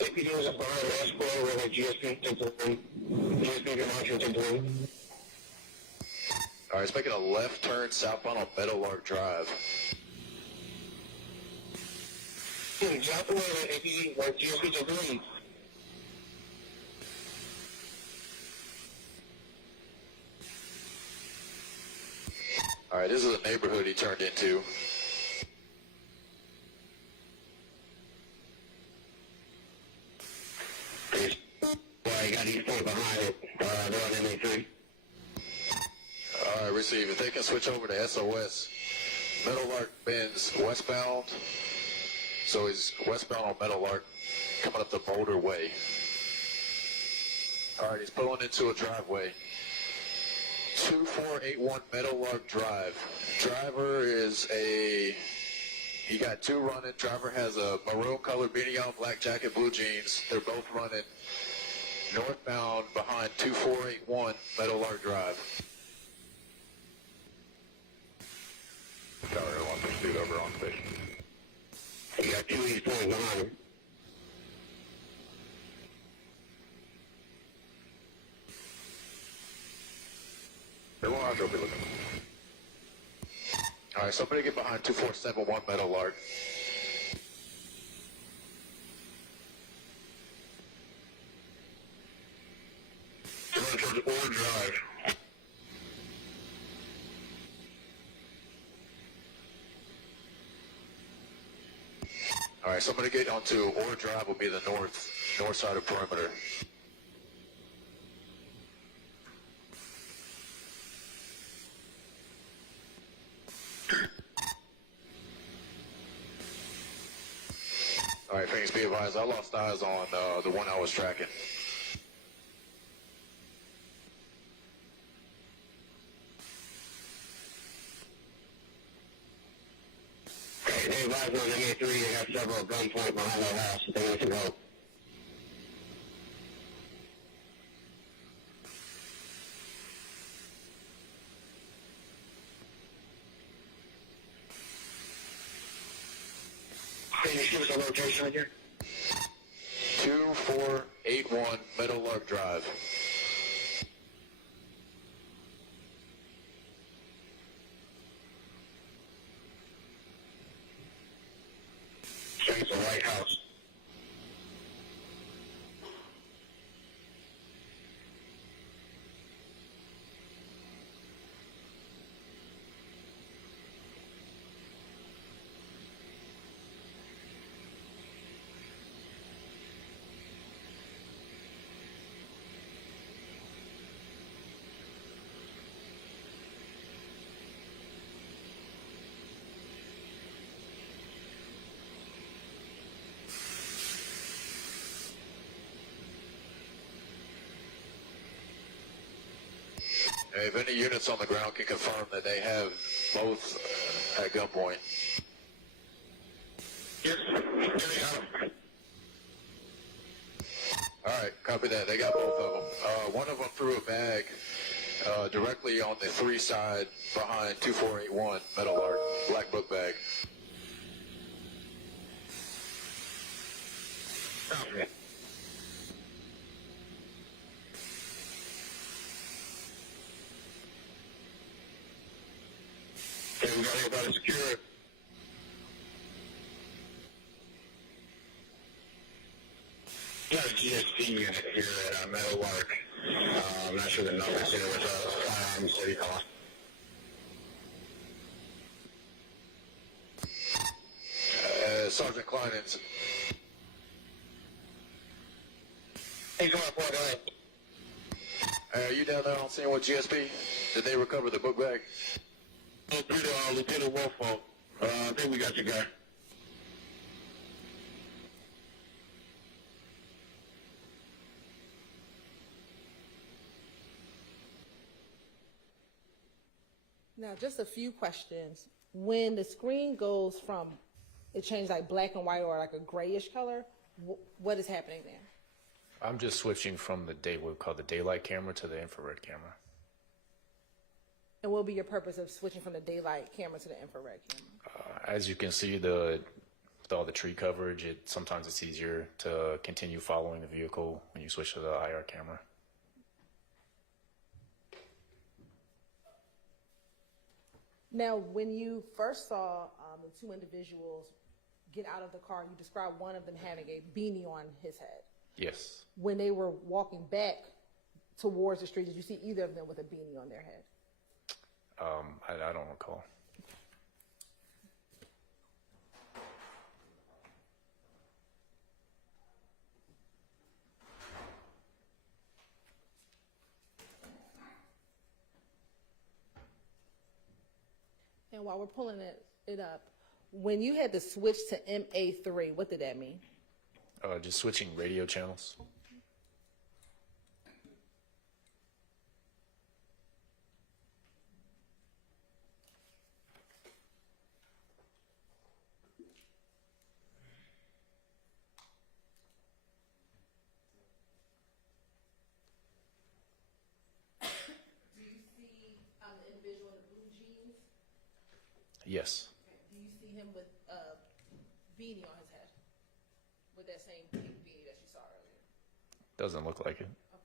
APD was up behind the escalator with a GSP into GSP to Washington 3. All right, he's making a left turn southbound on Meadowlark Drive. Exactly where the APD was GSP to 3. All right, this is a neighborhood he turned into. Well, I got East Point behind it. They're on MA3. All right, receive. If they can switch over to SOS. Meadowlark bends westbound. So he's westbound on Meadowlark, coming up the Boulder Way. All right, he's pulling into a driveway. 2481 Meadowlark Drive. Driver is he got two running. Driver has a maroon colored beanie on, black jacket, blue jeans. They're both running northbound behind 2481 Meadowlark Drive. Tower 1 pursuit over on station. You got two East Point behind him. Everyone else will be looking. All right, somebody get behind 2471 Meadowlark. Going towards Ore Drive. All right, somebody get onto Ore Drive will be the north side of perimeter. All right, Phoenix, be advised, I lost eyes on the one I was tracking. Okay, they advised on MA3, they have several at gunpoint behind their house. They need to go. Can you give us a location again? 2481 Meadow Lark Drive. It's a White House. If any units on the ground can confirm that they have both at gunpoint. Yes, here they are. All right, copy that. They got both of them. One of them threw a bag directly on the 3 side behind 2481 Meadow Lark, black book bag. Okay. Okay, we got everybody secured. Got a GSP unit here at Meadow Lark. I'm not sure the numbers here with a city hall. Sergeant Kleinens. Hey, go ahead. Are you down there on scene with GSP? Did they recover the book bag? Lieutenant Wolfo. I think we got your guy. Now, just a few questions. When the screen goes from, it changes like black and white or like a grayish color, what is happening there? I'm just switching from what we call the daylight camera to the infrared camera. And what will be your purpose of switching from the daylight camera to the infrared camera? As you can see, with all the tree coverage, sometimes it's easier to continue following the vehicle when you switch to the IR camera. Now, when you first saw the 2 individuals get out of the car, you described one of them having a beanie on his head. Yes. When they were walking back towards the street, did you see either of them with a beanie on their head? I don't recall. And while we're pulling it up, when you had to switch to MA3, what did that mean? Just switching radio channels. Do you see the individual in the blue jeans? Yes. Do you see him with a beanie on his head? With that same pink beanie that you saw earlier? Doesn't look like it. Okay.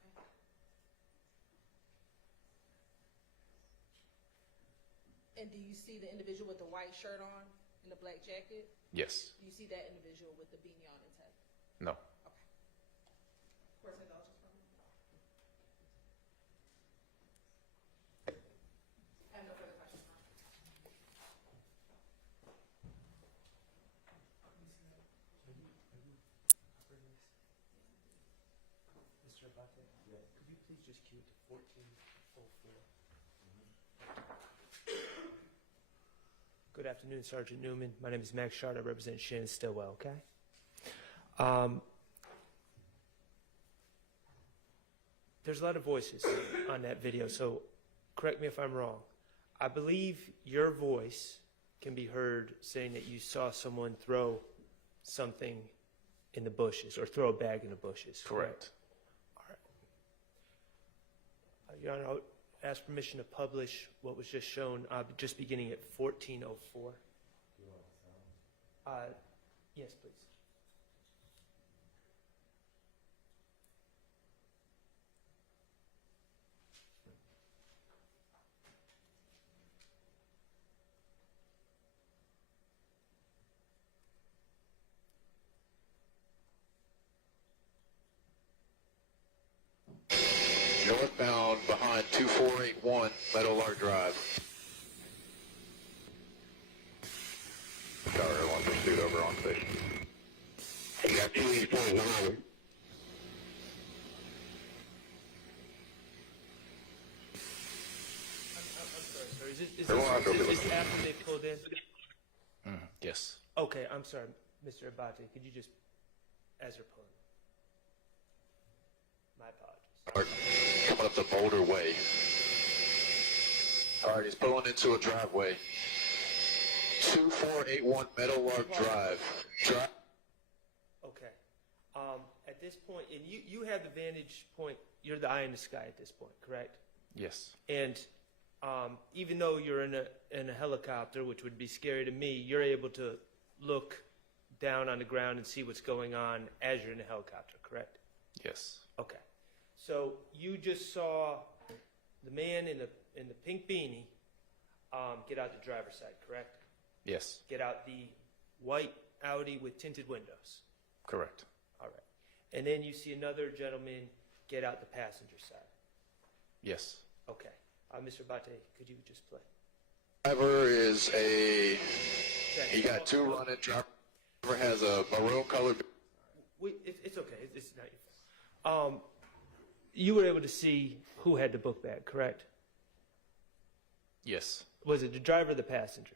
And do you see the individual with the white shirt on and the black jacket? Yes. Do you see that individual with the beanie on his head? No. Okay. Of course, indulgence from me. I have no further questions. Mr. Abate, could you please just cue it to 1404? Good afternoon, Sergeant Newman. My name is Max Shard. I represent Shannon Stillwell, okay? There's a lot of voices on that video, so correct me if I'm wrong. I believe your voice can be heard saying that you saw someone throw something in the bushes or throw a bag in the bushes. Correct. All right. Your Honor, I'll ask permission to publish what was just shown, just beginning at 14:04. Yes, please. Northbound behind 2481 Meadowlark Drive. Tower 1 pursuit over on station. You got 2 East Point behind him. I'm sorry, sir. Is this after they pulled in? Yes. Okay, I'm sorry, Mr. Abate. Could you just, as they're pulling? My apologies. Coming up the Boulder Way. All right, he's pulling into a driveway. 2481 Meadowlark Drive. Okay. At this point, and you have the vantage point, you're the eye in the sky at this point, correct? Yes. And even though you're in a helicopter, which would be scary to me, you're able to look down on the ground and see what's going on as you're in a helicopter, correct? Yes. Okay. So you just saw the man in the pink beanie get out the driver's side, correct? Yes. Get out the white Audi with tinted windows. Correct. All right. And then you see another gentleman get out the passenger side. Yes. Okay. Mr. Bate, could you just play? Driver is he got 2 running. Driver has a maroon colored. It's okay. It's not your fault. You were able to see who had the book bag, correct? Yes. Was it the driver or the passenger?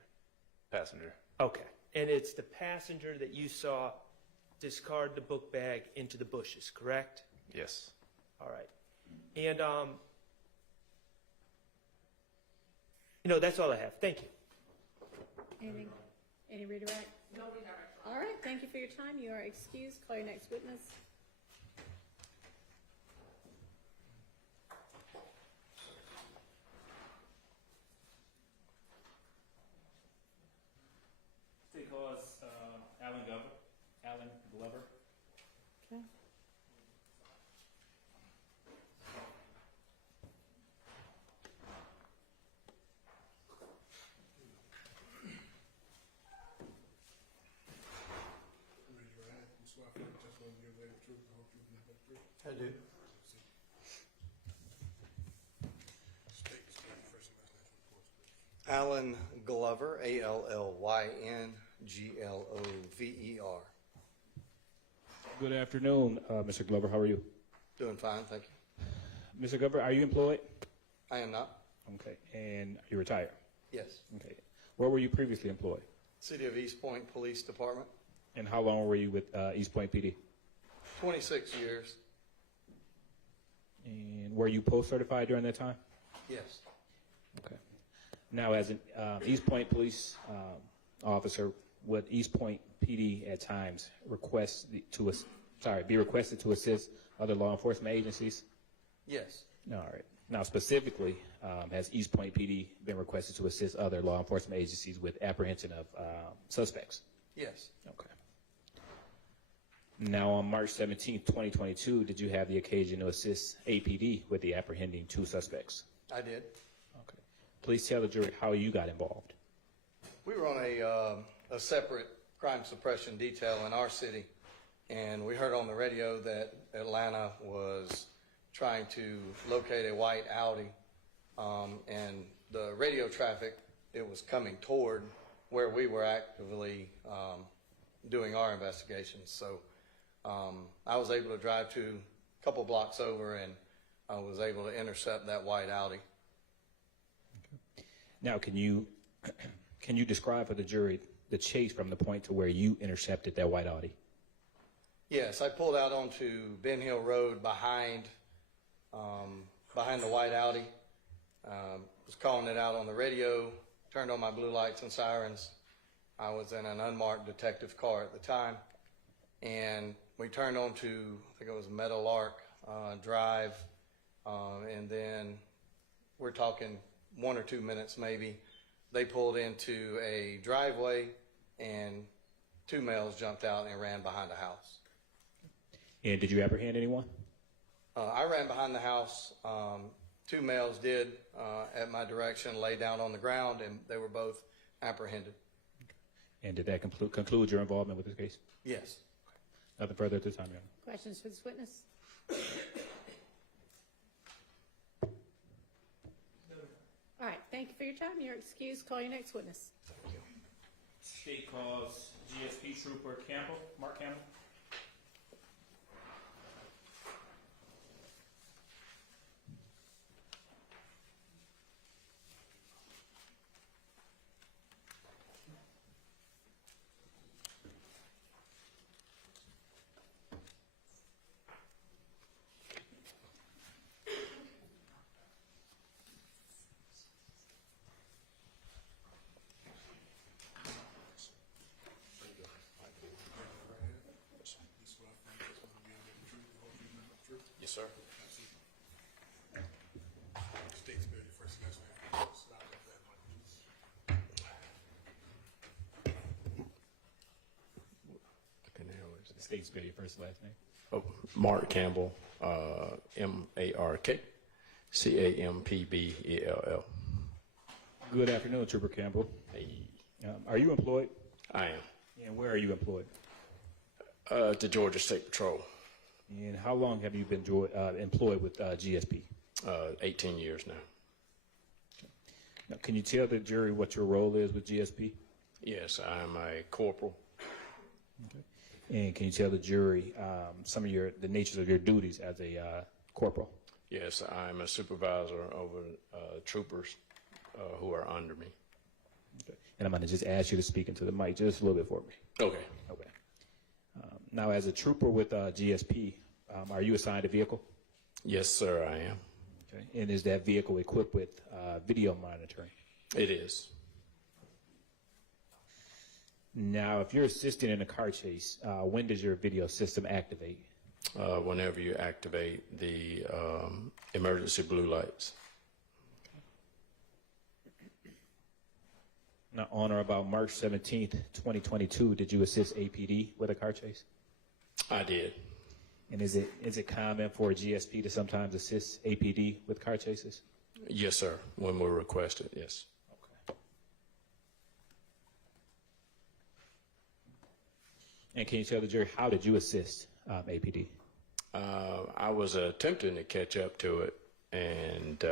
Passenger. Okay. And it's the passenger that you saw discard the book bag into the bushes, correct? Yes. All right. And, that's all I have. Thank you. Anything? Any redirect? No redirect. All right, thank you for your time. You are excused. Call your next witness. State cause, Alan Glover. Okay. Raise your hand. You swear affirm the testimony you give today the truth, the whole truth, and nothing but the truth. I do. State your first and last name for the course, please. Alan Glover, ALLYNGLOVER. Good afternoon, Mr. Glover. How are you? Doing fine, thank you. Mr. Glover, are you employed? I am not. Okay. And you're retired? Yes. Okay. Where were you previously employed? City of East Point Police Department. And how long were you with East Point PD? 26 years. And were you post-certified during that time? Yes. Okay. Now, as an East Point police officer, would East Point PD at times be requested to assist other law enforcement agencies? Yes. All right. Now, specifically, has East Point PD been requested to assist other law enforcement agencies with apprehension of suspects? Yes. Okay. Now, on March 17th, 2022, did you have the occasion to assist APD with the apprehending 2 suspects? I did. Okay. Please tell the jury how you got involved. We were on a separate crime suppression detail in our city, and we heard on the radio that Atlanta was trying to locate a white Audi, and the radio traffic, it was coming toward where we were actively doing our investigations. So I was able to drive to a couple blocks over, and I was able to intercept that white Audi. Okay. Now, can you describe for the jury the chase from the point to where you intercepted that white Audi? Yes, I pulled out onto Ben Hill Road behind the white Audi. Was calling it out on the radio, turned on my blue lights and sirens. I was in an unmarked detective car at the time, and we turned onto, I think it was Meadowlark Drive, and then we're talking 1 or 2 minutes maybe. They pulled into a driveway, and 2 males jumped out and ran behind the house. And did you apprehend anyone? I ran behind the house. 2 males did, at my direction, lay down on the ground, and they were both apprehended. And did that conclude your involvement with this case? Yes. Nothing further at this time, Your Honor. Questions for this witness? All right, thank you for your time. You're excused. Call your next witness. State calls GSP Trooper Campbell, Mark Campbell. Yes, sir. State spell your first and last name. Stop at that one. State spell your first and last name. Oh, Mark Campbell, M-A-R-K, C-A-M-P-B-E-L-L. Good afternoon, Trooper Campbell. Hey. Are you employed? I am. And where are you employed? The Georgia State Patrol. And how long have you been employed with GSP? 18 years now. Now, can you tell the jury what your role is with GSP? Yes, I'm a corporal. Okay. And can you tell the jury some of the natures of your duties as a corporal? Yes, I'm a supervisor over troopers who are under me. Okay. And I'm going to just ask you to speak into the mic just a little bit for me. Okay. Okay. Now, as a trooper with GSP, are you assigned a vehicle? Yes, sir, I am. Okay. And is that vehicle equipped with video monitoring? It is. Now, if you're assisting in a car chase, when does your video system activate? Whenever you activate the emergency blue lights. Now, on or about March 17th, 2022, did you assist APD with a car chase? I did. And is it common for a GSP to sometimes assist APD with car chases? Yes, sir, when we're requested, yes. Okay. And can you tell the jury, how did you assist APD? I was attempting to catch up to it and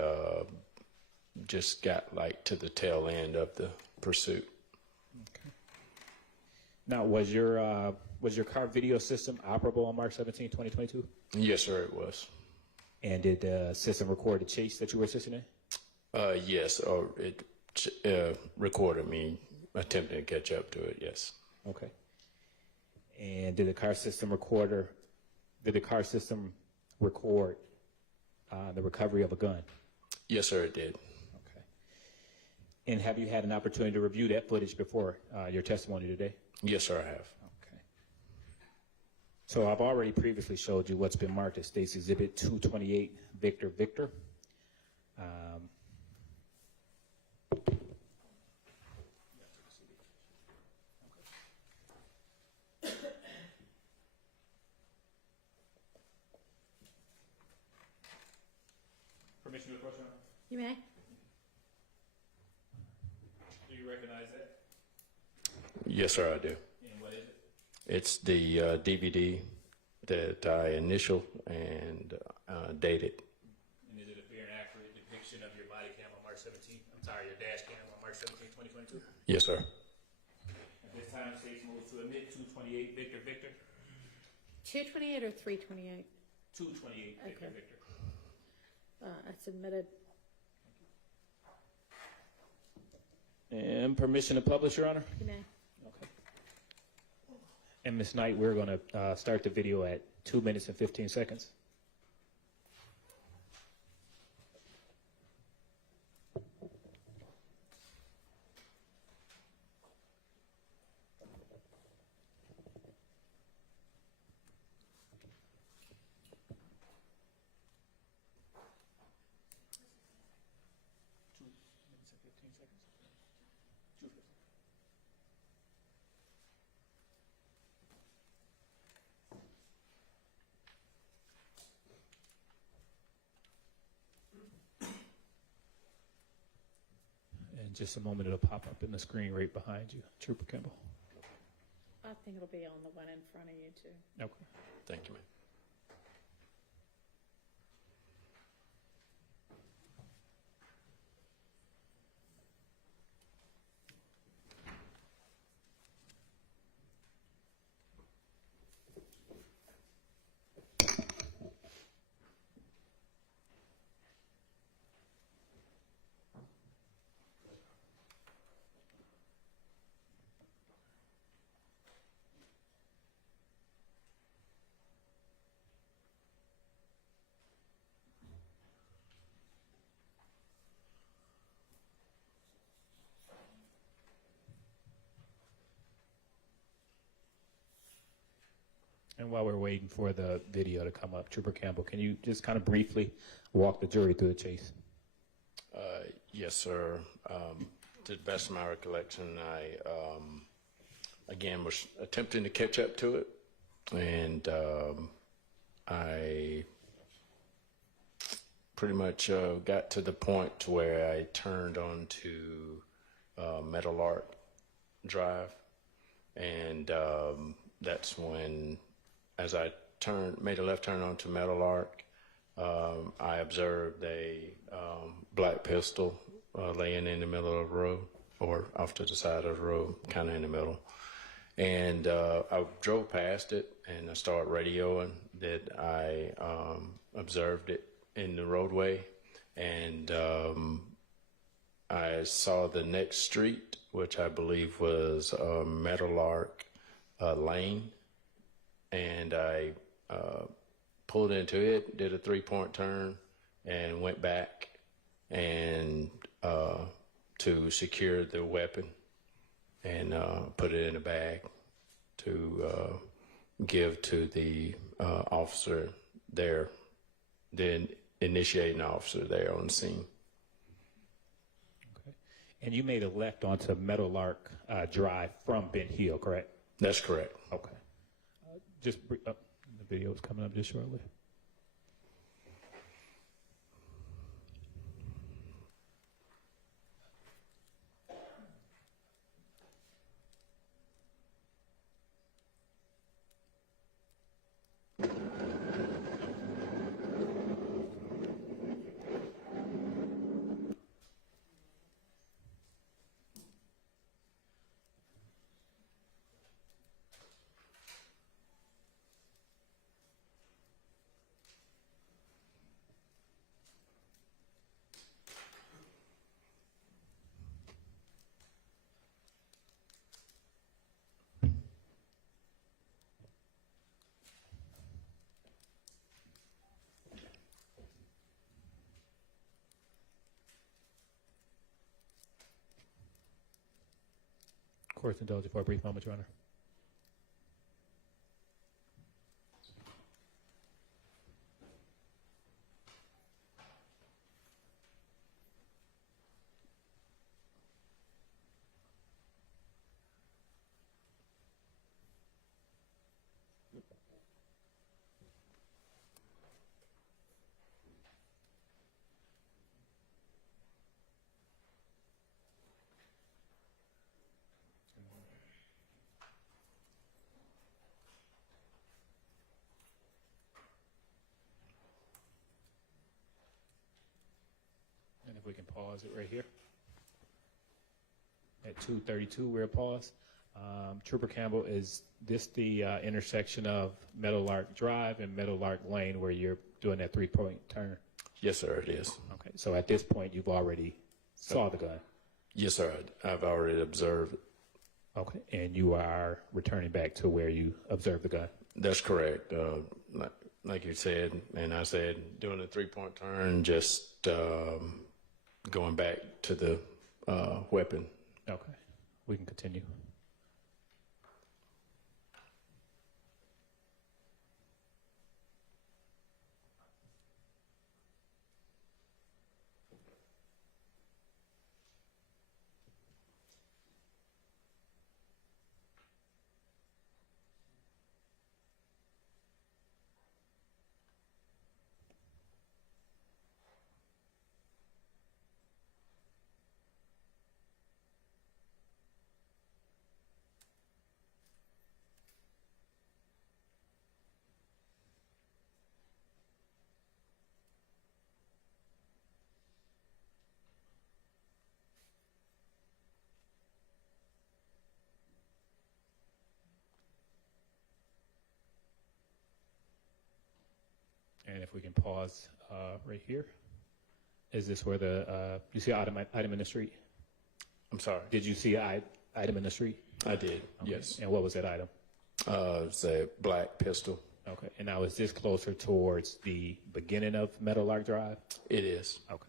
just got to the tail end of the pursuit. Okay. Now, was your car video system operable on March 17, 2022? Yes, sir, it was. And did the system record the chase that you were assisting in? Yes, or it recorded me attempting to catch up to it, yes. Okay. And did the car system record the recovery of a gun? Yes, sir, it did. Okay. And have you had an opportunity to review that footage before your testimony today? Yes, sir, I have. Okay. So I've already previously showed you what's been marked as State's Exhibit 228, Victor Victor. Permission to approach, Your Honor? You may. Do you recognize that? Yes, sir, I do. And what is it? It's the DVD that I initialed and dated. And is it a fair and accurate depiction of your body cam on March 17th? I'm sorry, your dash cam on March 17th, 2022? Yes, sir. At this time, State's moves to admit 228 Victor Victor. 228 or 328? 228 Victor Okay. Victor. That's admitted. And permission to publish, Your Honor? You may. Okay. And Ms. Knight, we're going to start the video at 2 minutes and 15 seconds. In just a moment, it'll pop up in the screen right behind you, Trooper Kimball. I think it'll be on the one in front of you, too. Okay. Thank you, ma'am. And while we're waiting for the video to come up, Trooper Campbell, can you just kind of briefly walk the jury through the chase? Yes, sir. To the best of my recollection, I, again, was attempting to catch up to it. And I pretty much got to the point to where I turned onto Metal Arc Drive. And that's when, as I made a left turn onto Metal Arc, I observed a black pistol laying in the middle of the road, or off to the side of the road, kind of in the middle. And I drove past it, and I started radioing that I observed it in the roadway. And I saw the next street, which I believe was Metal Arc Lane. And I pulled into it, did a 3-point turn, and went back and to secure the weapon and put it in a bag to give to the officer there, the initiating officer there on the scene. Okay. And you made a left onto Metal Arc Drive from Bent Hill, correct? That's correct. Okay. The video is coming up just shortly. Court's indulged for a brief moment, Your Honor. And if we can pause it right here. At 2:32, we're paused. Trooper Campbell, is this the intersection of Metal Arc Drive and Metal Arc Lane where you're doing that 3-point turn? Yes, sir, it is. Okay, so at this point, you've already saw the gun? Yes, sir. I've already observed it. Okay, and you are returning back to where you observed the gun? That's correct. Like you said, and I said, doing a 3-point turn, just going back to the weapon. Okay, we can continue. And if we can pause right here. Is this where the, you see an item in the street? I'm sorry. Did you see an item in the street? I did, Okay. yes. And what was that item? It's a black pistol. Okay. And now is this closer towards the beginning of Meadowlark Drive? It is. Okay.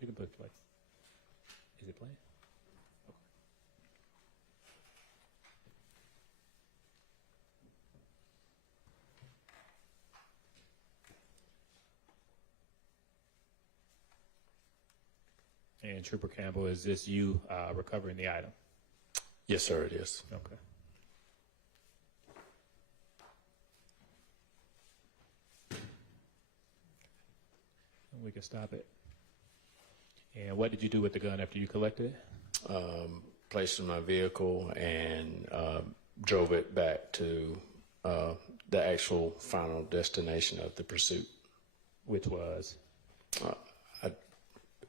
You can put play. Is it playing? Okay. And Trooper Campbell, is this you recovering the item? Yes, sir, it is. Okay. And we can stop it. And what did you do with the gun after you collected it? Placed in my vehicle and drove it back to the actual final destination of the pursuit. Which was?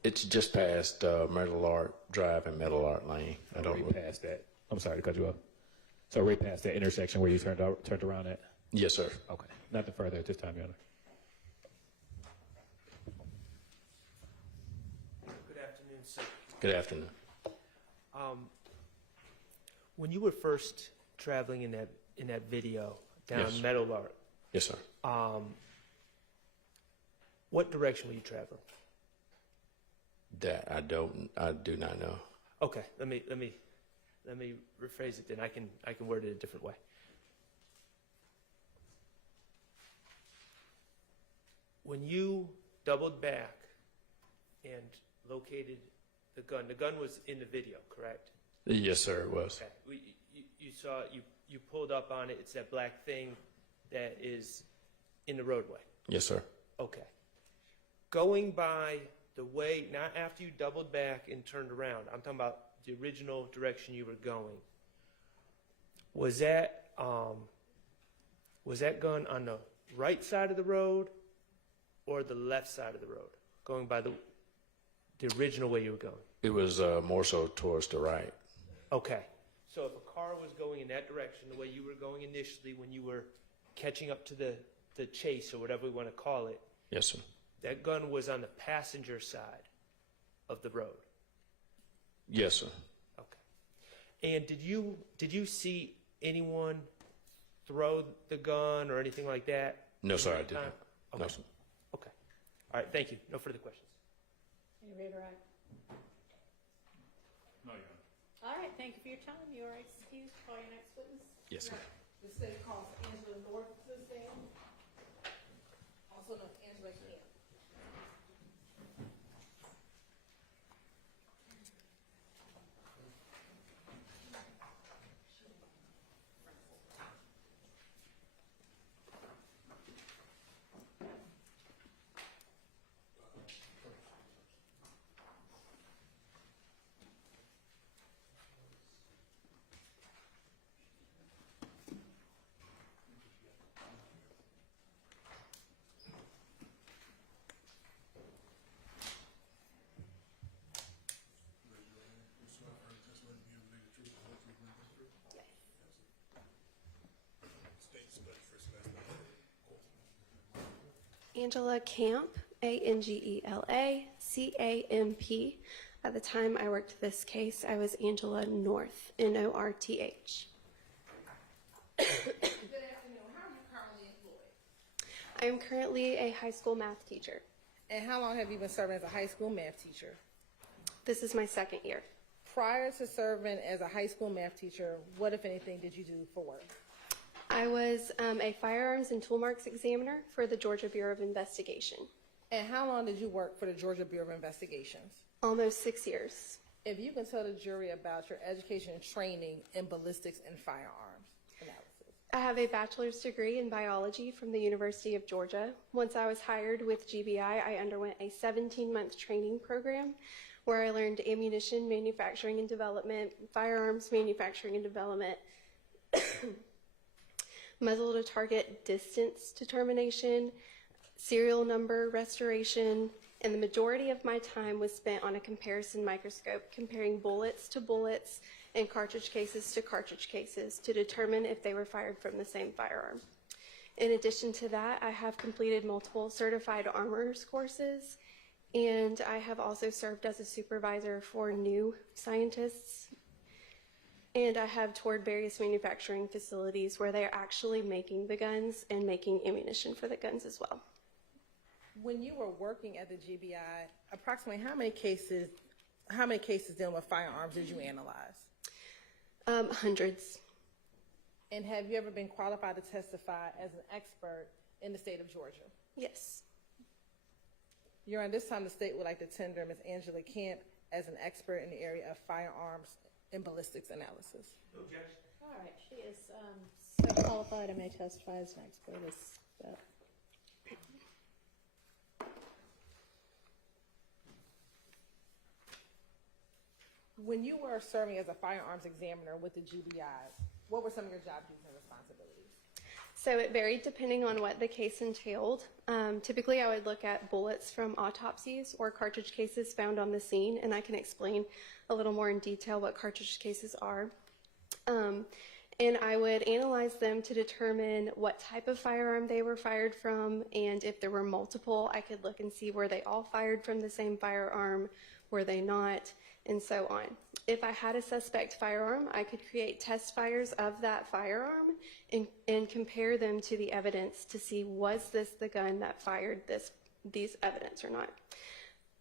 It's just past Meadowlark Drive and Meadowlark Lane. I don't right past that. I'm sorry to cut you off. So right past that intersection where you turned around at? Yes, sir. Okay. Nothing further at this time, Your Honor. Good afternoon, sir. Good afternoon. When you were first traveling in that video down Yes. Meadowlark, Yes, sir. what direction were you traveling? That I do not know. Okay, let me rephrase it then. I can word it a different way. When you doubled back and located the gun was in the video, correct? Yes, sir, it was. Okay. You saw it, you pulled up on it. It's that black thing that is in the roadway. Yes, sir. Okay. Going by the way, not after you doubled back and turned around, I'm talking about the original direction you were going. Was that gun on the right side of the road or the left side of the road? Going by the original way you were going? It was more so towards the right. Okay. So if a car was going in that direction, the way you were going initially when you were catching up to the chase or whatever we want to call it, Yes, sir. that gun was on the passenger side of the road. Yes, sir. Okay. And did you see anyone throw the gun or anything like that? No, sir, I at the didn't. time? Okay. No, sir. Okay. All right. Thank you. No further questions. Are you ready to write? No, Your Honor. All right, thank you for your time. You are excused. Call your next witness. Yes, sir. The state calls Angela North to the stand, also known as Angela Camp. Angela Camp, ANGELA CAMP. At the time I worked this case, I was Angela North, NORTH. Good afternoon. How are you currently employed? I am currently a high school math teacher. And how long have you been serving as a high school math teacher? This is my second year. Prior to serving as a high school math teacher, what, if anything, did you do for work? I was a firearms and tool marks examiner for the Georgia Bureau of Investigation. And how long did you work for the Georgia Bureau of Investigations? Almost 6 years. If you can tell the jury about your education and training in ballistics and firearms analysis. I have a bachelor's degree in biology from the University of Georgia. Once I was hired with GBI, I underwent a 17-month training program where I learned ammunition manufacturing and development, firearms manufacturing and development, muzzle to target distance determination, serial number restoration, and the majority of my time was spent on a comparison microscope comparing bullets to bullets and cartridge cases to cartridge cases to determine if they were fired from the same firearm. In addition to that, I have completed multiple certified armorers courses, and I have also served as a supervisor for new scientists. And I have toured various manufacturing facilities where they are actually making the guns and making ammunition for the guns as well. When you were working at the GBI, approximately how many cases dealing with firearms did you analyze? Hundreds. And have you ever been qualified to testify as an expert in the state of Georgia? Yes. Your Honor, this time the state would like to tender Ms. Angela Camp as an expert in the area of firearms and ballistics analysis. No objection. All right, she is so qualified and may testify as an expert as that. When you were serving as a firearms examiner with the GBIs, what were some of your job duties and responsibilities? So it varied depending on what the case entailed. Typically, I would look at bullets from autopsies or cartridge cases found on the scene, and I can explain a little more in detail what cartridge cases are. And I would analyze them to determine what type of firearm they were fired from, and if there were multiple, I could look and see were they all fired from the same firearm, were they not, and so on. If I had a suspect firearm, I could create test fires of that firearm and compare them to the evidence to see was this the gun that fired these evidence or not.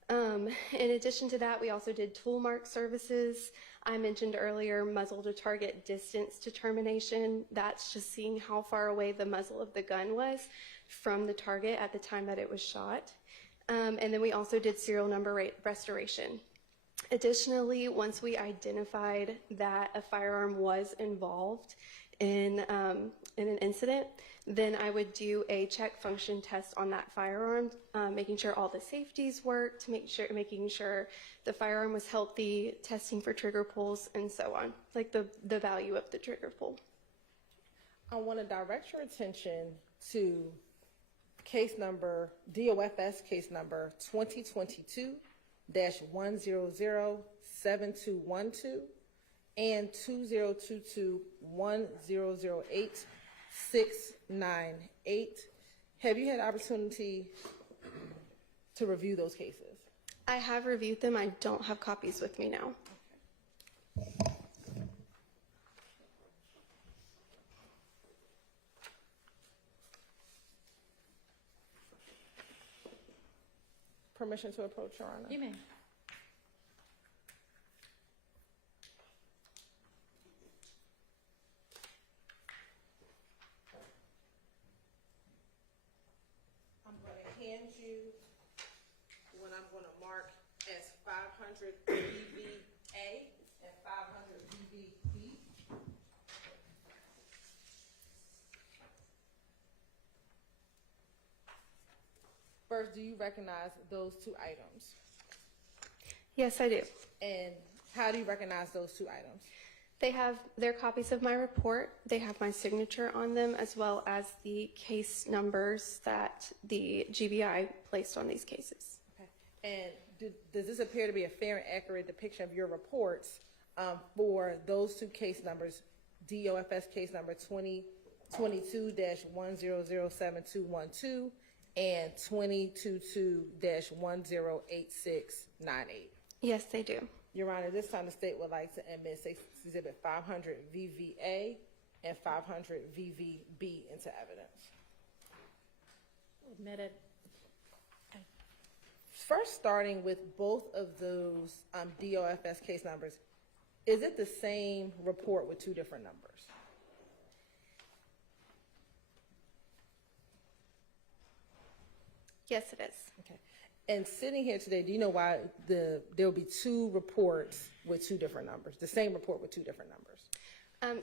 In addition to that, we also did tool mark services. I mentioned earlier muzzle to target distance determination. That's just seeing how far away the muzzle of the gun was from the target at the time that it was shot. And then we also did serial number restoration. Additionally, once we identified that a firearm was involved in an incident, then I would do a check function test on that firearm, making sure all the safeties worked, making sure the firearm was healthy, testing for trigger pulls, and so on, like the value of the trigger pull. I want to direct your attention to case number, DOFS case number 2022-1007212 and 2022-1008698. Have you had opportunity to review those cases? I have reviewed them. I don't have copies with me now. Permission to approach, Your Honor? You may. I'm going to hand you what I'm going to mark as 500 BBA and 500 BBB. First, do you recognize those two items? Yes, I do. And how do you recognize those two items? They have their copies of my report. They have my signature on them, as well as the case numbers that the GBI placed on these cases. Okay. And does this appear to be a fair and accurate depiction of your reports for those two case numbers, DOFS case number 2022-1007212 and 2022-108698? Yes, they do. Your Honor, this time the state would like to admit Exhibit 500 VVA and 500 VVB into evidence. Admitted. First, starting with both of those DOFS case numbers, is it the same report with two different numbers? Yes, it is. Okay. And sitting here today, do you know why there will be two reports with two different numbers, the same report with two different numbers?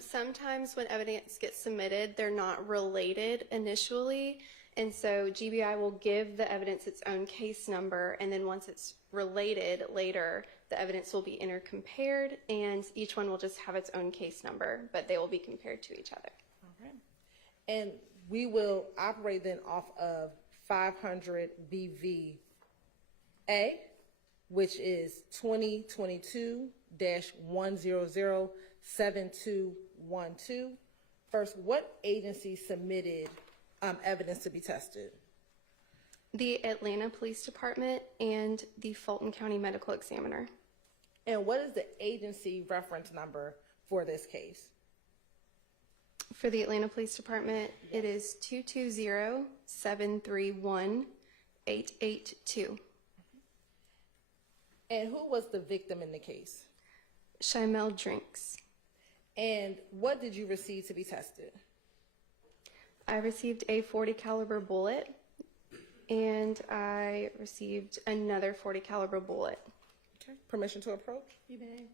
Sometimes when evidence gets submitted, they're not related initially, and so GBI will give the evidence its own case number, and then once it's related later, the evidence will be intercompared, and each one will just have its own case number, but they will be compared to each other. All right. And we will operate then off of 500 BVA, which is 2022-1007212. First, what agency submitted evidence to be tested? The Atlanta Police Department and the Fulton County Medical Examiner. And what is the agency reference number for this case? For the Atlanta Police Department, it is 220-731-882. And who was the victim in the case? Shimel Drinks. And what did you receive to be tested? I received a .40 caliber bullet, and I received another .40 caliber bullet. Okay. Permission to approach? You may.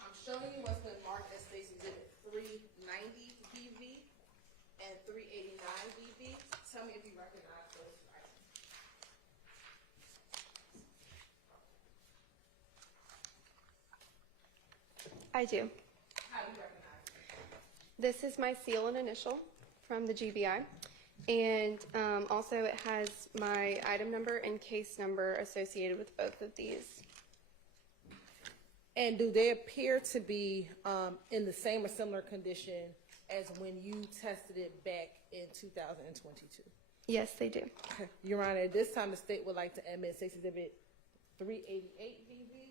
I'm showing you what's been marked as Stacy Exhibit 390 BV and 389 BV. Tell me if you recognize those items. I do. How do you recognize them? This is my seal and initial from the GBI, and also it has my item number and case number associated with both of these. And do they appear to be in the same or similar condition as when you tested it back in 2022? Yes, they do. Okay. Your Honor, at this time, the state would like to admit Stacy Exhibit 388 BV,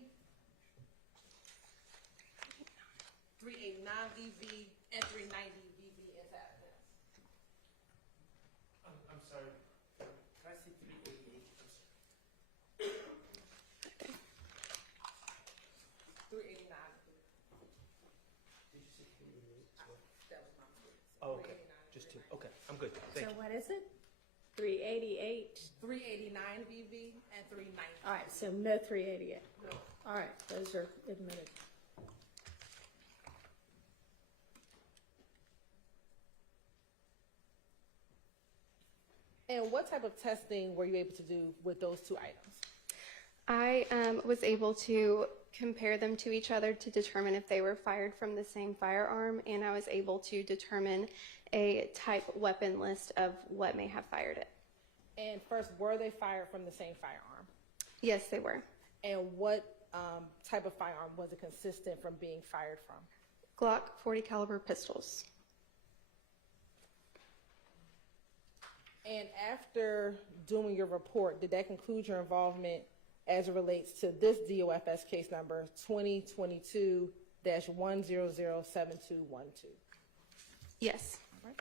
389 BV, and 390 BV into evidence. I'm sorry. Can I see 388? I'm sorry. 389. Did you say 388? That was my mistake. Oh, okay. Just two. Okay, I'm good. Thank So you. what is it? 388. 389 BV and 390. All right, so no 388. All right, those are admitted. And what type of testing were you able to do with those two items? I was able to compare them to each other to determine if they were fired from the same firearm, and I was able to determine a type weapon list of what may have fired it. And first, were they fired from the same firearm? Yes, they were. And what type of firearm was it consistent from being fired from? Glock .40 caliber pistols. And after doing your report, did that conclude your involvement as it relates to this DOFS case number 2022-1007212? Yes. Right.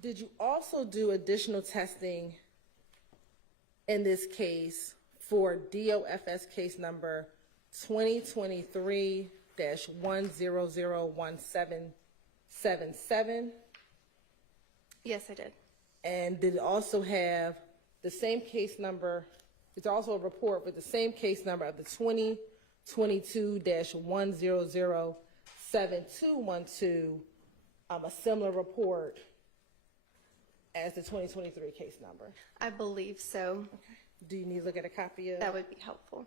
Did you also do additional testing in this case for DOFS case number 2023-1001777? Yes, I did. And did it also have the same case number? It's also a report with the same case number of the 2022-1007212, a similar report as the 2023 case number? I believe so. Okay. Do you need to look at a copy of? That would be helpful.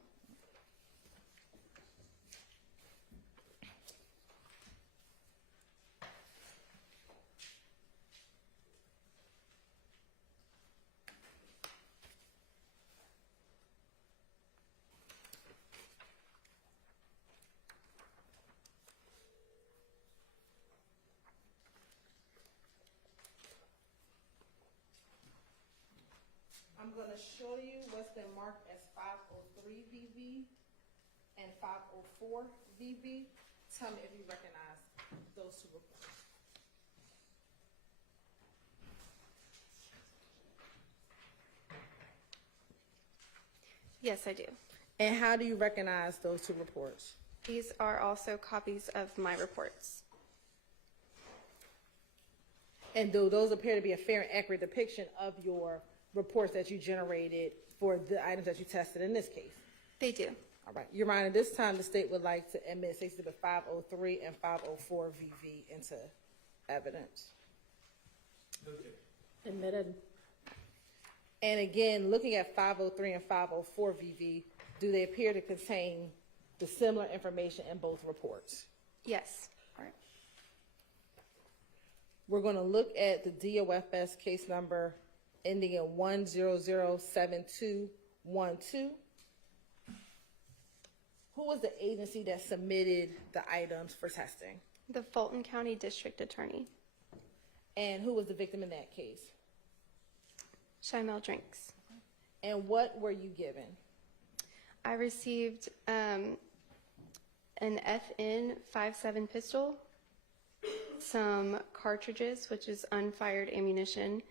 I'm gonna show you what's been marked as 503 VV and 504 VV. Tell me if you recognize those two reports. Yes, I do. And how do you recognize those two reports? These are also copies of my reports. And do those appear to be a fair and accurate depiction of your reports that you generated for the items that you tested in this case? They do. All right. Your Honor, this time the state would like to admit Exhibit 503 and 504 VV into evidence. Admitted. And again, looking at 503 and 504 VV, do they appear to contain the similar information in both reports? Yes. All right. We're going to look at the DOFS case number ending in 1007212. Who was the agency that submitted the items for testing? The Fulton County District Attorney. And who was the victim in that case? Shymel Drinks. And what were you given? I received an FN 5.7 pistol, some cartridges, which is unfired ammunition,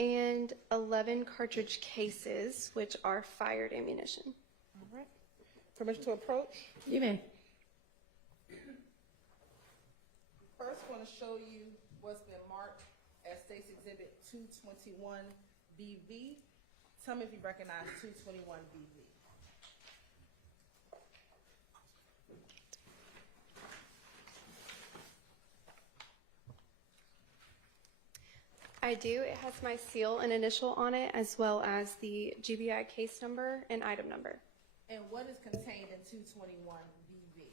and 11 cartridge cases, which are fired ammunition. All right. Permission to approach? You may. First, I want to show you what's been marked as State's Exhibit 221 BV. Tell me if you recognize 221 BV. I do. It has my seal and initial on it, as well as the GBI case number and item number. And what is contained in 221 BV?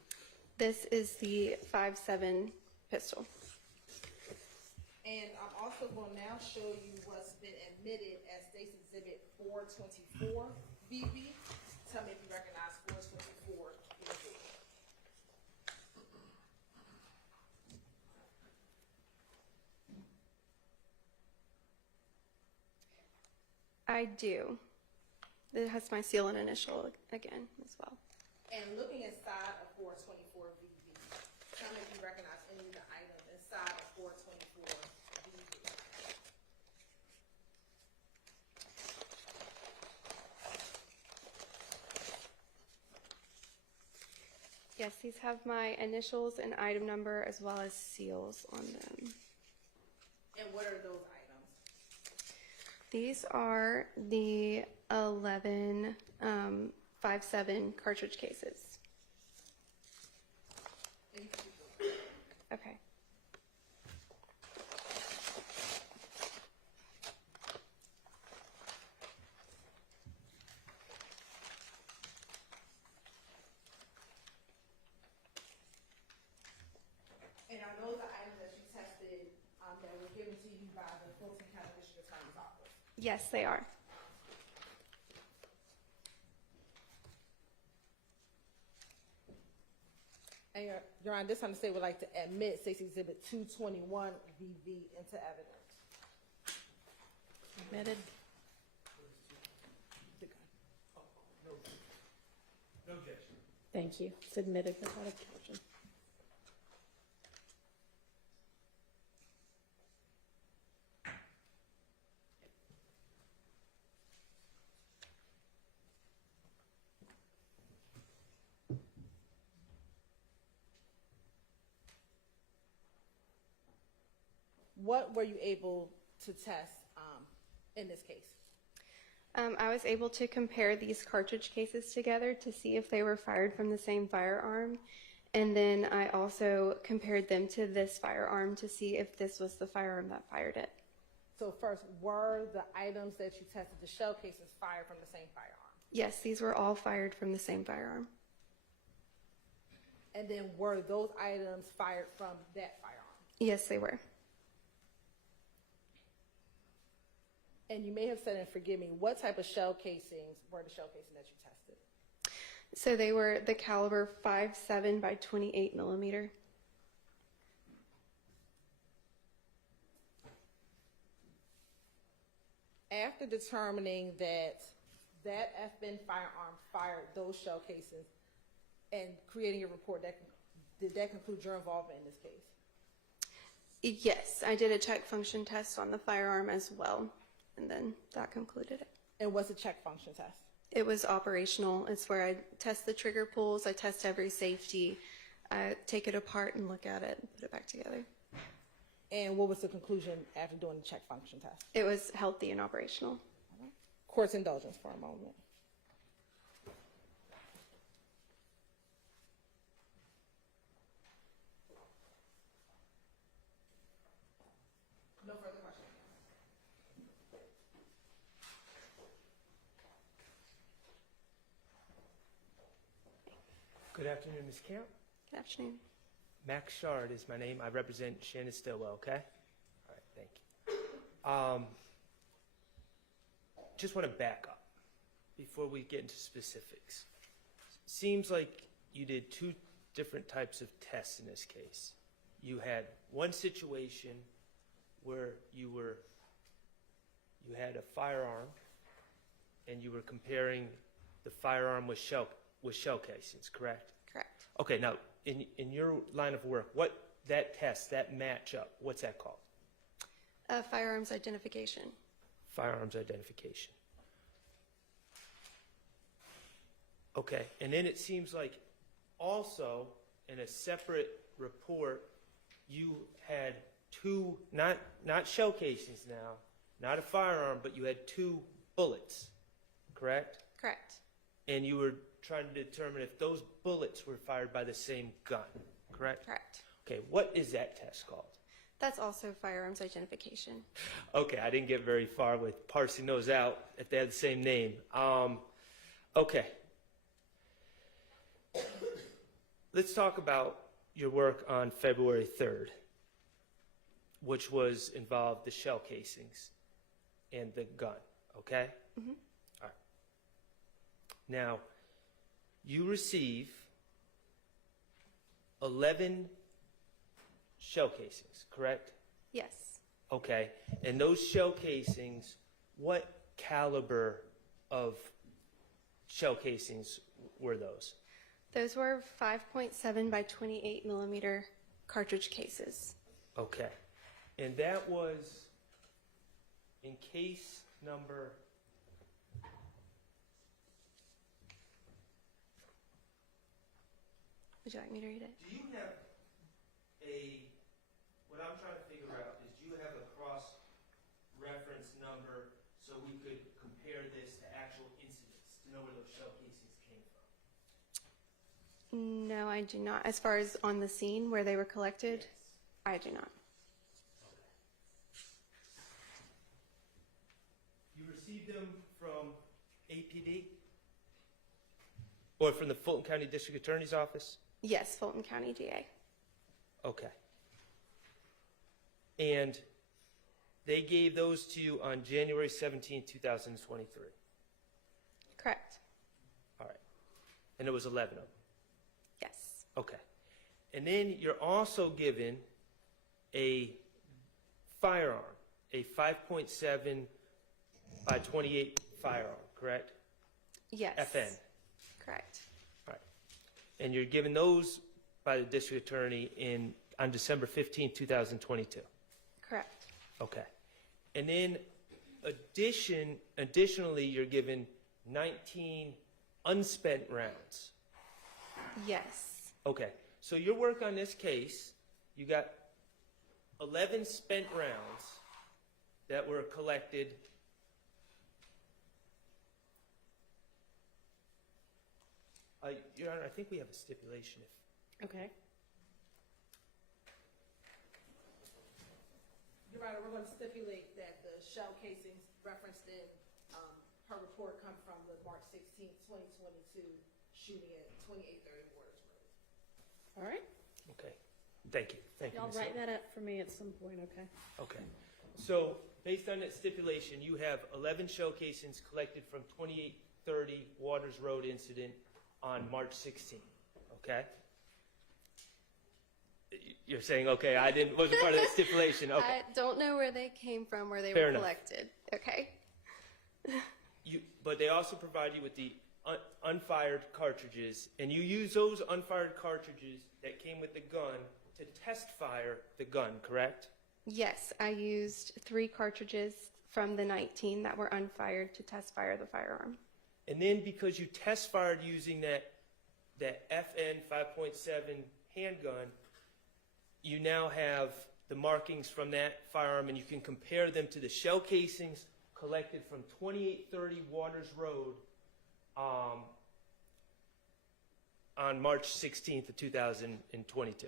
This is the 5.7 pistol. And I'm also going to now show you what's been admitted as State's Exhibit 424 BV. Tell me if you recognize 424 BV. I do. It has my seal and initial again as well. And looking inside of 424 VV, tell me if you recognize any of the items inside of 424 VV. Yes, these have my initials and item number as well as seals on them. And what are those items? These are the 11 5.7 cartridge cases. Okay. And are those the items that you tested that were given to you by the Fulton County District Attorney's Office? Yes, they are. And Your Honor, this time the state would like to admit State's Exhibit 221 VV into evidence. Admitted. No objection. Thank you. It's admitted without objection. What were you able to test in this case? I was able to compare these cartridge cases together to see if they were fired from the same firearm. And then I also compared them to this firearm to see if this was the firearm that fired it. So first, were the items that you tested, the shell cases, fired from the same firearm? Yes, these were all fired from the same firearm. And then were those items fired from that firearm? Yes, they were. And you may have said, and forgive me, what type of shell casings were the shell casings that you tested? So they were the caliber 5.7 by 28 millimeter. after determining that that FN firearm fired those shell casings and creating a report, did that conclude your involvement in this case? Yes, I did a check function test on the firearm as well, and then that concluded it. And what's a check function test? It was operational. It's where I test the trigger pulls, I test every safety, I take it apart and look at it and put it back together. And what was the conclusion after doing the check function test? It was healthy and operational. Court's indulgence for a moment. No further questions. Good afternoon, Ms. Camp. Good afternoon. Max Shard is my name. I represent Shannon Stillwell, okay? All right, thank you. Just want to back up before we get into specifics. Seems like you did two different types of tests in this case. You had one situation where you had a firearm and you were comparing the firearm with shell casings, correct? Correct. Okay, now in your line of work, what that test, that matchup, what's that called? Firearms identification. Firearms identification. Okay, and then it seems like also in a separate report, you had two, not shell casings now, not a firearm, but you had two bullets, correct? Correct. And you were trying to determine if those bullets were fired by the same gun, correct? Correct. Okay, what is that test called? That's also firearms identification. Okay, I didn't get very far with parsing those out if they had the same name. Okay. Let's talk about your work on February 3rd, which was involved the shell casings and the gun, okay? Mm-hmm. All right. Now, you receive 11 shell casings, correct? Yes. Okay, and those shell casings, what caliber of shell casings were those? Those were 5.7 by 28 millimeter cartridge cases. Okay, and that was in case number... Would you like me to read it? Do you have what I'm trying to figure out is, do you have a cross-reference number so we could compare this to actual incidents to know where those shell casings came from? No, I do not. As far as on the scene where they were collected, Yes. I do not. You received them from APD? Or from the Fulton County District Attorney's Office? Yes, Fulton County DA. Okay. And they gave those to you on January 17, 2023? Correct. All right. And it was 11 of them? Yes. Okay. And then you're also given a firearm, a 5.7 by 28 firearm, correct? Yes. FN. Correct. All right. And you're given those by the district attorney on December 15, 2022? Correct. Okay. And then additionally, you're given 19 unspent rounds. Yes. Okay. So your work on this case, you got 11 spent rounds that were collected. Your Honor, I think we have a stipulation. Okay. Your Honor, we're going to stipulate that the shell casings referenced in her report come from the March 16, 2022 shooting at 2830 Waters Road. All right. Okay. Thank you. Thank you, Y'all Ms. write Hill. that up for me at some point, okay? Okay. So based on that stipulation, you have 11 shell casings collected from 2830 Waters Road incident on March 16, okay? You're saying, okay, wasn't part of that stipulation, okay. I don't know where they came from, where they Fair were enough. collected. Okay. But they also provide you with the unfired cartridges, and you use those unfired cartridges that came with the gun to test fire the gun, correct? Yes, I used 3 cartridges from the 19 that were unfired to test fire the firearm. And then because you test fired using that FN 5.7 handgun, you now have the markings from that firearm, and you can compare them to the shell casings collected from 2830 Waters Road on March 16th of 2022.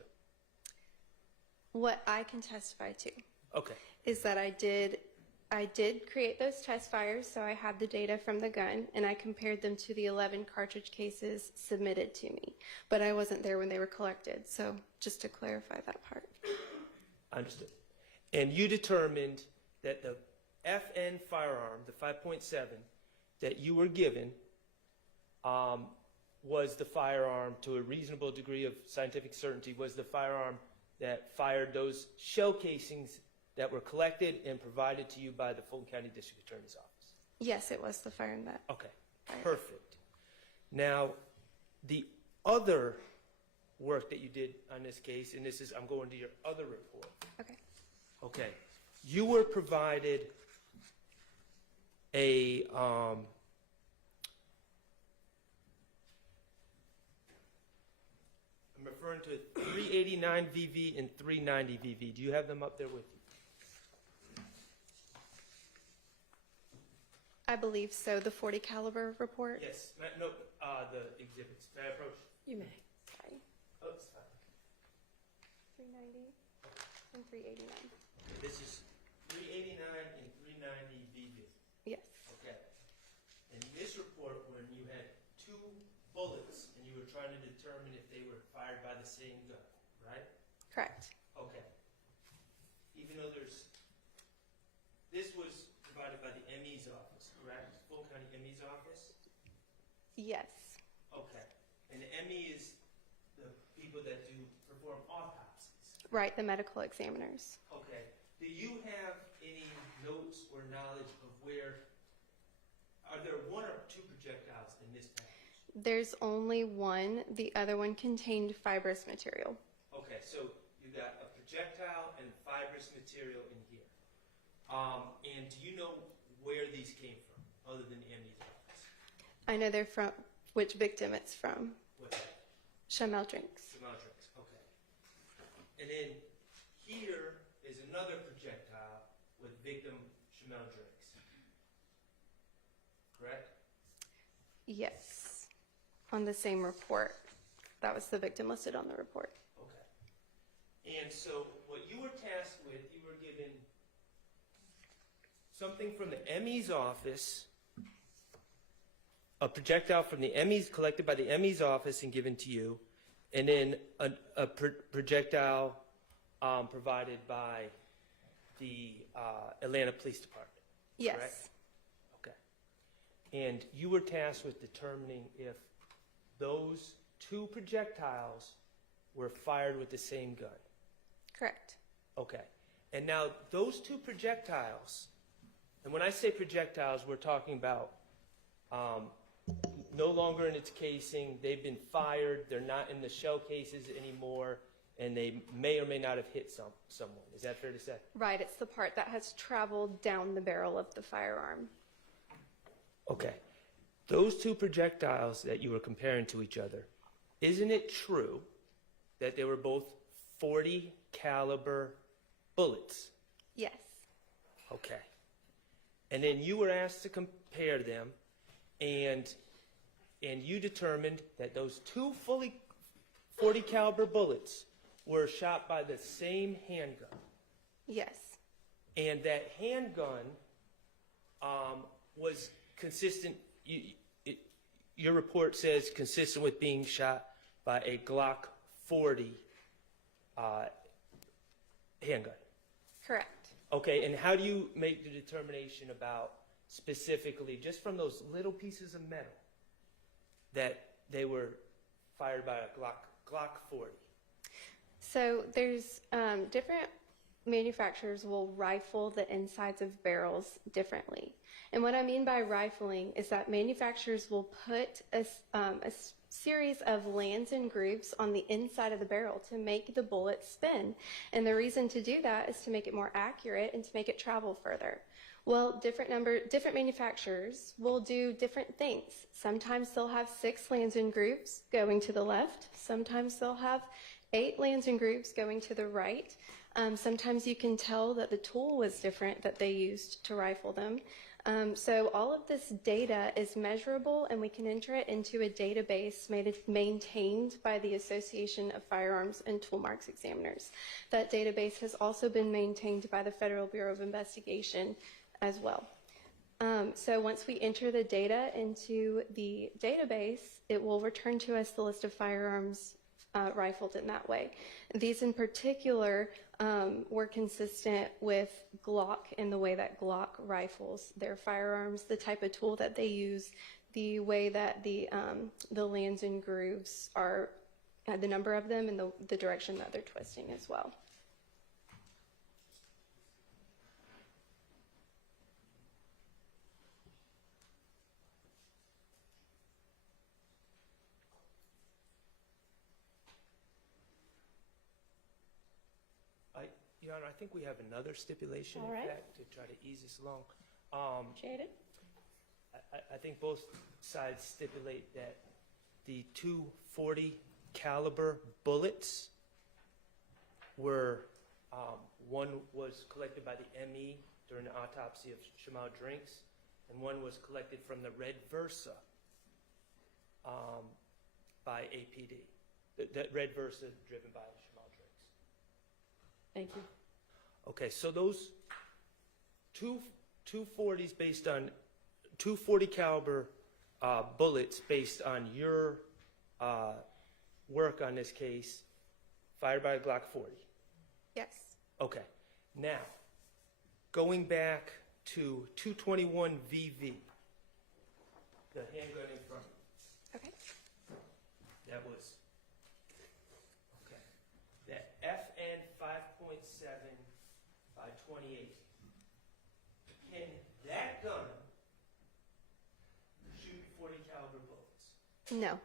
What I can testify to Okay. is that I did create those test fires, so I have the data from the gun, and I compared them to the 11 cartridge cases submitted to me. But I wasn't there when they were collected, so just to clarify that part. Understood. And you determined that the FN firearm, the 5.7, that you were given was the firearm, to a reasonable degree of scientific certainty, was the firearm that fired those shell casings that were collected and provided to you by the Fulton County District Attorney's Office. Yes, it was the firearm that. Okay, perfect. Now, the other work that you did on this case, and this is, I'm going to your other report. Okay. Okay, you were provided a I'm referring to 389 VV and 390 VV. Do you have them up there with you? I believe so. The 40 caliber report. Yes. No, the exhibits. May I approach? You may. Sorry. Oh, it's fine. 390 and 389. This is 389 and 390 VV. Yes. Okay. In this report, when you had 2 bullets and you were trying to determine if they were fired by the same gun, right? Correct. Okay. Even though this was provided by the ME's office, correct? Fulton County ME's office? Yes. Okay. And the ME is the people that perform autopsies. Right, the medical examiners. Okay. Do you have any notes or knowledge of are there 1 or 2 projectiles in this package? There's only one. The other one contained fibrous material. Okay, so you got a projectile and fibrous material in here. And do you know where these came from, other than the ME's office? I know they're from which victim it's from. What's that? Chamel Drinks. Chamel Drinks, okay. And then here is another projectile with victim Chamel Drinks. Correct? Yes. On the same report. That was the victim listed on the report. Okay. And so what you were tasked with, you were given something from the ME's office, a projectile from the ME's, collected by the ME's office and given to you, and then a projectile provided by the Atlanta Police Department. Yes. Correct? Okay. And you were tasked with determining if those 2 projectiles were fired with the same gun. Correct. Okay. And now those 2 projectiles, and when I say projectiles, we're talking about no longer in its casing. They've been fired. They're not in the shell cases anymore, and they may or may not have hit someone. Is that fair to say? Right. It's the part that has traveled down the barrel of the firearm. Okay. Those 2 projectiles that you were comparing to each other, isn't it true that they were both 40 caliber bullets? Yes. Okay. And then you were asked to compare them, and you determined that those 2 fully 40 caliber bullets were shot by the same handgun. Yes. And that handgun was consistent. Your report says consistent with being shot by a Glock 40 handgun. Correct. Okay, and how do you make the determination about specifically, just from those little pieces of metal, that they were fired by a Glock 40? So there's different manufacturers will rifle the insides of barrels differently. And what I mean by rifling is that manufacturers will put a series of lands and grooves on the inside of the barrel to make the bullet spin. And the reason to do that is to make it more accurate and to make it travel further. Well, different manufacturers will do different things. Sometimes they'll have 6 lands and grooves going to the left. Sometimes they'll have 8 lands and grooves going to the right. Sometimes you can tell that the tool was different that they used to rifle them. So all of this data is measurable, and we can enter it into a database maintained by the Association of Firearms and Tool Marks Examiners. That database has also been maintained by the Federal Bureau of Investigation as well. So once we enter the data into the database, it will return to us the list of firearms rifled in that way. These in particular were consistent with Glock in the way that Glock rifles their firearms, the type of tool that they use, the way that the lands and grooves are, the number of them, and the direction that they're twisting as well. Your Honor, I think we have another stipulation, All in right. fact, to try to ease this along. Shaded? I think both sides stipulate that the 240 caliber bullets were, one was collected by the ME during the autopsy of Shamal Drinks, and one was collected from the Red Versa by APD. That Red Versa driven by Shamal Drinks. Thank you. Okay, so those 240s based on 240 caliber bullets based on your work on this case, fired by a Glock 40. Yes. Okay, now going back to 221 VV, the handgun in front. Okay. That was okay. That FN 5.7 by 28. Can that gun shoot 40 caliber bullets? No.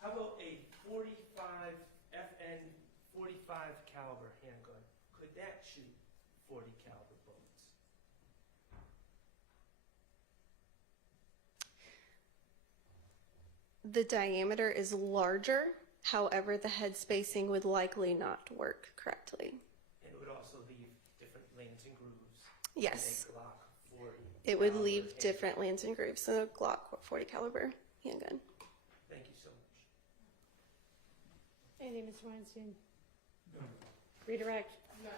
How about a 45 FN 45 caliber handgun? Could that shoot 40 caliber bullets? The diameter is larger, however, the head spacing would likely not work correctly. And it would also leave different lanes and grooves. Yes. than a Glock 40 It would caliber leave handgun. different lands and grooves than a Glock 40 caliber handgun. Thank you so much. Anything, Mr. Weinstein? Redirect? No.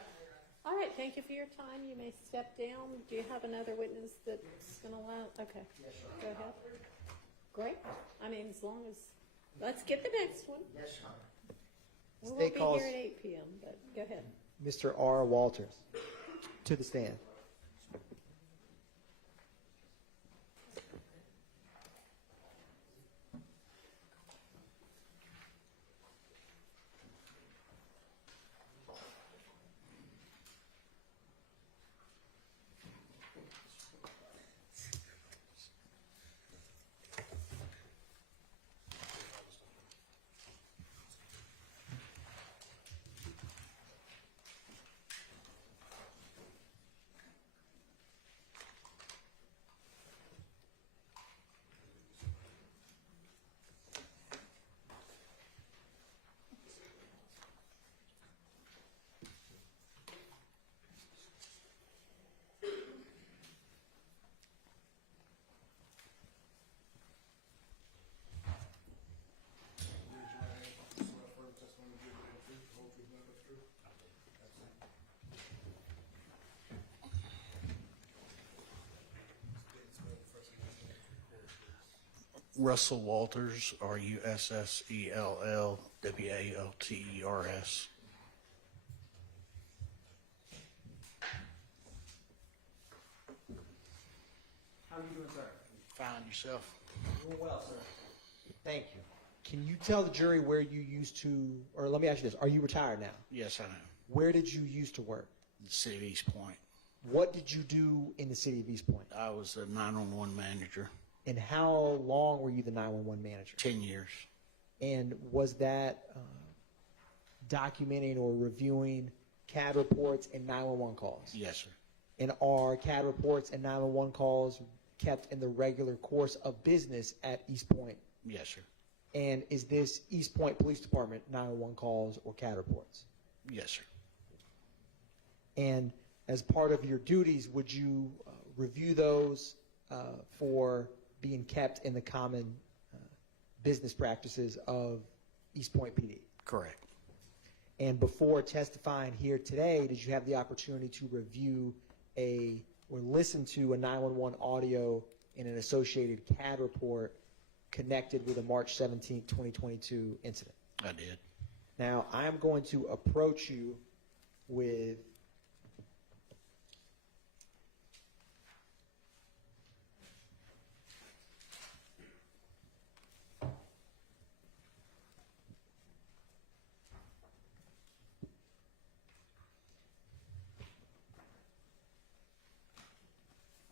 All right, thank you for your time. You may step down. Do you have another witness that's going to allow? Okay. Go ahead. Great. I mean, as long as, let's get the next one. Yes, Your Honor. We State won't be calls here at 8 p.m., but go ahead. Mr. R. Walters to the stand. Russell Walters, RUSSELL WALTERS. How are you doing, sir? Fine yourself. Doing well, sir. Thank you. Can you tell the jury where you used to, or let me ask you this, are you retired now? Yes, I am. Where did you used to work? The city of East Point. What did you do in the city of East Point? I was a 911 manager. And how long were you the 911 manager? 10 years. And was that documenting or reviewing CAD reports and 911 calls? Yes, sir. And are CAD reports and 911 calls kept in the regular course of business at East Point? Yes, sir. And is this East Point Police Department 911 calls or CAD reports? Yes, sir. And as part of your duties, would you review those for being kept in the common business practices of East Point PD? Correct. And before testifying here today, did you have the opportunity to review or listen to a 911 audio and an associated CAD report connected with a March 17, 2022 incident? I did. Now, I am going to approach you with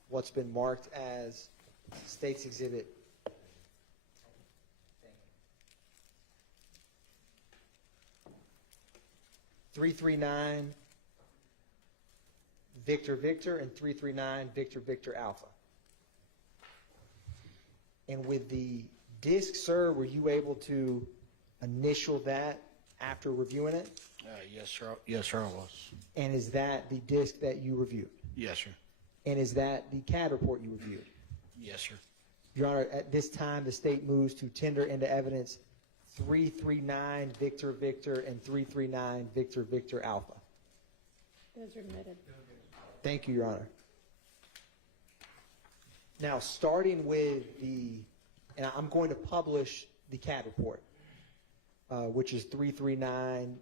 what's been marked as State's Exhibit 339 Victor Victor and 339 Victor Victor Alpha. And with the disc, sir, were you able to initial that after reviewing it? Yes, sir. Yes, sir, I was. And is that the disc that you reviewed? Yes, sir. And is that the CAD report you reviewed? Yes, sir. Your Honor, at this time, the state moves to tender into evidence 339 Victor Victor and 339 Victor Victor Alpha. Those are admitted. Thank you, Your Honor. Now, starting with and I'm going to publish the CAD report, which is 339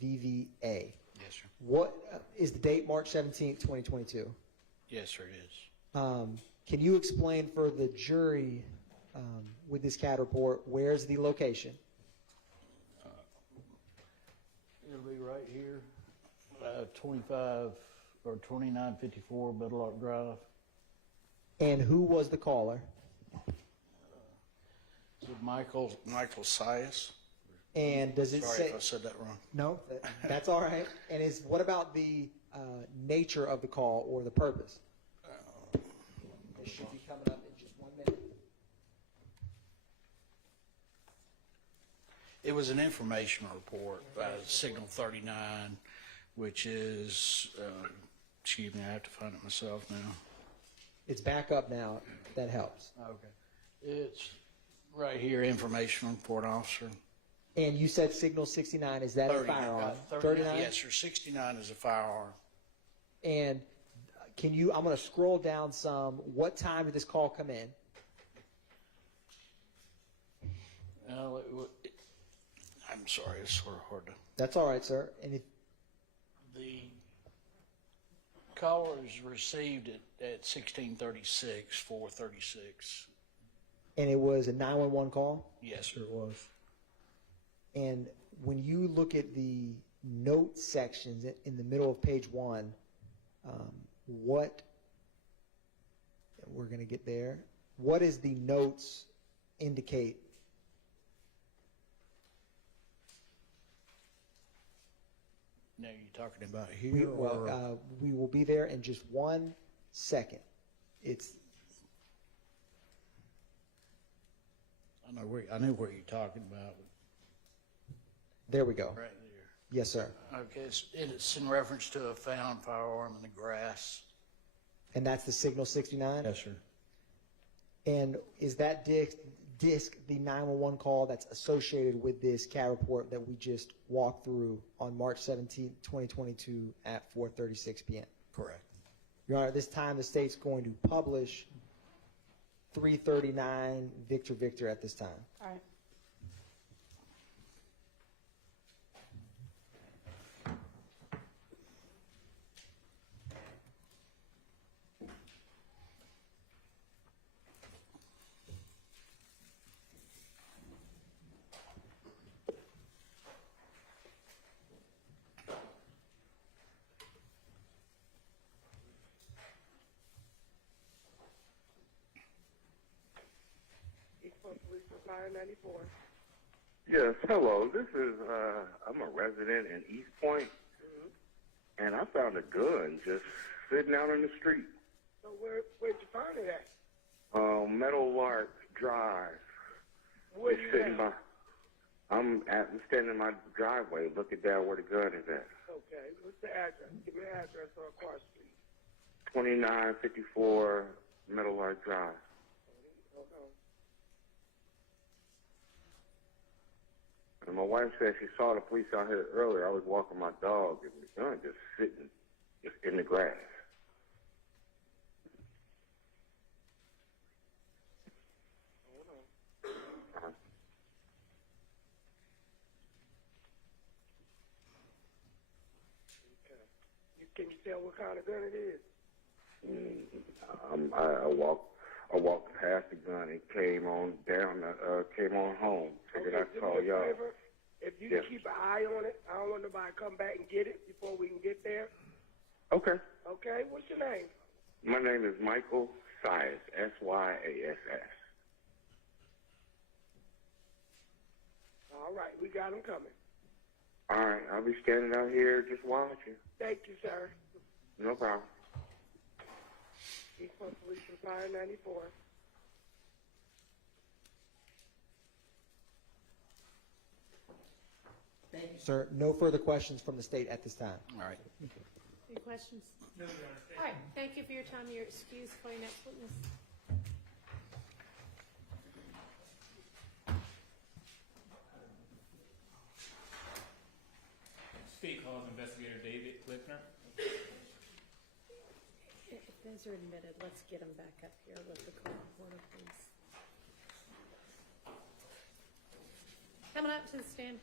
VVA. Yes, sir. What is the date, March 17th, 2022? Yes, sir, it is. Can you explain for the jury with this CAD report, where's the location? It'll be right here, 25 or 2954 Middlelark Drive. And who was the caller? Is it Michael Sias? And does it Sorry say? if I said that wrong. No, that's all right. And what about the nature of the call or the purpose? It should be coming up in just 1 minute. It was an informational report by Signal 39, which is, excuse me, I have to find it myself now. It's back up now. That helps. Okay. It's right here, informational report officer. And you said Signal 69. Is that a firearm? 39? Yes, sir. 69 is a firearm. And I'm going to scroll down some. What time did this call come in? I'm sorry, it's sort of hard to. That's all right, sir. And The call was received at 1636, 436. And it was a 911 call? Yes, sir, it was. And when you look at the note sections in the middle of page 1, we're going to get there. What does the notes indicate? Now you're talking about here? We will be there in just 1 second. I know where you're talking about. There we go. Right there. Yes, sir. Okay, it's in reference to a found firearm in the grass. And that's the Signal 69? Yes, sir. And is that disc the 911 call that's associated with this CAD report that we just walked through on March 17, 2022 at 4:36 p.m.? Correct. Your Honor, at this time the state's going to publish 339 Victor Victor at this time. All right. Police for Fire 94. Yes, hello. This is, I'm a resident in East Point, and I found a gun just sitting out on the street. So where'd you find it at? Meadow Lark Drive. Where It's you sitting at? I'm standing in my driveway looking down where the gun is at. Okay, what's the address? Give me the address on Cross Street. 2954 Meadow Lark Drive. Hold on. And my wife said she saw the police out here earlier. I was walking my dog, and the gun just sitting just in the grass. Hold on. Okay. Can you tell what kind of gun it is? I walked past the gun and came on home. Figured I'd do call me a y'all. favor. If you Yes. can keep an eye on it, I don't want nobody to come back and get it before we can get there. Okay. Okay, what's your name? My name is Michael Syas, Syass. All right, we got him coming. All right, I'll be standing out here just watching. Thank you, sir. No problem. East Point Police for Fire 94. Thank you, sir. No further questions from the state at this time. All right. Any questions? No, Your Honor. All right, thank you for your time. You're excused for your next witness. State calls Investigator David Clifner. If those are admitted, let's get them back up here with the court reporter, please. Coming up to the stand.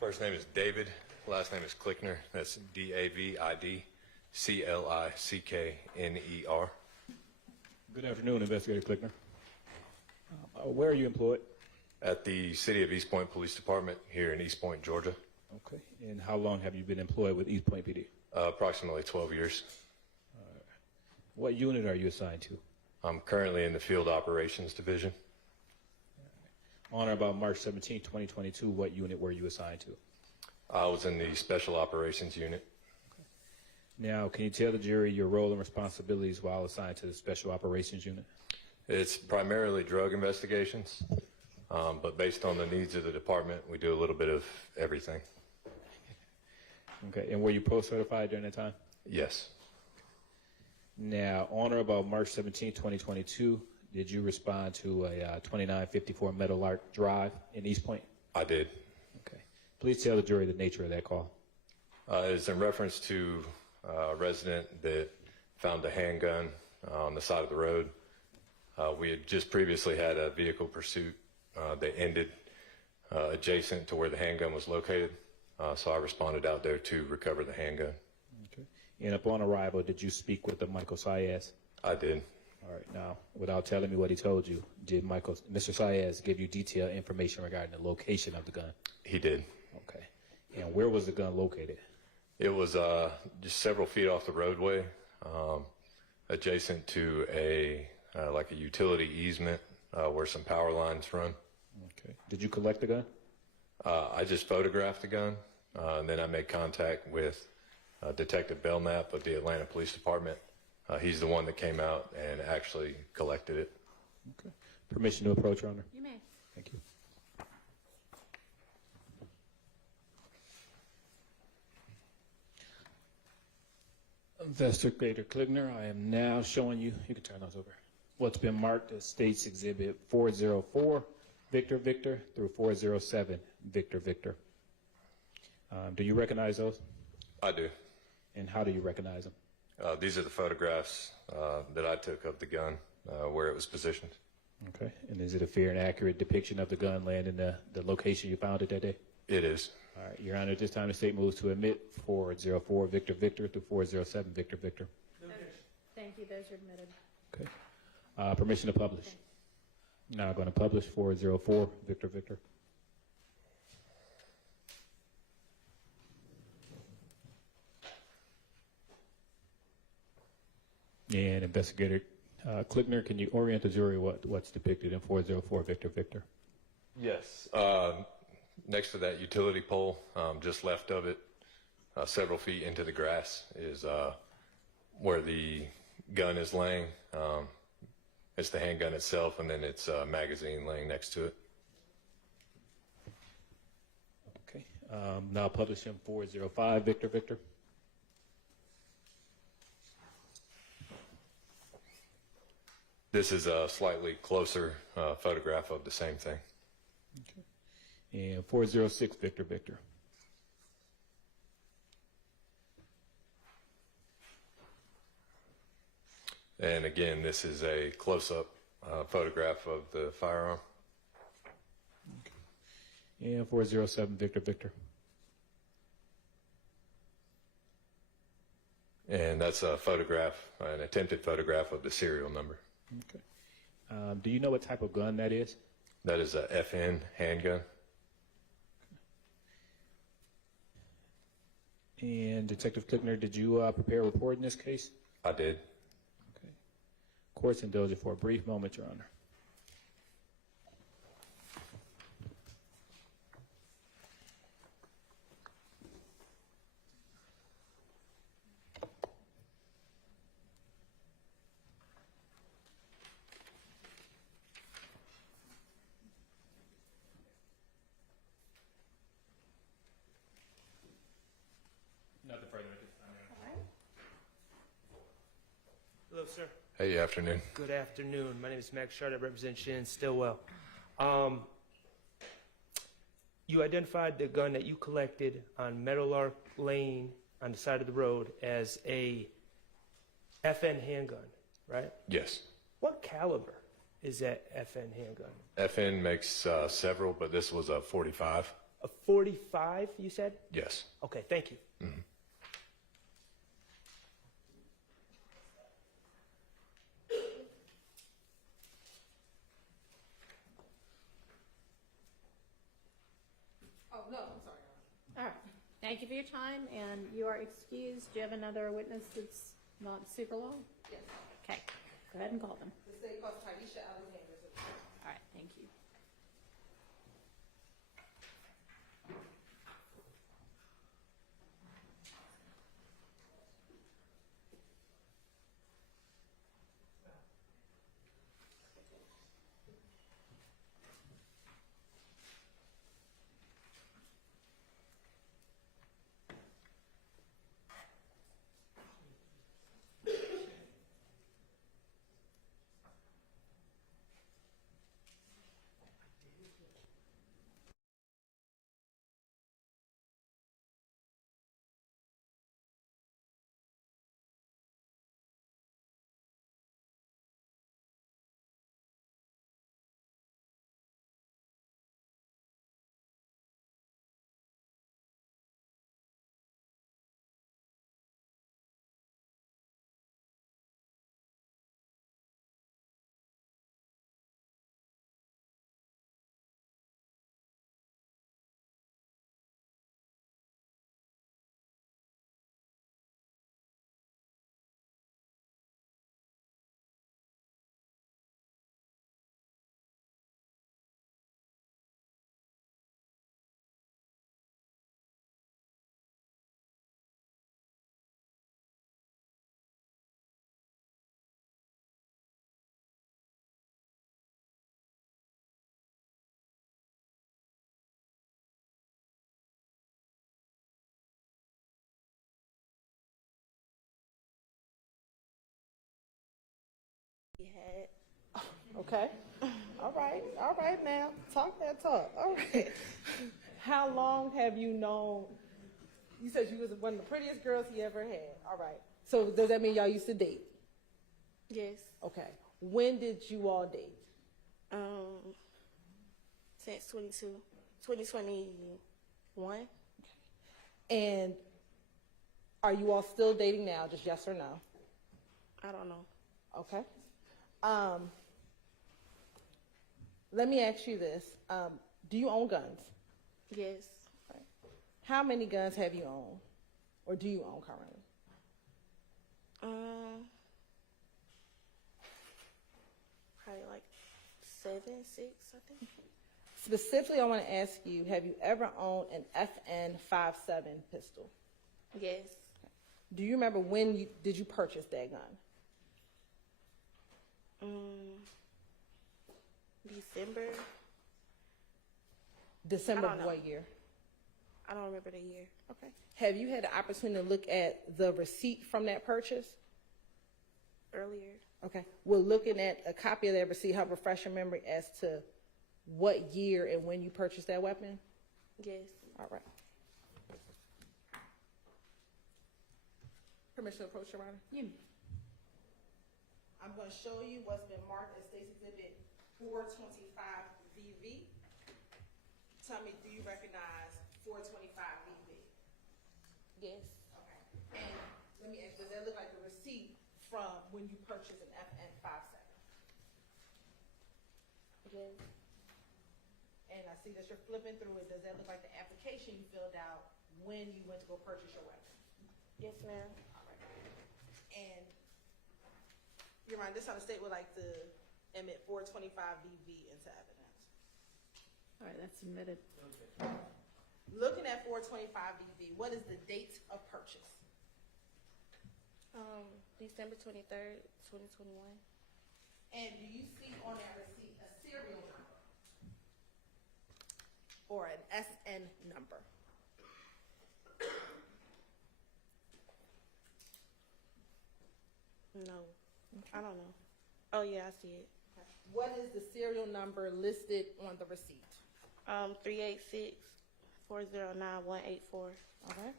First name is David, last name is Clickner. That's DAVID-CLICKNER. Good afternoon, Investigator Clickner. Where are you employed? At the City of East Point Police Department here in East Point, Georgia. Okay. And how long have you been employed with East Point PD? Approximately 12 years. What unit are you assigned to? I'm currently in the Field Operations Division. On or about March 17, 2022, what unit were you assigned to? I was in the Special Operations Unit. Now, can you tell the jury your role and responsibilities while assigned to the Special Operations Unit? It's primarily drug investigations, but based on the needs of the department, we do a little bit of everything. Okay, and were you post-certified during that time? Yes. Now, on or about March 17, 2022, did you respond to a 2954 Meadowlark Drive in East Point? I did. Okay. Please tell the jury the nature of that call. It's in reference to a resident that found a handgun on the side of the road. We had just previously had a vehicle pursuit that ended adjacent to where the handgun was located. So I responded out there to recover the handgun. Okay. And upon arrival, did you speak with the Michael Syas? I did. All right. Now, without telling me what he told you, did Mr. Syas give you detailed information regarding the location of the gun? He did. Okay. And where was the gun located? It was just several feet off the roadway, adjacent to like a utility easement where some power lines run. Okay. Did you collect the gun? I just photographed the gun, and then I made contact with Detective Belknap of the Atlanta Police Department. He's the one that came out and actually collected it. Okay. Permission to approach, Your Honor? You may. Thank you. Investigator Klingner, I am now showing you, you can turn those over, what's been marked as State's Exhibit 404, Victor Victor, through 407, Victor Victor. Do you recognize those? I do. And how do you recognize them? These are the photographs that I took of the gun, where it was positioned. Okay. And is it a fair and accurate depiction of the gun laying in the location you found it that day? It is. All right, Your Honor, at this time, the state moves to admit 404 Victor Victor through 407 Victor Victor. Thank you, those are admitted. Okay. Permission to publish. Now going to publish 404 Victor Victor. And Investigator Klickner, can you orient the jury what's depicted in 404 Victor Victor? Yes. Next to that utility pole, just left of it, several feet into the grass, is where the gun is laying. It's the handgun itself, and then it's a magazine laying next to it. Okay. Now publish in 405 Victor Victor. This is a slightly closer photograph of the same thing. Okay. And 406 Victor Victor. And again, this is a close-up photograph of the firearm. Okay. And 407 Victor Victor. And that's a photograph, an attempted photograph of the serial number. Okay. Do you know what type of gun that is? That is a FN handgun. And Detective Klickner, did you prepare a report in this case? I did. Okay. Court's indulged for a brief moment, Your Honor. Nothing further at this time, Your Honor. Hello, sir. Hey, afternoon. Good afternoon. My name is Max Shard. I represent Shannon Stillwell. You identified the gun that you collected on Meadowlark Lane on the side of the road as a FN handgun, right? Yes. What caliber is that FN handgun? FN makes several, but this was a 45. A 45, you said? Yes. Okay, thank you. Mm-hmm. Oh, no, I'm sorry. All right, thank you for your time, and you are excused. Do you have another witness that's not super long? Yes. Okay, go ahead and call them. The state calls Taisha Alexander. All right, thank you. Okay. All right now. Talk that talk. All right. How long have you known? You said you was one of the prettiest girls he ever had. All right. So does that mean y'all used to date? Yes. Okay. When did you all date? Since 2021. And are you all still dating now? Just yes or no? I don't know. Okay. Let me ask you this. Do you own guns? Yes. How many guns have you owned? Or do you own currently? Probably like 7, 6, I think. Specifically, I want to ask you, have you ever owned an FN57 pistol? Yes. Do you remember when did you purchase that gun? December. December I of don't what know. year? I don't remember the year. Okay. Have you had the opportunity to look at the receipt from that purchase? Earlier. Okay. Will looking at a copy of that receipt help refresh your memory as to what year and when you purchased that weapon? Yes. All right. Permission to approach, Your Honor? I'm going to show you what's been marked as State's Exhibit 425VV. Tell me, do you recognize 425VV? Yes. Okay. And let me ask, does that look like the receipt from when you purchased an FN57? Yes. And I see that you're flipping through it. Does that look like the application you filled out when you went to go purchase your weapon? Yes, ma'am. All right. And, Your Honor, this time the state would like to admit 425VV into evidence. All right, that's submitted. Looking at 425VV, what is the date of purchase? December 23rd, 2021. And do you see on that receipt a serial number? Or an SN number? No. I don't know. Oh, yeah, I see it. What is the serial number listed on the receipt? 386-409-184. Okay.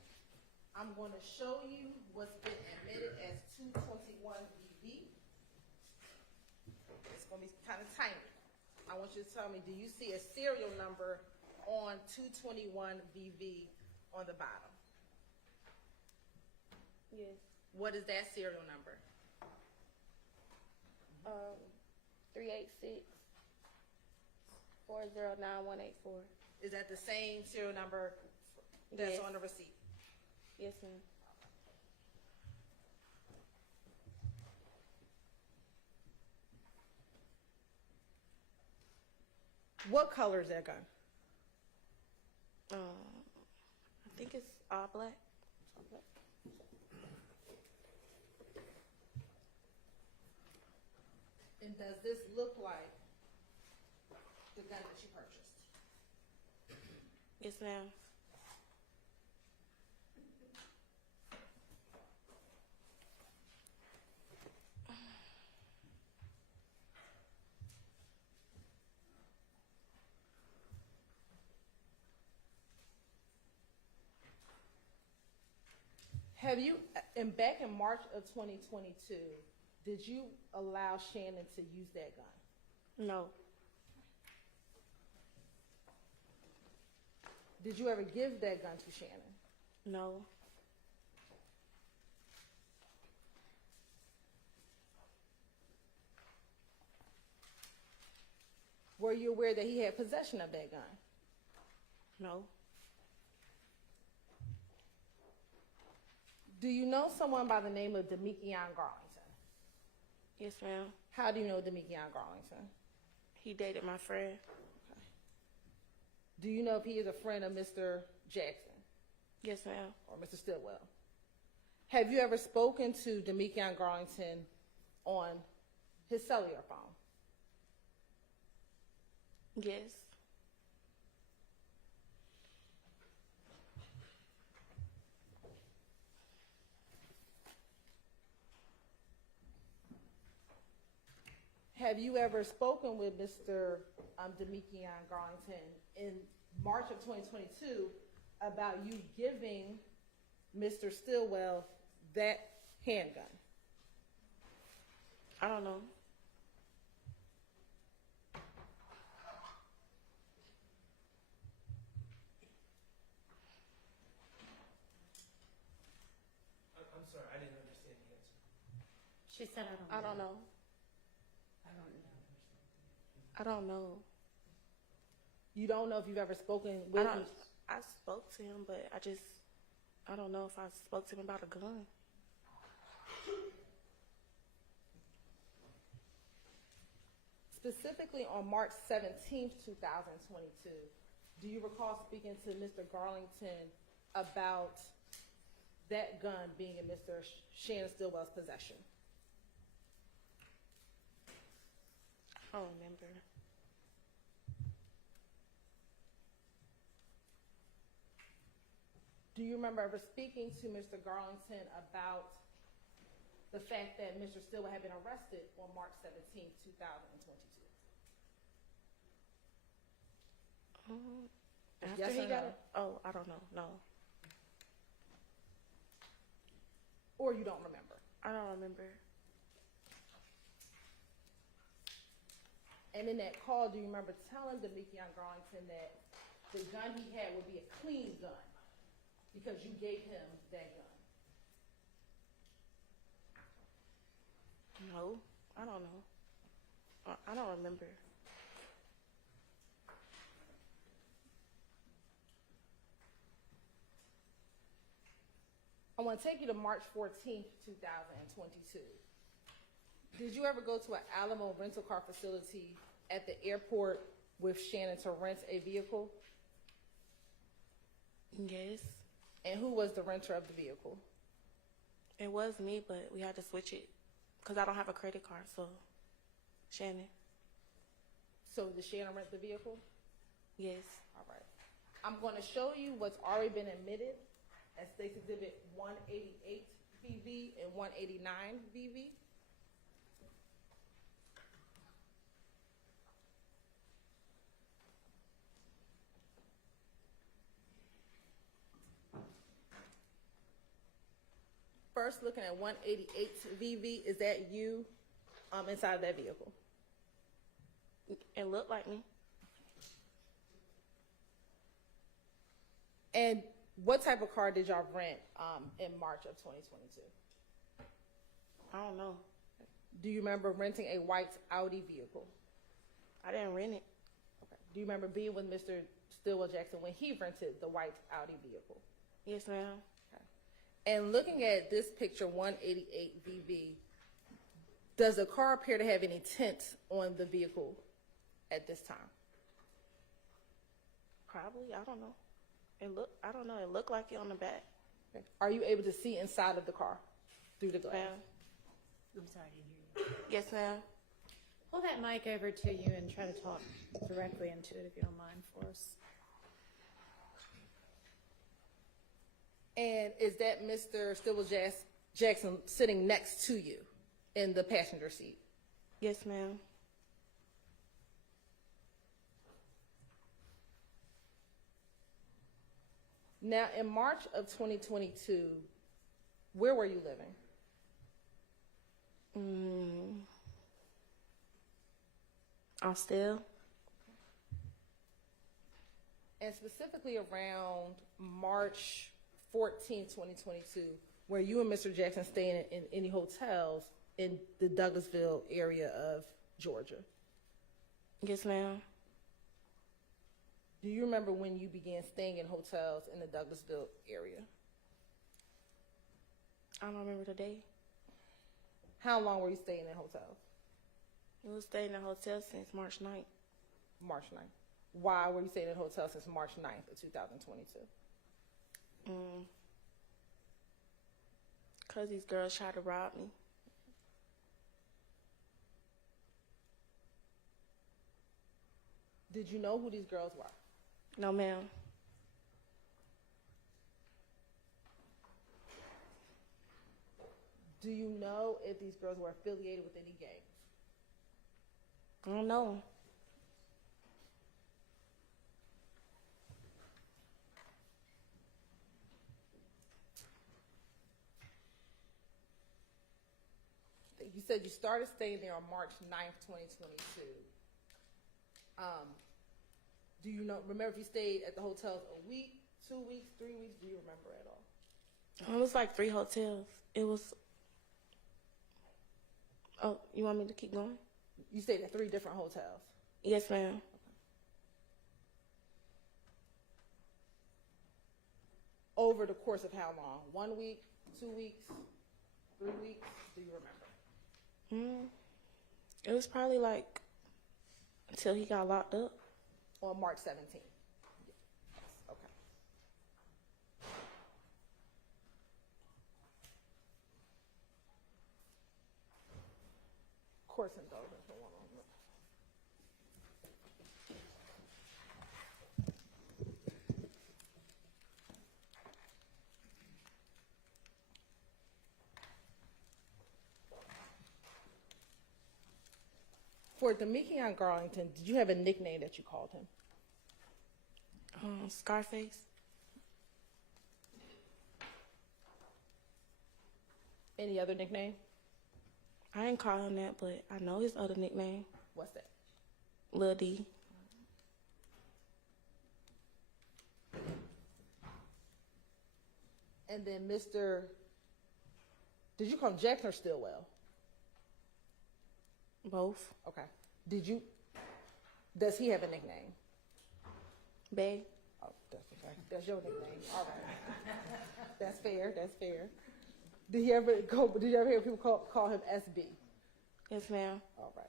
I'm going to show you what's been admitted as 221VV. It's going to be kind of tiny. I want you to tell me, do you see a serial number on 221VV on the bottom? Yes. What is that serial number? 386-409-184. Is that the same serial number that's Yes. on the receipt? Yes, ma'am. What color is that gun? I think it's all black. And does this look like the gun that you purchased? Yes, ma'am. Have you, and back in March of 2022, did you allow Shannon to use that gun? No. Did you ever give that gun to Shannon? No. Were you aware that he had possession of that gun? No. Do you know someone by the name of Demikion Garlington? Yes, ma'am. How do you know Demikion Garlington? He dated my friend. Do you know if he is a friend of Mr. Jackson? Yes, ma'am. Or Mr. Stillwell? Have you ever spoken to Demikion Garlington on his cellular phone? Yes. Have you ever spoken with Mr. Demikion Garlington in March of 2022 about you giving Mr. Stillwell that handgun? I don't know. sorry, I didn't understand the answer. She said, I don't know. I don't know. You don't know if you've ever spoken with him? I spoke to him, but I don't know if I spoke to him about a gun. Specifically on March 17th, 2022, do you recall speaking to Mr. Garlington about that gun being in Mr. Shannon Stillwell's possession? I don't remember. Do you remember ever speaking to Mr. Garlington about the fact that Mr. Stillwell had been arrested on March 17th, 2022? After Yes he or got no? it? Oh, I don't know. No. Or you don't remember? I don't remember. And in that call, do you remember telling Demekion Garlington that the gun he had would be a clean gun because you gave him that gun? No, I don't know. I don't remember. I want to take you to March 14th, 2022. Did you ever go to an Alamo rental car facility at the airport with Shannon to rent a vehicle? Yes. And who was the renter of the vehicle? It was me, but we had to switch it because I don't have a credit card, so Shannon. So did Shannon rent the vehicle? Yes. All right. I'm going to show you what's already been admitted as State's Exhibit 188 VV and 189 VV. First, looking at 188 VV, is that you inside of that vehicle? It looked like me. And what type of car did y'all rent in March of 2022? I don't know. Do you remember renting a white Audi vehicle? I didn't rent it. Okay. Do you remember being with Mr. Stillwell Jackson when he rented the white Audi vehicle? Yes, ma'am. Okay. And looking at this picture, 188 VV, does the car appear to have any tint on the vehicle at this time? Probably. I don't know. I don't know. It looked like it on the back. Okay. Are you able to see inside of the car through the glass? Ma'am. I'm sorry, I didn't hear you. Yes, ma'am. Pull that mic over to you and try to talk directly into it if you don't mind for us. And is that Mr. Stillwell Jackson sitting next to you in the passenger seat? Yes, ma'am. Now, in March of 2022, where were you living? Still. And specifically around March 14, 2022, were you and Mr. Jackson staying in any hotels in the Douglasville area of Georgia? Yes, ma'am. Do you remember when you began staying in hotels in the Douglasville area? I don't remember the day. How long were you staying in hotels? We was staying in a hotel since March 9th. March 9th. Why were you staying in a hotel since March 9th of 2022? Because these girls tried to rob me. Did you know who these girls were? No, ma'am. Do you know if these girls were affiliated with any gangs? I don't know. You said you started staying there on March 9th, 2022. Do you remember if you stayed at the hotels a week, 2 weeks, 3 weeks? Do you remember at all? It was like 3 hotels. It was. Oh, you want me to keep going? You stayed at 3 different hotels. Yes, ma'am. Over the course of how long? 1 week, 2 weeks, 3 weeks? Do you remember? It was probably like until he got locked up. On March 17th. Yes. Okay. Course indulgence for one on one. For Demekion Garlington, did you have a nickname that you called him? Scarface. Any other nickname? I didn't call him that, but I know his other nickname. What's that? Lil D. And then Mr. Did you call him Jackson or Stillwell? Both. Okay. Does he have a nickname? Bay. Oh, that's okay. That's your nickname. All right. That's fair. That's fair. Did you ever hear people call him SB? Yes, ma'am. All right.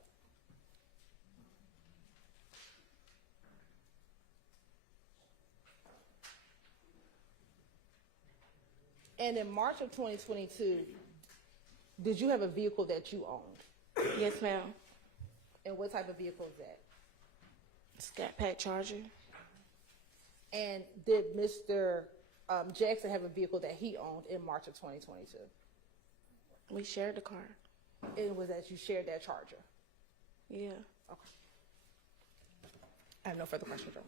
And in March of 2022, did you have a vehicle that you owned? Yes, ma'am. And what type of vehicle is that? Scat Pack Charger. And did Mr. Jackson have a vehicle that he owned in March of 2022? We shared the car. And was that you shared that Charger? Yeah. Okay. I have no further questions, Joe.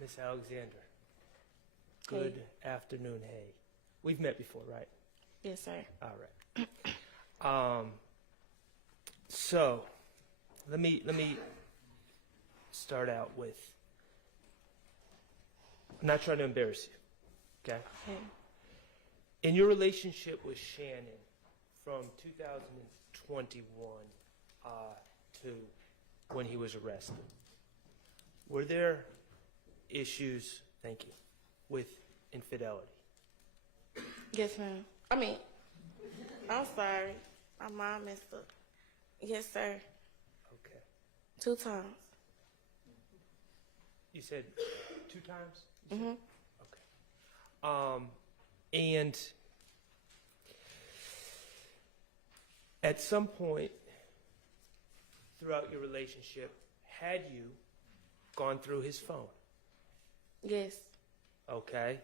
Miss Alexander, good afternoon. Hey, we've met before, right? Yes, sir. All right. So, let me start out with. I'm not trying to embarrass you, okay? Okay. In your relationship with Shannon from 2021 to when he was arrested, were there issues, thank you, with infidelity? Yes, ma'am. I'm sorry. My mom messed up. Yes, sir. Okay. 2 times. You said 2 times? Mm-hmm. Okay. And at some point throughout your relationship, had you gone through his phone? Yes. Okay.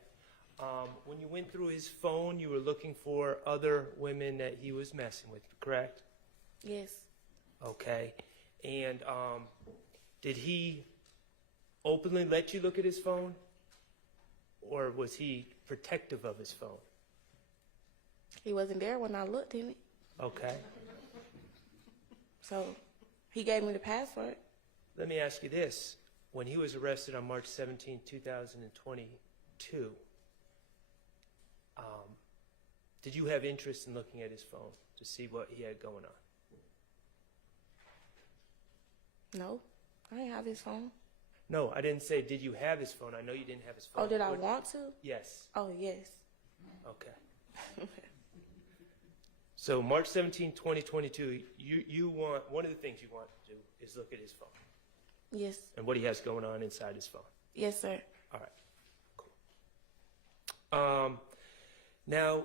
When you went through his phone, you were looking for other women that he was messing with, correct? Yes. Okay. And did he openly let you look at his phone? Or was he protective of his phone? He wasn't there when I looked in it. Okay. So he gave me the password. Let me ask you this. When he was arrested on March 17, 2022, did you have interest in looking at his phone to see what he had going on? No, I didn't have his phone. No, I didn't say did you have his phone. I know you didn't have his phone. Oh, did I want to? Yes. Oh, yes. Okay. So March 17, 2022, you want, one of the things you want to do is look at his phone. Yes. And what he has going on inside his phone. Yes, sir. All right. Cool. Now,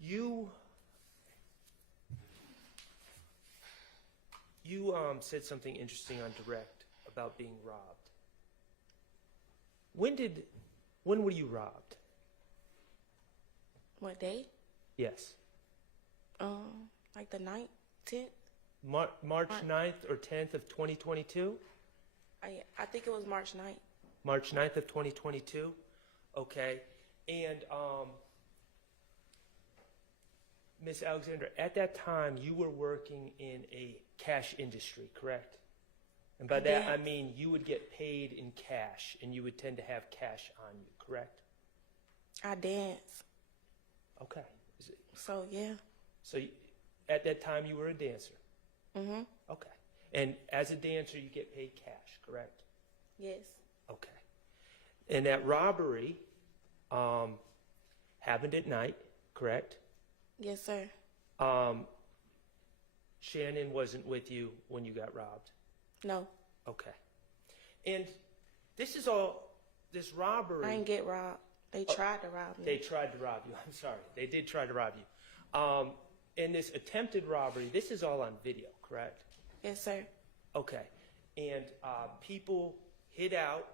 you said something interesting on direct about being robbed. When were you robbed? What day? Yes. Like the 9th, 10th? March 9th or 10th of 2022? I think it was March 9th. March 9th of 2022? Okay. And Ms. Alexander, at that time, you were working in a cash industry, correct? And by that, I mean you would get paid in cash, and you would tend to have cash on you, correct? I dance. Okay. So, yeah. So at that time, you were a dancer? Mm-hmm. Okay. And as a dancer, you get paid cash, correct? Yes. Okay. And that robbery happened at night, correct? Yes, sir. Shannon wasn't with you when you got robbed? No. Okay. And this robbery... I didn't get robbed. They tried to rob me. They tried to rob you. I'm sorry. They did try to rob you. And this attempted robbery, this is all on video, correct? Yes, sir. Okay. And people hid out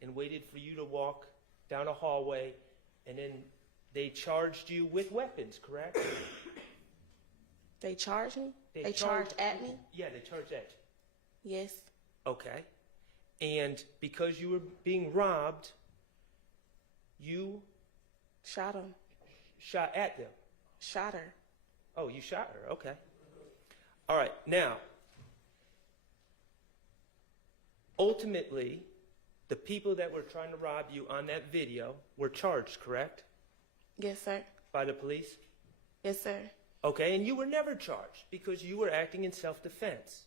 and waited for you to walk down a hallway, and then they charged you with weapons, correct? They charged me? They charged at me? Yeah, they charged at you. Yes. Okay. And because you were being robbed, you... Shot them. Shot at them? Shot her. Oh, you shot her. Okay. All right. Now, ultimately, the people that were trying to rob you on that video were charged, correct? Yes, sir. By the police? Yes, sir. Okay, and you were never charged because you were acting in self-defense.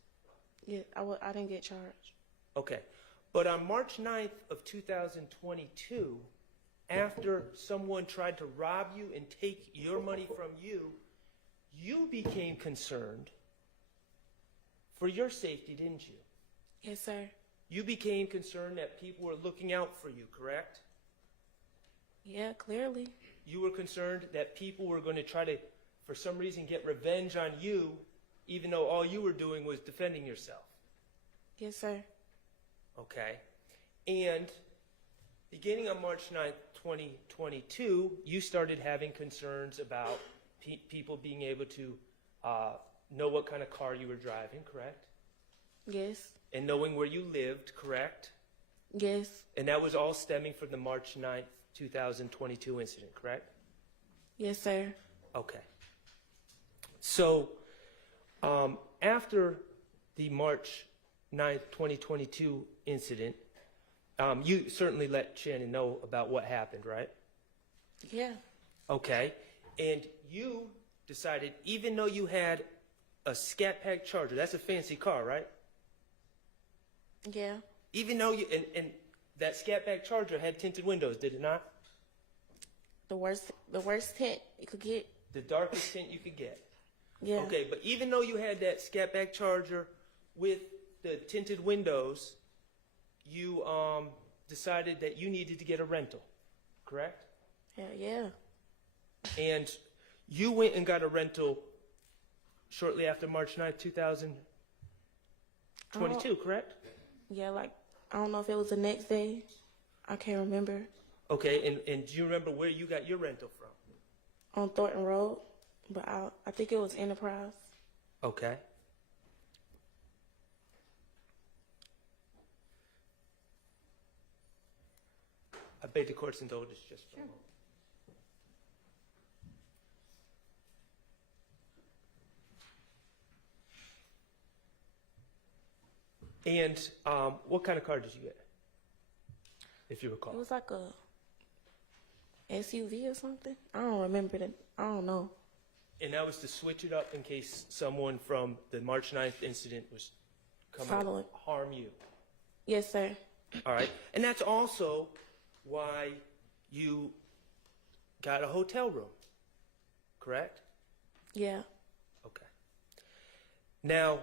Yeah, I didn't get charged. Okay. But on March 9th of 2022, after someone tried to rob you and take your money from you, you became concerned for your safety, didn't you? Yes, sir. You became concerned that people were looking out for you, correct? Yeah, clearly. You were concerned that people were going to try to, for some reason, get revenge on you, even though all you were doing was defending yourself. Yes, sir. Okay. And beginning on March 9th, 2022, you started having concerns about people being able to know what kind of car you were driving, correct? Yes. And knowing where you lived, correct? Yes. And that was all stemming from the March 9th, 2022 incident, correct? Yes, sir. Okay. So, after the March 9th, 2022 incident, you certainly let Shannon know about what happened, right? Yeah. Okay. And you decided, even though you had a Scat Pack Charger, that's a fancy car, right? Yeah. Even though you, and that Scat Pack Charger had tinted windows, did it not? The worst tint you could get. The darkest tint you could get. Yeah. Okay, but even though you had that Scat Pack Charger with the tinted windows, you decided that you needed to get a rental, correct? Hell yeah. And you went and got a rental shortly after March 9th, 2022, correct? Yeah, like, I don't know if it was the next day. I can't remember. Okay, and do you remember where you got your rental from? On Thornton Road, but I think it was Enterprise. Okay. I beg the court's indulgence just for a moment. And what kind of car did you get, if you recall? It was like a SUV or something. I don't remember it. I don't know. And that was to switch it up in case someone from the March 9th incident was coming to harm you. Yes, sir. All right. And that's also why you got a hotel room, correct? Yeah. Okay. Now,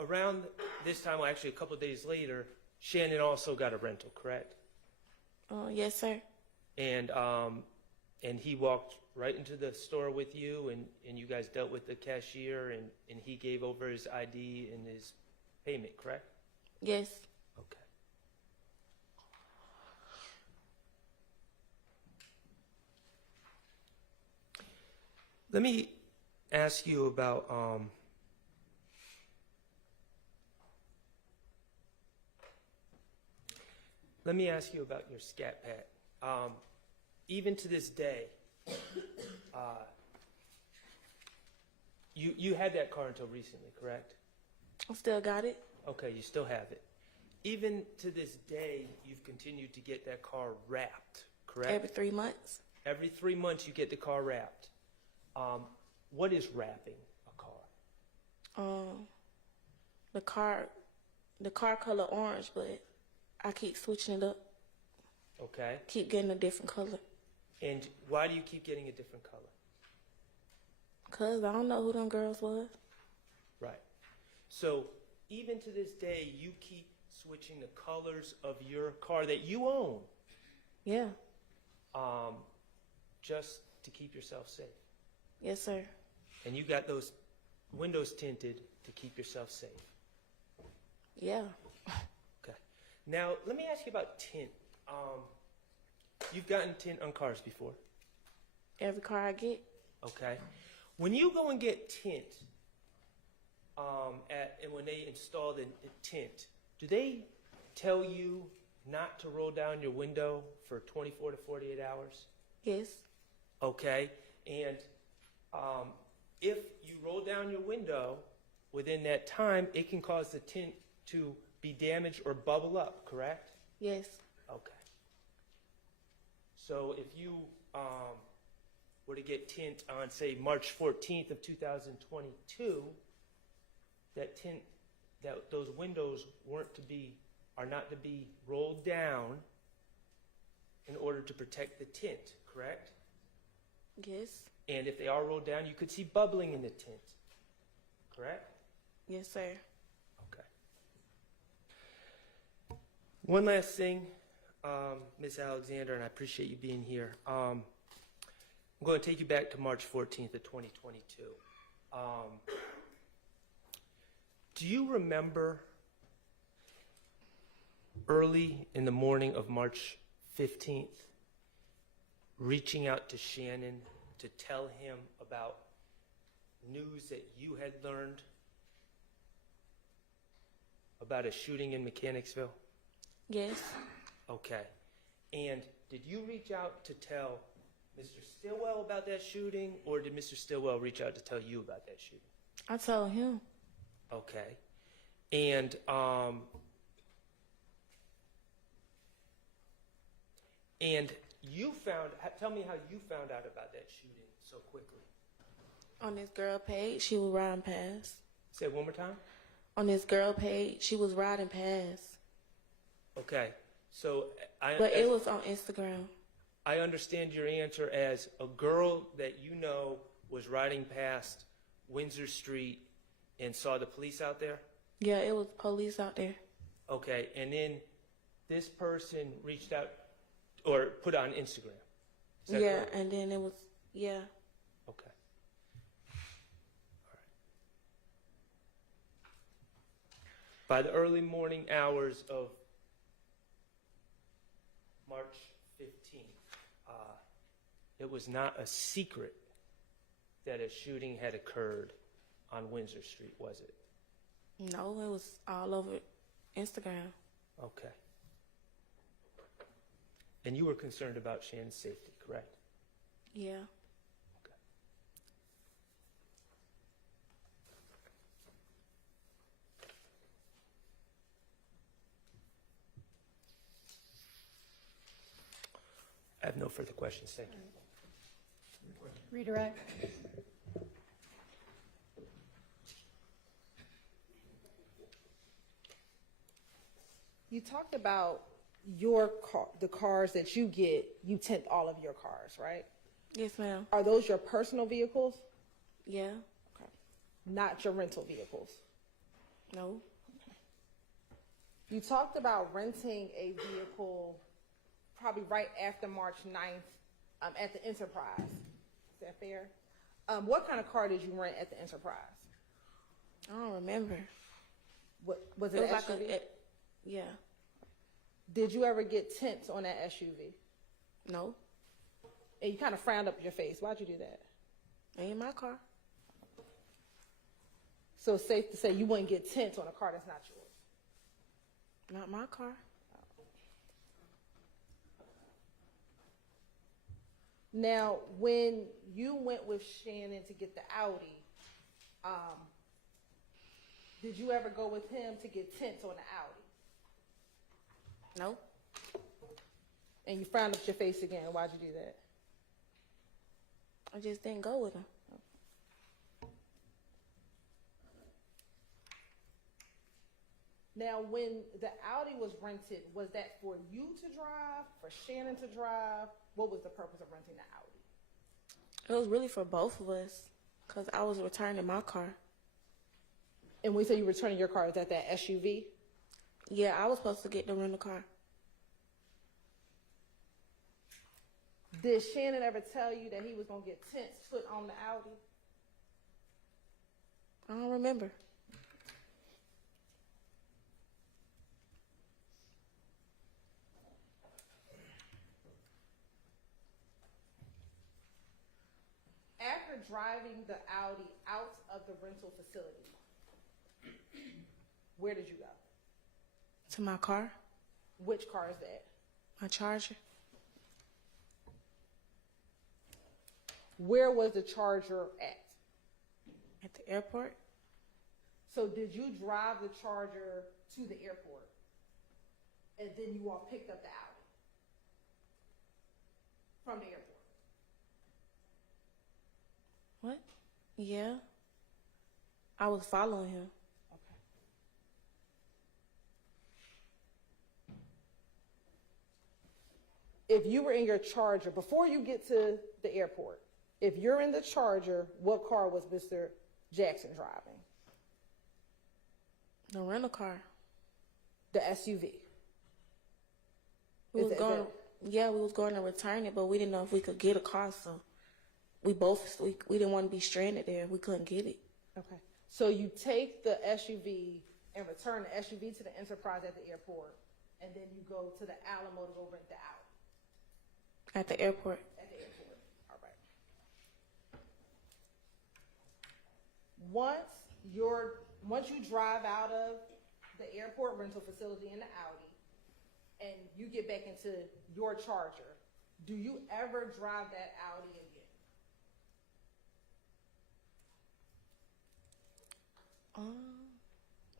around this time, well, actually a couple of days later, Shannon also got a rental, correct? Yes, sir. And he walked right into the store with you, and you guys dealt with the cashier, and he gave over his ID and his payment, correct? Yes. Okay. Let me ask you about let me ask you about your Scat Pat. Even to this day, you had that car until recently, correct? I still got it. Okay, you still have it. Even to this day, you've continued to get that car wrapped, correct? Every 3 months. Every 3 months you get the car wrapped. What is wrapping a car? The car color orange, but I keep switching it up. Okay. Keep getting a different color. And why do you keep getting a different color? Cause I don't know who them girls was. Right. So even to this day, you keep switching the colors of your car that you own. Yeah. Just to keep yourself safe. Yes, sir. And you got those windows tinted to keep yourself safe. Yeah. Okay. Now, let me ask you about tint. You've gotten tint on cars before. Every car I get. Okay. When you go and get tint, and when they install the tint, do they tell you not to roll down your window for 24 to 48 hours? Yes. Okay. And if you roll down your window within that time, it can cause the tint to be damaged or bubble up, correct? Yes. Okay. So if you were to get tint on, say, March 14th of 2022, that tint, those windows are not to be rolled down in order to protect the tint, correct? Yes. And if they are rolled down, you could see bubbling in the tint, correct? Yes, sir. Okay. One last thing, Ms. Alexander, and I appreciate you being here. I'm going to take you back to March 14th of 2022. Do you remember early in the morning of March 15th reaching out to Shannon to tell him about news that you had learned about a shooting in Mechanicsville? Yes. Okay. And did you reach out to tell Mr. Stillwell about that shooting, or did Mr. Stillwell reach out to tell you about that shooting? I told him. Okay. And tell me how you found out about that shooting so quickly. On this girl page, she was riding past. Say it one more time. On this girl page, she was riding past. Okay. So But it was on Instagram. I understand your answer as a girl that you know was riding past Windsor Street and saw the police out there? Yeah, it was police out there. Okay, and then this person reached out or put it on Instagram. Is that Yeah, correct? and then it was, yeah. Okay. All right. By the early morning hours of March 15th, it was not a secret that a shooting had occurred on Windsor Street, was it? No, it was all over Instagram. Okay. And you were concerned about Shannon's safety, correct? Yeah. Okay. I have no further questions. Thank you. Redirect. You talked about your car, the cars that you get, you tint all of your cars, right? Yes, ma'am. Are those your personal vehicles? Yeah. Okay. Not your rental vehicles? No. You talked about renting a vehicle probably right after March 9th at the Enterprise. Is that fair? What kind of car did you rent at the Enterprise? I don't remember. What was it? It was an like SUV? yeah. Did you ever get tints on that SUV? No. And you kind of frowned up your face. Why'd you do that? Ain't my car. So it's safe to say you wouldn't get tints on a car that's not yours. Not my car. Now, when you went with Shannon to get the Audi, did you ever go with him to get tints on the Audi? No. And you frowned up your face again. Why'd you do that? I just didn't go with him. Now, when the Audi was rented, was that for you to drive, for Shannon to drive? What was the purpose of renting the Audi? It was really for both of us because I was returning my car. And when you say you returning your car, is that SUV? Yeah, I was supposed to get the rental car. Did Shannon ever tell you that he was going to get tints put on the Audi? I don't remember. After driving the Audi out of the rental facility, where did you go? To my car. Which car is that? My Charger. Where was the Charger at? At the airport. So did you drive the Charger to the airport and then you all picked up the Audi from the airport? What? Yeah. I was following him. If you were in your Charger, before you get to the airport, if you're in the Charger, what car was Mr. Jackson driving? The rental car. The SUV. We was going to return it, but we didn't know if we could get a car, so we didn't want to be stranded there. We couldn't get it. Okay. So you take the SUV and return the SUV to the Enterprise at the airport, and then you go to the Alamo to go rent the Audi. At the airport. At the airport. All right. Once you drive out of the airport rental facility in the Audi, and you get back into your Charger, do you ever drive that Audi again?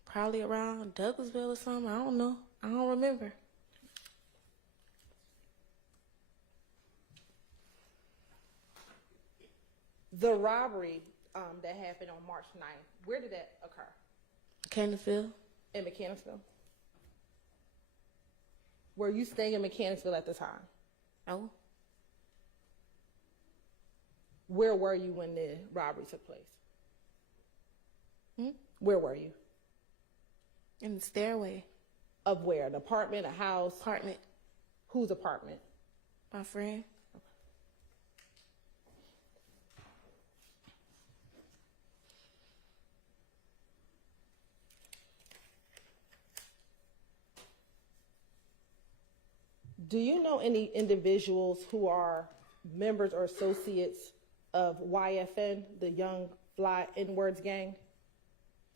Probably around Douglasville or something. I don't know. I don't remember. The robbery that happened on March 9th, where did that occur? Mechanicsville. In Mechanicsville? Were you staying in Mechanicsville at the time? No. Where were you when the robbery took place? Where were you? In the stairway. Of where? An apartment, a house? Apartment. Whose apartment? My friend. Do you know any individuals who are members or associates of YFN, the Young Fly N-Words gang?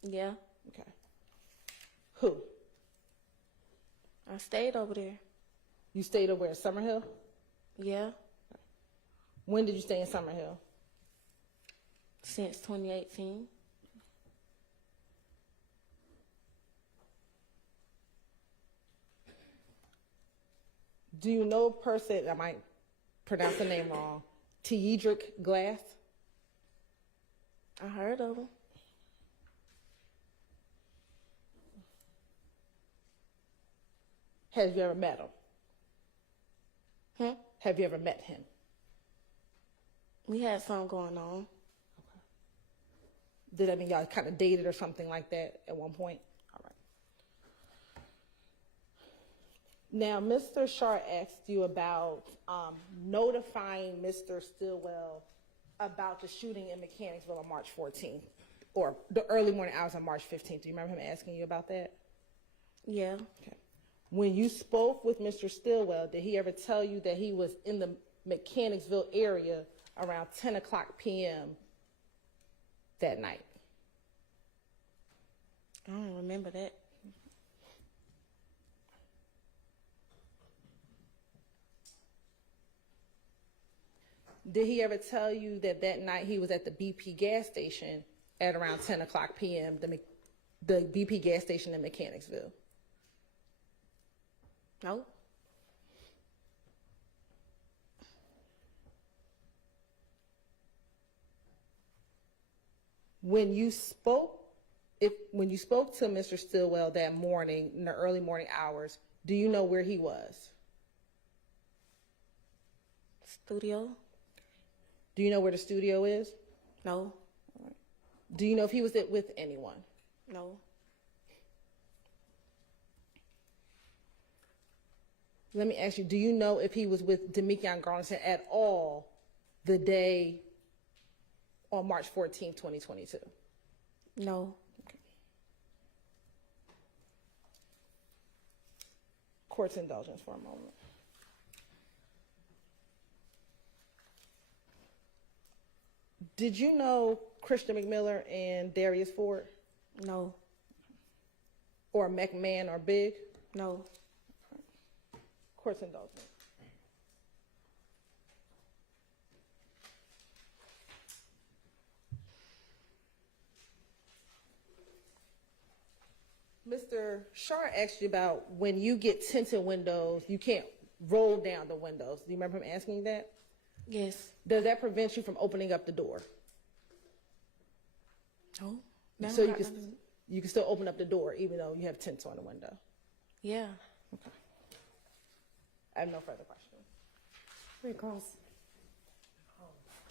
Yeah. Okay. Who? I stayed over there. You stayed over in Summerhill? Yeah. When did you stay in Summerhill? Since 2018. Do you know a person, I might pronounce the name wrong, Teedrick Glass? I heard of him. Have you ever met him? Have you ever met him? We had something going on. Did that mean y'all kind of dated or something like that at one point? All right. Now, Mr. Sharp asked you about notifying Mr. Stillwell about the shooting in Mechanicsville on March 14th, or the early morning hours on March 15th. Do you remember him asking you about that? Yeah. Okay. When you spoke with Mr. Stillwell, did he ever tell you that he was in the Mechanicsville area around 10 o'clock p.m. that night? I don't remember that. Did he ever tell you that that night he was at the BP gas station at around 10 o'clock p.m., the BP gas station in Mechanicsville? No. When you spoke to Mr. Stillwell that morning, in the early morning hours, do you know where he was? Studio? Do you know where the studio is? No. Do you know if he was with anyone? No. Let me ask you, do you know if he was with Demekion Garlington at all the day on March 14, 2022? No. Court's indulgence for a moment. Did you know Christian McMiller and Darius Ford? No. Or McMahon or Big? No. Court's indulgence. Mr. Shar asked you about when you get tinted windows, you can't roll down the windows. Do you remember him asking you that? Yes. Does that prevent you from opening up the door? No. So you can still open up the door even though you have tints on the window? Yeah. Okay. I have no further questions. Recalls.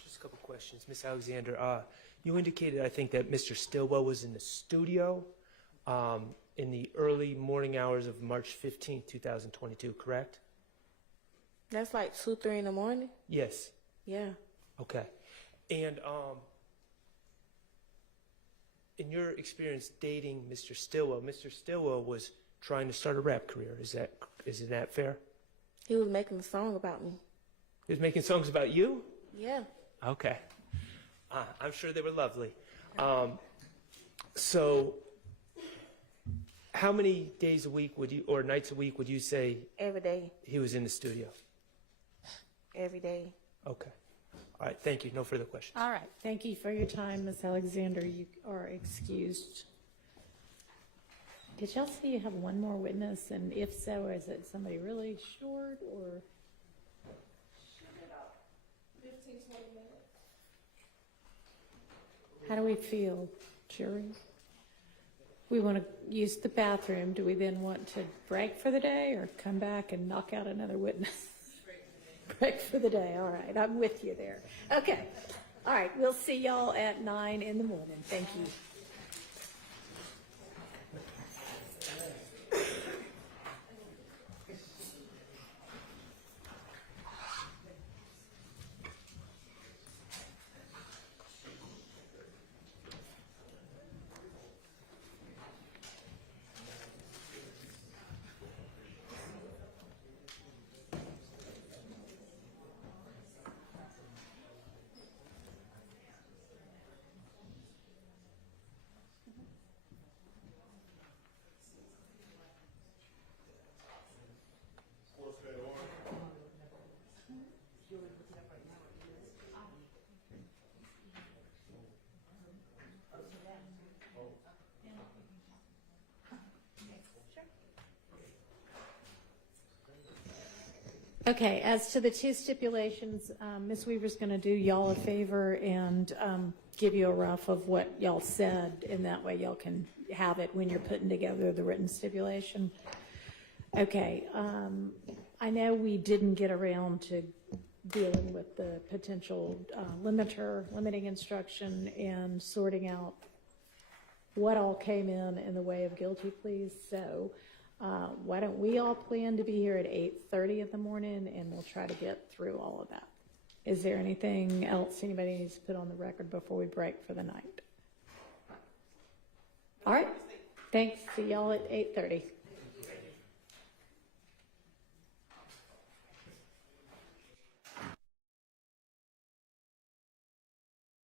Just a couple questions. Ms. Alexander, you indicated, I think, that Mr. Stillwell was in the studio in the early morning hours of March 15, 2022, correct? That's like 2, 3 in the morning? Yes. Yeah. Okay. And in your experience dating Mr. Stillwell was trying to start a rap career. Isn't that fair? He was making a song about me. He was making songs about you? Yeah. Okay. I'm sure they were lovely. So how many days a week or nights a week would you say Every day. he was in the studio? Every day. Okay. All right. Thank you. No further questions. All right. Thank you for your time, Ms. Alexander. You are excused. Did y'all see you have one more witness? And if so, is it somebody really short or? 15, 20 minutes. How do we feel, jury? We want to use the bathroom. Do we then want to break for the day or come back and knock out another witness? Break for the day. All right. I'm with you there. Okay. All right. We'll see y'all at 9 in the morning. Thank you. Okay, as to the two stipulations, Ms. Weaver's going to do y'all a favor and give you a rough of what y'all said, and that way y'all can have it when you're putting together the written stipulation. Okay, I know we didn't get around to dealing with the potential limiting instruction and sorting out what all came in the way of guilty pleas, so why don't we all plan to be here at 8:30 in the morning, and we'll try to get through all of that. Is there anything else anybody needs to put on the record before we break for the night? All right. Thanks. See y'all at 8:30.